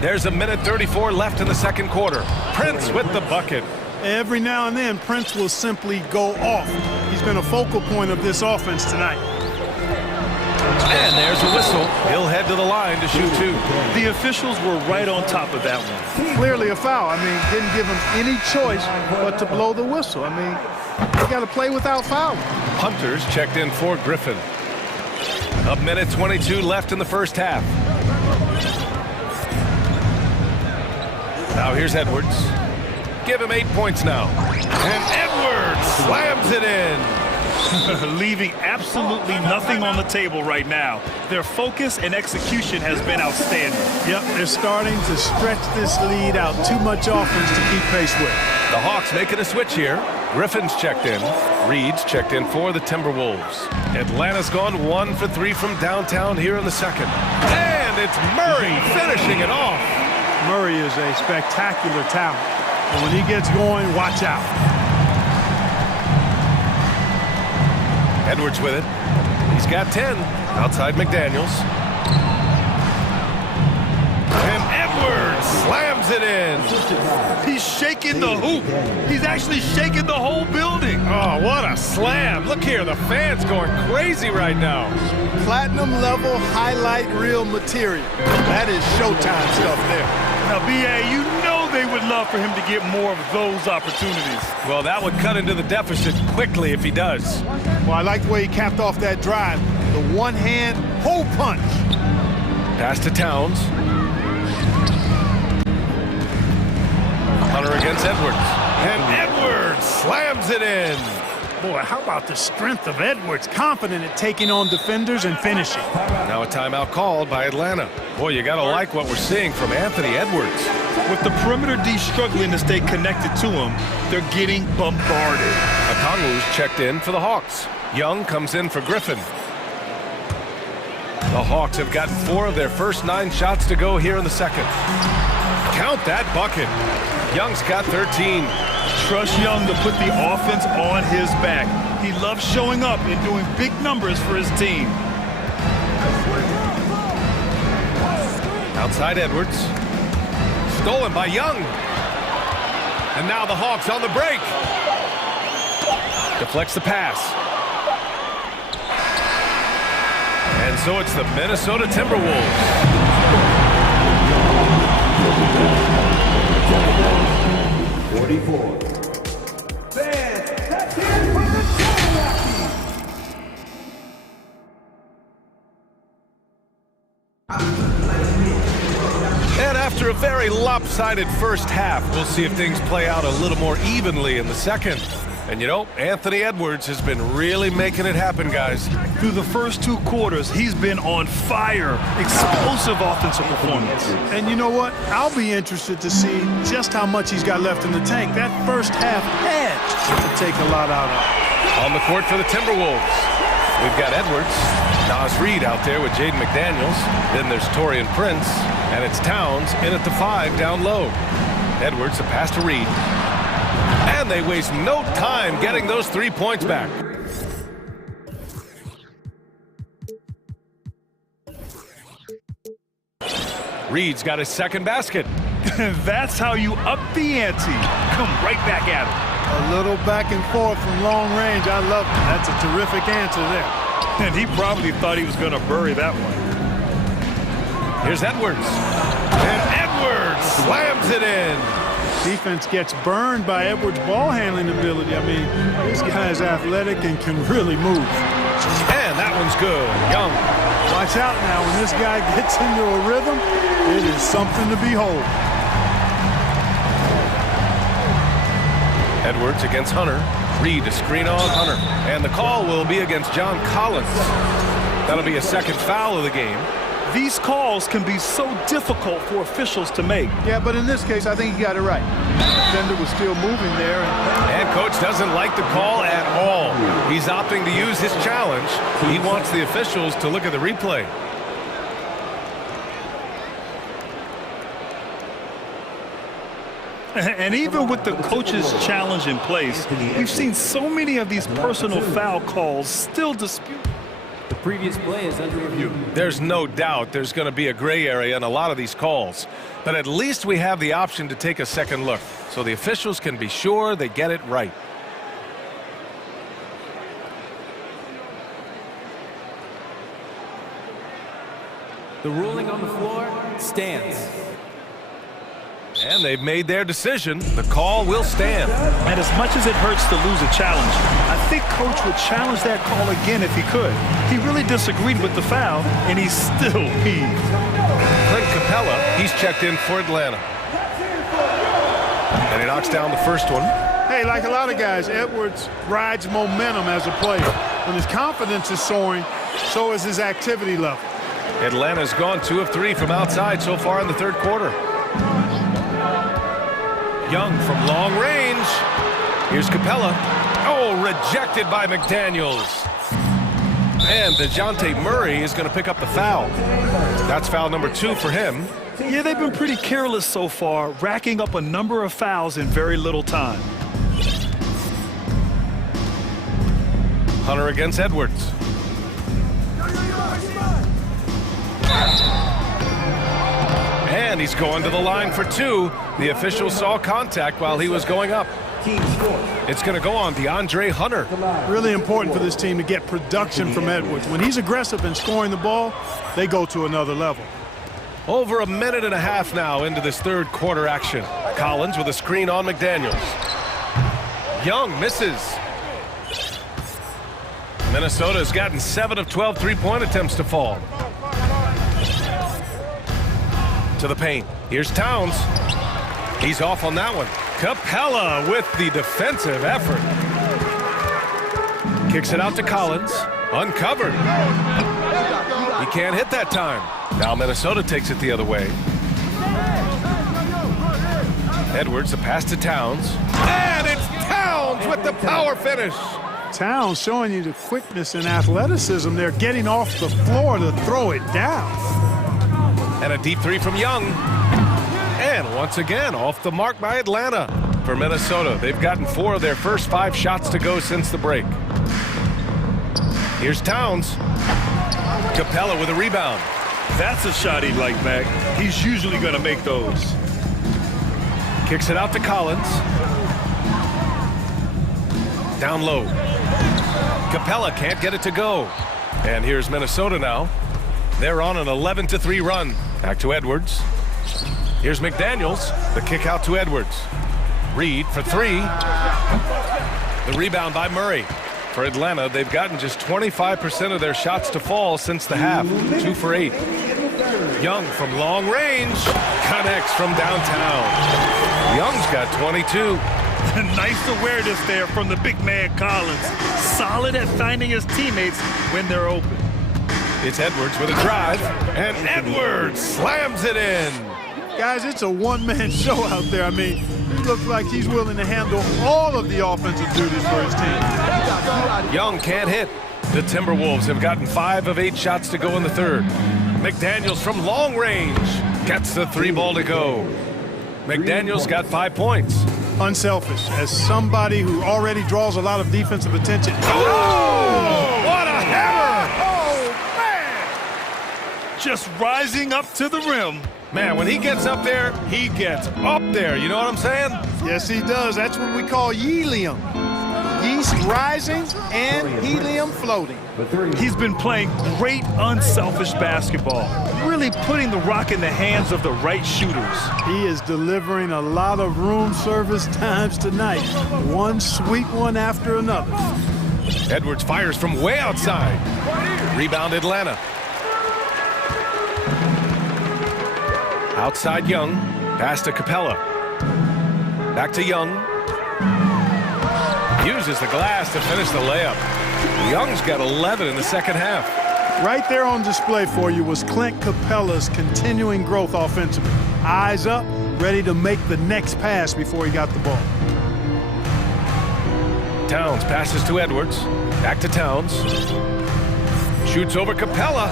There's 1:34 left in the second quarter. Prince with the bucket. Every now and then, Prince will simply go off. He's been a focal point of this offense tonight. And there's a whistle. He'll head to the line to shoot 2. The officials were right on top of that one. Clearly a foul. I mean, didn't give him any choice but to blow the whistle. I mean, you got to play without fouling. Hunters checked in for Griffin. 1:22 left in the first half. Now here's Edwards. Give him 8 points now. And Edwards slams it in. Leaving absolutely nothing on the table right now. Their focus and execution has been outstanding. Yep, they're starting to stretch this lead out. Too much offense to keep pace with. The Hawks making a switch here. Griffin's checked in. Reed's checked in for the Timberwolves. Atlanta's gone 1 for 3 from downtown here in the second. And it's Murray finishing it off. Murray is a spectacular talent. And when he gets going, watch out. Edwards with it. He's got 10. Outside McDaniels. And Edwards slams it in. He's shaking the hoop. He's actually shaking the whole building. Oh, what a slam. Look here, the fans going crazy right now. Platinum level highlight reel material. That is Showtime stuff there. Now, B.A., you know they would love for him to get more of those opportunities. Well, that would cut into the deficit quickly if he does. Well, I like the way he capped off that drive. The one-hand hole punch. Pass to Towns. Hunter against Edwards. And Edwards slams it in. Boy, how about the strength of Edwards? Confident at taking on defenders and finishing. Now a timeout called by Atlanta. Boy, you got to like what we're seeing from Anthony Edwards. With the perimeter D struggling to stay connected to him, they're getting bombarded. Okongwu's checked in for the Hawks. Young comes in for Griffin. The Hawks have gotten 4 of their first 9 shots to go here in the second. Count that bucket. Young's got 13. Trust Young to put the offense on his back. He loves showing up and doing big numbers for his team. Outside Edwards. Stolen by Young. And now the Hawks on the break. Deflects the pass. And so it's the Minnesota Timberwolves. 44. And after a very lopsided first half, we'll see if things play out a little more evenly in the second. And you know, Anthony Edwards has been really making it happen, guys. Through the first 2 quarters, he's been on fire. Explosive offensive performance. And you know what? I'll be interested to see just how much he's got left in the tank. That first half had to take a lot out of him. On the court for the Timberwolves, we've got Edwards, Nas Reed out there with Jaden McDaniels. Then there's Taurean Prince, and it's Towns in at the 5 down low. Edwards, a pass to Reed. And they waste no time getting those 3 points back. Reed's got his second basket. That's how you up the ante. Come right back at him. A little back and forth from long range. I love it. That's a terrific answer there. And he probably thought he was going to bury that one. Here's Edwards. And Edwards slams it in. Defense gets burned by Edwards' ball handling ability. I mean, this guy's athletic and can really move. And that one's good. Young. Watch out now. When this guy gets into a rhythm, it is something to behold. Edwards against Hunter. Reed to screen on Hunter. And the call will be against John Collins. That'll be a second foul of the game. These calls can be so difficult for officials to make. Yeah, but in this case, I think he got it right. The defender was still moving there. And coach doesn't like the call at all. He's opting to use his challenge. He wants the officials to look at the replay. And even with the coach's challenge in place, we've seen so many of these personal foul calls still disputed. The previous play is under review. There's no doubt there's going to be a gray area in a lot of these calls. But at least we have the option to take a second look, so the officials can be sure they get it right. The ruling on the floor stands. And they've made their decision. The call will stand. And as much as it hurts to lose a challenge, I think coach would challenge that call again if he could. He really disagreed with the foul, and he's still peeved. Clint Capella, he's checked in for Atlanta. And he knocks down the first one. Hey, like a lot of guys, Edwards rides momentum as a player. When his confidence is soaring, so is his activity level. Atlanta's gone 2 of 3 from outside so far in the third quarter. Young from long range. Here's Capella. Oh, rejected by McDaniels. And DeJounte Murray is going to pick up the foul. That's foul number 2 for him. Yeah, they've been pretty careless so far, racking up a number of fouls in very little time. Hunter against Edwards. And he's going to the line for 2. The official saw contact while he was going up. It's going to go on DeAndre Hunter. Really important for this team to get production from Edwards. When he's aggressive in scoring the ball, they go to another level. Over a minute and a half now into this third quarter action. Collins with a screen on McDaniels. Young misses. Minnesota's gotten 7 of 12 three-point attempts to fall. To the paint. Here's Towns. He's off on that one. Capella with the defensive effort. Kicks it out to Collins. Uncovered. He can't hit that time. Now Minnesota takes it the other way. Edwards, the pass to Towns. And it's Towns with the power finish. Towns showing you the quickness and athleticism. They're getting off the floor to throw it down. And a deep 3 from Young. And once again, off the mark by Atlanta. For Minnesota, they've gotten 4 of their first 5 shots to go since the break. Here's Towns. Capella with a rebound. That's a shot he'd like back. He's usually going to make those. Kicks it out to Collins. Down low. Capella can't get it to go. And here's Minnesota now. They're on an 11-3 run. Back to Edwards. Here's McDaniels. The kick out to Edwards. Reed for 3. The rebound by Murray. For Atlanta, they've gotten just 25% of their shots to fall since the half. 2 for 8. Young from long range. Connects from downtown. Young's got 22. Nice awareness there from the big man Collins. Solid at finding his teammates when they're open. It's Edwards with a drive, and Edwards slams it in. Guys, it's a one-man show out there. I mean, he looks like he's willing to handle all of the offensive duties for his team. Young can't hit. The Timberwolves have gotten 5 of 8 shots to go in the third. McDaniels from long range gets the 3 ball to go. McDaniels got 5 points. Unselfish, as somebody who already draws a lot of defensive attention. Oh, what a hammer! Oh, man! Just rising up to the rim. Man, when he gets up there, he gets up there. You know what I'm saying? Yes, he does. That's what we call helium. Yeast rising and helium floating. He's been playing great unselfish basketball, really putting the rock in the hands of the right shooters. He is delivering a lot of room service times tonight. One sweet one after another. Edwards fires from way outside. Rebound Atlanta. Outside Young. Pass to Capella. Back to Young. Uses the glass to finish the layup. Young's got 11 in the second half. Right there on display for you was Clint Capella's continuing growth offensively. Eyes up, ready to make the next pass before he got the ball. Towns passes to Edwards. Back to Towns. Shoots over Capella.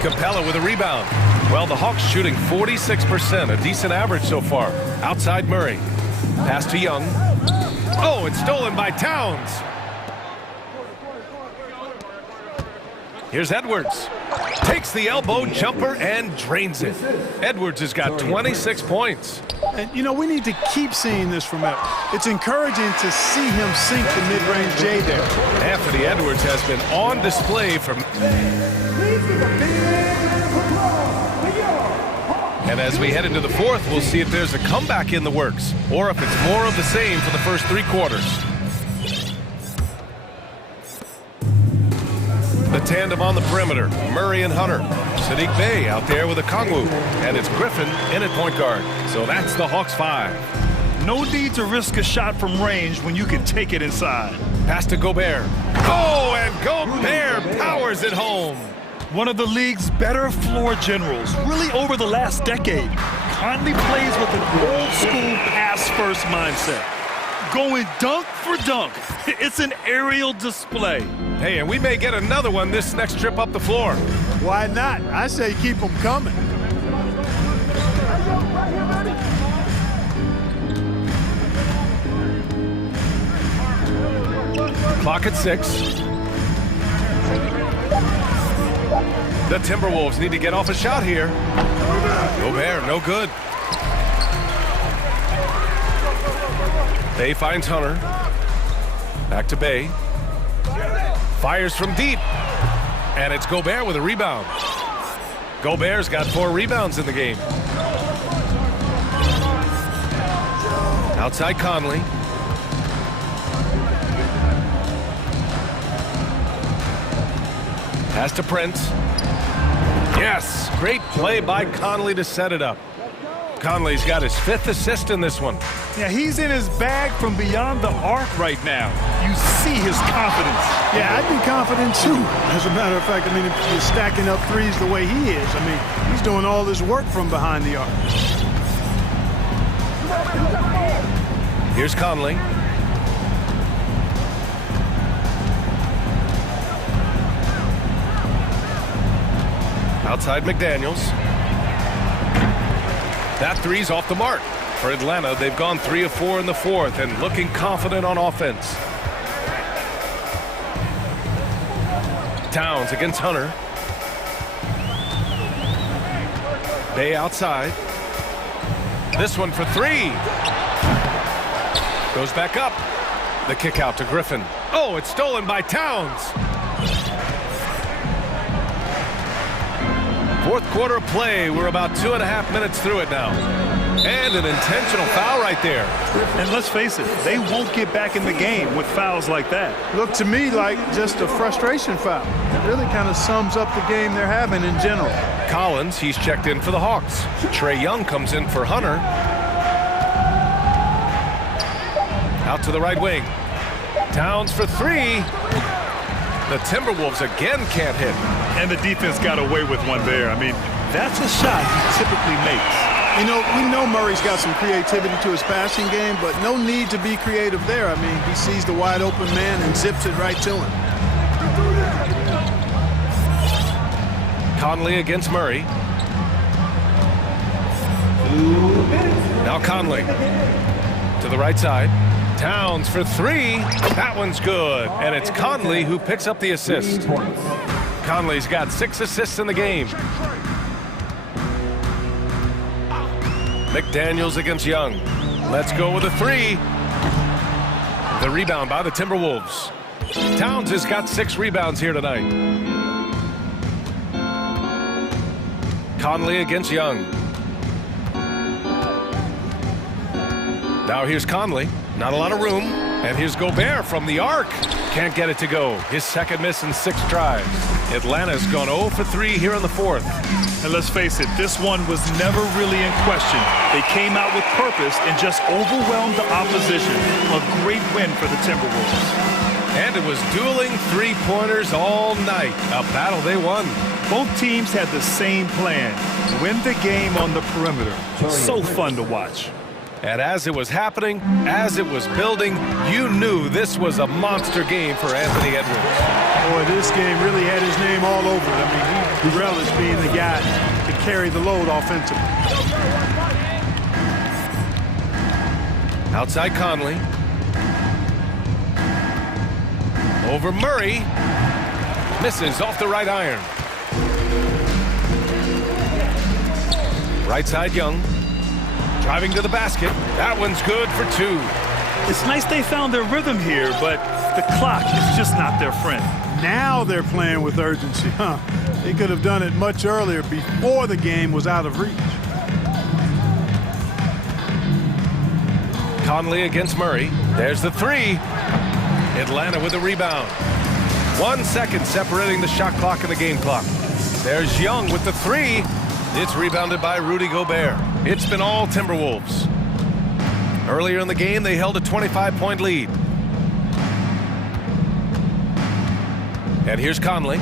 Capella with a rebound. Well, the Hawks shooting 46%, a decent average so far. Outside Murray. Pass to Young. Oh, it's stolen by Towns. Here's Edwards. Takes the elbow jumper and drains it. Edwards has got 26 points. And, you know, we need to keep seeing this from Edwards. It's encouraging to see him sink the mid-range J there. Anthony Edwards has been on display from... And as we head into the fourth, we'll see if there's a comeback in the works or if it's more of the same for the first 3 quarters. The tandem on the perimeter, Murray and Hunter. Sadiq Bey out there with a Kongwu. And it's Griffin in at point guard. So that's the Hawks 5. No need to risk a shot from range when you can take it inside. Pass to Gobert. Oh, and Gobert powers it home. One of the league's better floor generals, really over the last decade. Conley plays with an old-school pass-first mindset. Going dunk for dunk. It's an aerial display. Hey, and we may get another one this next trip up the floor. Why not? I say keep them coming. Clock at 6. The Timberwolves need to get off a shot here. Gobert, no good. Bey finds Hunter. Back to Bey. Fires from deep. And it's Gobert with a rebound. Gobert's got 4 rebounds in the game. Outside Conley. Pass to Prince. Yes, great play by Conley to set it up. Conley's got his 5th assist in this one. Yeah, he's in his bag from beyond the arc right now. You see his confidence. Yeah, I'd be confident too. As a matter of fact, I mean, if you're stacking up threes the way he is, I mean, he's doing all this work from behind the arc. Here's Conley. Outside McDaniels. That 3's off the mark. For Atlanta, they've gone 3 of 4 in the fourth and looking confident on offense. Towns against Hunter. Bey outside. This one for 3. Goes back up. The kick out to Griffin. Oh, it's stolen by Towns. Fourth quarter of play. We're about 2.5 minutes through it now. And an intentional foul right there. And let's face it, they won't get back in the game with fouls like that. Looked to me like just a frustration foul. It really kind of sums up the game they're having in general. Collins, he's checked in for the Hawks. Trae Young comes in for Hunter. Out to the right wing. Towns for three. The Timberwolves again can't hit. And the defense got away with one there. I mean, that's a shot he typically makes. You know, we know Murray's got some creativity to his passing game, but no need to be creative there. I mean, he sees the wide open man and zips it right to him. Conley against Murray. Now Conley to the right side. Towns for three. That one's good. And it's Conley who picks up the assist. Conley's got 6 assists in the game. McDaniels against Young. Let's go with a three. The rebound by the Timberwolves. Towns has got 6 rebounds here tonight. Conley against Young. Now here's Conley. Not a lot of room. And here's Gobert from the arc. Can't get it to go. His second miss in 6 tries. Atlanta's gone 0 for 3 here in the 4th. And let's face it, this one was never really in question. They came out with purpose and just overwhelmed the opposition. A great win for the Timberwolves. And it was dueling three-pointers all night. A battle they won. Both teams had the same plan. Win the game on the perimeter. So fun to watch. And as it was happening, as it was building, you knew this was a monster game for Anthony Edwards. Boy, this game really had his name all over it. I mean, he relished being the guy to carry the load offensively. Outside Conley. Over Murray. Misses off the right iron. Right side Young. Driving to the basket. That one's good for 2. It's nice they found their rhythm here, but the clock is just not their friend. Now they're playing with urgency, huh? They could have done it much earlier before the game was out of reach. Conley against Murray. There's the three. Atlanta with a rebound. 1 second separating the shot clock and the game clock. There's Young with the three. It's rebounded by Rudy Gobert. It's been all Timberwolves. Earlier in the game, they held a 25-point lead. And here's Conley.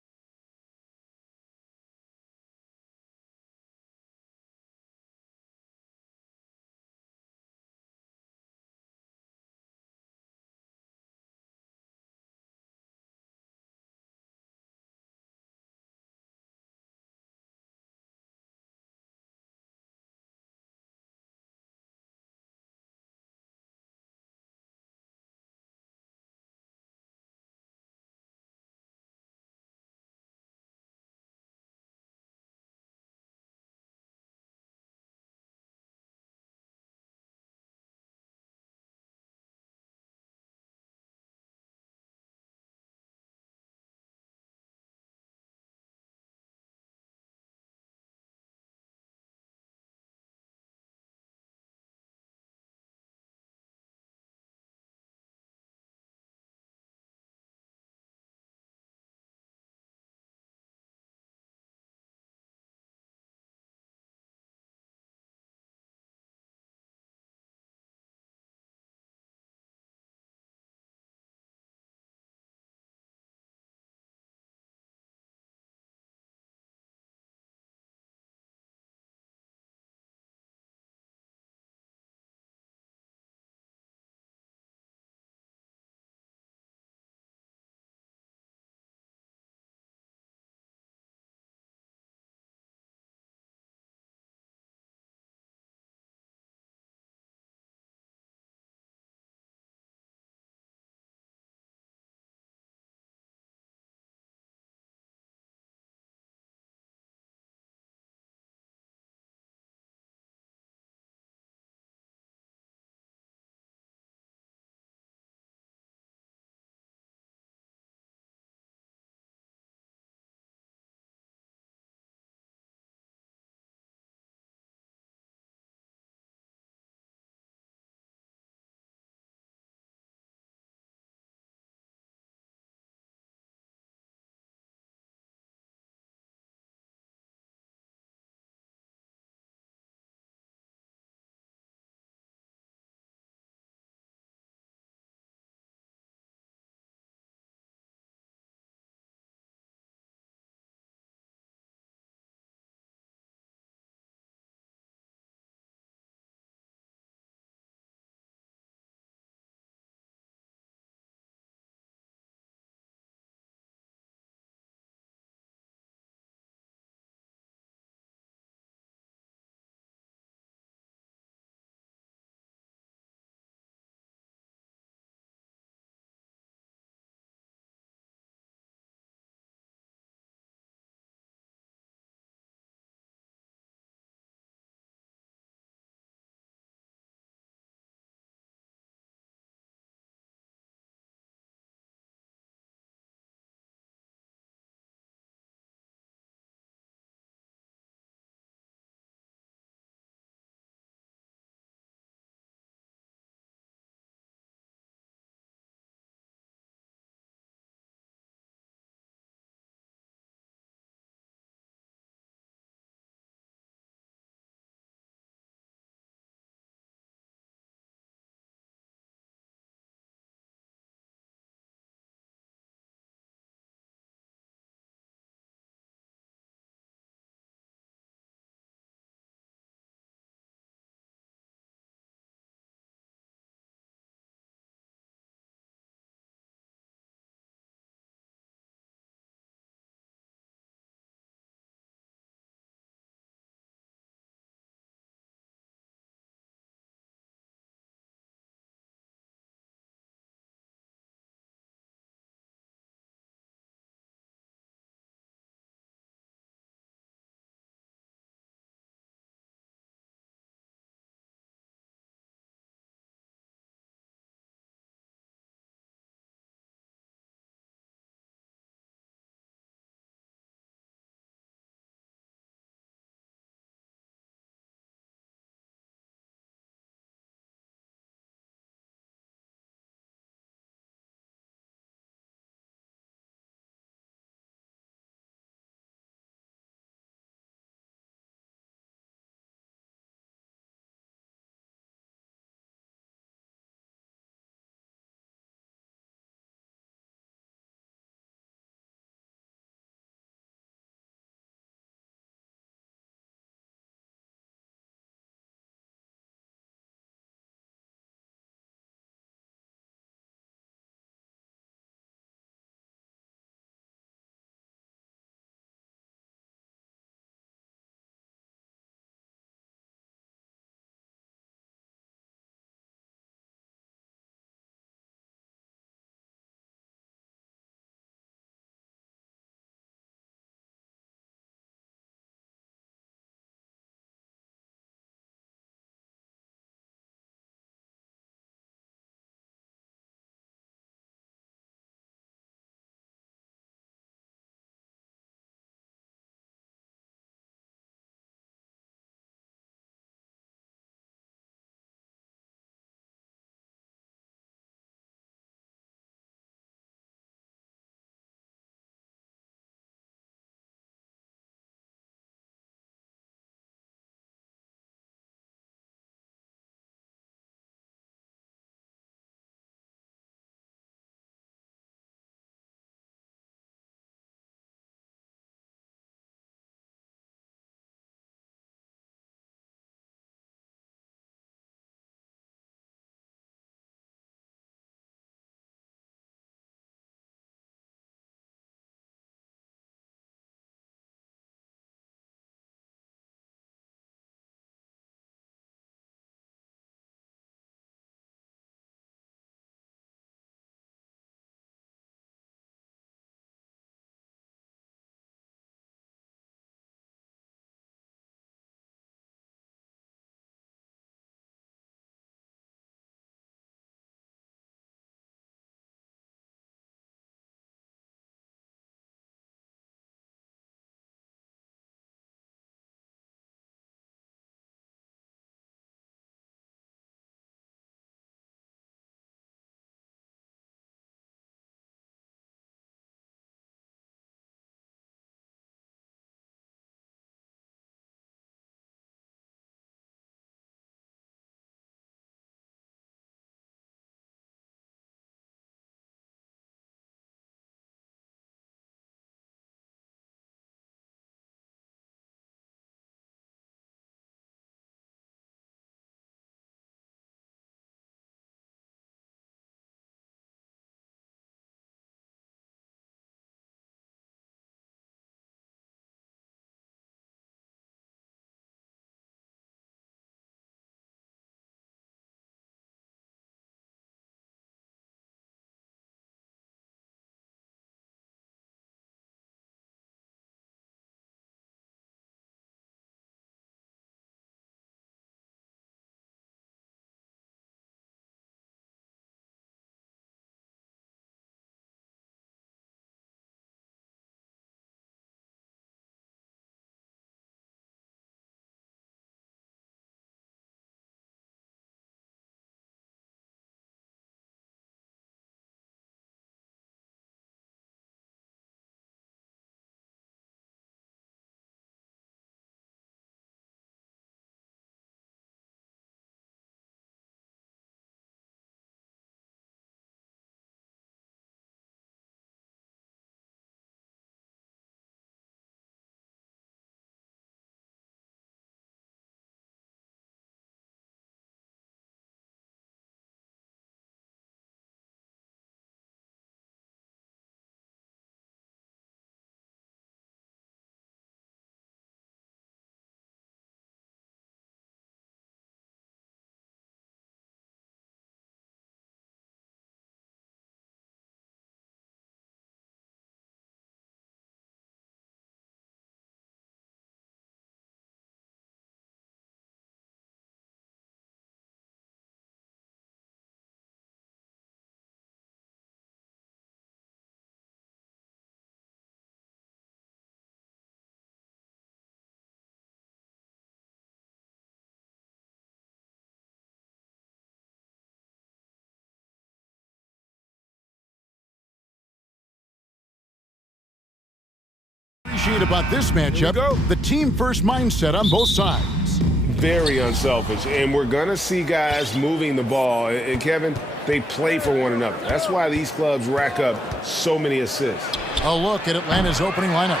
appreciate about this matchup, the team-first mindset on both sides. Very unselfish, and we're going to see guys moving the ball. And Kevin, they play for one another. That's why these clubs rack up so many assists. A look at Atlanta's opening lineup.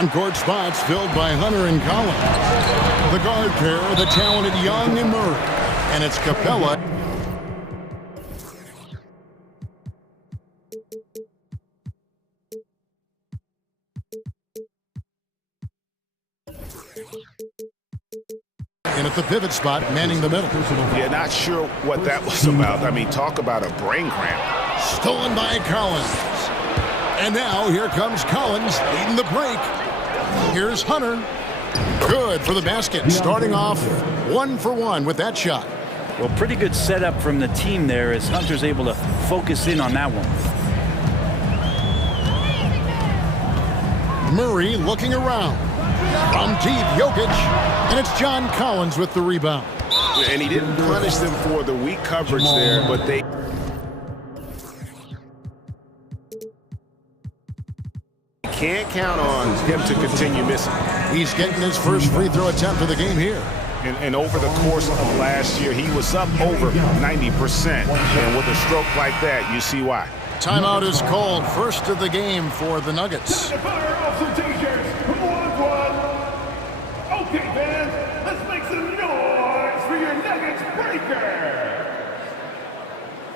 On-court spots filled by Hunter and Collins. The guard pair, the talented Young and Murray. And it's Capella. And at the pivot spot, manning the middle. Yeah, not sure what that was about. I mean, talk about a brain cramp. Stolen by Collins. And now here comes Collins leading the break. Here's Hunter. Good for the basket. Starting off 1 for 1 with that shot. Well, pretty good setup from the team there as Hunter's able to focus in on that one. Murray looking around. From deep, Jokic. And it's John Collins with the rebound. And he didn't punish them for the weak coverage there, but they... can't count on him to continue missing. He's getting his first free throw attempt of the game here. And over the course of last year, he was up over 90%. And with a stroke like that, you see why. Timeout is called. First of the game for the Nuggets. Okay, fans, let's make some noise for your Nuggets breaker.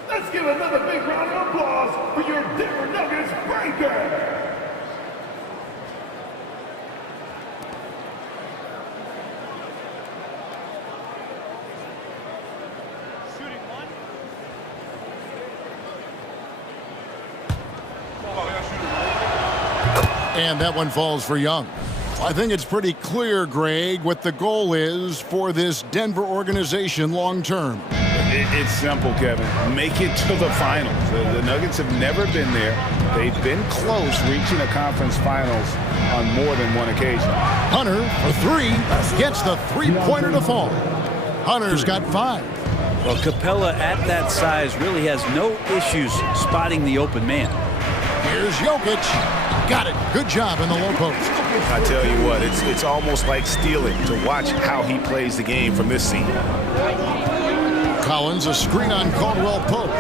Let's give another big round of applause for your Denver Nuggets breaker. Shooting one. And that one falls for Young. I think it's pretty clear, Greg, what the goal is for this Denver organization long term. It's simple, Kevin. Make it to the finals. The Nuggets have never been there. They've been close reaching a conference finals on more than one occasion. Hunter for three gets the three-pointer to fall. Hunter's got 5. Well, Capella at that size really has no issues spotting the open man. Here's Jokic. Got it. Good job in the low post. I tell you what, it's almost like stealing to watch how he plays the game from this seat. Collins, a screen on Caldwell Pope.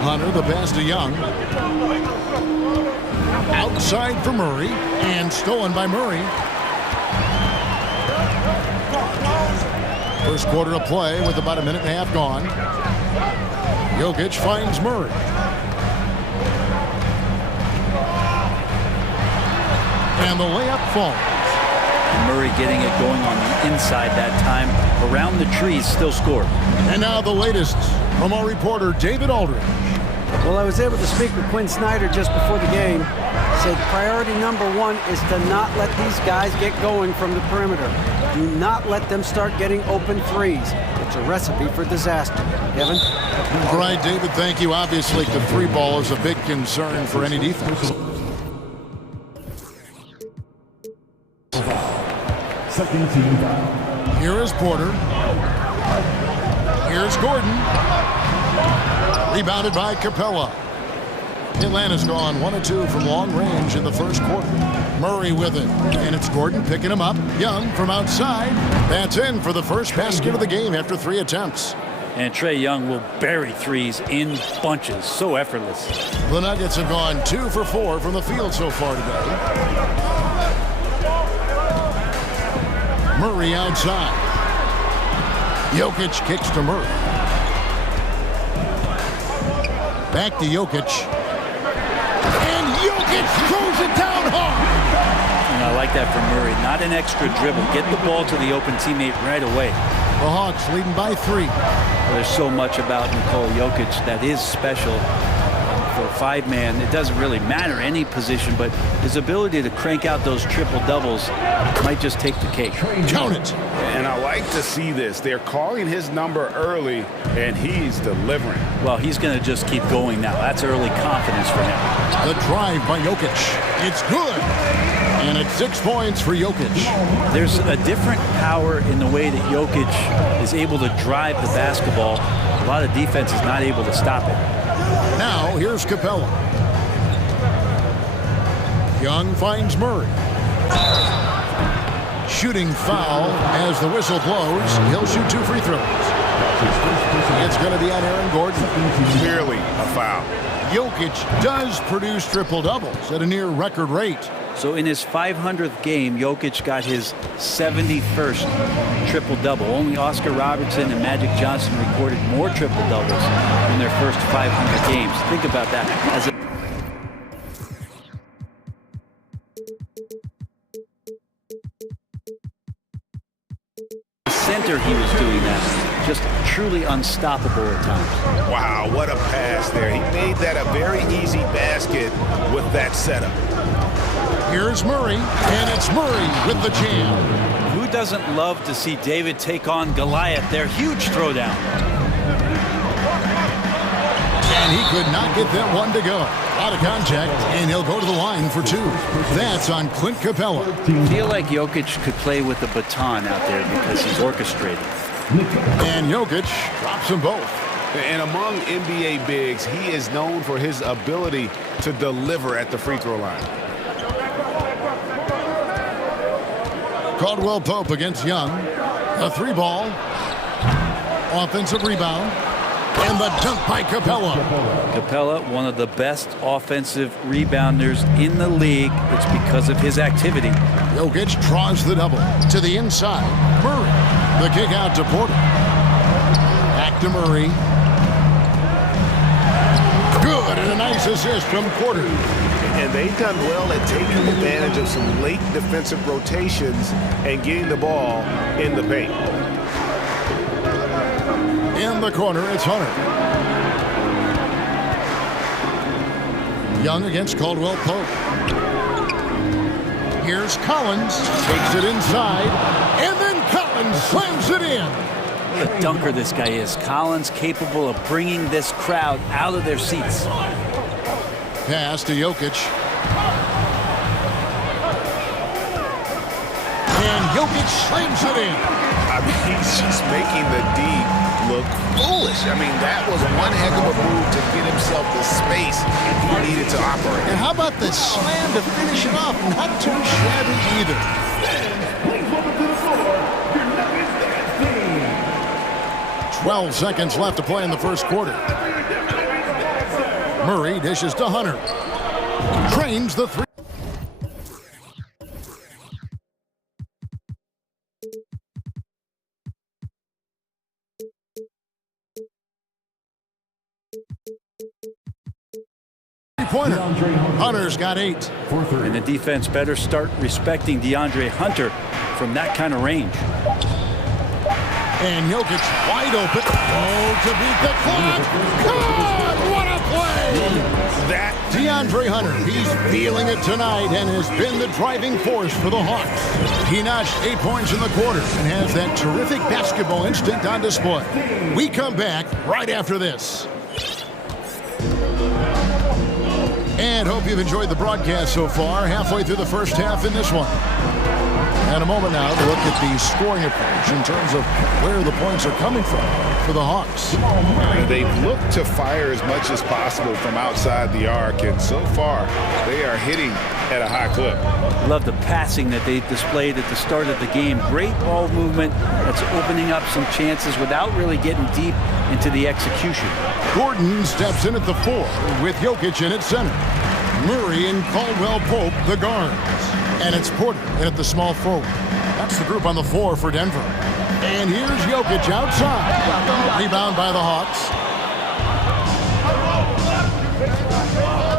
Hunter, the pass to Young. Outside for Murray, and stolen by Murray. First quarter of play with about a minute and a half gone. Jokic finds Murray. And the layup falls. Murray getting it going on the inside that time. Around the trees, still scored. And now the latest from our reporter, David Aldridge. Well, I was able to speak with Quinn Snyder just before the game. Said priority number 1 is to not let these guys get going from the perimeter. Do not let them start getting open threes. It's a recipe for disaster. Kevin? All right, David, thank you. Obviously, the three ball is a big concern for any defense. Second team foul. Here is Porter. Here's Gordon. Rebounded by Capella. Atlanta's gone 1 of 2 from long range in the first quarter. Murray with it. And it's Gordon picking him up. Young from outside. That's in for the first basket of the game after 3 attempts. And Trae Young will bury threes in bunches. So effortless. The Nuggets have gone 2 for 4 from the field so far today. Murray outside. Jokic kicks to Murray. Back to Jokic. And Jokic throws it down hard. And I like that from Murray. Not an extra dribble. Get the ball to the open teammate right away. The Hawks leading by 3. Well, there's so much about Nikola Jokic that is special. For a 5-man, it doesn't really matter any position, but his ability to crank out those triple-doubles might just take the cake. Count it. And I like to see this. They're calling his number early, and he's delivering. Well, he's going to just keep going now. That's early confidence for him. The drive by Jokic. It's good. And it's 6 points for Jokic. There's a different power in the way that Jokic is able to drive the basketball. A lot of defense is not able to stop it. Now, here's Capella. Young finds Murray. Shooting foul as the whistle blows. He'll shoot 2 free throws. It's going to be on Aaron Gordon. Clearly a foul. Jokic does produce triple-doubles at a near record rate. So in his 500th game, Jokic got his 71st triple-double. Only Oscar Robertson and Magic Johnson recorded more triple-doubles in their first 500 games. Think about that. As a center, he was doing that. Just truly unstoppable at times. Wow, what a pass there. He made that a very easy basket with that setup. Here's Murray, and it's Murray with the jam. Who doesn't love to see David take on Goliath? Their huge throwdown. And he could not get that one to go. Out of contact, and he'll go to the line for 2. That's on Clint Capella. I feel like Jokic could play with a baton out there because he's orchestrated. And Jokic drops them both. And among NBA bigs, he is known for his ability to deliver at the free throw line. Caldwell Pope against Young. A 3-ball. Offensive rebound. And the dunk by Capella. Capella, one of the best offensive rebounders in the league. It's because of his activity. Jokic draws the double to the inside. Murray. The kick out to Porter. Back to Murray. Good, and a nice assist from Porter. And they've done well at taking advantage of some late defensive rotations and getting the ball in the paint. In the corner, it's Hunter. Young against Caldwell Pope. Here's Collins. Takes it inside. And then Collins slams it in. What a dunker this guy is. Collins capable of bringing this crowd out of their seats. Pass to Jokic. And Jokic slams it in. I mean, he's just making the D look foolish. I mean, that was one heck of a move to get himself the space he needed to operate. And how about the slam to finish it off? Not too shabby either. Please welcome to the floor, your Nuggets dance team. 12 seconds left to play in the first quarter. Murray dishes to Hunter. Trains the 3. Pointer. Hunter's got 8. And the defense better start respecting DeAndre Hunter from that kind of range. And Jokic wide open. Oh, to beat the clock. God, what a play! That DeAndre Hunter, he's feeling it tonight and has been the driving force for the Hawks. He notched 8 points in the quarter and has that terrific basketball instinct on display. We come back right after this. And hope you've enjoyed the broadcast so far, halfway through the first half in this one. And a moment now to look at the scoring approach in terms of where the points are coming from for the Hawks. They've looked to fire as much as possible from outside the arc, and so far they are hitting at a high clip. Love the passing that they displayed at the start of the game. Great ball movement that's opening up some chances without really getting deep into the execution. Gordon steps in at the 4 with Jokic in at center. Murray and Caldwell Pope the guards. And it's Porter in at the small forward. That's the group on the 4 for Denver. And here's Jokic outside. Rebound by the Hawks.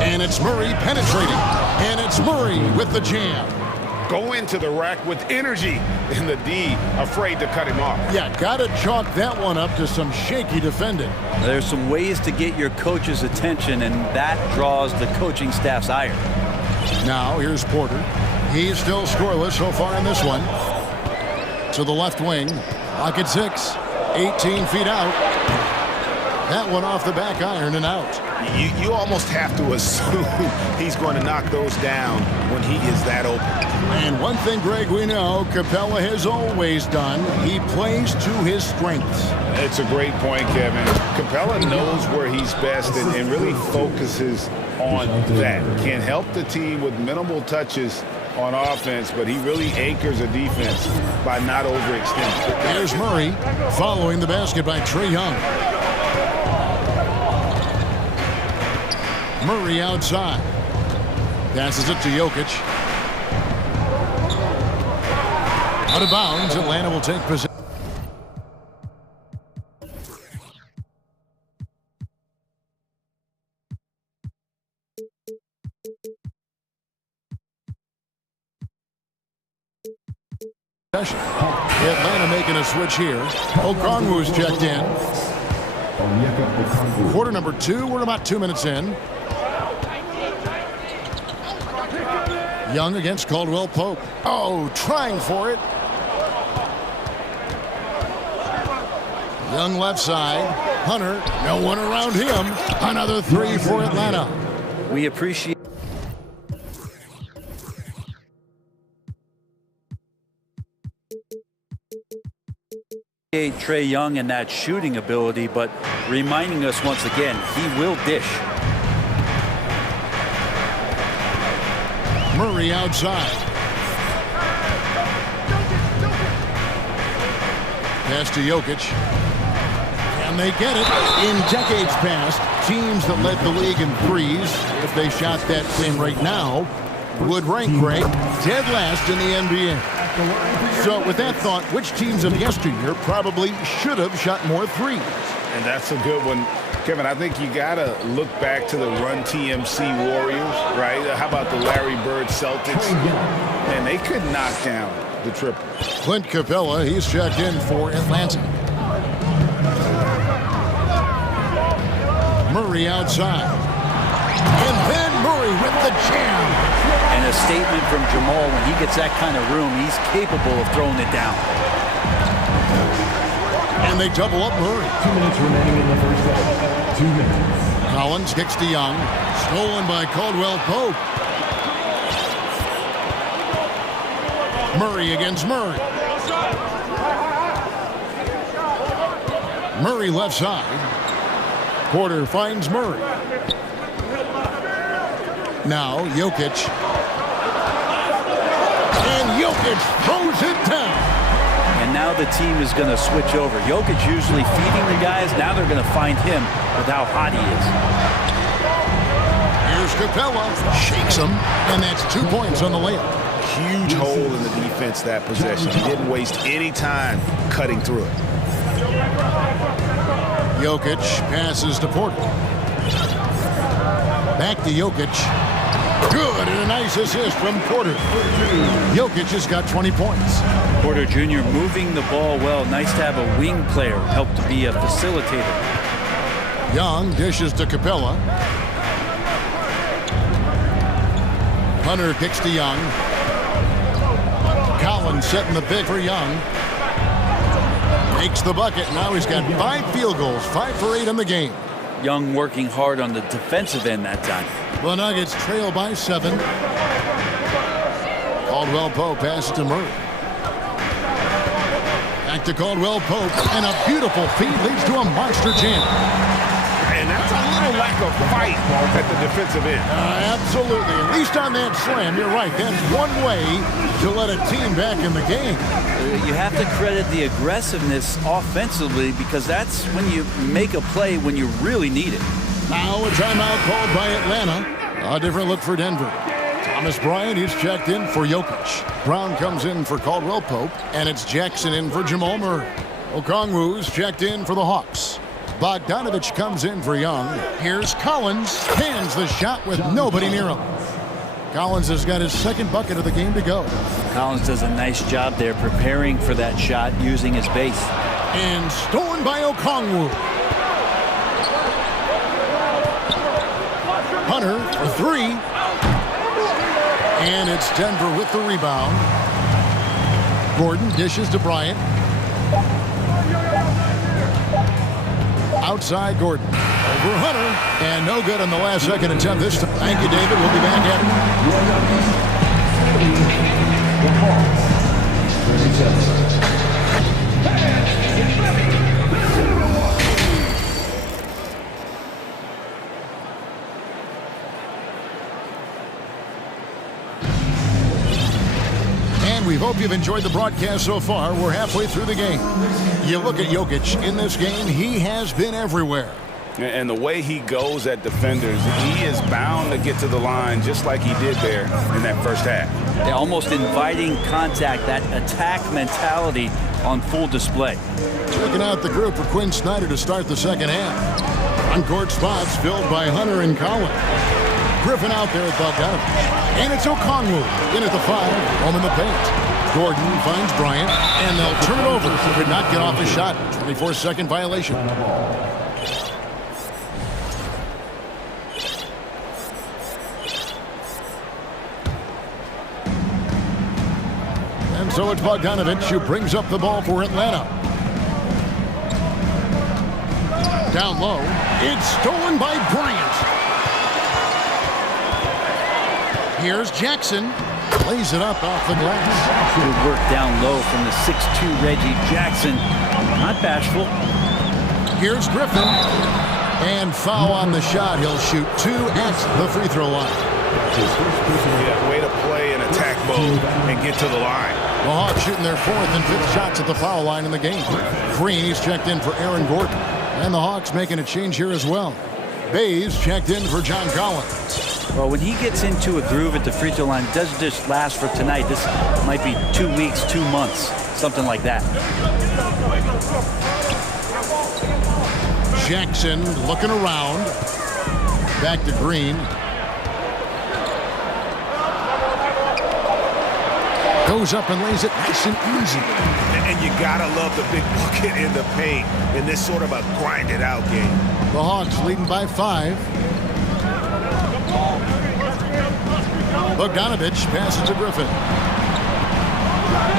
And it's Murray penetrating. And it's Murray with the jam. Go into the rack with energy, and the D afraid to cut him off. Yeah, gotta chalk that one up to some shaky defending. There's some ways to get your coach's attention, and that draws the coaching staff's ire. Now here's Porter. He's still scoreless so far in this one. To the left wing. Pocket 6. 18 feet out. That one off the back iron and out. You almost have to assume he's going to knock those down when he is that open. And one thing, Greg, we know Capella has always done, he plays to his strengths. It's a great point, Kevin. Capella knows where he's best and really focuses on that. Can help the team with minimal touches on offense, but he really anchors a defense by not overextending. There's Murray following the basket by Trae Young. Murray outside. Passes it to Jokic. Out of bounds, Atlanta will take possession. Atlanta making a switch here. Okongwu's checked in. Quarter number 2. We're about 2 minutes in. Young against Caldwell Pope. Oh, trying for it. Young left side. Hunter, no one around him. Another 3 for Atlanta. We appreciate Trae Young and that shooting ability, but reminding us once again, he will dish. Murray outside. Pass to Jokic. And they get it. In decades past, teams that led the league in threes, if they shot that same rate now, would rank, Greg, dead last in the NBA. So with that thought, which teams of yesteryear probably should have shot more threes? And that's a good one. Kevin, I think you got to look back to the Run TMC Warriors, right? How about the Larry Bird Celtics? And they could knock down the triple. Clint Capella, he's checked in for Atlanta. Murray outside. And then Murray with the jam. And a statement from Jamal, when he gets that kind of room, he's capable of throwing it down. And they double up Murray. 2 minutes remaining in the first half. 2 minutes. Collins kicks to Young. Stolen by Caldwell Pope. Murray against Murray. Murray left side. Porter finds Murray. Now Jokic. And Jokic throws it down. And now the team is going to switch over. Jokic usually feeding the guys. Now they're going to find him with how hot he is. Here's Capella. Shakes him. And that's 2 points on the layup. Huge hole in the defense that possession. He didn't waste any time cutting through it. Jokic passes to Porter. Back to Jokic. Good, and a nice assist from Porter. Jokic has got 20 points. Porter Jr. moving the ball well. Nice to have a wing player help to be a facilitator. Young dishes to Capella. Hunter kicks to Young. Collins setting the pick for Young. Makes the bucket. Now he's got 5 field goals, 5 for 8 in the game. Young working hard on the defensive end that time. The Nuggets trail by 7. Caldwell Pope passes to Murray. Back to Caldwell Pope, and a beautiful feed leads to a monster jam. And that's a little lack of fight at the defensive end. Absolutely. At least on that slam, you're right. That's one way to let a team back in the game. You have to credit the aggressiveness offensively, because that's when you make a play when you really need it. Now a timeout called by Atlanta. A different look for Denver. Thomas Bryant, he's checked in for Jokic. Brown comes in for Caldwell Pope, and it's Jackson in for Jamal Murray. Okongwu's checked in for the Hawks. Bogdanovich comes in for Young. Here's Collins. Hands the shot with nobody near him. Collins has got his second bucket of the game to go. Collins does a nice job there preparing for that shot using his base. And stolen by Okongwu. Hunter for 3. And it's Denver with the rebound. Gordon dishes to Bryant. Outside Gordon. Over Hunter. And no good on the last second attempt this time. Thank you, David. We'll be back at it. we hope you've enjoyed the broadcast so far. We're halfway through the game. You look at Jokic in this game, he has been everywhere. And the way he goes at defenders, he is bound to get to the line just like he did there in that first half. Yeah, almost inviting contact, that attack mentality on full display. Checking out the group for Quinn Snyder to start the second half. On-court spots filled by Hunter and Collins. Griffin out there at Bogdanovich. And it's Okongwu in at the 5, home in the paint. Gordon finds Bryant, and they'll turn it over. Could not get off the shot. 24-second violation. And so it's Bogdanovich who brings up the ball for Atlanta. Down low. It's stolen by Bryant. Here's Jackson. Lays it up off the glass. Good work down low from the 6'2" Reggie Jackson. Not bashful. Here's Griffin. And foul on the shot. He'll shoot 2 at the free throw line. Yeah, way to play in attack mode and get to the line. The Hawks shooting their 4th and 5th shots at the foul line in the game. Green, he's checked in for Aaron Gordon. And the Hawks making a change here as well. Bays checked in for John Collins. Well, when he gets into a groove at the free throw line, it doesn't just last for tonight. This might be 2 weeks, 2 months, something like that. Jackson looking around. Back to Green. Goes up and lays it nice and easy. And you gotta love the big bucket in the paint in this sort of a grinded out game. The Hawks leading by 5. Bogdanovich passes to Griffin.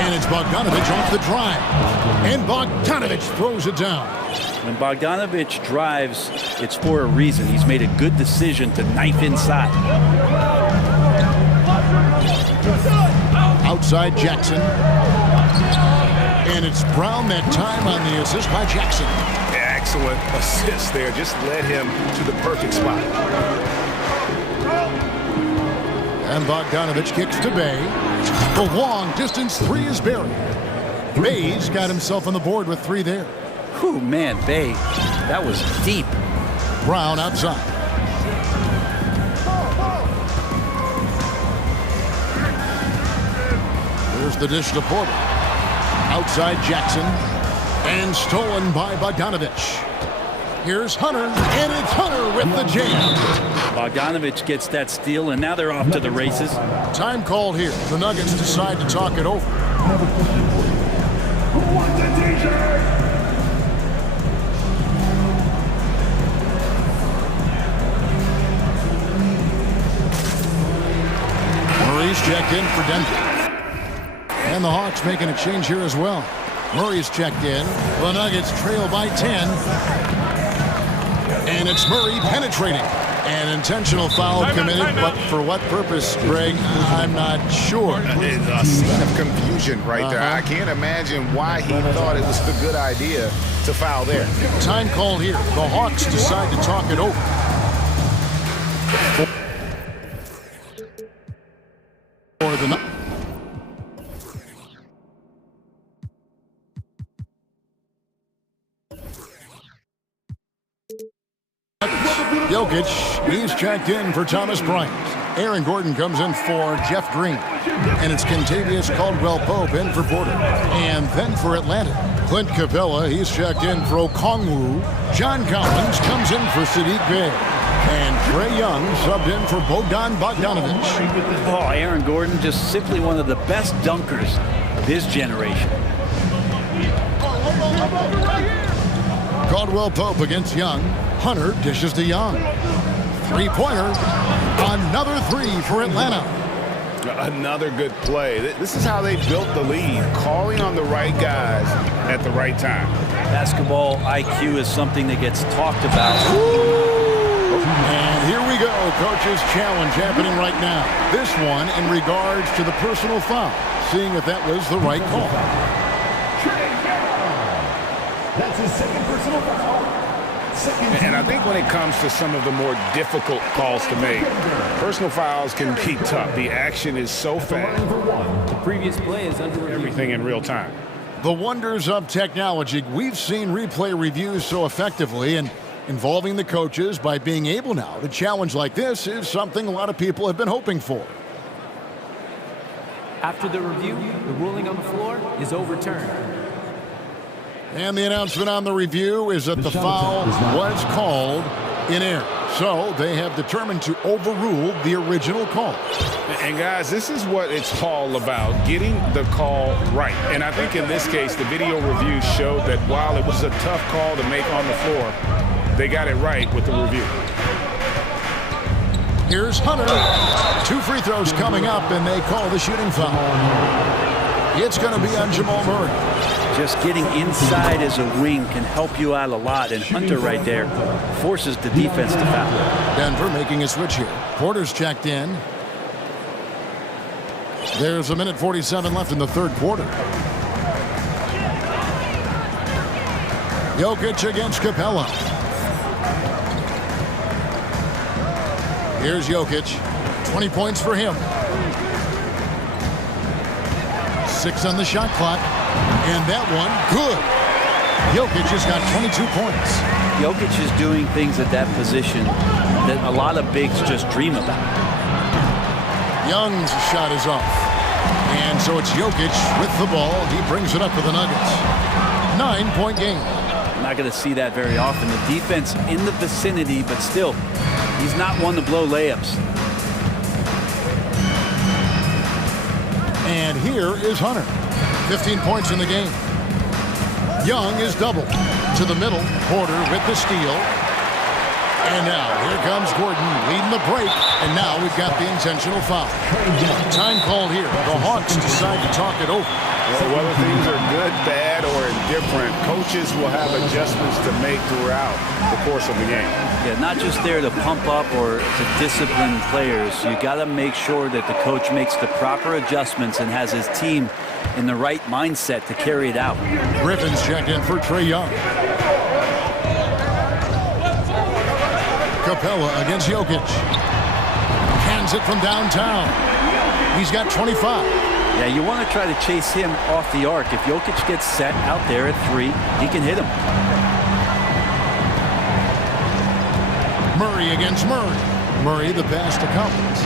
And it's Bogdanovich off the drive. And Bogdanovich throws it down. When Bogdanovich drives, it's for a reason. He's made a good decision to knife inside. Outside Jackson. And it's Brown that time on the assist by Jackson. Excellent assist there. Just led him to the perfect spot. And Bogdanovich kicks to Bay. The long distance 3 is buried. Bay's got himself on the board with 3 there. Whew, man, Bay, that was deep. Brown outside. Here's the dish to Porter. Outside Jackson. And stolen by Bogdanovich. Here's Hunter, and it's Hunter with the jam. Bogdanovich gets that steal, and now they're off to the races. Time called here. The Nuggets decide to talk it over. Murray's checked in for Denver. And the Hawks making a change here as well. Murray's checked in. The Nuggets trail by 10. And it's Murray penetrating. An intentional foul committed, but for what purpose, Greg, I'm not sure. It's a scene of confusion right there. I can't imagine why he thought it was a good idea to foul there. Time called here. The Hawks decide to talk it over. For the Jokic, he's checked in for Thomas Bryant. Aaron Gordon comes in for Jeff Green. And it's Kentavious Caldwell-Pope in for Porter. And then for Atlanta, Clint Capella, he's checked in for Okongwu. John Collins comes in for Sadiq Bey. And Trae Young subbed in for Bogdanovich. Oh, Aaron Gordon, just simply one of the best dunkers of his generation. Caldwell-Pope against Young. Hunter dishes to Young. Three-pointer. Another 3 for Atlanta. Another good play. This is how they built the lead, calling on the right guys at the right time. Basketball IQ is something that gets talked about. And here we go. Coach's challenge happening right now. This one in regards to the personal foul. Seeing if that was the right call. That's his second personal foul. And I think when it comes to some of the more difficult calls to make, personal fouls can be tough. The action is so fast. The previous play is under review. Everything in real time. The wonders of technology. We've seen replay reviews so effectively, and involving the coaches by being able now to challenge like this is something a lot of people have been hoping for. After the review, the ruling on the floor is overturned. And the announcement on the review is that the foul was called in error. So they have determined to overrule the original call. And guys, this is what it's all about, getting the call right. And I think in this case, the video review showed that while it was a tough call to make on the floor, they got it right with the review. Here's Hunter. 2 free throws coming up, and they call the shooting foul. It's going to be on Jamal Murray. Just getting inside as a wing can help you out a lot, and Hunter right there forces the defense to foul. Denver making a switch here. Porter's checked in. There's 1:47 left in the third quarter. Jokic against Capella. Here's Jokic. 20 points for him. 6 on the shot clock. And that one, good. Jokic has got 22 points. Jokic is doing things at that position that a lot of bigs just dream about. Young's shot is off. And so it's Jokic with the ball. He brings it up for the Nuggets. 9-point game. I'm not going to see that very often. The defense in the vicinity, but still, he's not one to blow layups. And here is Hunter. 15 points in the game. Young is doubled. To the middle. Porter with the steal. And now, here comes Gordon leading the break. And now we've got the intentional foul. Time called here. The Hawks decide to talk it over. Well, whether things are good, bad, or indifferent, coaches will have adjustments to make throughout the course of the game. Yeah, not just there to pump up or to discipline players. You got to make sure that the coach makes the proper adjustments and has his team in the right mindset to carry it out. Griffin's checked in for Trae Young. Capella against Jokic. Hands it from downtown. He's got 25. Yeah, you want to try to chase him off the arc. If Jokic gets set out there at 3, he can hit him. Murray against Murray. Murray the pass to Collins.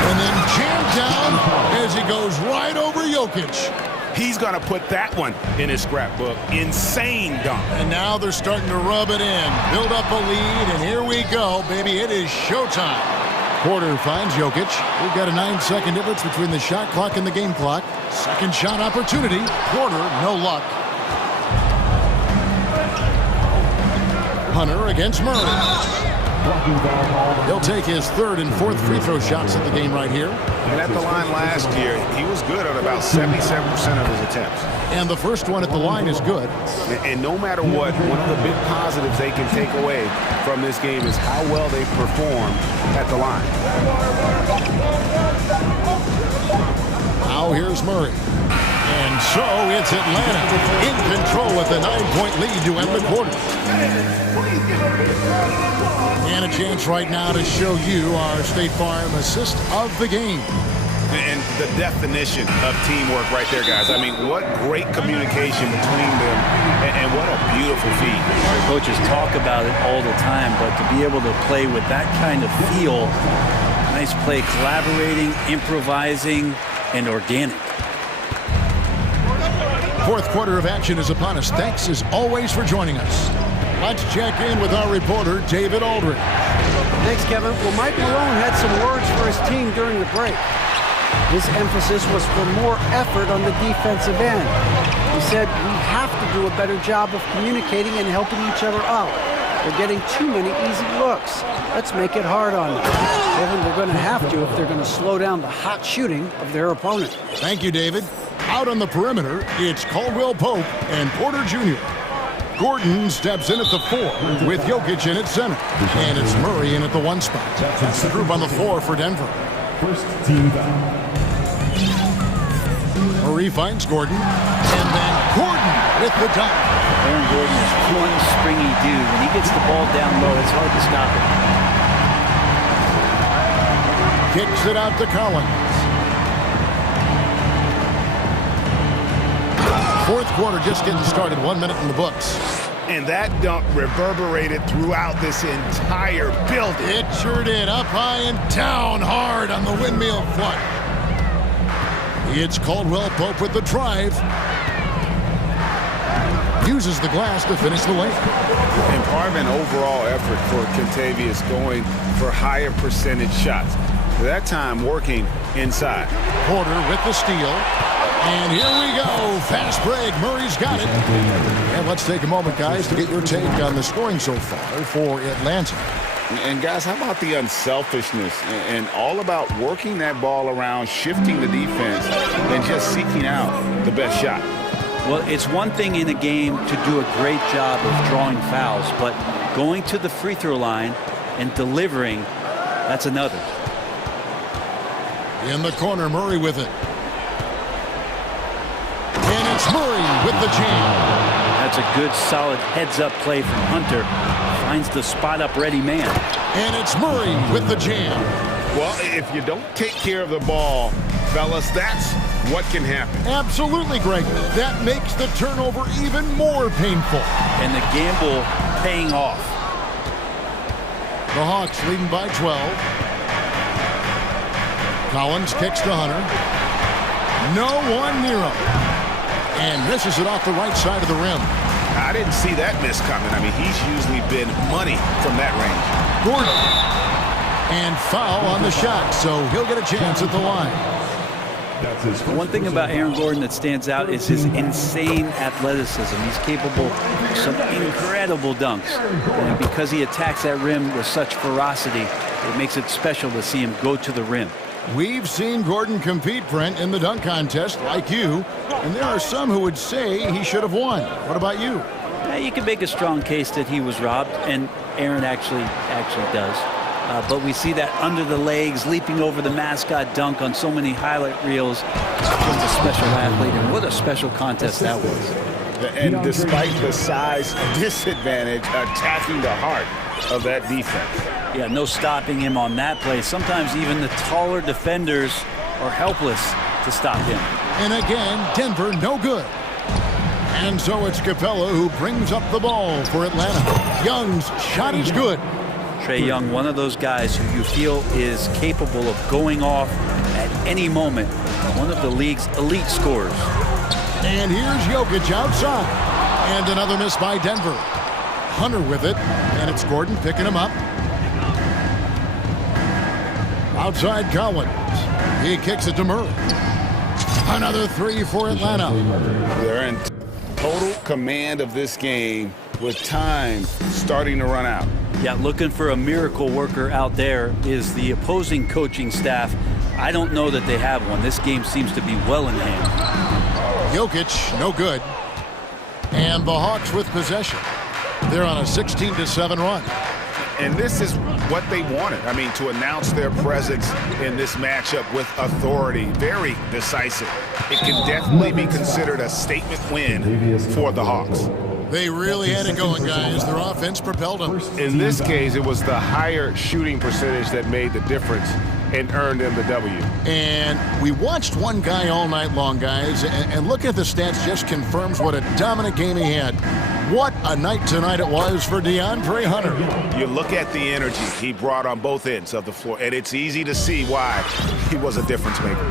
And then jammed down as he goes right over Jokic. He's going to put that one in his scrapbook. Insane dunk. And now they're starting to rub it in. Build up a lead, and here we go, baby. It is showtime. Porter finds Jokic. We've got a 9-second difference between the shot clock and the game clock. Second shot opportunity. Porter, no luck. Hunter against Murray. He'll take his third and fourth free throw shots at the game right here. And at the line last year, he was good at about 77% of his attempts. And the first one at the line is good. And no matter what, one of the big positives they can take away from this game is how well they perform at the line. Now here's Murray. And so it's Atlanta in control with a 9-point lead to end the quarter. And a chance right now to show you our State Farm assist of the game. And the definition of teamwork right there, guys. I mean, what great communication between them, and what a beautiful feat. Coaches talk about it all the time, but to be able to play with that kind of feel, nice play, collaborating, improvising, and organic. Fourth quarter of action is upon us. Thanks as always for joining us. Let's check in with our reporter, David Aldridge. Thanks, Kevin. Well, Mike Malone had some words for his team during the break. His emphasis was for more effort on the defensive end. He said, we have to do a better job of communicating and helping each other out. They're getting too many easy looks. Let's make it hard on them. Kevin, they're going to have to if they're going to slow down the hot shooting of their opponent. Thank you, David. Out on the perimeter, it's Caldwell Pope and Porter Jr. Gordon steps in at the 4 with Jokic in at center. And it's Murray in at the 1 spot. That's the group on the floor for Denver. First team foul. Murray finds Gordon. And then Gordon with the dunk. Aaron Gordon is one springy dude. When he gets the ball down low, it's hard to stop him. Kicks it out to Collins. Fourth quarter just getting started. 1 minute in the books. And that dunk reverberated throughout this entire building. It sure did. Up high and down hard on the windmill front. It's Caldwell Pope with the drive. Uses the glass to finish the lane. And part of an overall effort for Kentavious going for higher percentage shots. That time working inside. Porter with the steal. And here we go. Fast break. Murray's got it. And let's take a moment, guys, to get your take on the scoring so far for Atlanta. And guys, how about the unselfishness and all about working that ball around, shifting the defense, and just seeking out the best shot? Well, it's one thing in a game to do a great job of drawing fouls, but going to the free throw line and delivering, that's another. In the corner, Murray with it. And it's Murray with the jam. That's a good, solid heads-up play from Hunter. Finds the spot-up ready man. And it's Murray with the jam. Well, if you don't take care of the ball, fellas, that's what can happen. Absolutely, Greg. That makes the turnover even more painful. And the gamble paying off. The Hawks leading by 12. Collins kicks to Hunter. No one near him. And misses it off the right side of the rim. I didn't see that miss coming. I mean, he's usually been money from that range. Gordon. And foul on the shot, so he'll get a chance at the line. One thing about Aaron Gordon that stands out is his insane athleticism. He's capable of some incredible dunks. And because he attacks that rim with such ferocity, it makes it special to see him go to the rim. We've seen Gordon compete, Brent, in the dunk contest, like you, and there are some who would say he should have won. What about you? You can make a strong case that he was robbed, and Aaron actually does. But we see that under the legs, leaping over the mascot dunk on so many highlight reels. Just a special athlete, and what a special contest that was. And despite the size disadvantage, attacking the heart of that defense. Yeah, no stopping him on that play. Sometimes even the taller defenders are helpless to stop him. And again, Denver no good. And so it's Capella who brings up the ball for Atlanta. Young's shot is good. Trae Young, one of those guys who you feel is capable of going off at any moment. One of the league's elite scorers. And here's Jokic outside. And another miss by Denver. Hunter with it. And it's Gordon picking him up. Outside Collins. He kicks it to Murray. Another three for Atlanta. They're in total command of this game with time starting to run out. Yeah, looking for a miracle worker out there is the opposing coaching staff. I don't know that they have one. This game seems to be well in hand. Jokic, no good. And the Hawks with possession. They're on a 16-7 run. And this is what they wanted. I mean, to announce their presence in this matchup with authority. Very decisive. It can definitely be considered a statement win for the Hawks. They really had it going, guys. Their offense propelled them. In this case, it was the higher shooting percentage that made the difference and earned them the W. And we watched one guy all night long, guys, and looking at the stats just confirms what a dominant game he had. What a night tonight it was for DeAndre Hunter. You look at the energy he brought on both ends of the floor, and it's easy to see why he was a difference maker.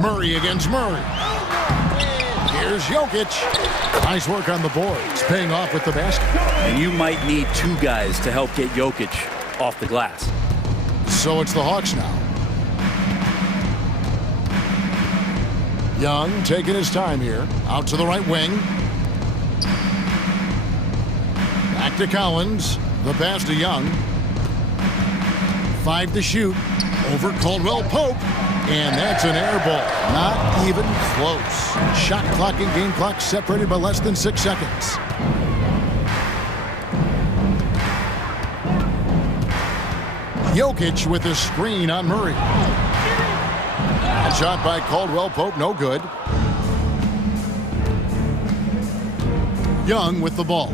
Murray against Murray. Here's Jokic. Nice work on the boards, paying off with the basket. And you might need two guys to help get Jokic off the glass. So it's the Hawks now. Young taking his time here. Out to the right wing. Back to Collins. The pass to Young. 5 to shoot. Over Caldwell Pope. And that's an air ball. Not even close. Shot clock and game clock separated by less than 6 seconds. Jokic with a screen on Murray. Shot by Caldwell Pope, no good. Young with the ball.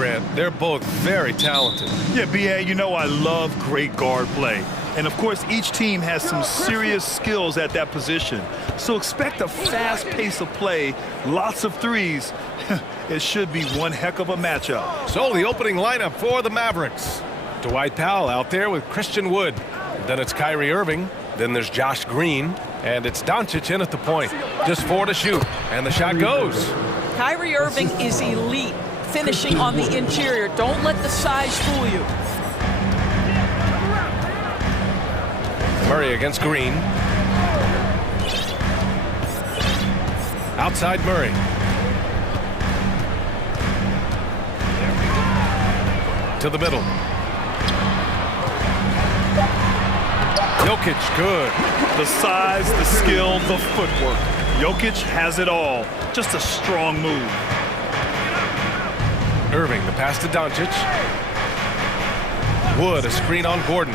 Grant. They're both very talented. Yeah, B.A., you know I love great guard play. And, of course, each team has some serious skills at that position. So expect a fast pace of play, lots of threes. It should be one heck of a matchup. So the opening lineup for the Mavericks. Dwight Powell out there with Christian Wood. Then it's Kyrie Irving. Then there's Josh Green. And it's Doncic in at the point. Just 4 to shoot. And the shot goes. Kyrie Irving is elite, finishing on the interior. Don't let the size fool you. Murray against Green. Outside Murray. To the middle. Jokic, good. The size, the skill, the footwork. Jokic has it all. Just a strong move. Irving, the pass to Doncic. Wood, a screen on Gordon.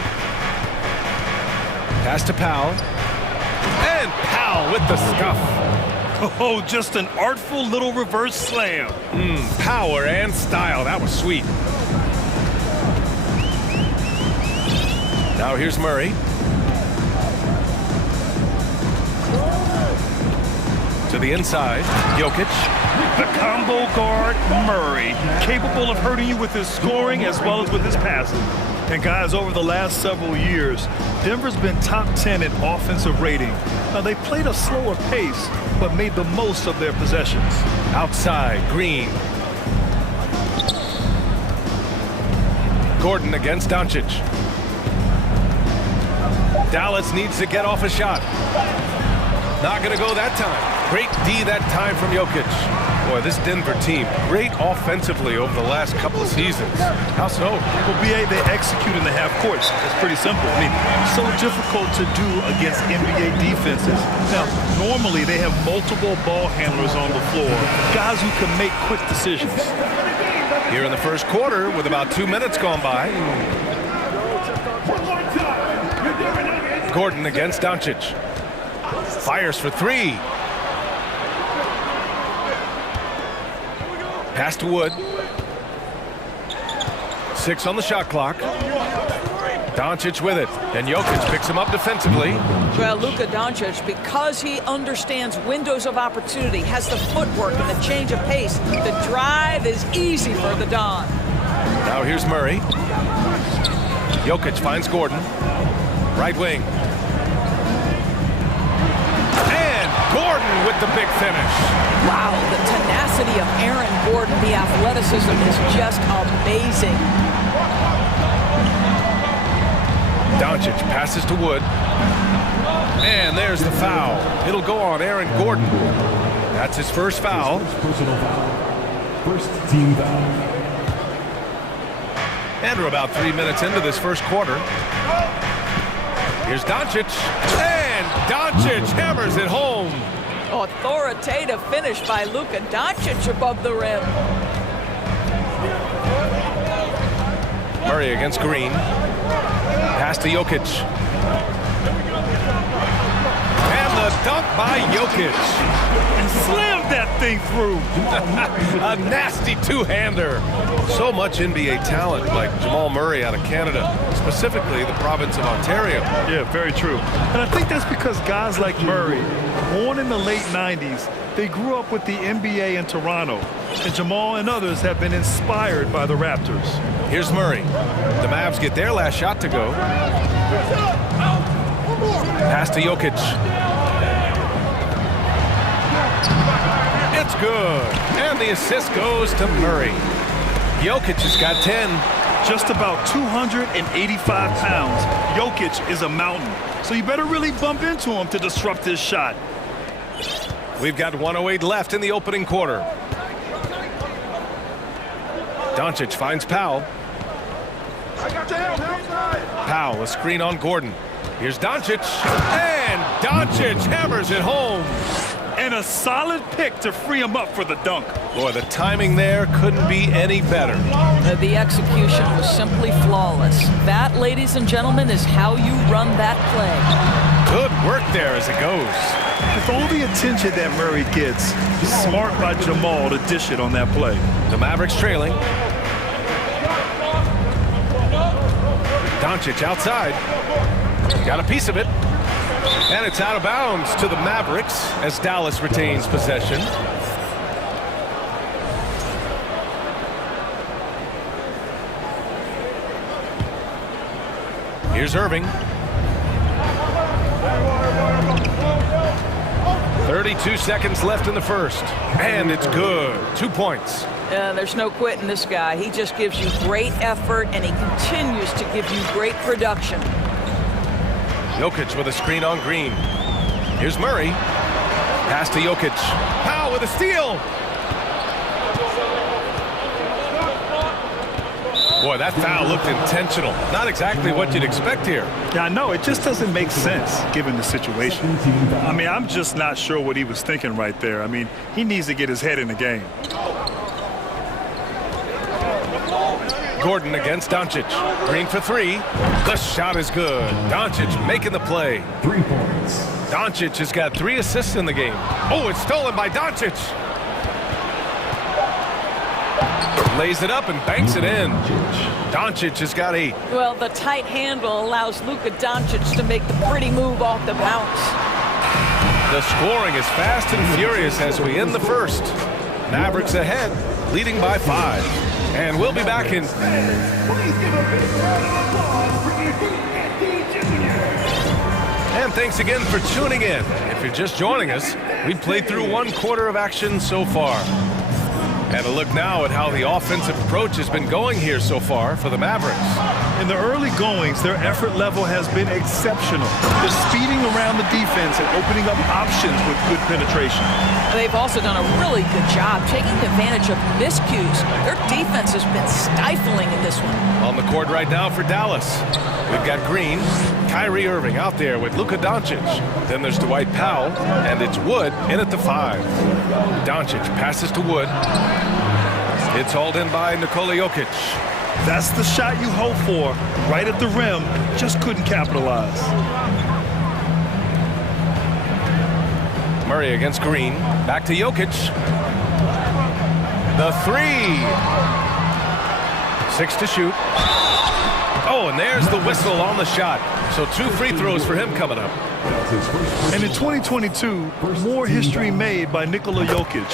Pass to Powell. And Powell with the scuff. Oh, just an artful little reverse slam. Power and style. That was sweet. Now here's Murray. To the inside, Jokic. The combo guard, Murray, capable of hurting you with his scoring as well as with his passing. And guys, over the last several years, Denver's been top 10 in offensive rating. Now, they played a slower pace, but made the most of their possessions. Outside, Green. Gordon against Doncic. Dallas needs to get off a shot. Not going to go that time. Great D that time from Jokic. Boy, this Denver team, great offensively over the last couple of seasons. How so? Well, B.A., they execute in the half court. It's pretty simple. I mean, so difficult to do against NBA defenses. Now, normally they have multiple ball handlers on the floor, guys who can make quick decisions. Here in the first quarter, with about 2 minutes gone by. Gordon against Doncic. Fires for 3. Pass to Wood. 6 on the shot clock. Doncic with it. And Jokic picks him up defensively. Well, Luka Doncic, because he understands windows of opportunity, has the footwork and the change of pace, the drive is easy for the Don. Now here's Murray. Jokic finds Gordon. Right wing. Gordon with the big finish. Wow, the tenacity of Aaron Gordon, the athleticism is just amazing. Doncic passes to Wood. And there's the foul. It'll go on Aaron Gordon. That's his first foul. Personal foul. First team foul. And we're about 3 minutes into this first quarter. Here's Doncic. And Doncic hammers it home. Authoritative finish by Luka Doncic above the rim. Murray against Green. Pass to Jokic. And the dunk by Jokic. And slammed that thing through. A nasty two-hander. So much NBA talent like Jamal Murray out of Canada, specifically the province of Ontario. Yeah, very true. And I think that's because guys like Murray, born in the late 90s, they grew up with the NBA in Toronto. And Jamal and others have been inspired by the Raptors. Here's Murray. The Mavs get their last shot to go. Pass to Jokic. It's good. And the assist goes to Murray. Jokic has got 10. Just about 285 pounds. Jokic is a mountain. So you better really bump into him to disrupt his shot. We've got 1:08 left in the opening quarter. Doncic finds Powell. Powell, a screen on Gordon. Here's Doncic. And Doncic hammers it home. And a solid pick to free him up for the dunk. Boy, the timing there couldn't be any better. The execution was simply flawless. That, ladies and gentlemen, is how you run that play. Good work there as it goes. With all the attention that Murray gets, smart by Jamal to dish it on that play. The Mavericks trailing. Doncic outside. Got a piece of it. And it's out of bounds to the Mavericks as Dallas retains possession. Here's Irving. 32 seconds left in the first. And it's good. 2 points. There's no quitting this guy. He just gives you great effort, and he continues to give you great production. Jokic with a screen on Green. Here's Murray. Pass to Jokic. Powell with a steal. Boy, that foul looked intentional. Not exactly what you'd expect here. Yeah, I know. It just doesn't make sense given the situation. I mean, I'm just not sure what he was thinking right there. I mean, he needs to get his head in the game. Gordon against Doncic. Green for three. The shot is good. Doncic making the play. 3 points. Doncic has got 3 assists in the game. Oh, it's stolen by Doncic. Lays it up and banks it in. Doncic has got 8. Well, the tight handle allows Luka Doncic to make the pretty move off the bounce. The scoring is fast and furious as we end the first. Mavericks ahead, leading by 5. And we'll be back in... And thanks again for tuning in. If you're just joining us, we've played through 1 quarter of action so far. And a look now at how the offensive approach has been going here so far for the Mavericks. In the early goings, their effort level has been exceptional. They're speeding around the defense and opening up options with good penetration. They've also done a really good job taking advantage of miscues. Their defense has been stifling in this one. On the court right now for Dallas, we've got Green, Kyrie Irving out there with Luka Doncic. Then there's Dwight Powell, and it's Wood in at the 5. Doncic passes to Wood. It's hauled in by Nikola Jokic. That's the shot you hope for. Right at the rim, just couldn't capitalize. Murray against Green. Back to Jokic. The 3. 6 to shoot. Oh, and there's the whistle on the shot. So 2 free throws for him coming up. And in 2022, more history made by Nikola Jokic,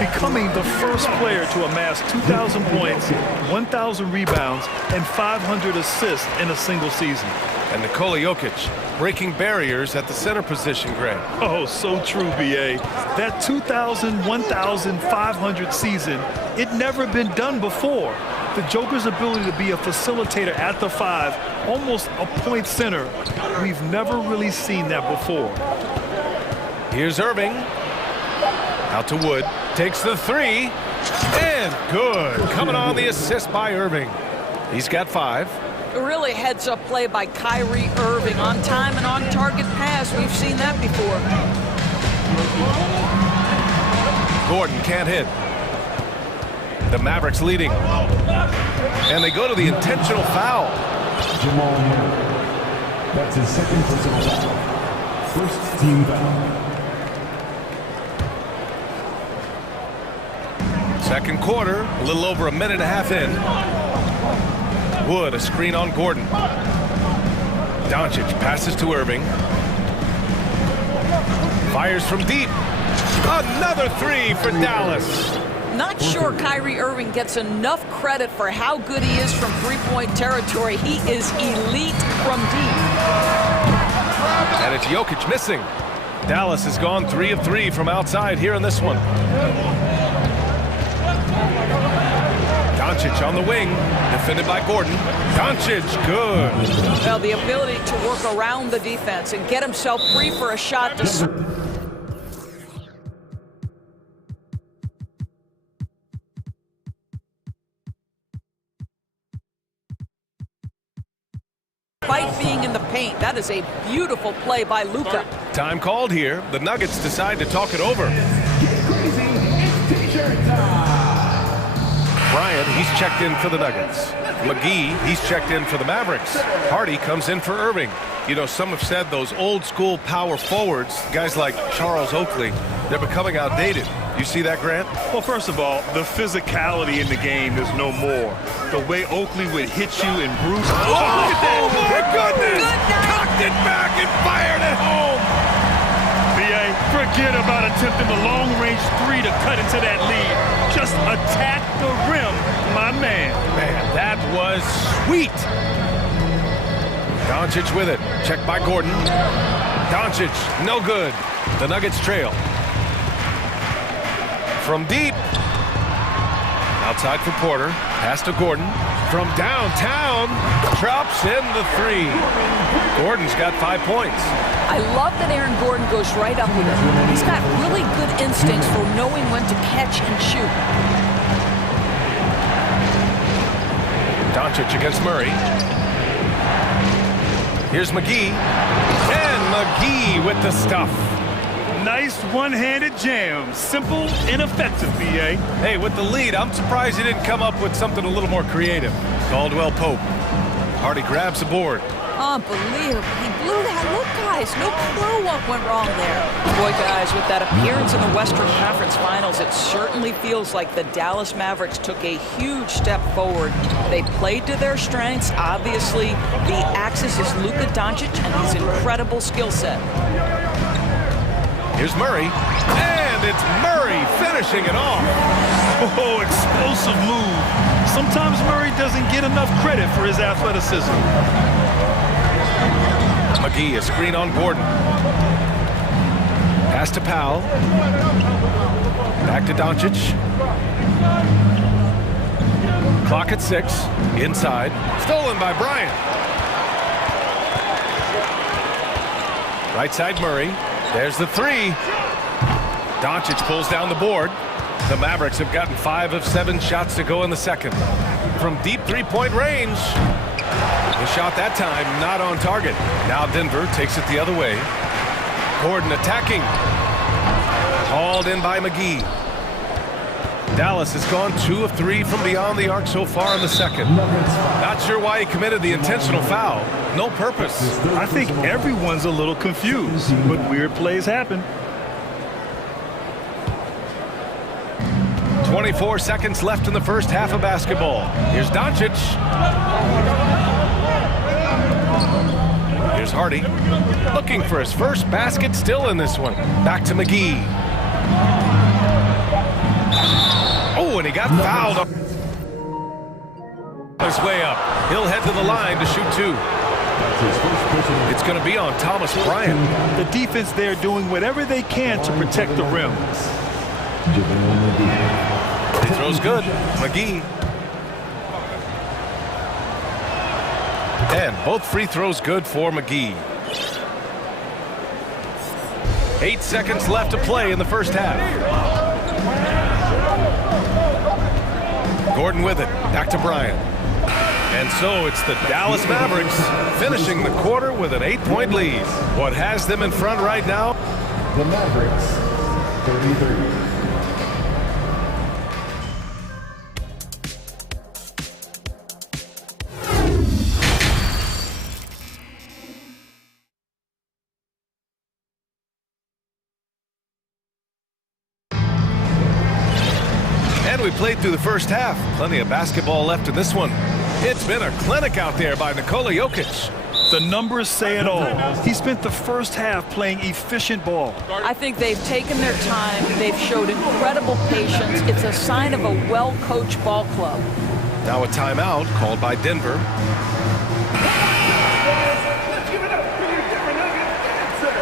becoming the first player to amass 2,000 points, 1,000 rebounds, and 500 assists in a single season. And Nikola Jokic breaking barriers at the center position, Greg. Oh, so true, B.A. That 2,000, 1,500 season, it never been done before. The Joker's ability to be a facilitator at the 5, almost a point center, we've never really seen that before. Here's Irving. Out to Wood. Takes the 3. And good. Coming on the assist by Irving. He's got 5. Really heads-up play by Kyrie Irving. On time and on target pass. We've seen that before. Gordon can't hit. The Mavericks leading. And they go to the intentional foul. Jamal Murray. That's his 2nd personal foul. First team foul. Second quarter, a little over a minute and a half in. Wood, a screen on Gordon. Doncic passes to Irving. Fires from deep. Another 3 for Dallas. Not sure Kyrie Irving gets enough credit for how good he is from three-point territory. He is elite from deep. And it's Jokic missing. Dallas has gone 3 of 3 from outside here in this one. Doncic on the wing, defended by Gordon. Doncic, good. Well, the ability to work around the defense and get himself free for a shot to... Despite being in the paint, that is a beautiful play by Luka. Time called here. The Nuggets decide to talk it over. Bryant, he's checked in for the Nuggets. McGee, he's checked in for the Mavericks. Hardy comes in for Irving. You know, some have said those old school power forwards, guys like Charles Oakley, they're becoming outdated. You see that, Grant? Well, first of all, the physicality in the game is no more. The way Oakley would hit you and bruise. Oh, Forget about attempting the long-range three to cut into that lead. Just attack the rim, my man. Man, that was sweet. Doncic with it. Checked by Gordon. Doncic, no good. The Nuggets trail. From deep. Outside for Porter. Pass to Gordon. From downtown. Drops in the three. Gordon's got 5 points. I love that Aaron Gordon goes right up with it. He's got really good instincts for knowing when to catch and shoot. Doncic against Murray. Here's McGee. And McGee with the stuff. Nice one-handed jam. Simple and effective, B.A. Hey, with the lead, I'm surprised he didn't come up with something a little more creative. Caldwell Pope. Hardy grabs the board. Unbelievable. He blew that. Look, guys, no clue what went wrong there. Boy, guys, with that appearance in the Western Conference Finals, it certainly feels like the Dallas Mavericks took a huge step forward. They played to their strengths. Obviously, the axis is Luka Doncic and his incredible skill set. Here's Murray. And it's Murray finishing it off. Oh, explosive move. Sometimes Murray doesn't get enough credit for his athleticism. McGee, a screen on Gordon. Pass to Powell. Back to Doncic. Clock at 6. Inside. Stolen by Bryant. Right side Murray. There's the three. Doncic pulls down the board. The Mavericks have gotten 5 of 7 shots to go in the second. From deep three-point range. The shot that time not on target. Now Denver takes it the other way. Gordon attacking. Hauled in by McGee. Dallas has gone 2 of 3 from beyond the arc so far in the second. Not sure why he committed the intentional foul. No purpose. I think everyone's a little confused, but weird plays happen. 24 seconds left in the first half of basketball. Here's Doncic. Here's Hardy. Looking for his first basket still in this one. Back to McGee. Oh, and he got fouled. His way up. He'll head to the line to shoot 2. It's going to be on Thomas Bryant. The defense there doing whatever they can to protect the rim. He throws good. McGee. And both free throws good for McGee. 8 seconds left to play in the first half. Gordon with it. Back to Bryant. And so it's the Dallas Mavericks finishing the quarter with an 8-point lead. What has them in front right now? The Mavericks, 33. And we played through the first half. Plenty of basketball left in this one. It's been a clinic out there by Nikola Jokic. The numbers say it all. He spent the first half playing efficient ball. I think they've taken their time. They've showed incredible patience. It's a sign of a well-coached ball club. Now a timeout called by Denver. Let's give it up for your Denver Nuggets dancer.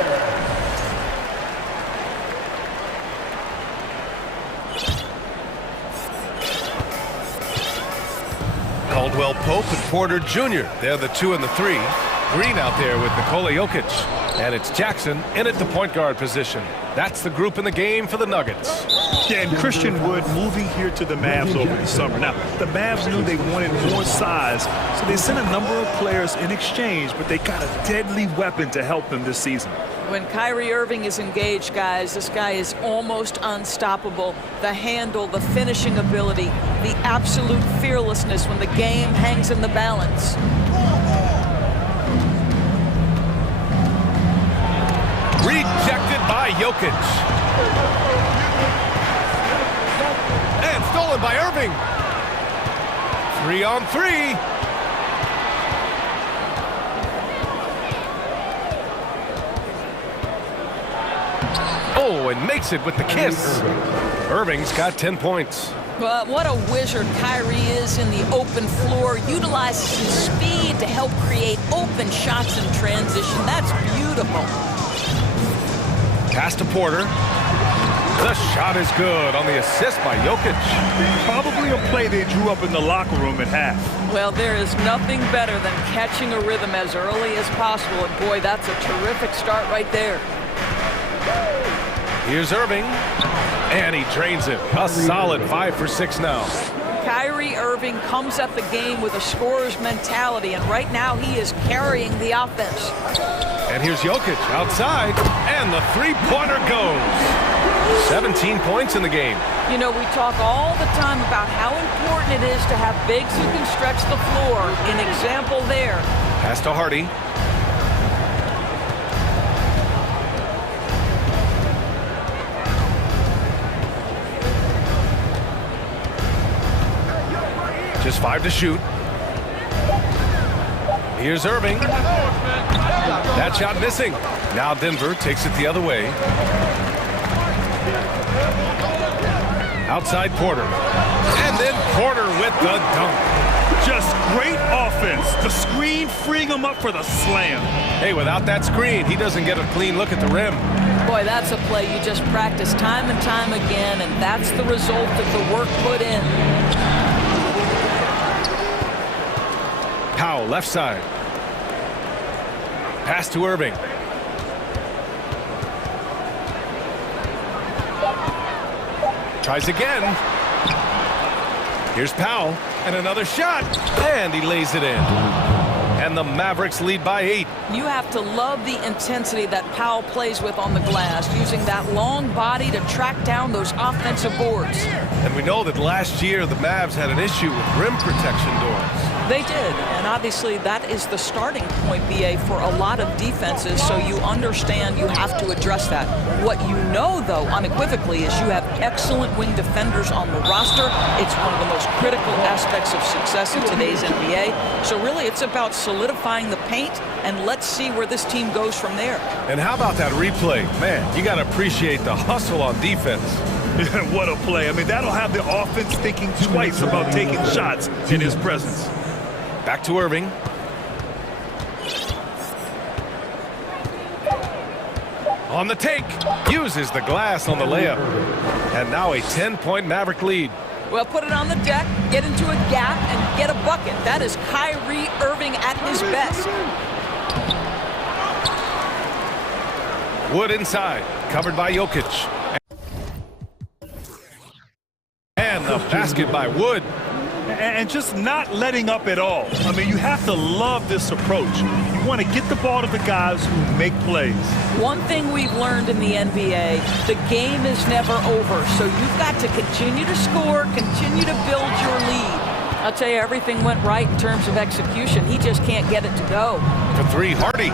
Caldwell Pope and Porter Jr. They're the 2 and the 3. Green out there with Nikola Jokic. And it's Jackson in at the point guard position. That's the group in the game for the Nuggets. Yeah, and Christian Wood moving here to the Mavs over the summer. Now, the Mavs knew they wanted more size, so they sent a number of players in exchange, but they got a deadly weapon to help them this season. When Kyrie Irving is engaged, guys, this guy is almost unstoppable. The handle, the finishing ability, the absolute fearlessness when the game hangs in the balance. Rejected by Jokic. And stolen by Irving. 3 on 3. Oh, Oh, and makes it with the kiss. Irving's got 10 points. But what a wizard Kyrie is in the open floor. Utilizes his speed to help create open shots in transition. That's beautiful. Pass to Porter. The shot is good on the assist by Jokic. Probably a play they drew up in the locker room at half. Well, there is nothing better than catching a rhythm as early as possible. And boy, that's a terrific start right there. Here's Irving. And he drains it. A solid 5 for 6 now. Kyrie Irving comes at the game with a scorer's mentality, and right now he is carrying the offense. And here's Jokic outside, and the three-pointer goes. 17 points in the game. You know, we talk all the time about how important it is to have bigs who can stretch the floor. An example there. Pass to Hardy. Just 5 to shoot. Here's Irving. That shot missing. Now Denver takes it the other way. Outside Porter. And then Porter with the dunk. Just great offense. The screen freeing him up for the slam. Hey, without that screen, he doesn't get a clean look at the rim. Boy, that's a play you just practice time and time again, and that's the result of the work put in. Powell, left side. Pass to Irving. Tries again. Here's Powell, and another shot, and he lays it in. And the Mavericks lead by 8. You have to love the intensity that Powell plays with on the glass, using that long body to track down those offensive boards. And we know that last year the Mavs had an issue with rim protection doors. They did, and obviously that is the starting point, BA, for a lot of defenses, so you understand you have to address that. What you know, though, unequivocally, is you have excellent wing defenders on the roster. It's one of the most critical aspects of success in today's NBA. So really, it's about solidifying the paint, and let's see where this team goes from there. And how about that replay? Man, you got to appreciate the hustle on defense. What a play. I mean, that'll have the offense thinking twice about taking shots in his presence. Back to Irving. On the take, uses the glass on the layup. And now a 10-point Maverick lead. Well, put it on the deck, get into a gap, and get a bucket. That is Kyrie Irving at his best. Wood inside, covered by Jokic. And the basket by Wood. And just not letting up at all. I mean, you have to love this approach. You want to get the ball to the guys who make plays. One thing we've learned in the NBA, the game is never over. So you've got to continue to score, continue to build your lead. I'll tell you, everything went right in terms of execution. He just can't get it to go. For 3, Hardy.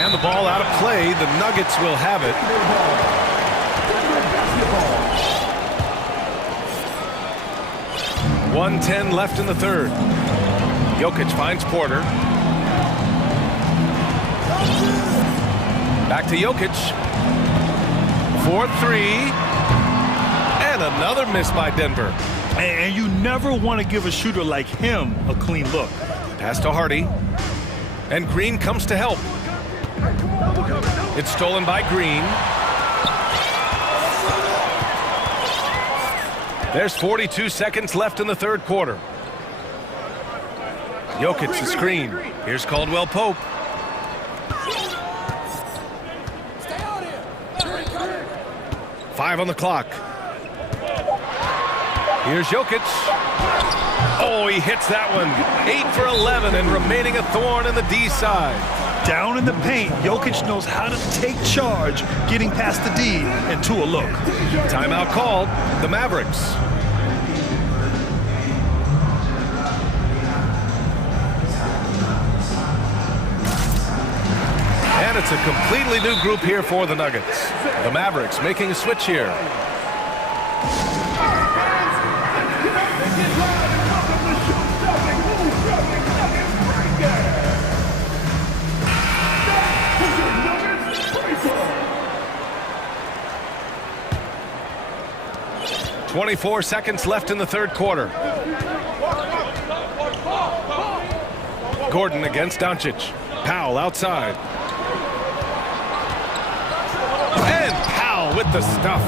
And the ball out of play. The Nuggets will have it. 1:10 left in the third. Jokic finds Porter. Back to Jokic. 4-3. And another miss by Denver. And you never want to give a shooter like him a clean look. Pass to Hardy. And Green comes to help. It's stolen by Green. There's 42 seconds left in the third quarter. Jokic the screen. Here's Caldwell Pope. Five on the clock. Here's Jokic. Oh, he hits that one. 8 for 11 and remaining a thorn in the D side. Down in the paint, Jokic knows how to take charge, getting past the D and to a look. Timeout called. The Mavericks. And it's a completely new group here for the Nuggets. The Mavericks making a switch here. 24 seconds left in the third quarter. Gordon against Doncic. Powell outside. And Powell with the stuff.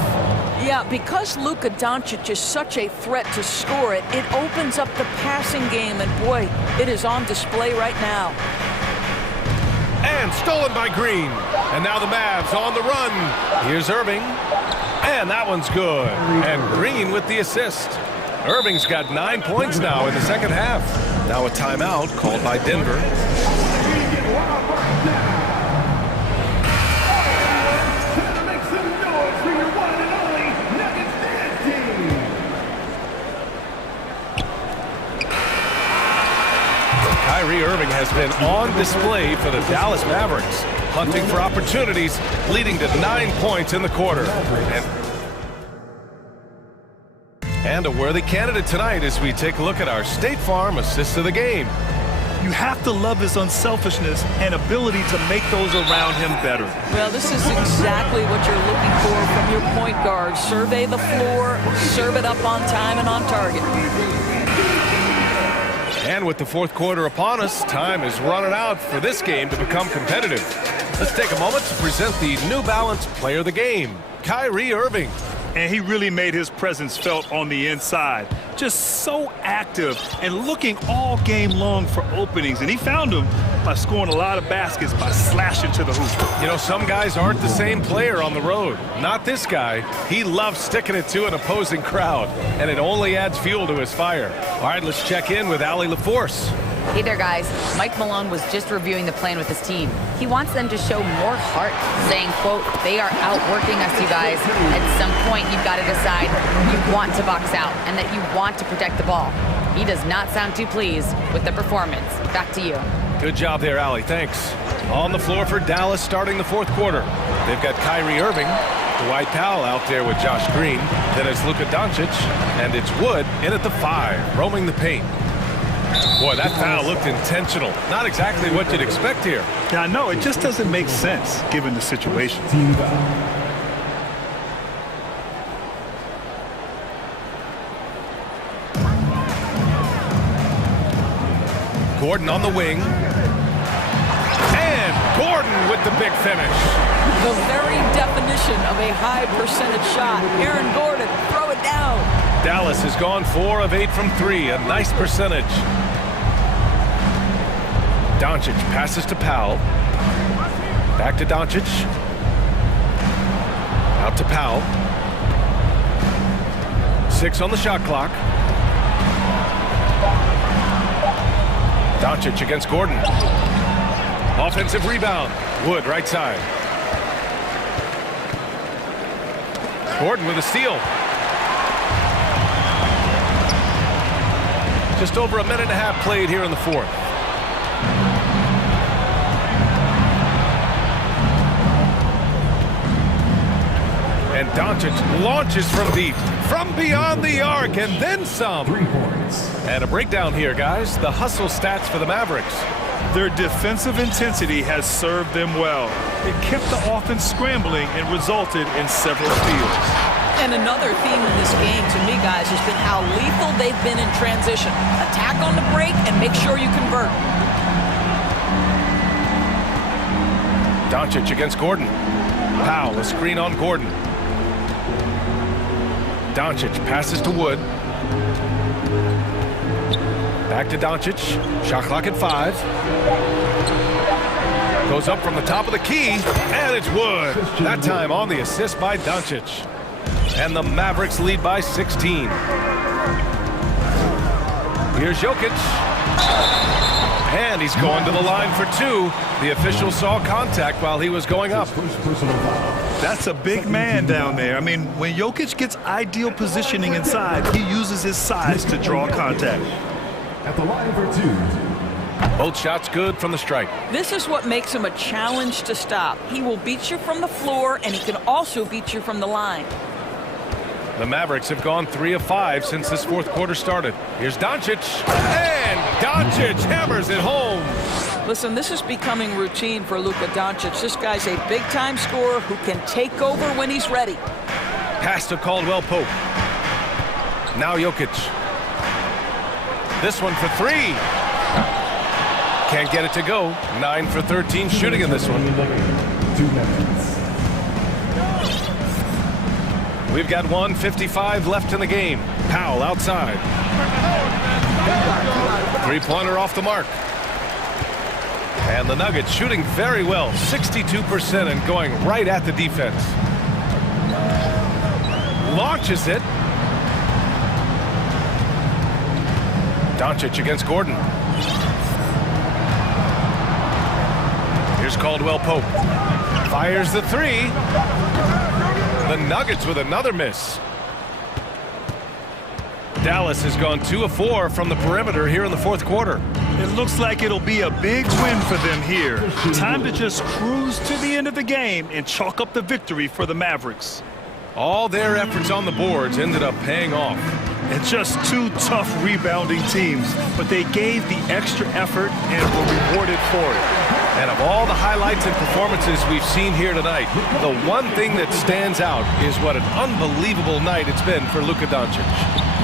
Yeah, because Luka Doncic is such a threat to score it, it opens up the passing game, and boy, it is on display right now. And stolen by Green. And now the Mavs on the run. Here's Irving. And that one's good. And Green with the assist. Irving's got 9 points now in the second half. Now a timeout called by Denver. Kyrie Irving has been on display for the Dallas Mavericks, hunting for opportunities, leading to 9 points in the quarter. And a worthy candidate tonight as we take a look at our State Farm assist of the game. You have to love his unselfishness and ability to make those around him better. Well, this is exactly what you're looking for from your point guard. Survey the floor, serve it up on time and on target. And with the fourth quarter upon us, time is running out for this game to become competitive. Let's take a moment to present the New Balance Player of the Game, Kyrie Irving. And he really made his presence felt on the inside. Just so active and looking all game long for openings. And he found them by scoring a lot of baskets by slashing to the hoop. You know, some guys aren't the same player on the road. Not this guy. He loves sticking it to an opposing crowd, and it only adds fuel to his fire. All right, let's check in with Allie LaForce. Hey there, guys. Mike Malone was just reviewing the plan with his team. He wants them to show more heart, saying, quote, they are outworking us, you guys. At some point, you've got to decide you want to box out and that you want to protect the ball. He does not sound too pleased with the performance. Back to you. Good job there, Allie. Thanks. On the floor for Dallas starting the fourth quarter. They've got Kyrie Irving, Dwight Powell out there with Josh Green. Then it's Luka Doncic, and it's Wood in at the 5, roaming the paint. Boy, that foul looked intentional. Not exactly what you'd expect here. Yeah, I know. It just doesn't make sense given the situation. Gordon on the wing. And Gordon with the big finish. The very definition of a high percentage shot. Aaron Gordon, throw it down. Dallas has gone 4 of 8 from 3, a nice percentage. Doncic passes to Powell. Back to Doncic. Out to Powell. 6 on the shot clock. Doncic against Gordon. Offensive rebound. Wood right side. Gordon with a steal. Just over a minute and a half played here in the fourth. And Doncic launches from deep, from beyond the arc, and then some. 3 points. And a breakdown here, guys. The hustle stats for the Mavericks. Their defensive intensity has served them well. It kept the offense scrambling and resulted in several steals. And another theme in this game, to me, guys, has been how lethal they've been in transition. Attack on the break and make sure you convert. Doncic against Gordon. Powell, a screen on Gordon. Doncic passes to Wood. Back to Doncic. Shot clock at 5. Goes up from the top of the key, and it's Wood. That time on the assist by Doncic. And the Mavericks lead by 16. Here's Jokic. And he's going to the line for 2. The official saw contact while he was going up. That's a big man down there. I mean, when Jokic gets ideal positioning inside, he uses his size to draw contact. At the line for 2. Both shots good from the strike. This is what makes him a challenge to stop. He will beat you from the floor, and he can also beat you from the line. The Mavericks have gone 3 of 5 since this fourth quarter started. Here's Doncic, and Doncic hammers it home. Listen, this is becoming routine for Luka Doncic. This guy's a big-time scorer who can take over when he's ready. Pass to Caldwell Pope. Now Jokic. This one for three. Can't get it to go. 9 for 13 shooting in this one. We've got 1:55 left in the game. Powell outside. Three-pointer off the mark. And the Nuggets shooting very well, 62% and going right at the defense. Launches it. Doncic against Gordon. Here's Caldwell Pope. Fires the three. The Nuggets with another miss. Dallas has gone 2 of 4 from the perimeter here in the fourth quarter. It looks like it'll be a big win for them here. Time to just cruise to the end of the game and chalk up the victory for the Mavericks. All their efforts on the boards ended up paying off. And just two tough rebounding teams, but they gave the extra effort and were rewarded for it. And of all the highlights and performances we've seen here tonight, the one thing that stands out is what an unbelievable night it's been for Luka Doncic.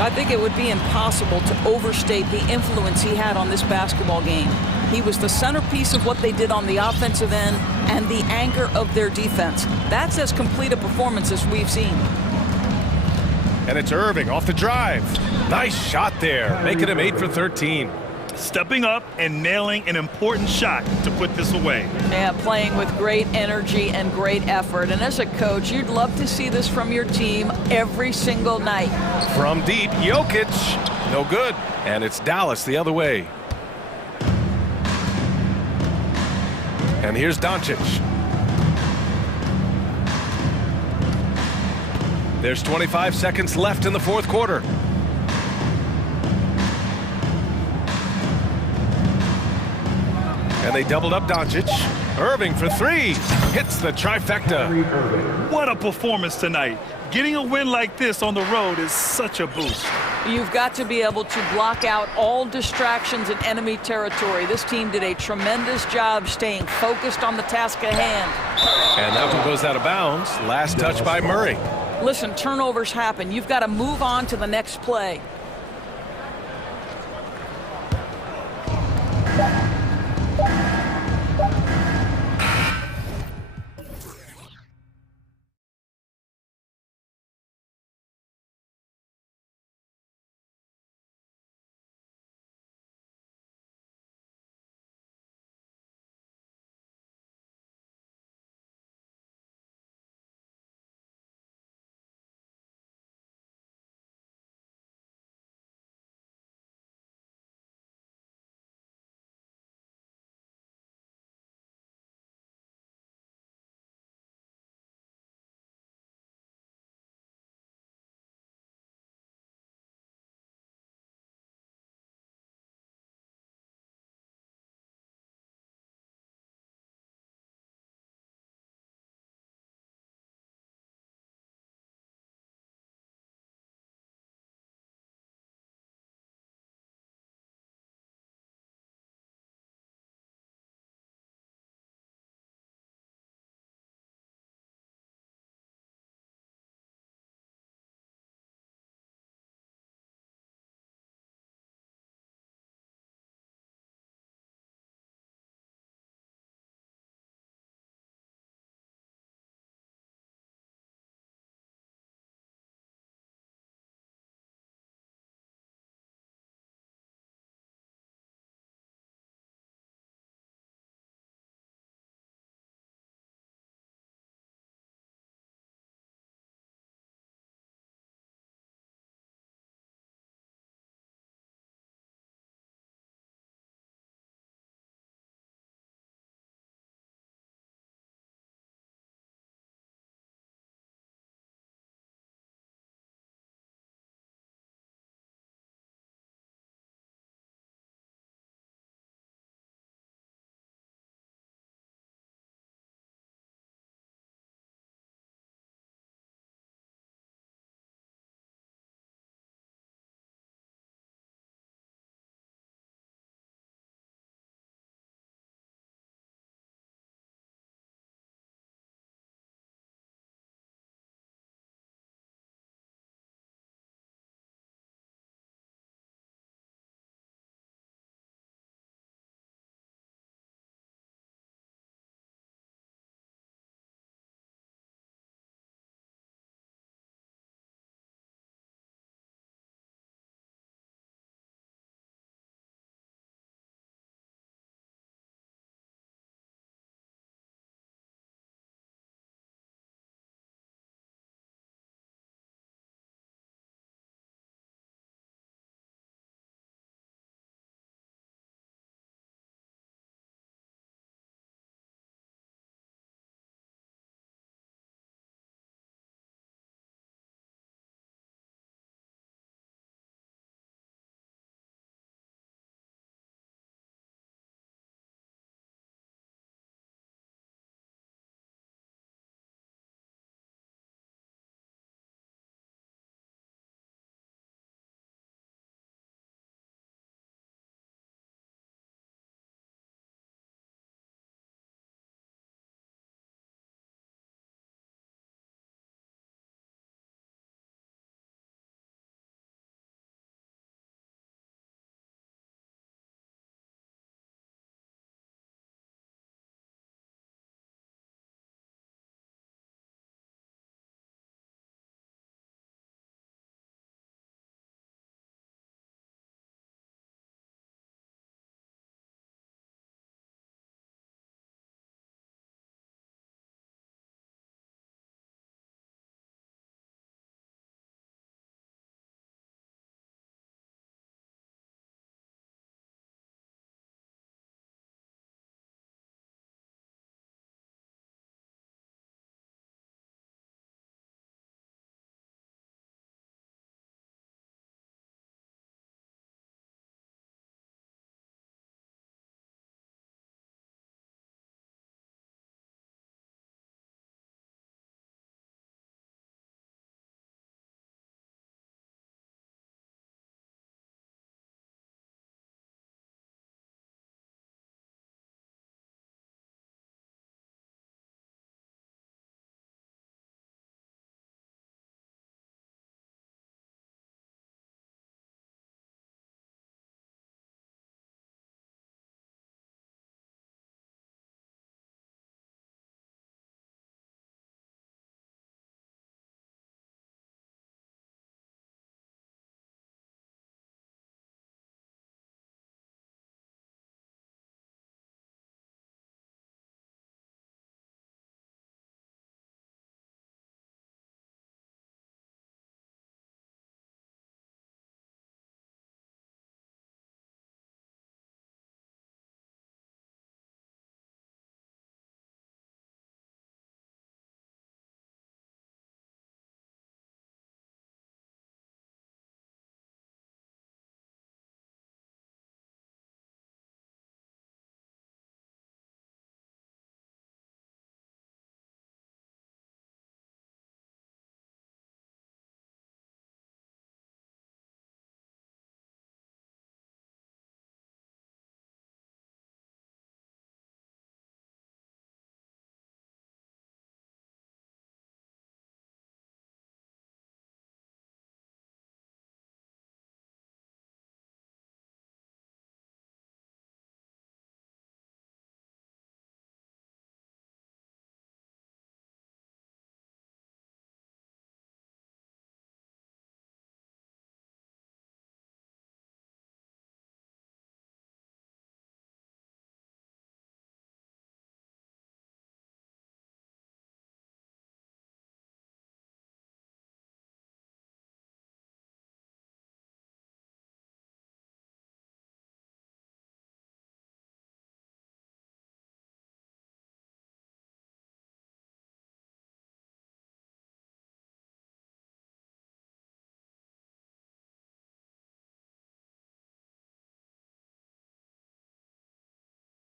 I think it would be impossible to overstate the influence he had on this basketball game. He was the centerpiece of what they did on the offensive end and the anchor of their defense. That's as complete a performance as we've seen. And it's Irving off the drive. Nice shot there, making him 8 for 13. Stepping up and nailing an important shot to put this away. Yeah, playing with great energy and great effort. And as a coach, you'd love to see this from your team every single night. From deep, Jokic. No good. And it's Dallas the other way. And here's Doncic. There's 25 seconds left in the fourth quarter. And they doubled up Doncic. Irving for three. Hits the trifecta. What a performance tonight. Getting a win like this on the road is such a boost. You've got to be able to block out all distractions in enemy territory. This team did a tremendous job staying focused on the task at hand. And that one goes out of bounds. Last touch by Murray. Listen, turnovers happen. You've got to move on to the next play.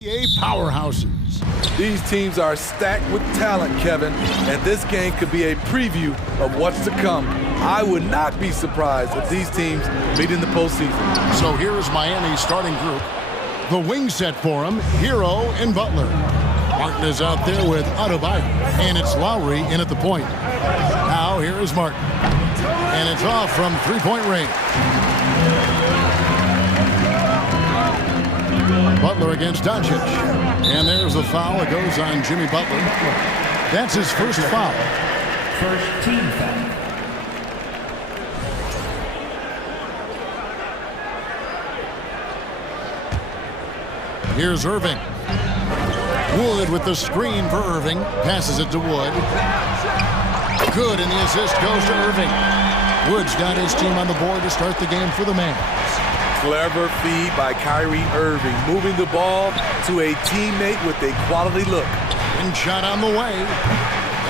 Powerhouses. These teams are stacked with talent, Kevin, and this game could be a preview of what's to come. I would not be surprised if these teams meet in the postseason. So here's Miami's starting group. The wing set for him, Hero and Butler. Martin is out there with Adebayo, and it's Lowry in at the point. Now here is Martin, and it's off from three-point range. Butler against Doncic, and there's the foul. It goes on Jimmy Butler. That's his first foul. First team foul. Here's Irving. Wood with the screen for Irving. Passes it to Wood. Good, and the assist goes to Irving. Wood's got his team on the board to start the game for the Mavs. Clever feed by Kyrie Irving, moving the ball to a teammate with a quality look. And shot on the way.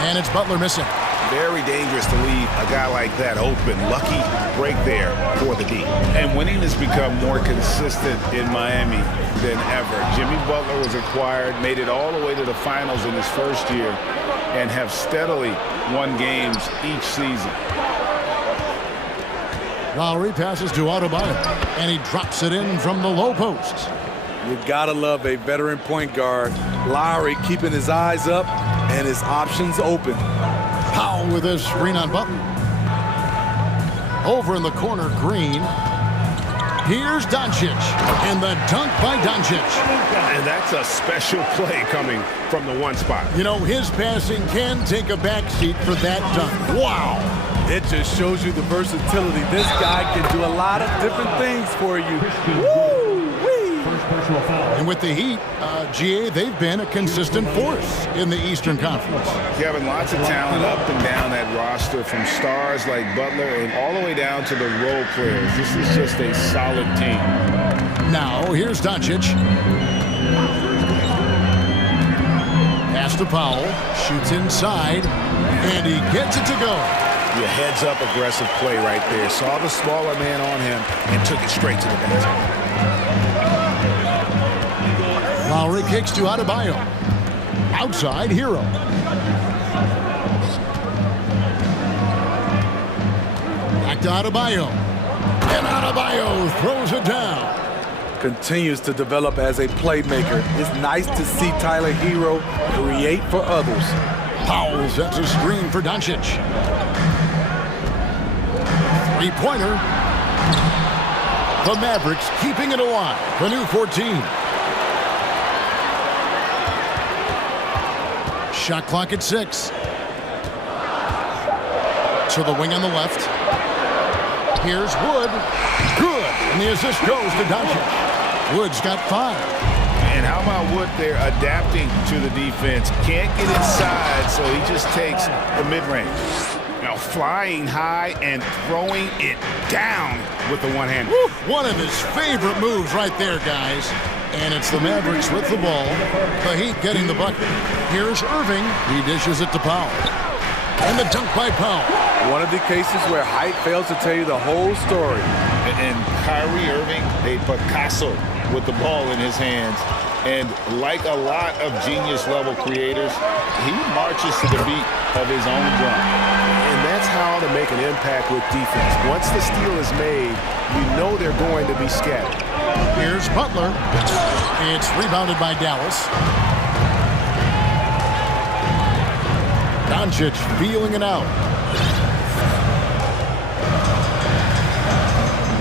And it's Butler missing. Very dangerous to leave a guy like that open. Lucky break there for the D. And winning has become more consistent in Miami than ever. Jimmy Butler was acquired, made it all the way to the finals in his first year, and have steadily won games each season. Lowry passes to Adebayo, and he drops it in from the low post. You gotta love a veteran point guard. Lowry keeping his eyes up and his options open. Powell with his screen on Butler. Over in the corner, Green. Here's Doncic, and the dunk by Doncic. And that's a special play coming from the one spot. You know, his passing can take a backseat for that dunk. Wow. It just shows you the versatility. This guy can do a lot of different things for you. Woo-wee. And with the Heat, GA, they've been a consistent force in the Eastern Conference. Kevin, lots of talent up and down that roster, from stars like Butler and all the way down to the role players. This is just a solid team. Now, here's Doncic. Pass to Powell. Shoots inside, and he gets it to go. Your heads-up aggressive play right there. Saw the smaller man on him and took it straight to the basket. Lowry kicks to Adebayo. Outside, Hero. Back to Adebayo. And Adebayo throws it down. Continues to develop as a playmaker. It's nice to see Tyler Hero create for others. Powell sets a screen for Doncic. Three-pointer. The Mavericks keeping it alive. The new 14. Shot clock at 6. To the wing on the left. Here's Wood. Good. And the assist goes to Doncic. Wood's got 5. And how about Wood there adapting to the defense? Can't get inside, so he just takes the mid-range. Now flying high and throwing it down with the one hand. One of his favorite moves right there, guys. And it's the Mavericks with the ball. The Heat getting the bucket. Here's Irving. He dishes it to Powell. And the dunk by Powell. One of the cases where height fails to tell you the whole story. And Kyrie Irving, a Picasso with the ball in his hands. And like a lot of genius-level creators, he marches to the beat of his own drum. And that's how to make an impact with defense. Once the steal is made, you know they're going to be scattered. Here's Butler. It's rebounded by Dallas. Doncic feeling it out.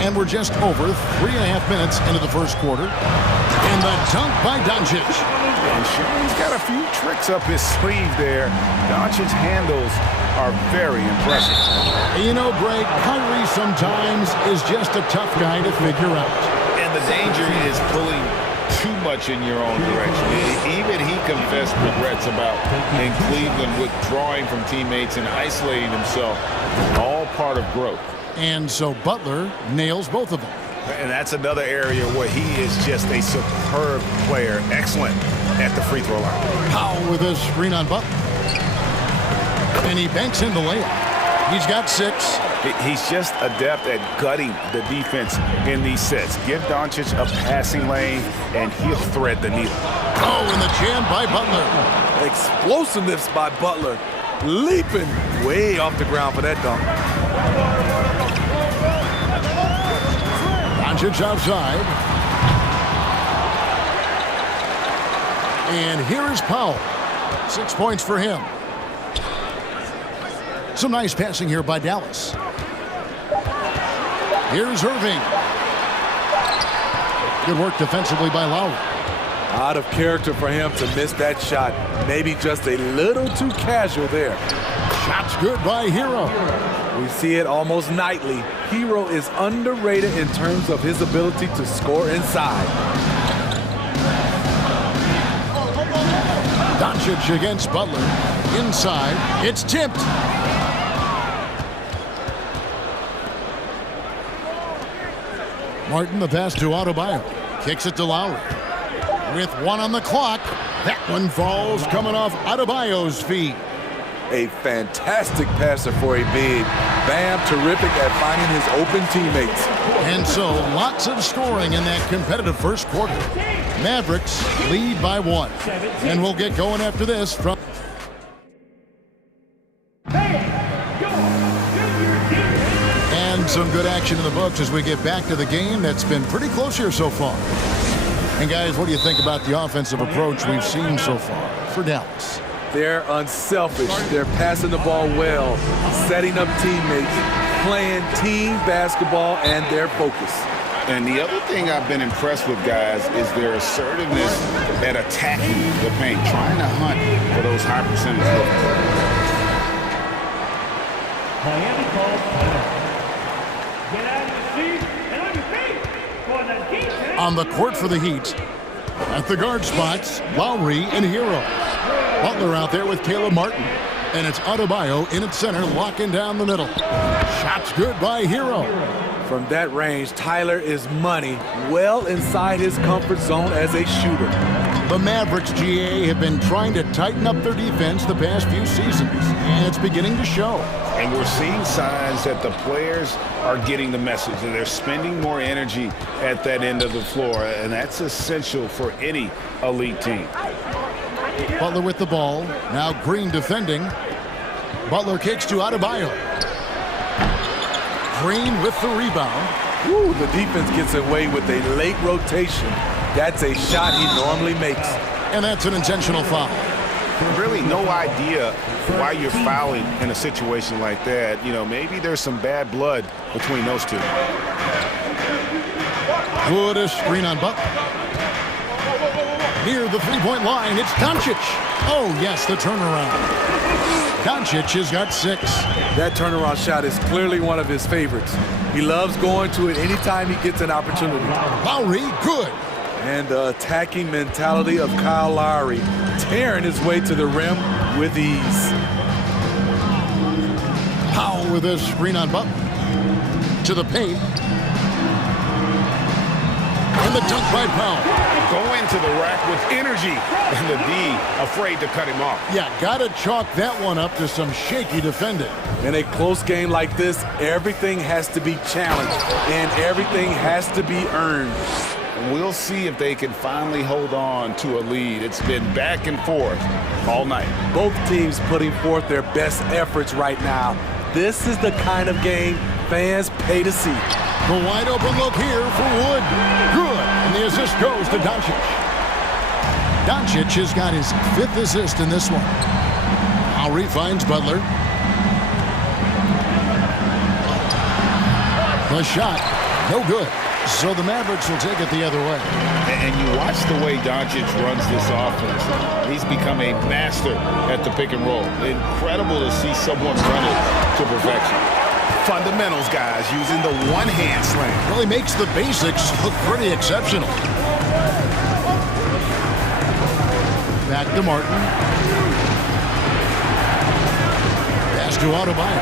And we're just over 3.5 minutes into the first quarter. And the dunk by Doncic. And he's got a few tricks up his sleeve there. Doncic's handles are very impressive. You know, Greg, Kyrie sometimes is just a tough guy to figure out. And the danger is pulling too much in your own direction. Even he confessed regrets about in Cleveland withdrawing from teammates and isolating himself. All part of growth. And so Butler nails both of them. And that's another area where he is just a superb player. Excellent at the free throw line. Powell with a screen on Butler. And he banks in the layup. He's got 6. He's just adept at gutting the defense in these sets. Give Doncic a passing lane, and he'll thread the needle. Oh, and the jam by Butler. Explosiveness by Butler. Leaping way off the ground for that dunk. Doncic outside. And here is Powell. 6 points for him. Some nice passing here by Dallas. Here's Irving. Good work defensively by Lowry. Out of character for him to miss that shot. Maybe just a little too casual there. Shot's good by Hero. We see it almost nightly. Hero is underrated in terms of his ability to score inside. Doncic against Butler. Inside. It's tipped. Martin, the pass to Adebayo. Kicks it to Lowry. With 1 on the clock. That one falls coming off Adebayo's feet. A fantastic passer for a big. Bam, terrific at finding his open teammates. And so, lots of scoring in that competitive first quarter. Mavericks lead by 1. And we'll get going after this from... And some good action in the books as we get back to the game that's been pretty close here so far. And guys, what do you think about the offensive approach we've seen so far for Dallas? They're unselfish. They're passing the ball well, setting up teammates, playing team basketball, and their focus. And the other thing I've been impressed with, guys, is their assertiveness at attacking the paint, trying to hunt for those high percentage looks. Miami calls timeout. Get out of your seat and on your feet for the defense. On the court for the Heat, at the guard spots, Lowry and Hero. Butler out there with Caleb Martin. And it's Adebayo in at center, locking down the middle. Shot's good by Hero. From that range, Tyler is money, well inside his comfort zone as a shooter. The Mavericks, GA, have been trying to tighten up their defense the past few seasons, and it's beginning to show. And we're seeing signs that the players are getting the message, and they're spending more energy at that end of the floor, and that's essential for any elite team. Butler with the ball. Now Green defending. Butler kicks to Adebayo. Green with the rebound. Ooh, the defense gets away with a late rotation. That's a shot he normally makes. And that's an intentional foul. Really no idea why you're fouling in a situation like that. You know, maybe there's some bad blood between those two. Good a screen on Butler. Near the three-point line, it's Doncic. Oh, yes, the turnaround. Doncic has got 6. That turnaround shot is clearly one of his favorites. He loves going to it anytime he gets an opportunity. Lowry, good. And the attacking mentality of Kyle Lowry, tearing his way to the rim with ease. Powell with a screen on Butler. To the paint. And the dunk by Powell. Go into the rack with energy, and the D afraid to cut him off. Yeah, gotta chalk that one up to some shaky defending. In a close game like this, everything has to be challenged, and everything has to be earned. We'll see if they can finally hold on to a lead. It's been back and forth all night. Both teams putting forth their best efforts right now. This is the kind of game fans pay to see. The wide open look here for Wood. Good. And the assist goes to Doncic. Doncic has got his 5th assist in this one. Lowry finds Butler. The shot, no good. So the Mavericks will take it the other way. And you watch the way Doncic runs this offense. He's become a master at the pick and roll. Incredible to see someone run it to perfection. Fundamentals, guys, using the one-hand slam. Really makes the basics look pretty exceptional. Back to Martin. Pass to Adebayo.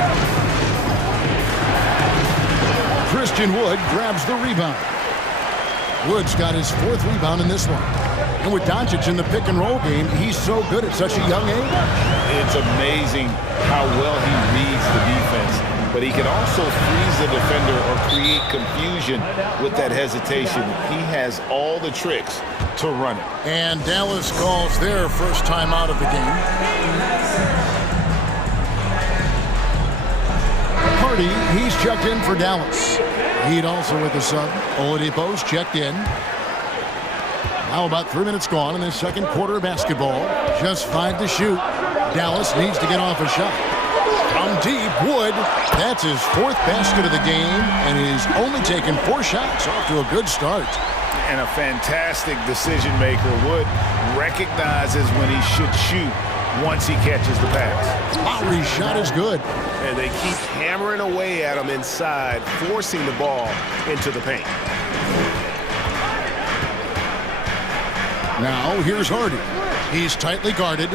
Christian Wood grabs the rebound. Wood's got his 4th rebound in this one. And with Doncic in the pick and roll game, he's so good at such a young age. It's amazing how well he reads the defense. but he can also freeze the defender or create confusion with that hesitation. He has all the tricks to run it. And Dallas calls their first time out of the game. Hardy, he's checked in for Dallas. Heat also with the sub. Oladipo's checked in. Now about 3 minutes gone in the second quarter of basketball. Just 5 to shoot. Dallas needs to get off a shot. From deep, Wood. That's his 4th basket of the game, and he's only taken 4 shots. Off to a good start. And a fantastic decision maker. Wood recognizes when he should shoot once he catches the pass. Lowry's shot is good. And they keep hammering away at him inside, forcing the ball into the paint. Now here's Hardy. He's tightly guarded.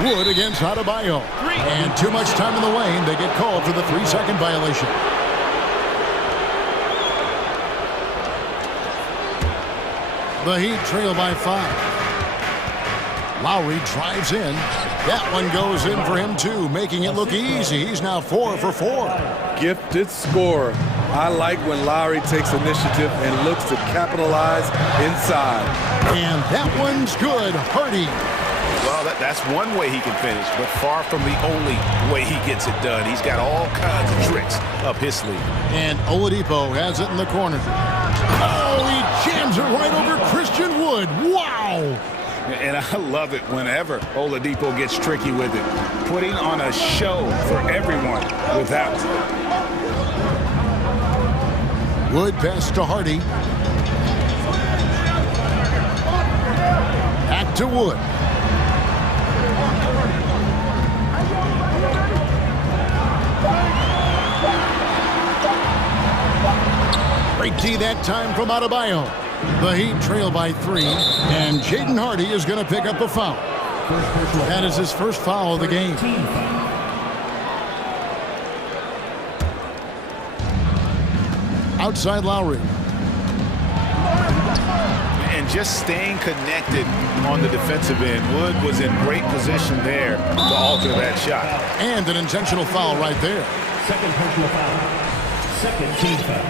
Wood against Adebayo. And too much time in the lane. They get called for the 3-second violation. The Heat trail by 5. Lowry drives in. That one goes in for him too, making it look easy. He's now 4 for 4. Gifted scorer. I like when Lowry takes initiative and looks to capitalize inside. And that one's good. Hardy. Well, that's one way he can finish, but far from the only way he gets it done. He's got all kinds of tricks up his sleeve. And Oladipo has it in the corner. Oh, he jams it right over Christian Wood. Wow. And I love it whenever Oladipo gets tricky with it, putting on a show for everyone with that. Wood pass to Hardy. Back to Wood. Great D that time from Adebayo. The Heat trail by 3, and Jaden Hardy is going to pick up a foul. That is his first foul of the game. Outside Lowry. And just staying connected on the defensive end. Wood was in great position there to alter that shot. And an intentional foul right there. Second personal foul. Second team foul.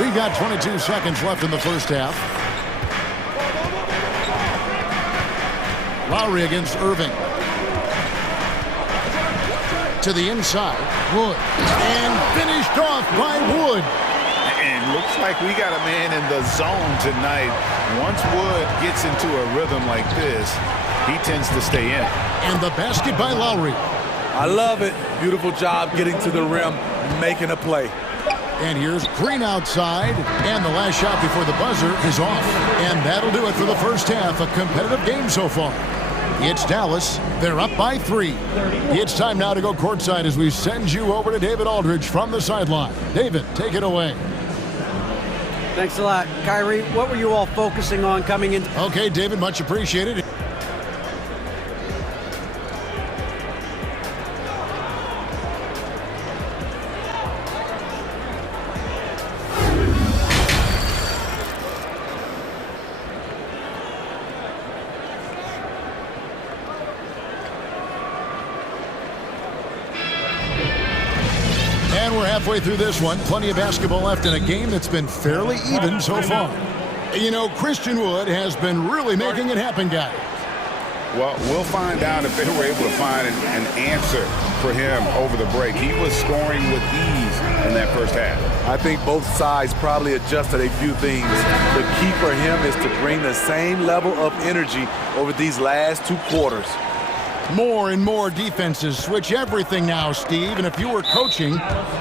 We've got 22 seconds left in the first half. Lowry against Irving. To the inside. Wood. And finished off by Wood. And looks like we got a man in the zone tonight. Once Wood gets into a rhythm like this, he tends to stay in. And the basket by Lowry. I love it. Beautiful job getting to the rim, making a play. And here's Green outside, and the last shot before the buzzer is off. And that'll do it for the first half. A competitive game so far. It's Dallas. They're up by 3. It's time now to go courtside as we send you over to David Aldridge from the sideline. David, take it away. Thanks a lot. Kyrie, what were you all focusing on coming in? Okay, David, much appreciated. Halfway through this one, plenty of basketball left in a game that's been fairly even so far. You know, Christian Wood has been really making it happen, guys. Well, we'll find out if they were able to find an answer for him over the break. He was scoring with ease in that first half. I think both sides probably adjusted a few things. The key for him is to bring the same level of energy over these last 2 quarters. More and more defenses switch everything now, Steve. And if you were coaching,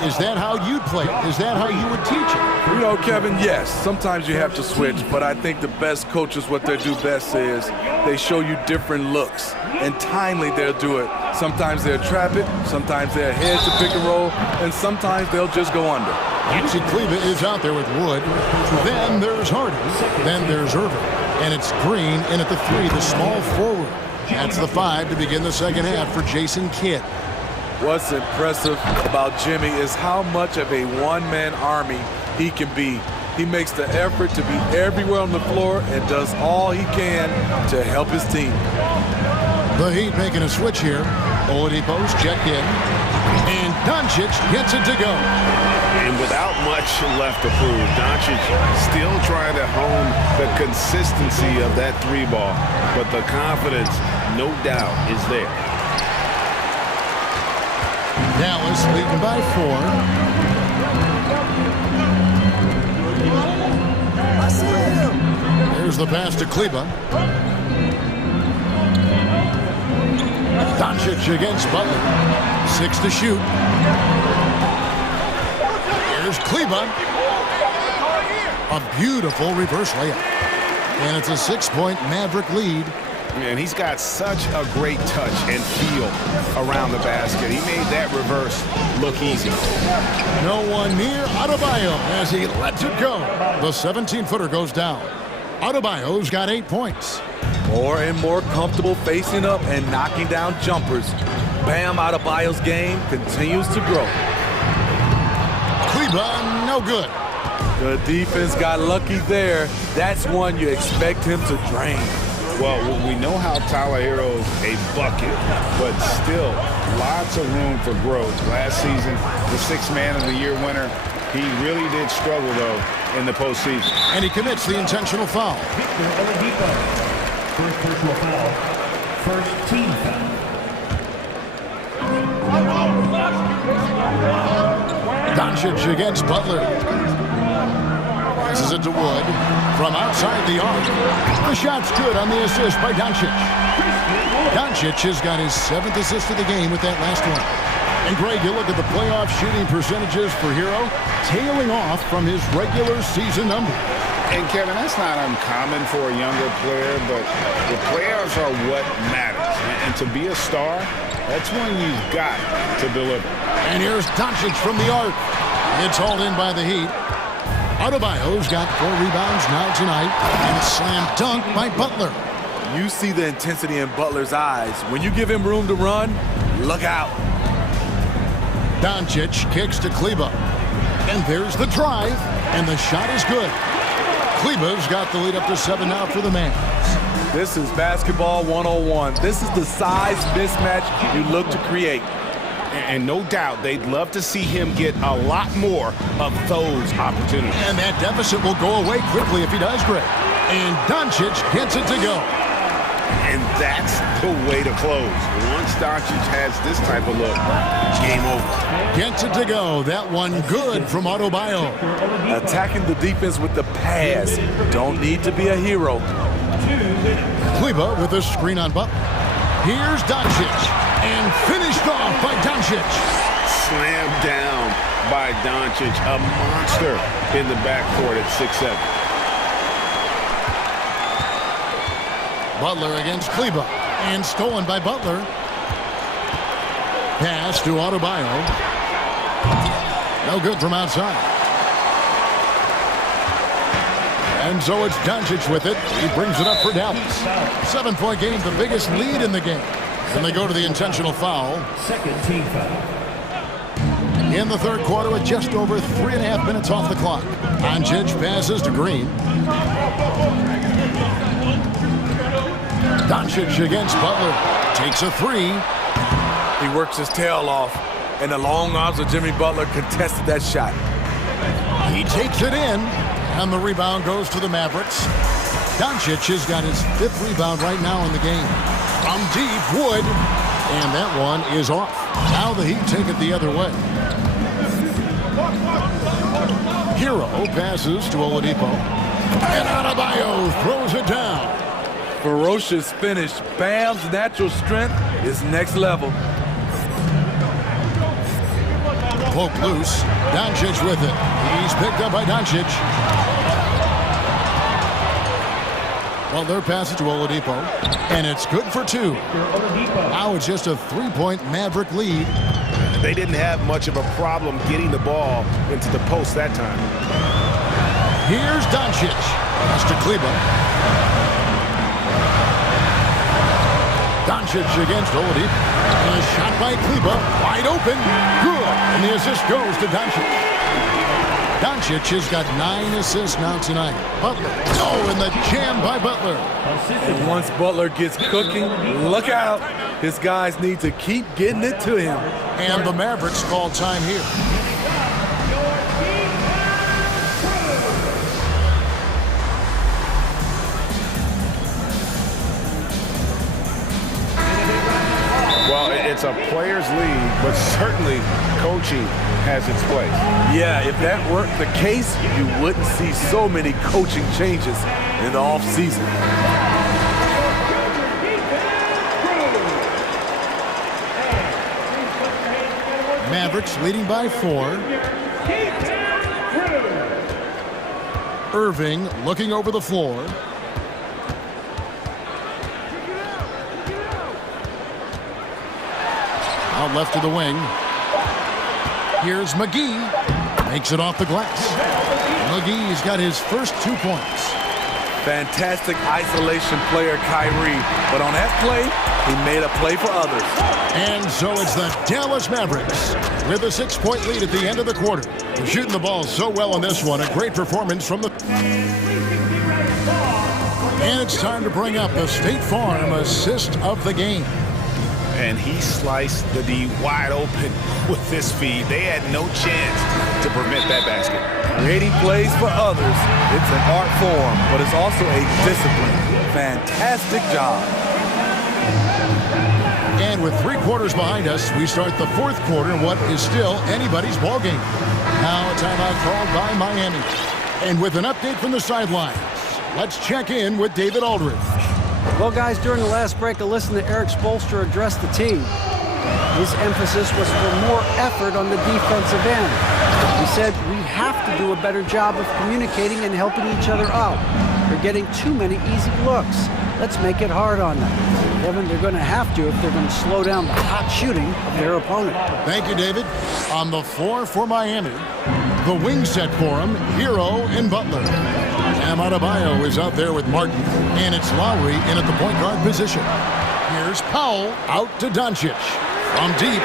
is that how you'd play it? Is that how you would teach it? You know, Kevin, yes. Sometimes you have to switch, but I think the best coaches, what they do best is they show you different looks. And timely, they'll do it. Sometimes they'll trap it. Sometimes they'll head to pick and roll. And sometimes they'll just go under. Nancy Kleba is out there with Wood. Then there's Hardy. Then there's Irving. And it's Green in at the 3, the small forward. That's the 5 to begin the second half for Jason Kidd. What's impressive about Jimmy is how much of a one-man army he can be. He makes the effort to be everywhere on the floor and does all he can to help his team. The Heat making a switch here. Oladipo's checked in. And Doncic gets it to go. And without much left to prove, Doncic still trying to hone the consistency of that three ball. But the confidence, no doubt, is there. Dallas leading by 4. Here's the pass to Kleber. Doncic against Butler. 6 to shoot. Here's Kleber. A beautiful reverse layup. And it's a 6-point Maverick lead. And he's got such a great touch and feel around the basket. He made that reverse look easy. No one near Adebayo as he lets it go. The 17-footer goes down. Adebayo's got 8 points. More and more comfortable facing up and knocking down jumpers. Bam Adebayo's game continues to grow. Kleber, no good. The defense got lucky there. That's one you expect him to drain. Well, we know how Tyler Hero's a bucket, but still lots of room for growth. Last season, the 6th Man of the Year winner, he really did struggle, though, in the postseason. And he commits the intentional foul. First personal foul. First team foul. Doncic against Butler. Passes it to Wood from outside the arc. The shot's good on the assist by Doncic. Doncic has got his 7th assist of the game with that last one. And Greg, you look at the playoff shooting percentages for Hero, tailing off from his regular season numbers. And Kevin, that's not uncommon for a younger player, but the playoffs are what matters. And to be a star, that's when you've got to deliver. And here's Doncic from the arc. It's hauled in by the Heat. Adebayo's got 4 rebounds now tonight, and a slam dunk by Butler. You see the intensity in Butler's eyes. When you give him room to run, look out. Doncic kicks to Kleber. And there's the drive, and the shot is good. Kleber's got the lead up to 7 now for the Mavs. This is basketball 101. This is the size mismatch you look to create. And no doubt they'd love to see him get a lot more of those opportunities. And that deficit will go away quickly if he does great. And Doncic gets it to go. And that's the way to close. Once Doncic has this type of look, game over. Gets it to go. That one good from Adebayo. Attacking the defense with the pass. Don't need to be a hero. Kleber with a screen on Butler. Here's Doncic. And finished off by Doncic. Slammed down by Doncic. A monster in the backcourt at 6'7". Butler against Kleber. And stolen by Butler. Pass to Adebayo. No good from outside. And so it's Doncic with it. He brings it up for Dallas. 7-point game, the biggest lead in the game. And they go to the intentional foul. Second team foul. In the third quarter with just over 3.5 minutes off the clock. Doncic passes to Green. Doncic against Butler. Takes a 3. He works his tail off. And the long arms of Jimmy Butler contested that shot. He takes it in. And the rebound goes to the Mavericks. Doncic has got his 5th rebound right now in the game. From deep, Wood, and that one is off. Now the Heat take it the other way. Hero passes to Oladipo, and Adebayo throws it down. Ferocious finish. Bam's natural strength is next level. Poke loose. Doncic with it. He's picked up by Doncic. Butler passes to Oladipo, and it's good for 2. Now it's just a 3-point Maverick lead. They didn't have much of a problem getting the ball into the post that time. Here's Doncic. Pass to Kleber. Doncic against Oladipo. And a shot by Kleber. Wide open. Good. And the assist goes to Doncic. Doncic has got 9 assists now tonight. Butler. Oh, and the jam by Butler. And once Butler gets cooking, look out. His guys need to keep getting it to him. And the Mavericks call time here. Well, it's a players' league, but certainly coaching has its place. Yeah, if that weren't the case, you wouldn't see so many coaching changes in the offseason. Mavericks leading by 4. Irving looking over the floor. Out left to the wing. Here's McGee. Makes it off the glass. McGee's got his first 2 points. Fantastic isolation player, Kyrie. But on that play, he made a play for others. And so it's the Dallas Mavericks with a 6-point lead at the end of the quarter. They're shooting the ball so well on this one. A great performance from the... And it's time to bring up the State Farm assist of the game. And he sliced the D wide open with this feed. They had no chance to prevent that basket. Creating plays for others. It's an art form, but it's also a discipline. Fantastic job. And with 3 quarters behind us, we start the 4th quarter in what is still anybody's ball game. Now a timeout called by Miami. And with an update from the sidelines, let's check in with David Aldridge. Well, guys, during the last break, I listened to Eric Spoelstra address the team. His emphasis was for more effort on the defensive end. He said we have to do a better job of communicating and helping each other out. They're getting too many easy looks. Let's make it hard on them. Kevin, they're going to have to if they're going to slow down the hot shooting of their opponent. Thank you, David. On the floor for Miami, the wing set for him, Hero and Butler. Bam Adebayo is out there with Martin, and it's Lowry in at the point guard position. Here's Powell out to Doncic. From deep,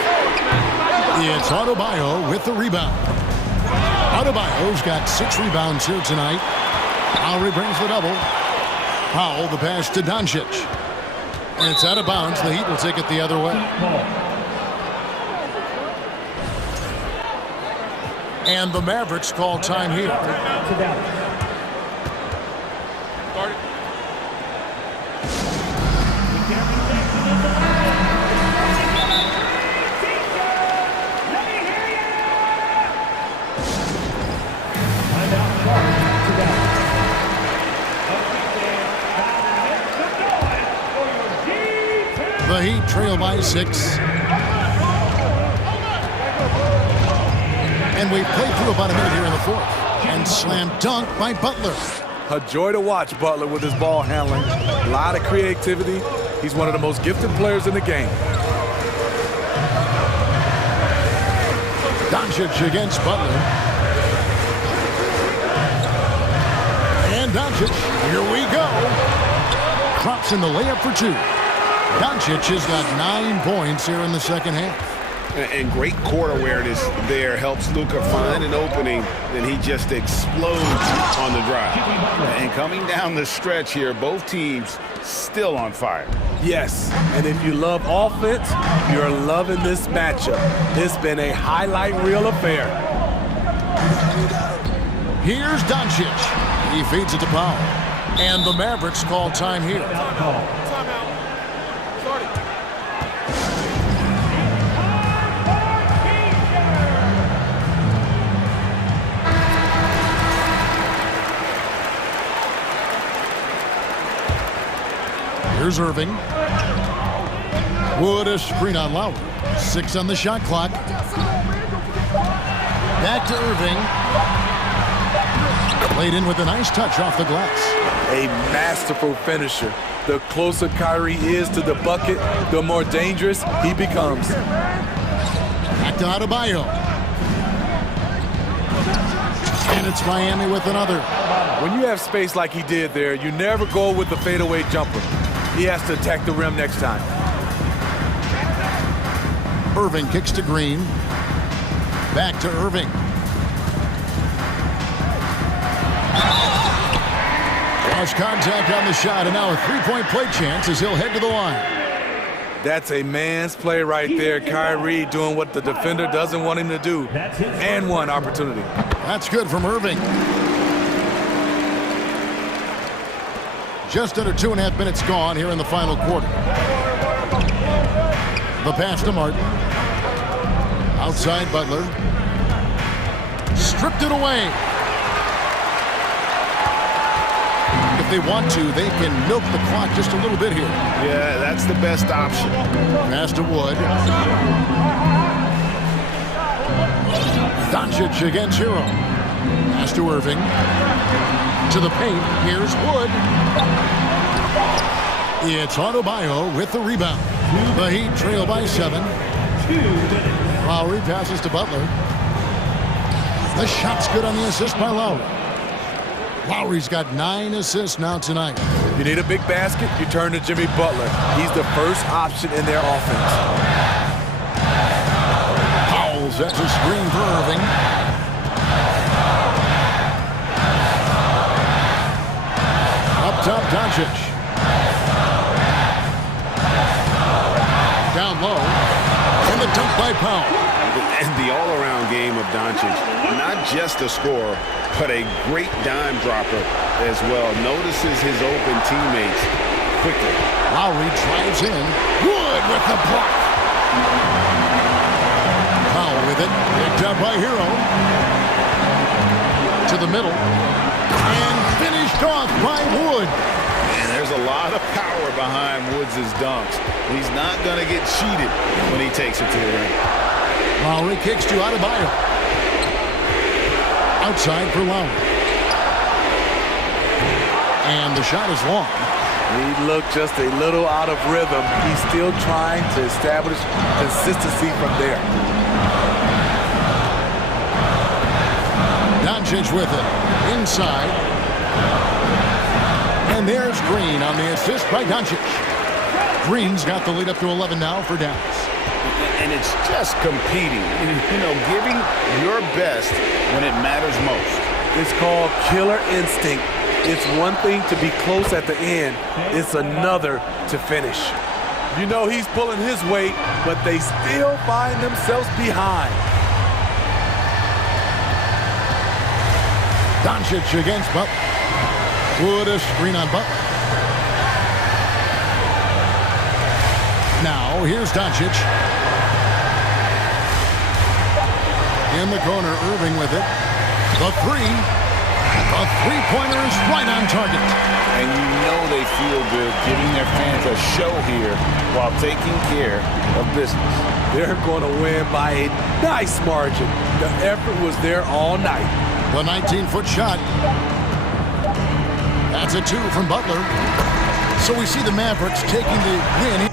it's Adebayo with the rebound. Adebayo's got 6 rebounds here tonight. Lowry brings the double. Powell the pass to Doncic. And it's out of bounds. The Heat will take it the other way. And the Mavericks call time here. The Heat trail by 6. And we've played through about a minute here in the 4th. And slam dunk by Butler. A joy to watch Butler with his ball handling. A lot of creativity. He's one of the most gifted players in the game. Doncic against Butler. And Doncic, here we go. Drops in the layup for 2. Doncic has got 9 points here in the second half. And great court awareness there helps Luka find an opening, and he just explodes on the drive. And coming down the stretch here, both teams still on fire. Yes, and if you love offense, you're loving this matchup. It's been a highlight reel affair. Here's Doncic. He feeds it to Powell. And the Mavericks call time here. Here's Irving. Wood a screen on Lowry. 6 on the shot clock. Back to Irving. Played in with a nice touch off the glass. A masterful finisher. The closer Kyrie is to the bucket, the more dangerous he becomes. Back to Adebayo. And it's Miami with another. When you have space like he did there, you never go with the fadeaway jumper. He has to attack the rim next time. Irving kicks to Green. Back to Irving. Lost contact on the shot, and now a three-point play chance as he'll head to the line. That's a man's play right there. Kyrie doing what the defender doesn't want him to do. And one opportunity. That's good from Irving. Just under 2.5 minutes gone here in the final quarter. The pass to Martin. Outside Butler. Stripped it away. If they want to, they can milk the clock just a little bit here. Yeah, that's the best option. Pass to Wood. Doncic against Hero. Pass to Irving. To the paint. Here's Wood. It's Adebayo with the rebound. The Heat trail by 7. Lowry passes to Butler. The shot's good on the assist by Lowry. Lowry's got 9 assists now tonight. You need a big basket, you turn to Jimmy Butler. He's the first option in their offense. Powell sets a screen for Irving. Up top, Doncic. Down low. And the dunk by Powell. And the all-around game of Doncic, not just a scorer, but a great dime dropper as well. Notices his open teammates quickly. Lowry drives in. Wood with the block. Powell with it. Picked up by Hero. To the middle. And finished off by Wood. And there's a lot of power behind Woods' dunks. He's not going to get cheated when he takes it to the ring. Lowry kicks to Adebayo. Outside for Lowry. And the shot is long. He looked just a little out of rhythm. He's still trying to establish consistency from there. Doncic with it. Inside. And there's Green on the assist by Doncic. Green's got the lead up to 11 now for Dallas. And it's just competing, giving your best when it matters most. It's called killer instinct. It's one thing to be close at the end. It's another to finish. You know he's pulling his weight, but they still find themselves behind. Doncic against Butler. Wood a screen on Butler. Now here's Doncic. In the corner, Irving with it. The three. The three-pointer is right on target. And you know they feel good giving their fans a show here while taking care of business. They're going to win by a nice margin. The effort was there all night. The 19-foot shot. That's a 2 from Butler. So we see the Mavericks taking the win.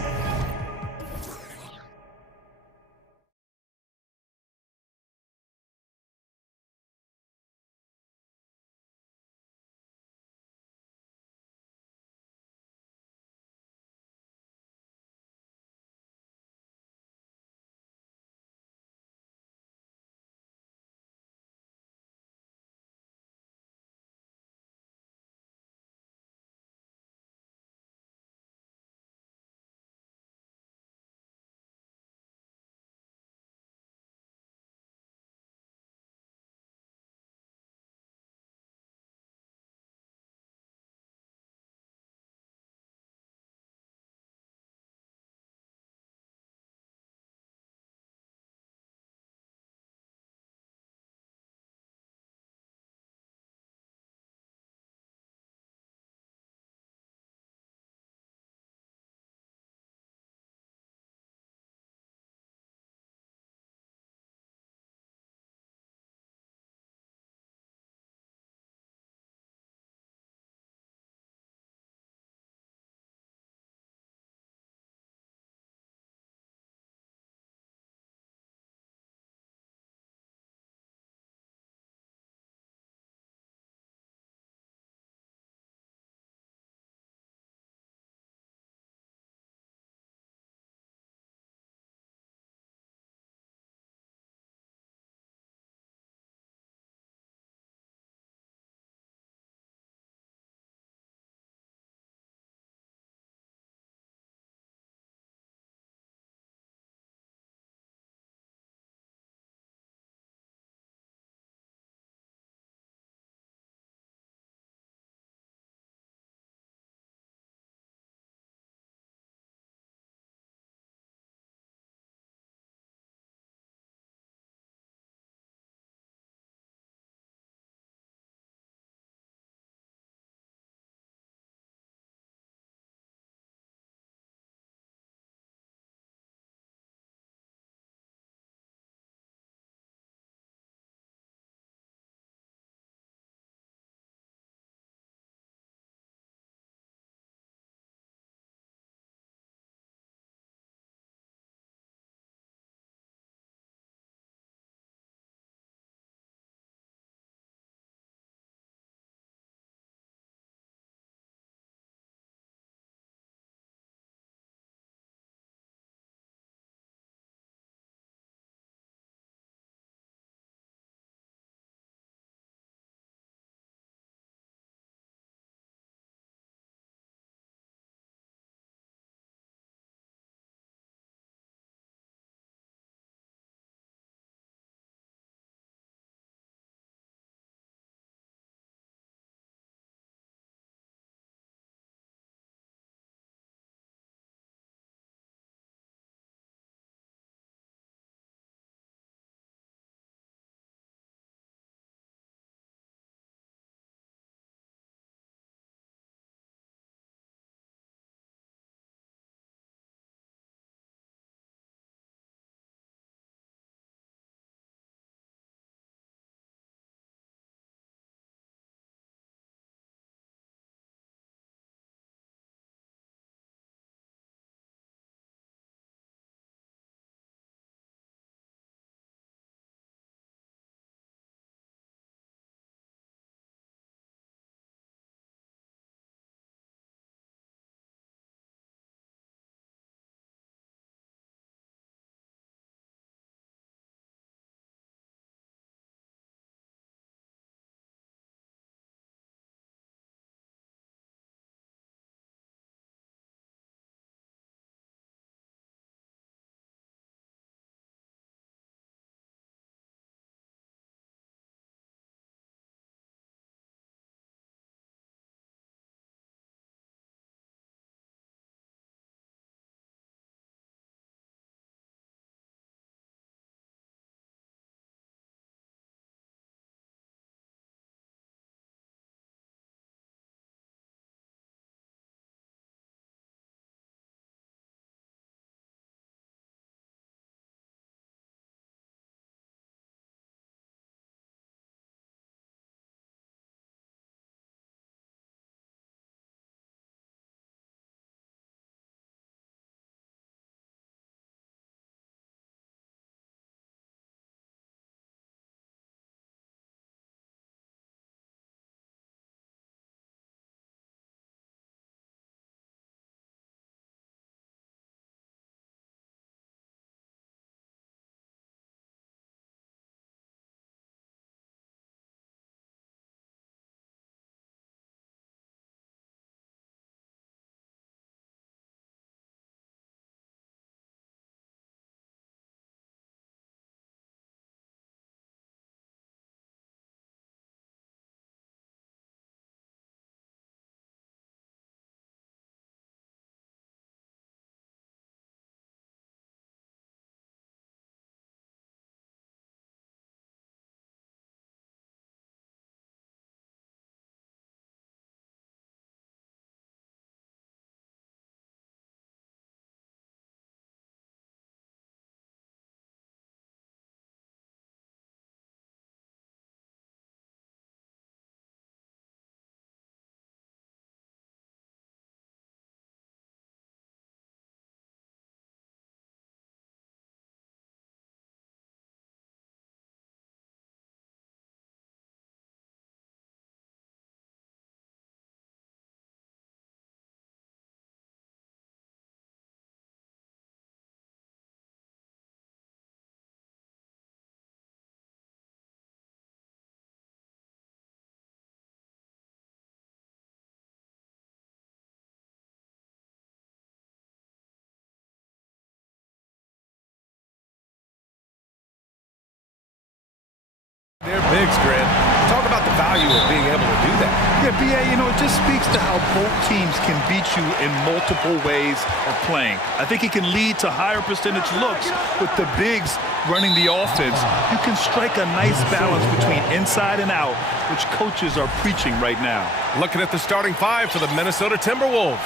They're bigs, Grant. Talk about the value of being able to do that. Yeah, B.A., you know, it just speaks to how both teams can beat you in multiple ways of playing. I think it can lead to higher percentage looks with the bigs running the offense. You can strike a nice balance between inside and out, which coaches are preaching right now. Looking at the starting five for the Minnesota Timberwolves.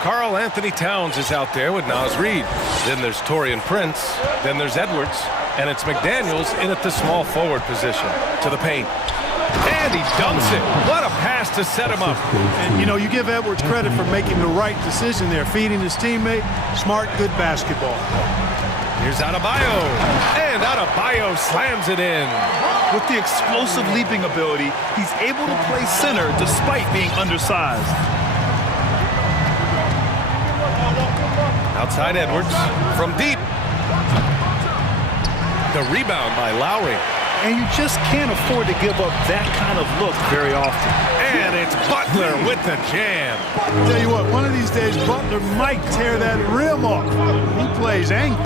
Karl Anthony Towns is out there with Naz Reid. Then there's Taurean Prince. Then there's Edwards. And it's McDaniels in at the small forward position. To the paint. And he dunks it. What a pass to set him up. And, you know, you give Edwards credit for making the right decision there, feeding his teammate. Smart, good basketball. Here's Adebayo. And Adebayo slams it in. With the explosive leaping ability, he's able to play center despite being undersized. Outside Edwards. From deep. The rebound by Lowry. And you just can't afford to give up that kind of look very often. And it's Butler with the jam. I'll tell you what, one of these days, Butler might tear that rim off. He plays angry.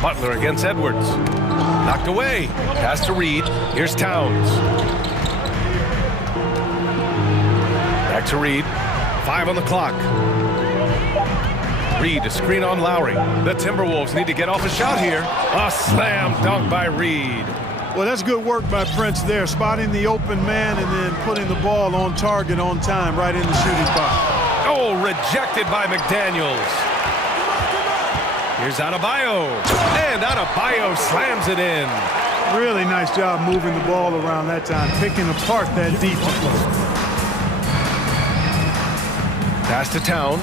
Butler against Edwards. Knocked away. Pass to Reid. Here's Towns. Back to Reid. 5 on the clock. Reid, a screen on Lowry. The Timberwolves need to get off a shot here. A slam dunk by Reid. Well, that's good work by Prince there, spotting the open man and then putting the ball on target on time right in the shooting box. Oh, rejected by McDaniels. Here's Adebayo. And Adebayo slams it in. Really nice job moving the ball around that time, picking apart that defense. Pass to Towns.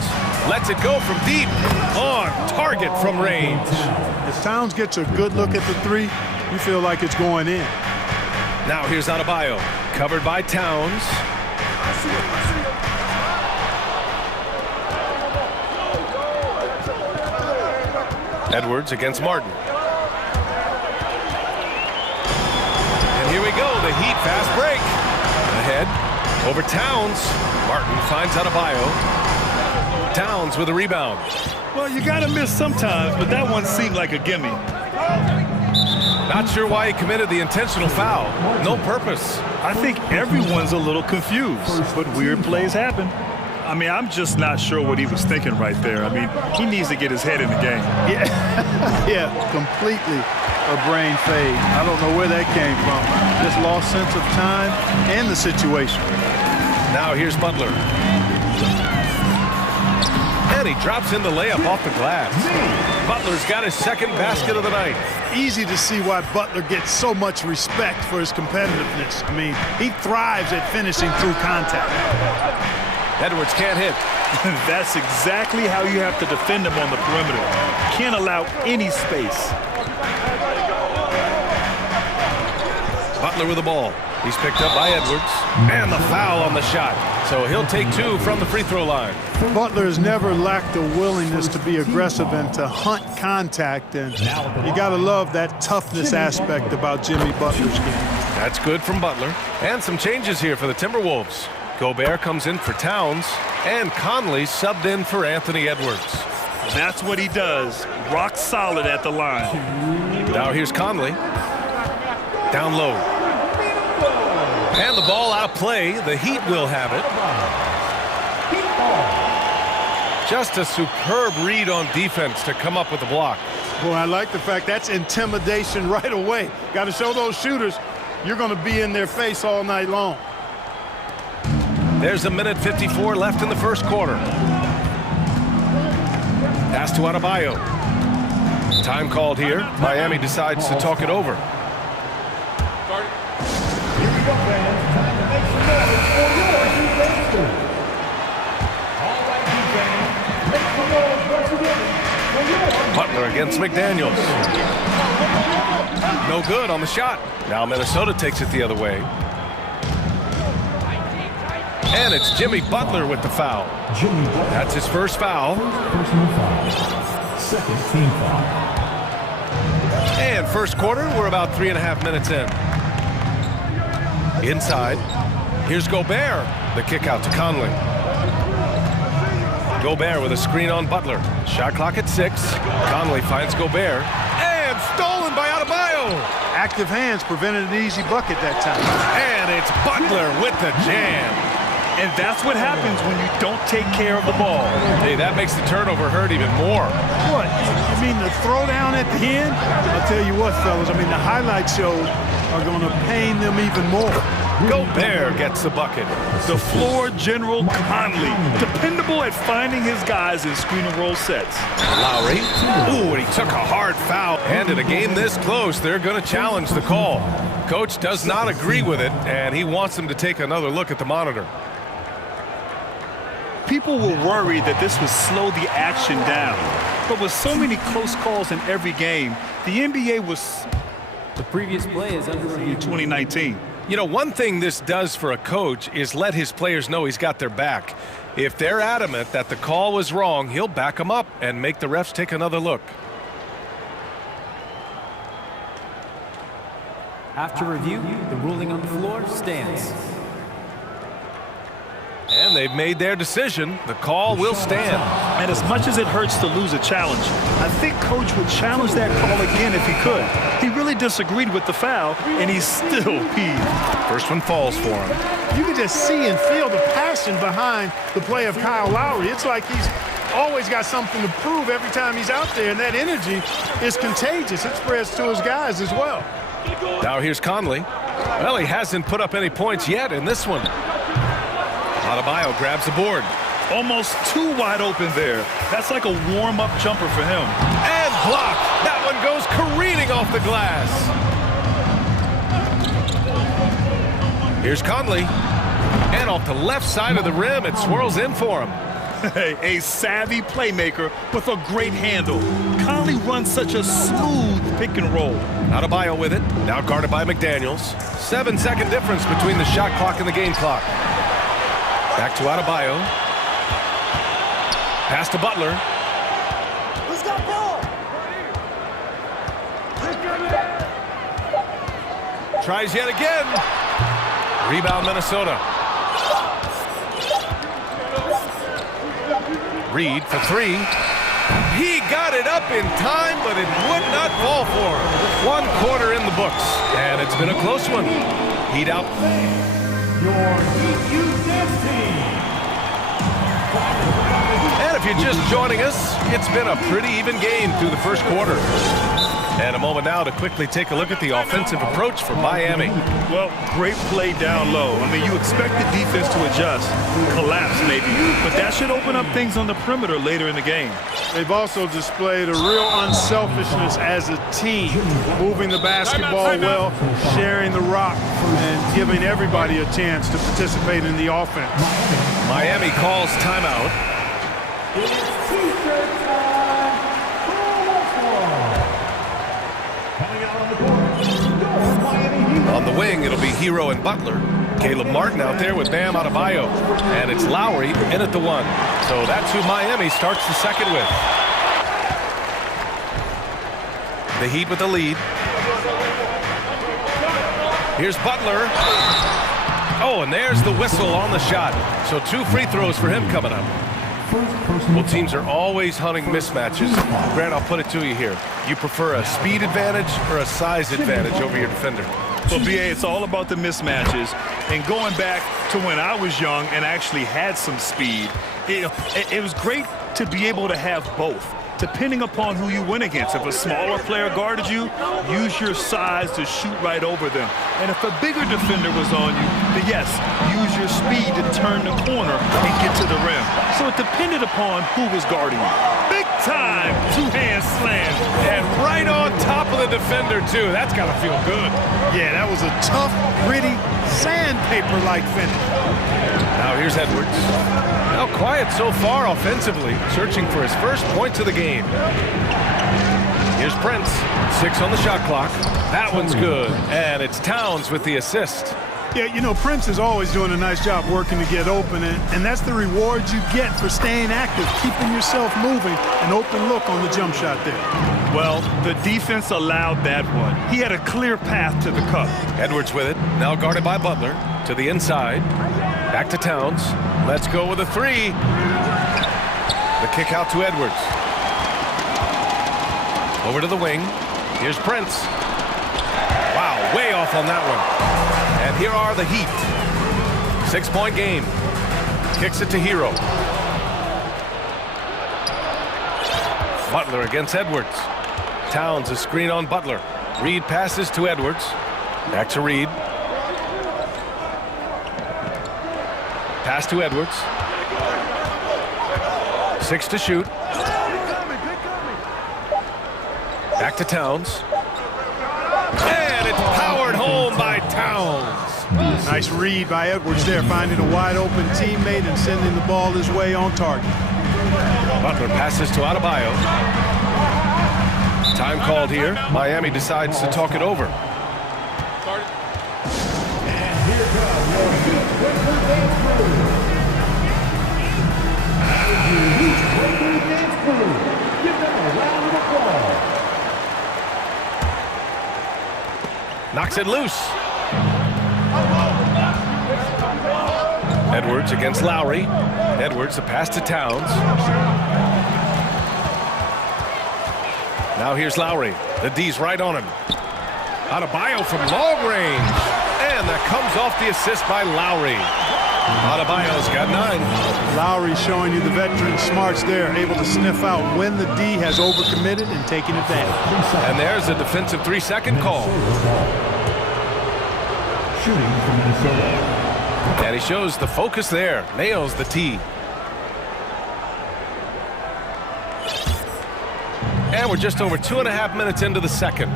Lets it go from deep. On target from range. As Towns gets a good look at the three, you feel like it's going in. Now here's Adebayo. Covered by Towns. Edwards against Martin. And here we go. The Heat fast break. Ahead. Over Towns. Martin finds Adebayo. Towns with a rebound. Well, you got to miss sometimes, but that one seemed like a gimme. Not sure why he committed the intentional foul. No purpose. I think everyone's a little confused, but weird plays happen. I mean, I'm just not sure what he was thinking right there. I mean, he needs to get his head in the game. Yeah, completely a brain fade. I don't know where that came from. Just lost sense of time and the situation. Now here's Butler. And he drops in the layup off the glass. Butler's got his second basket of the night. Easy to see why Butler gets so much respect for his competitiveness. I mean, he thrives at finishing through contact. Edwards can't hit. That's exactly how you have to defend him on the perimeter. Can't allow any space. Butler with the ball. He's picked up by Edwards. And the foul on the shot. So he'll take 2 from the free throw line. Butler has never lacked the willingness to be aggressive and to hunt contact. And you got to love that toughness aspect about Jimmy Butler's game. That's good from Butler. And some changes here for the Timberwolves. Gobert comes in for Towns. And Conley subbed in for Anthony Edwards. That's what he does. Rock solid at the line. Now here's Conley. Down low. And the ball out of play. The Heat will have it. Just a superb read on defense to come up with the block. Boy, I like the fact that's intimidation right away. Got to show those shooters you're going to be in their face all night long. There's a minute 54 left in the first quarter. Pass to Adebayo. Time called here. Miami decides to talk it over. Here we go, fans. Time to make some noise for your defense. All right, defense. Make some noise once again for your. Butler against McDaniels. No good on the shot. Now Minnesota takes it the other way. And it's Jimmy Butler with the foul. That's his first foul. Personal foul. Second team foul. And first quarter, we're about 3.5 minutes in. Inside, here's Gobert. The kick out to Conley. Gobert with a screen on Butler. Shot clock at 6. Conley finds Gobert. And stolen by Adebayo. Active hands prevented an easy bucket that time. And it's Butler with the jam. And that's what happens when you don't take care of the ball. Hey, that makes the turnover hurt even more. What? You mean the throwdown at the end? I'll tell you what, fellas. I mean, the highlight shows are going to pain them even more. Gobert gets the bucket. The floor general Conley, dependable at finding his guys in screen and roll sets. Lowry. Ooh, and he took a hard foul. And in a game this close, they're going to challenge the call. Coach does not agree with it, and he wants them to take another look at the monitor. People were worried that this would slow the action down. But with so many close calls in every game, the NBA was... The previous play is under review. 2019. You know, one thing this does for a coach is let his players know he's got their back. If they're adamant that the call was wrong, he'll back them up and make the refs take another look. After review, the ruling on the floor stands. And they've made their decision. The call will stand. And as much as it hurts to lose a challenge, I think Coach would challenge that call again if he could. He really disagreed with the foul, and he's still peeved. First one falls for him. You can just see and feel the passion behind the play of Kyle Lowry. It's like he's always got something to prove every time he's out there, and that energy is contagious. It spreads to his guys as well. Now here's Conley. Well, he hasn't put up any points yet in this one. Adebayo grabs the board. Almost too wide open there. That's like a warm-up jumper for him. And blocked. That one goes careening off the glass. Here's Conley. And off the left side of the rim, it swirls in for him. A savvy playmaker with a great handle. Conley runs such a smooth pick and roll. Adebayo with it. Now guarded by McDaniels. 7-second difference between the shot clock and the game clock. Back to Adebayo. Pass to Butler. Who's got ball? Tries yet again. Rebound Minnesota. Reed for three. He got it up in time, but it would not fall for him. 1 quarter in the books, and it's been a close one. Heat out. And if you're just joining us, it's been a pretty even game through the first quarter. And a moment now to quickly take a look at the offensive approach for Miami. Well, great play down low. I mean, you expect the defense to adjust, collapse maybe, but that should open up things on the perimeter later in the game. They've also displayed a real unselfishness as a team, moving the basketball well, sharing the rock, and giving everybody a chance to participate in the offense. Miami calls timeout. On the wing, it'll be Hero and Butler. Caleb Martin out there with Bam Adebayo. And it's Lowry in at the one. So that's who Miami starts the second with. The Heat with the lead. Here's Butler. Oh, and there's the whistle on the shot. So 2 free throws for him coming up. Well, teams are always hunting mismatches. Grant, I'll put it to you here. You prefer a speed advantage or a size advantage over your defender? Well, BA, it's all about the mismatches. And going back to when I was young and actually had some speed, it was great to be able to have both, depending upon who you went against. If a smaller player guarded you, use your size to shoot right over them. And if a bigger defender was on you, then yes, use your speed to turn the corner and get to the rim. So it depended upon who was guarding you. Big time two-hand slam. And right on top of the defender, too. That's got to feel good. Yeah, that was a tough, gritty, sandpaper-like finish. Now here's Edwards. Now quiet so far offensively, searching for his first points of the game. Here's Prince, 6 on the shot clock. That one's good, and it's Towns with the assist. Yeah, you know, Prince is always doing a nice job working to get open, and that's the reward you get for staying active, keeping yourself moving, an open look on the jump shot there. Well, the defense allowed that one. He had a clear path to the cup. Edwards with it, now guarded by Butler, to the inside. Back to Towns. Let's go with a three. The kick out to Edwards. Over to the wing. Here's Prince. Wow, way off on that one. And here are the Heat. 6-point game. Kicks it to Hero. Butler against Edwards. Towns a screen on Butler. Reed passes to Edwards. Back to Reed. Pass to Edwards. 6 to shoot. Back to Towns. And it's powered home by Towns. Nice read by Edwards there, finding a wide open teammate and sending the ball his way on target. Butler passes to Adebayo. Time called here. Miami decides to talk it over. Knocks it loose. Edwards against Lowry. Edwards, a pass to Towns. Now here's Lowry. The D's right on him. Adebayo from long range. And that comes off the assist by Lowry. Adebayo's got 9. Lowry showing you the veteran smarts there, able to sniff out when the D has overcommitted and taking advantage. And there's a defensive 3-second call. Shooting from Minnesota. And he shows the focus there. Nails the tee. And we're just over 2.5 minutes into the second.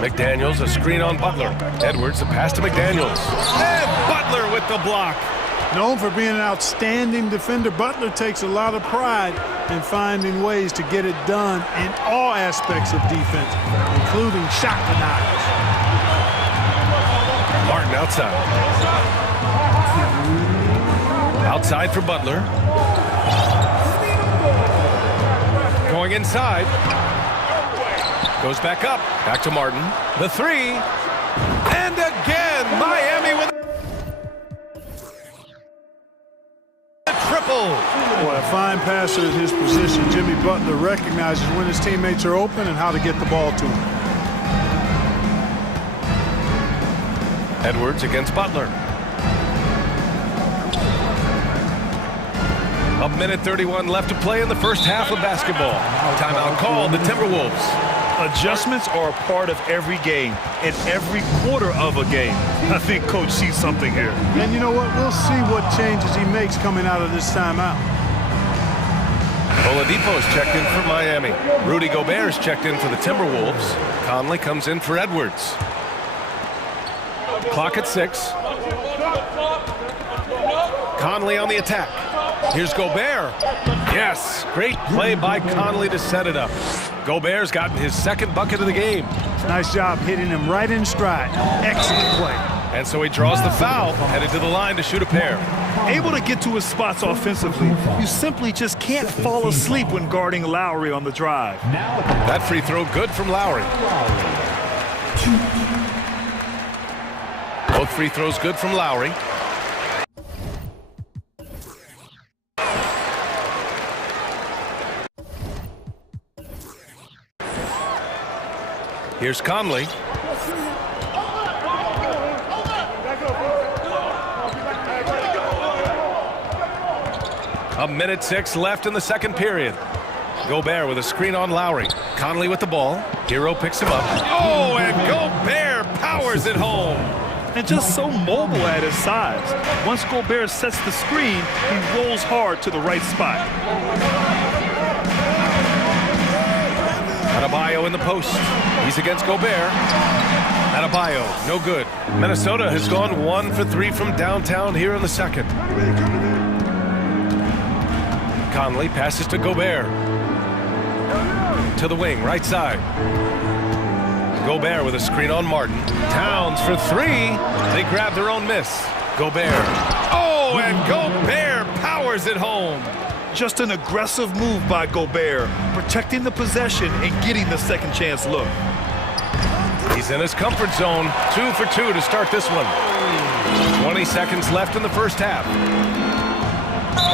McDaniels, a screen on Butler. Edwards, a pass to McDaniels. And Butler with the block. Known for being an outstanding defender, Butler takes a lot of pride in finding ways to get it done in all aspects of defense, including shot denials. Martin outside. Outside for Butler. Going inside. Goes back up. Back to Martin. The 3. And again, Miami with a triple. Boy, a fine passer at his position. Jimmy Butler recognizes when his teammates are open and how to get the ball to him. Edwards against Butler. A minute 31 left to play in the first half of basketball. Timeout called the Timberwolves. Adjustments are a part of every game, in every quarter of a game. I think Coach sees something here. And you know what? We'll see what changes he makes coming out of this timeout. Oladipo's checked in for Miami. Rudy Gobert's checked in for the Timberwolves. Conley comes in for Edwards. Clock at 6. Conley on the attack. Here's Gobert. Yes, great play by Conley to set it up. Gobert's gotten his second bucket of the game. Nice job hitting him right in stride. Excellent play. And so he draws the foul, headed to the line to shoot a pair. Able to get to his spots offensively. You simply just can't fall asleep when guarding Lowry on the drive. That free throw good from Lowry. Both free throws good from Lowry. Here's Conley. A minute 6 left in the second period. Gobert with a screen on Lowry. Conley with the ball. Hero picks him up. Oh, and Gobert powers it home. And just so mobile at his size. Once Gobert sets the screen, he rolls hard to the right spot. Adebayo in the post. He's against Gobert. Adebayo, no good. Minnesota has gone 1 for 3 from downtown here in the second. Conley passes to Gobert. To the wing, right side. Gobert with a screen on Martin. Towns for 3. They grab their own miss. Gobert. Oh, and Gobert powers it home. Just an aggressive move by Gobert, protecting the possession and getting the second chance look. He's in his comfort zone. 2 for 2 to start this one. 20 seconds left in the first half.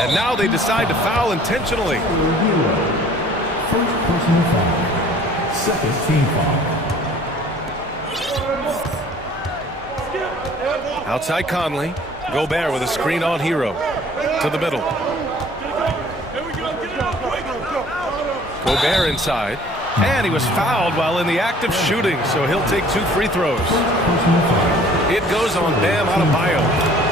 And now they decide to foul intentionally. First personal foul. Second team foul. Outside Conley. Gobert with a screen on Hero. To the middle. Gobert inside. And he was fouled while in the act of shooting, so he'll take 2 free throws. It goes on Bam Adebayo.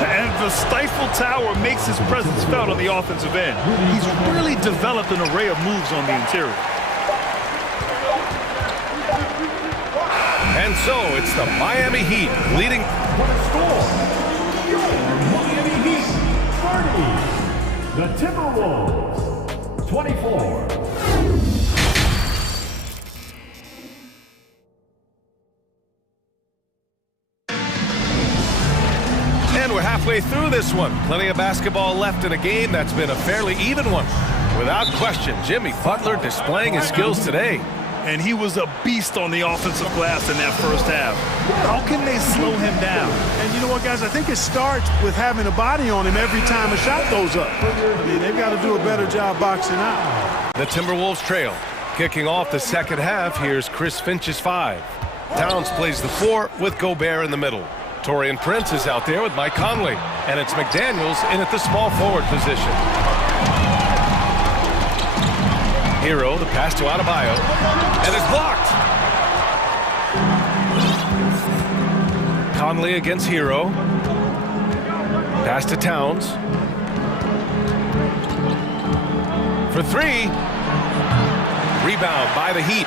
And the stifle tower makes his presence felt on the offensive end. He's really developed an array of moves on the interior. And so it's the Miami Heat leading. Miami Heat 30. The Timberwolves 24. And we're halfway through this one. Plenty of basketball left in a game that's been a fairly even one. Without question, Jimmy Butler displaying his skills today. And he was a beast on the offensive glass in that first half. How can they slow him down? And you know what, guys? I think it starts with having a body on him every time a shot goes up. I mean, they've got to do a better job boxing out. The Timberwolves trail. Kicking off the second half, here's Chris Finch's 5. Towns plays the 4 with Gobert in the middle. Taurean Prince is out there with Mike Conley. And it's McDaniels in at the small forward position. Hero, the pass to Adebayo, and it's blocked. Conley against Hero. Pass to Towns. For 3. Rebound by the Heat.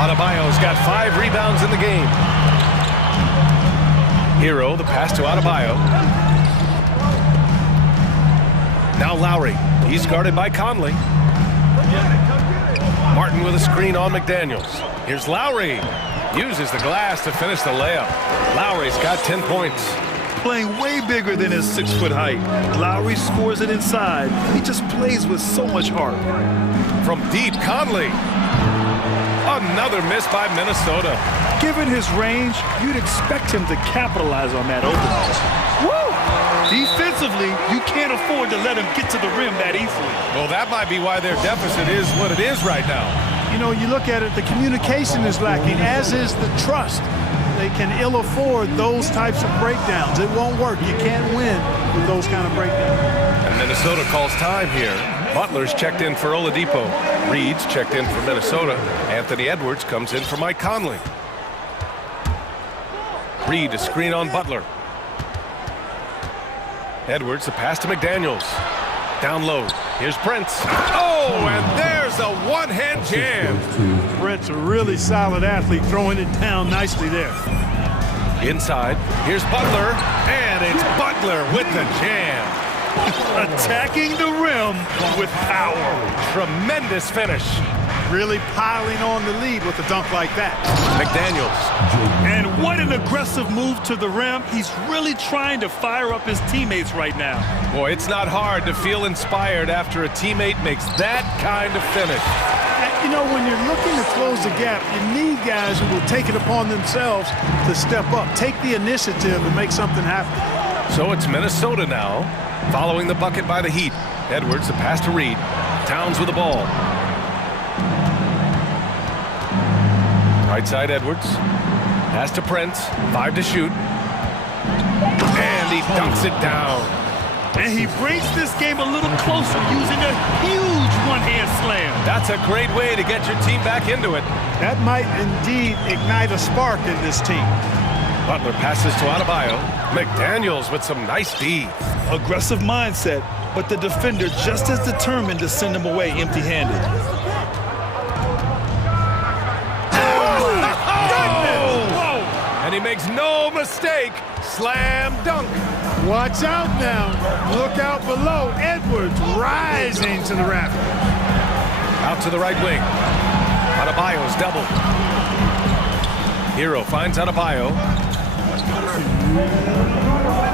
Adebayo's got 5 rebounds in the game. Hero, the pass to Adebayo. Now Lowry. He's guarded by Conley. Martin with a screen on McDaniels. Here's Lowry. Uses the glass to finish the layup. Lowry's got 10 points. Playing way bigger than his 6-foot height. Lowry scores it inside. He just plays with so much heart. From deep, Conley. Another miss by Minnesota. Given his range, you'd expect him to capitalize on that opening. Woo! Defensively, you can't afford to let him get to the rim that easily. Well, that might be why their deficit is what it is right now. You know, you look at it, the communication is lacking, as is the trust. They can ill afford those types of breakdowns. It won't work. You can't win with those kind of breakdowns. And Minnesota calls time here. Butler's checked in for Oladipo. Reed's checked in for Minnesota. Anthony Edwards comes in for Mike Conley. Reed, a screen on Butler. Edwards, a pass to McDaniels. Down low. Here's Prince. Oh, and there's a one-hand jam. Prince, a really solid athlete, throwing it down nicely there. Inside, here's Butler, and it's Butler with the jam. Attacking the rim with power. Tremendous finish. Really piling on the lead with a dunk like that. McDaniels. And what an aggressive move to the rim. He's really trying to fire up his teammates right now. Boy, it's not hard to feel inspired after a teammate makes that kind of finish. You know, when you're looking to close the gap, you need guys who will take it upon themselves to step up, take the initiative and make something happen. So it's Minnesota now, following the bucket by the Heat. Edwards, the pass to Reed. Towns with the ball. Right side, Edwards. Pass to Prince. 5 to shoot. And he dunks it down. And he brings this game a little closer using a huge one-hand slam. That's a great way to get your team back into it. That might indeed ignite a spark in this team. Butler passes to Adebayo. McDaniels with some nice D. Aggressive mindset, but the defender just as determined to send him away empty-handed. And he makes no mistake. Slam dunk. Watch out now. Look out below. Edwards rising to the raft. Out to the right wing. Adebayo's double. Hero finds Adebayo.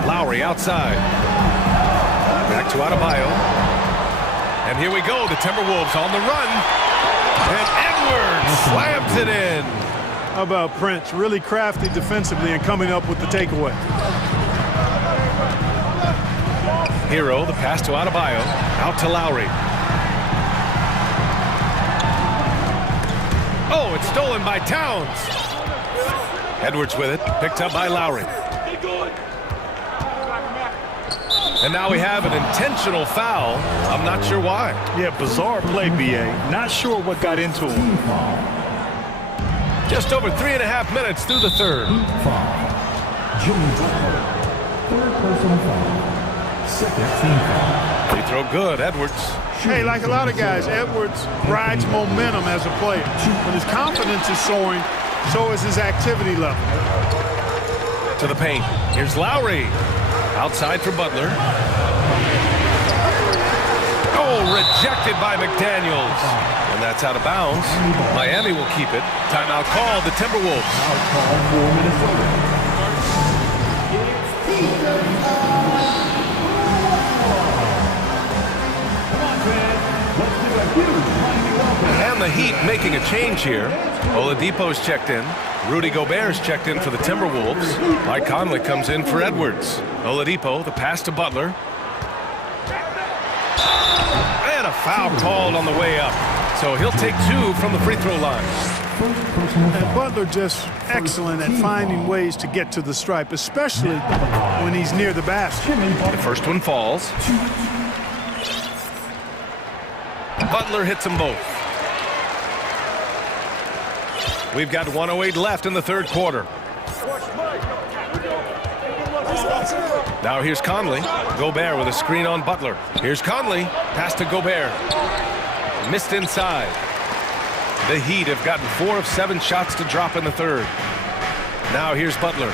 Lowry outside. Back to Adebayo. And here we go. The Timberwolves on the run. And Edwards slams it in. How about Prince? Really crafty defensively and coming up with the takeaway. Hero, the pass to Adebayo. Out to Lowry. Oh, it's stolen by Towns. Edwards with it. Picked up by Lowry. And now we have an intentional foul. I'm not sure why. Yeah, bizarre play, B.A. Not sure what got into him. Just over 3.5 minutes through the third. Third personal foul. Second team foul. Free throw good, Edwards. Hey, like a lot of guys, Edwards rides momentum as a player. When his confidence is soaring, so is his activity level. To the paint. Here's Lowry. Outside for Butler. Oh, rejected by McDaniels. And that's out of bounds. Miami will keep it. Timeout called, the Timberwolves. And the Heat making a change here. Oladipo's checked in. Rudy Gobert's checked in for the Timberwolves. Mike Conley comes in for Edwards. Oladipo, the pass to Butler. And a foul called on the way up. So he'll take 2 from the free throw line. And Butler just excellent at finding ways to get to the stripe, especially when he's near the basket. The first one falls. Butler hits them both. We've got 1:08 left in the third quarter. Now here's Conley. Gobert with a screen on Butler. Here's Conley. Pass to Gobert. Missed inside. The Heat have gotten 4 of 7 shots to drop in the third. Now here's Butler.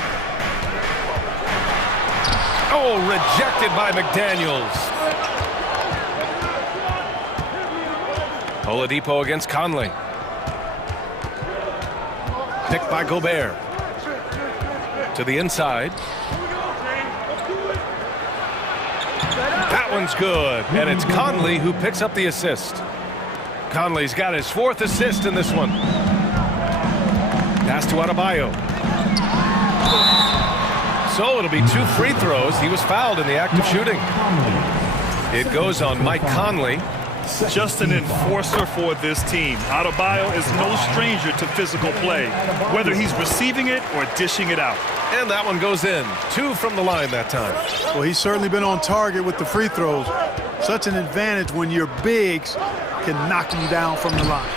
Oh, rejected by McDaniels. Oladipo against Conley. Picked by Gobert. To the inside. That one's good. And it's Conley who picks up the assist. Conley's got his 4th assist in this one. Pass to Adebayo. So it'll be 2 free throws. He was fouled in the act of shooting. It goes on Mike Conley. Just an enforcer for this team. Adebayo is no stranger to physical play, whether he's receiving it or dishing it out. And that one goes in. 2 from the line that time. Well, he's certainly been on target with the free throws. Such an advantage when your bigs can knock him down from the line.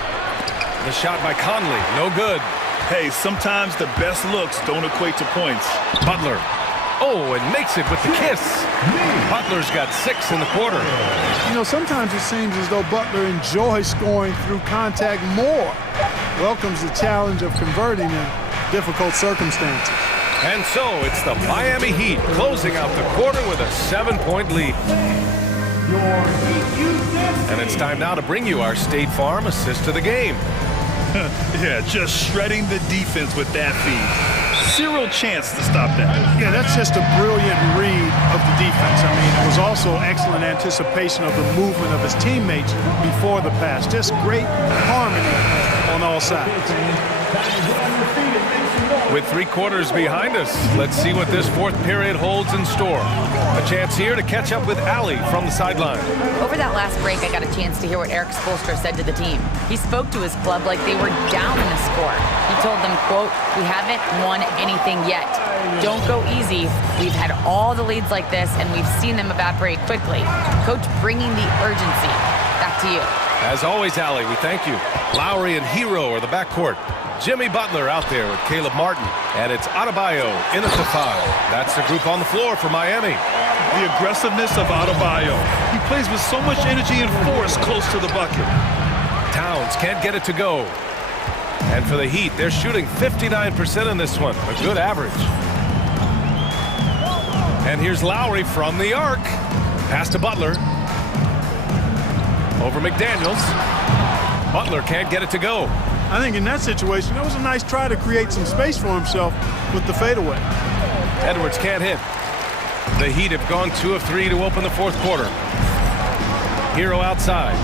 The shot by Conley, no good. Hey, sometimes the best looks don't equate to points. Butler. Oh, and makes it with the kiss. Butler's got 6 in the quarter. You know, sometimes it seems as though Butler enjoys scoring through contact more. Welcomes the challenge of converting in difficult circumstances. And so it's the Miami Heat closing out the quarter with a 7-point lead. And it's time now to bring you our State Farm assist of the game. Yeah, just shredding the defense with that feed. Zero chance to stop that. Yeah, that's just a brilliant read of the defense. I mean, it was also excellent anticipation of the movement of his teammates before the pass. Just great harmony on all sides. With 3 quarters behind us, let's see what this 4th period holds in store. A chance here to catch up with Allie from the sideline. Over that last break, I got a chance to hear what Eric Spoelstra said to the team. He spoke to his club like they were down in a score. He told them, quote, "We haven't won anything yet. Don't go easy. We've had all the leads like this, and we've seen them evaporate quickly." Coach bringing the urgency. Back to you. As always, Allie, we thank you. Lowry and Hero are the backcourt. Jimmy Butler out there with Caleb Martin. And it's Adebayo in at the 5. That's the group on the floor for Miami. The aggressiveness of Adebayo. He plays with so much energy and force close to the bucket. Towns can't get it to go. And for the Heat, they're shooting 59% in this one. A good average. And here's Lowry from the arc. Pass to Butler. Over McDaniels. Butler can't get it to go. I think in that situation, it was a nice try to create some space for himself with the fadeaway. Edwards can't hit. The Heat have gone 2 of 3 to open the 4th quarter. Hero outside.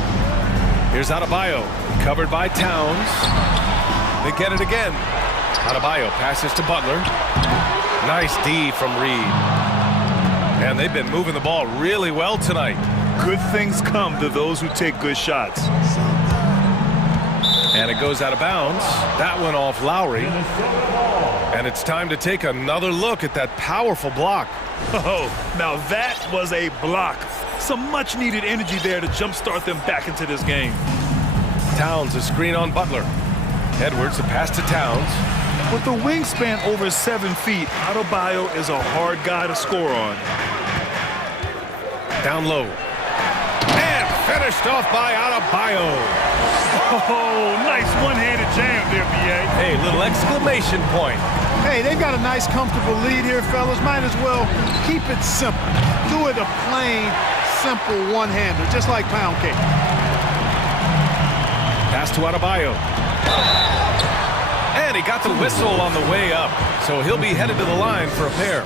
Here's Adebayo, covered by Towns. They get it again. Adebayo passes to Butler. Nice D from Reed. And they've been moving the ball really well tonight. Good things come to those who take good shots. And it goes out of bounds. That went off Lowry. And it's time to take another look at that powerful block. Oh, now that was a block. Some much-needed energy there to jumpstart them back into this game. Towns a screen on Butler. Edwards a pass to Towns. With a wingspan over 7 feet, Adebayo is a hard guy to score on. Down low. And finished off by Adebayo. Oh, nice one-handed jam there, B.A. Hey, little exclamation point. Hey, they've got a nice, comfortable lead here, fellas. Might as well keep it simple. Do it a plain, simple one-hander, just like pound cake. Pass to Adebayo. And he got the whistle on the way up, so he'll be headed to the line for a pair.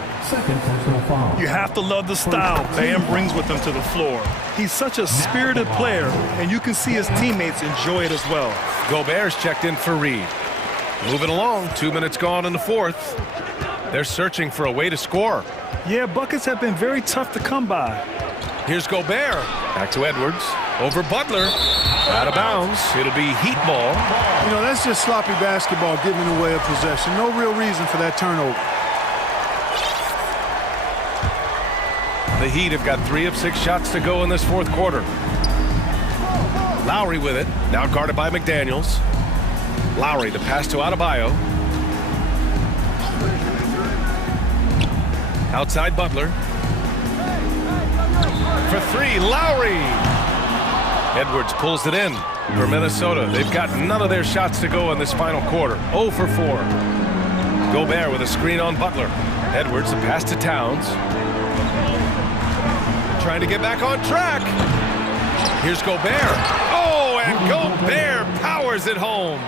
You have to love the style Bam brings with him to the floor. He's such a spirited player, and you can see his teammates enjoy it as well. Gobert's checked in for Reed. Moving along, 2 minutes gone in the fourth. They're searching for a way to score. Yeah, buckets have been very tough to come by. Here's Gobert. Back to Edwards. Over Butler. Out of bounds. It'll be Heat ball. You know, that's just sloppy basketball giving away a possession. No real reason for that turnover. The Heat have got 3 of 6 shots to go in this fourth quarter. Lowry with it. Now guarded by McDaniels. Lowry, the pass to Adebayo. Outside Butler. For 3, Lowry. Edwards pulls it in for Minnesota. They've got none of their shots to go in this final quarter. 0 for 4. Gobert with a screen on Butler. Edwards, the pass to Towns. Trying to get back on track. Here's Gobert. Oh, and Gobert powers it home.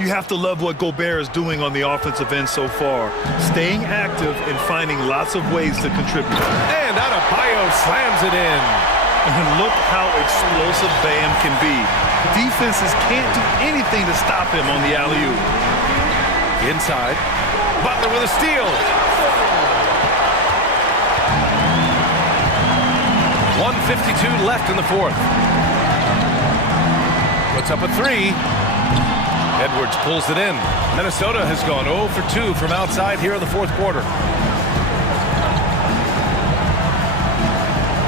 You have to love what Gobert is doing on the offensive end so far. Staying active and finding lots of ways to contribute. And Adebayo slams it in. And look how explosive Bam can be. Defenses can't do anything to stop him on the alley-oop. Inside. Butler with a steal. 1:52 left in the fourth. Puts up a 3. Edwards pulls it in. Minnesota has gone 0 for 2 from outside here in the fourth quarter.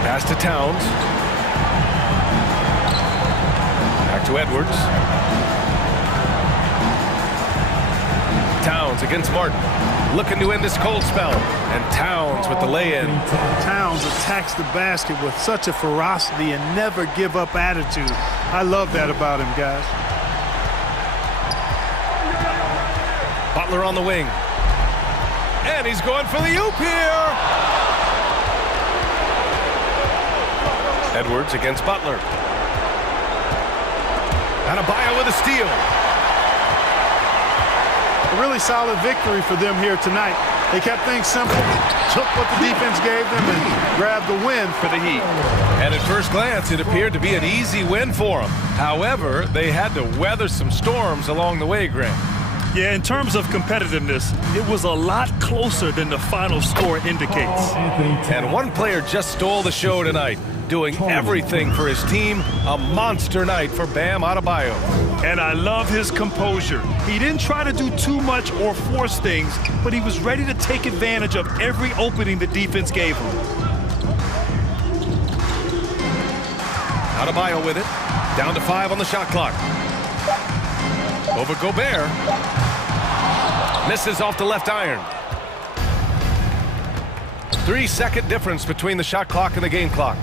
Pass to Towns. Back to Edwards. Towns against Martin. Looking to end this cold spell. And Towns with the lay-in. Towns attacks the basket with such a ferocity and never give up attitude. I love that about him, guys. Butler on the wing. And he's going for the oop here. Edwards against Butler. Adebayo with a steal. A really solid victory for them here tonight. They kept things simple, took what the defense gave them, and grabbed the win for the Heat. And at first glance, it appeared to be an easy win for them. However, they had to weather some storms along the way, Grant. Yeah, in terms of competitiveness, it was a lot closer than the final score indicates. And one player just stole the show tonight, doing everything for his team. A monster night for Bam Adebayo. And I love his composure. He didn't try to do too much or force things, but he was ready to take advantage of every opening the defense gave him. Adebayo with it. Down to 5 on the shot clock. Over Gobert. Misses off the left iron. 3-second difference between the shot clock and the game clock.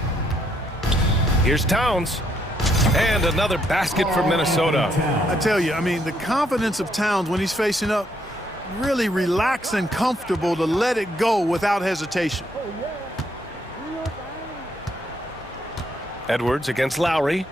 Here's Towns. And another basket for Minnesota. I tell you, I mean, the confidence of Towns when he's facing up, really relaxed and comfortable to let it go without hesitation. Edwards against Lowry.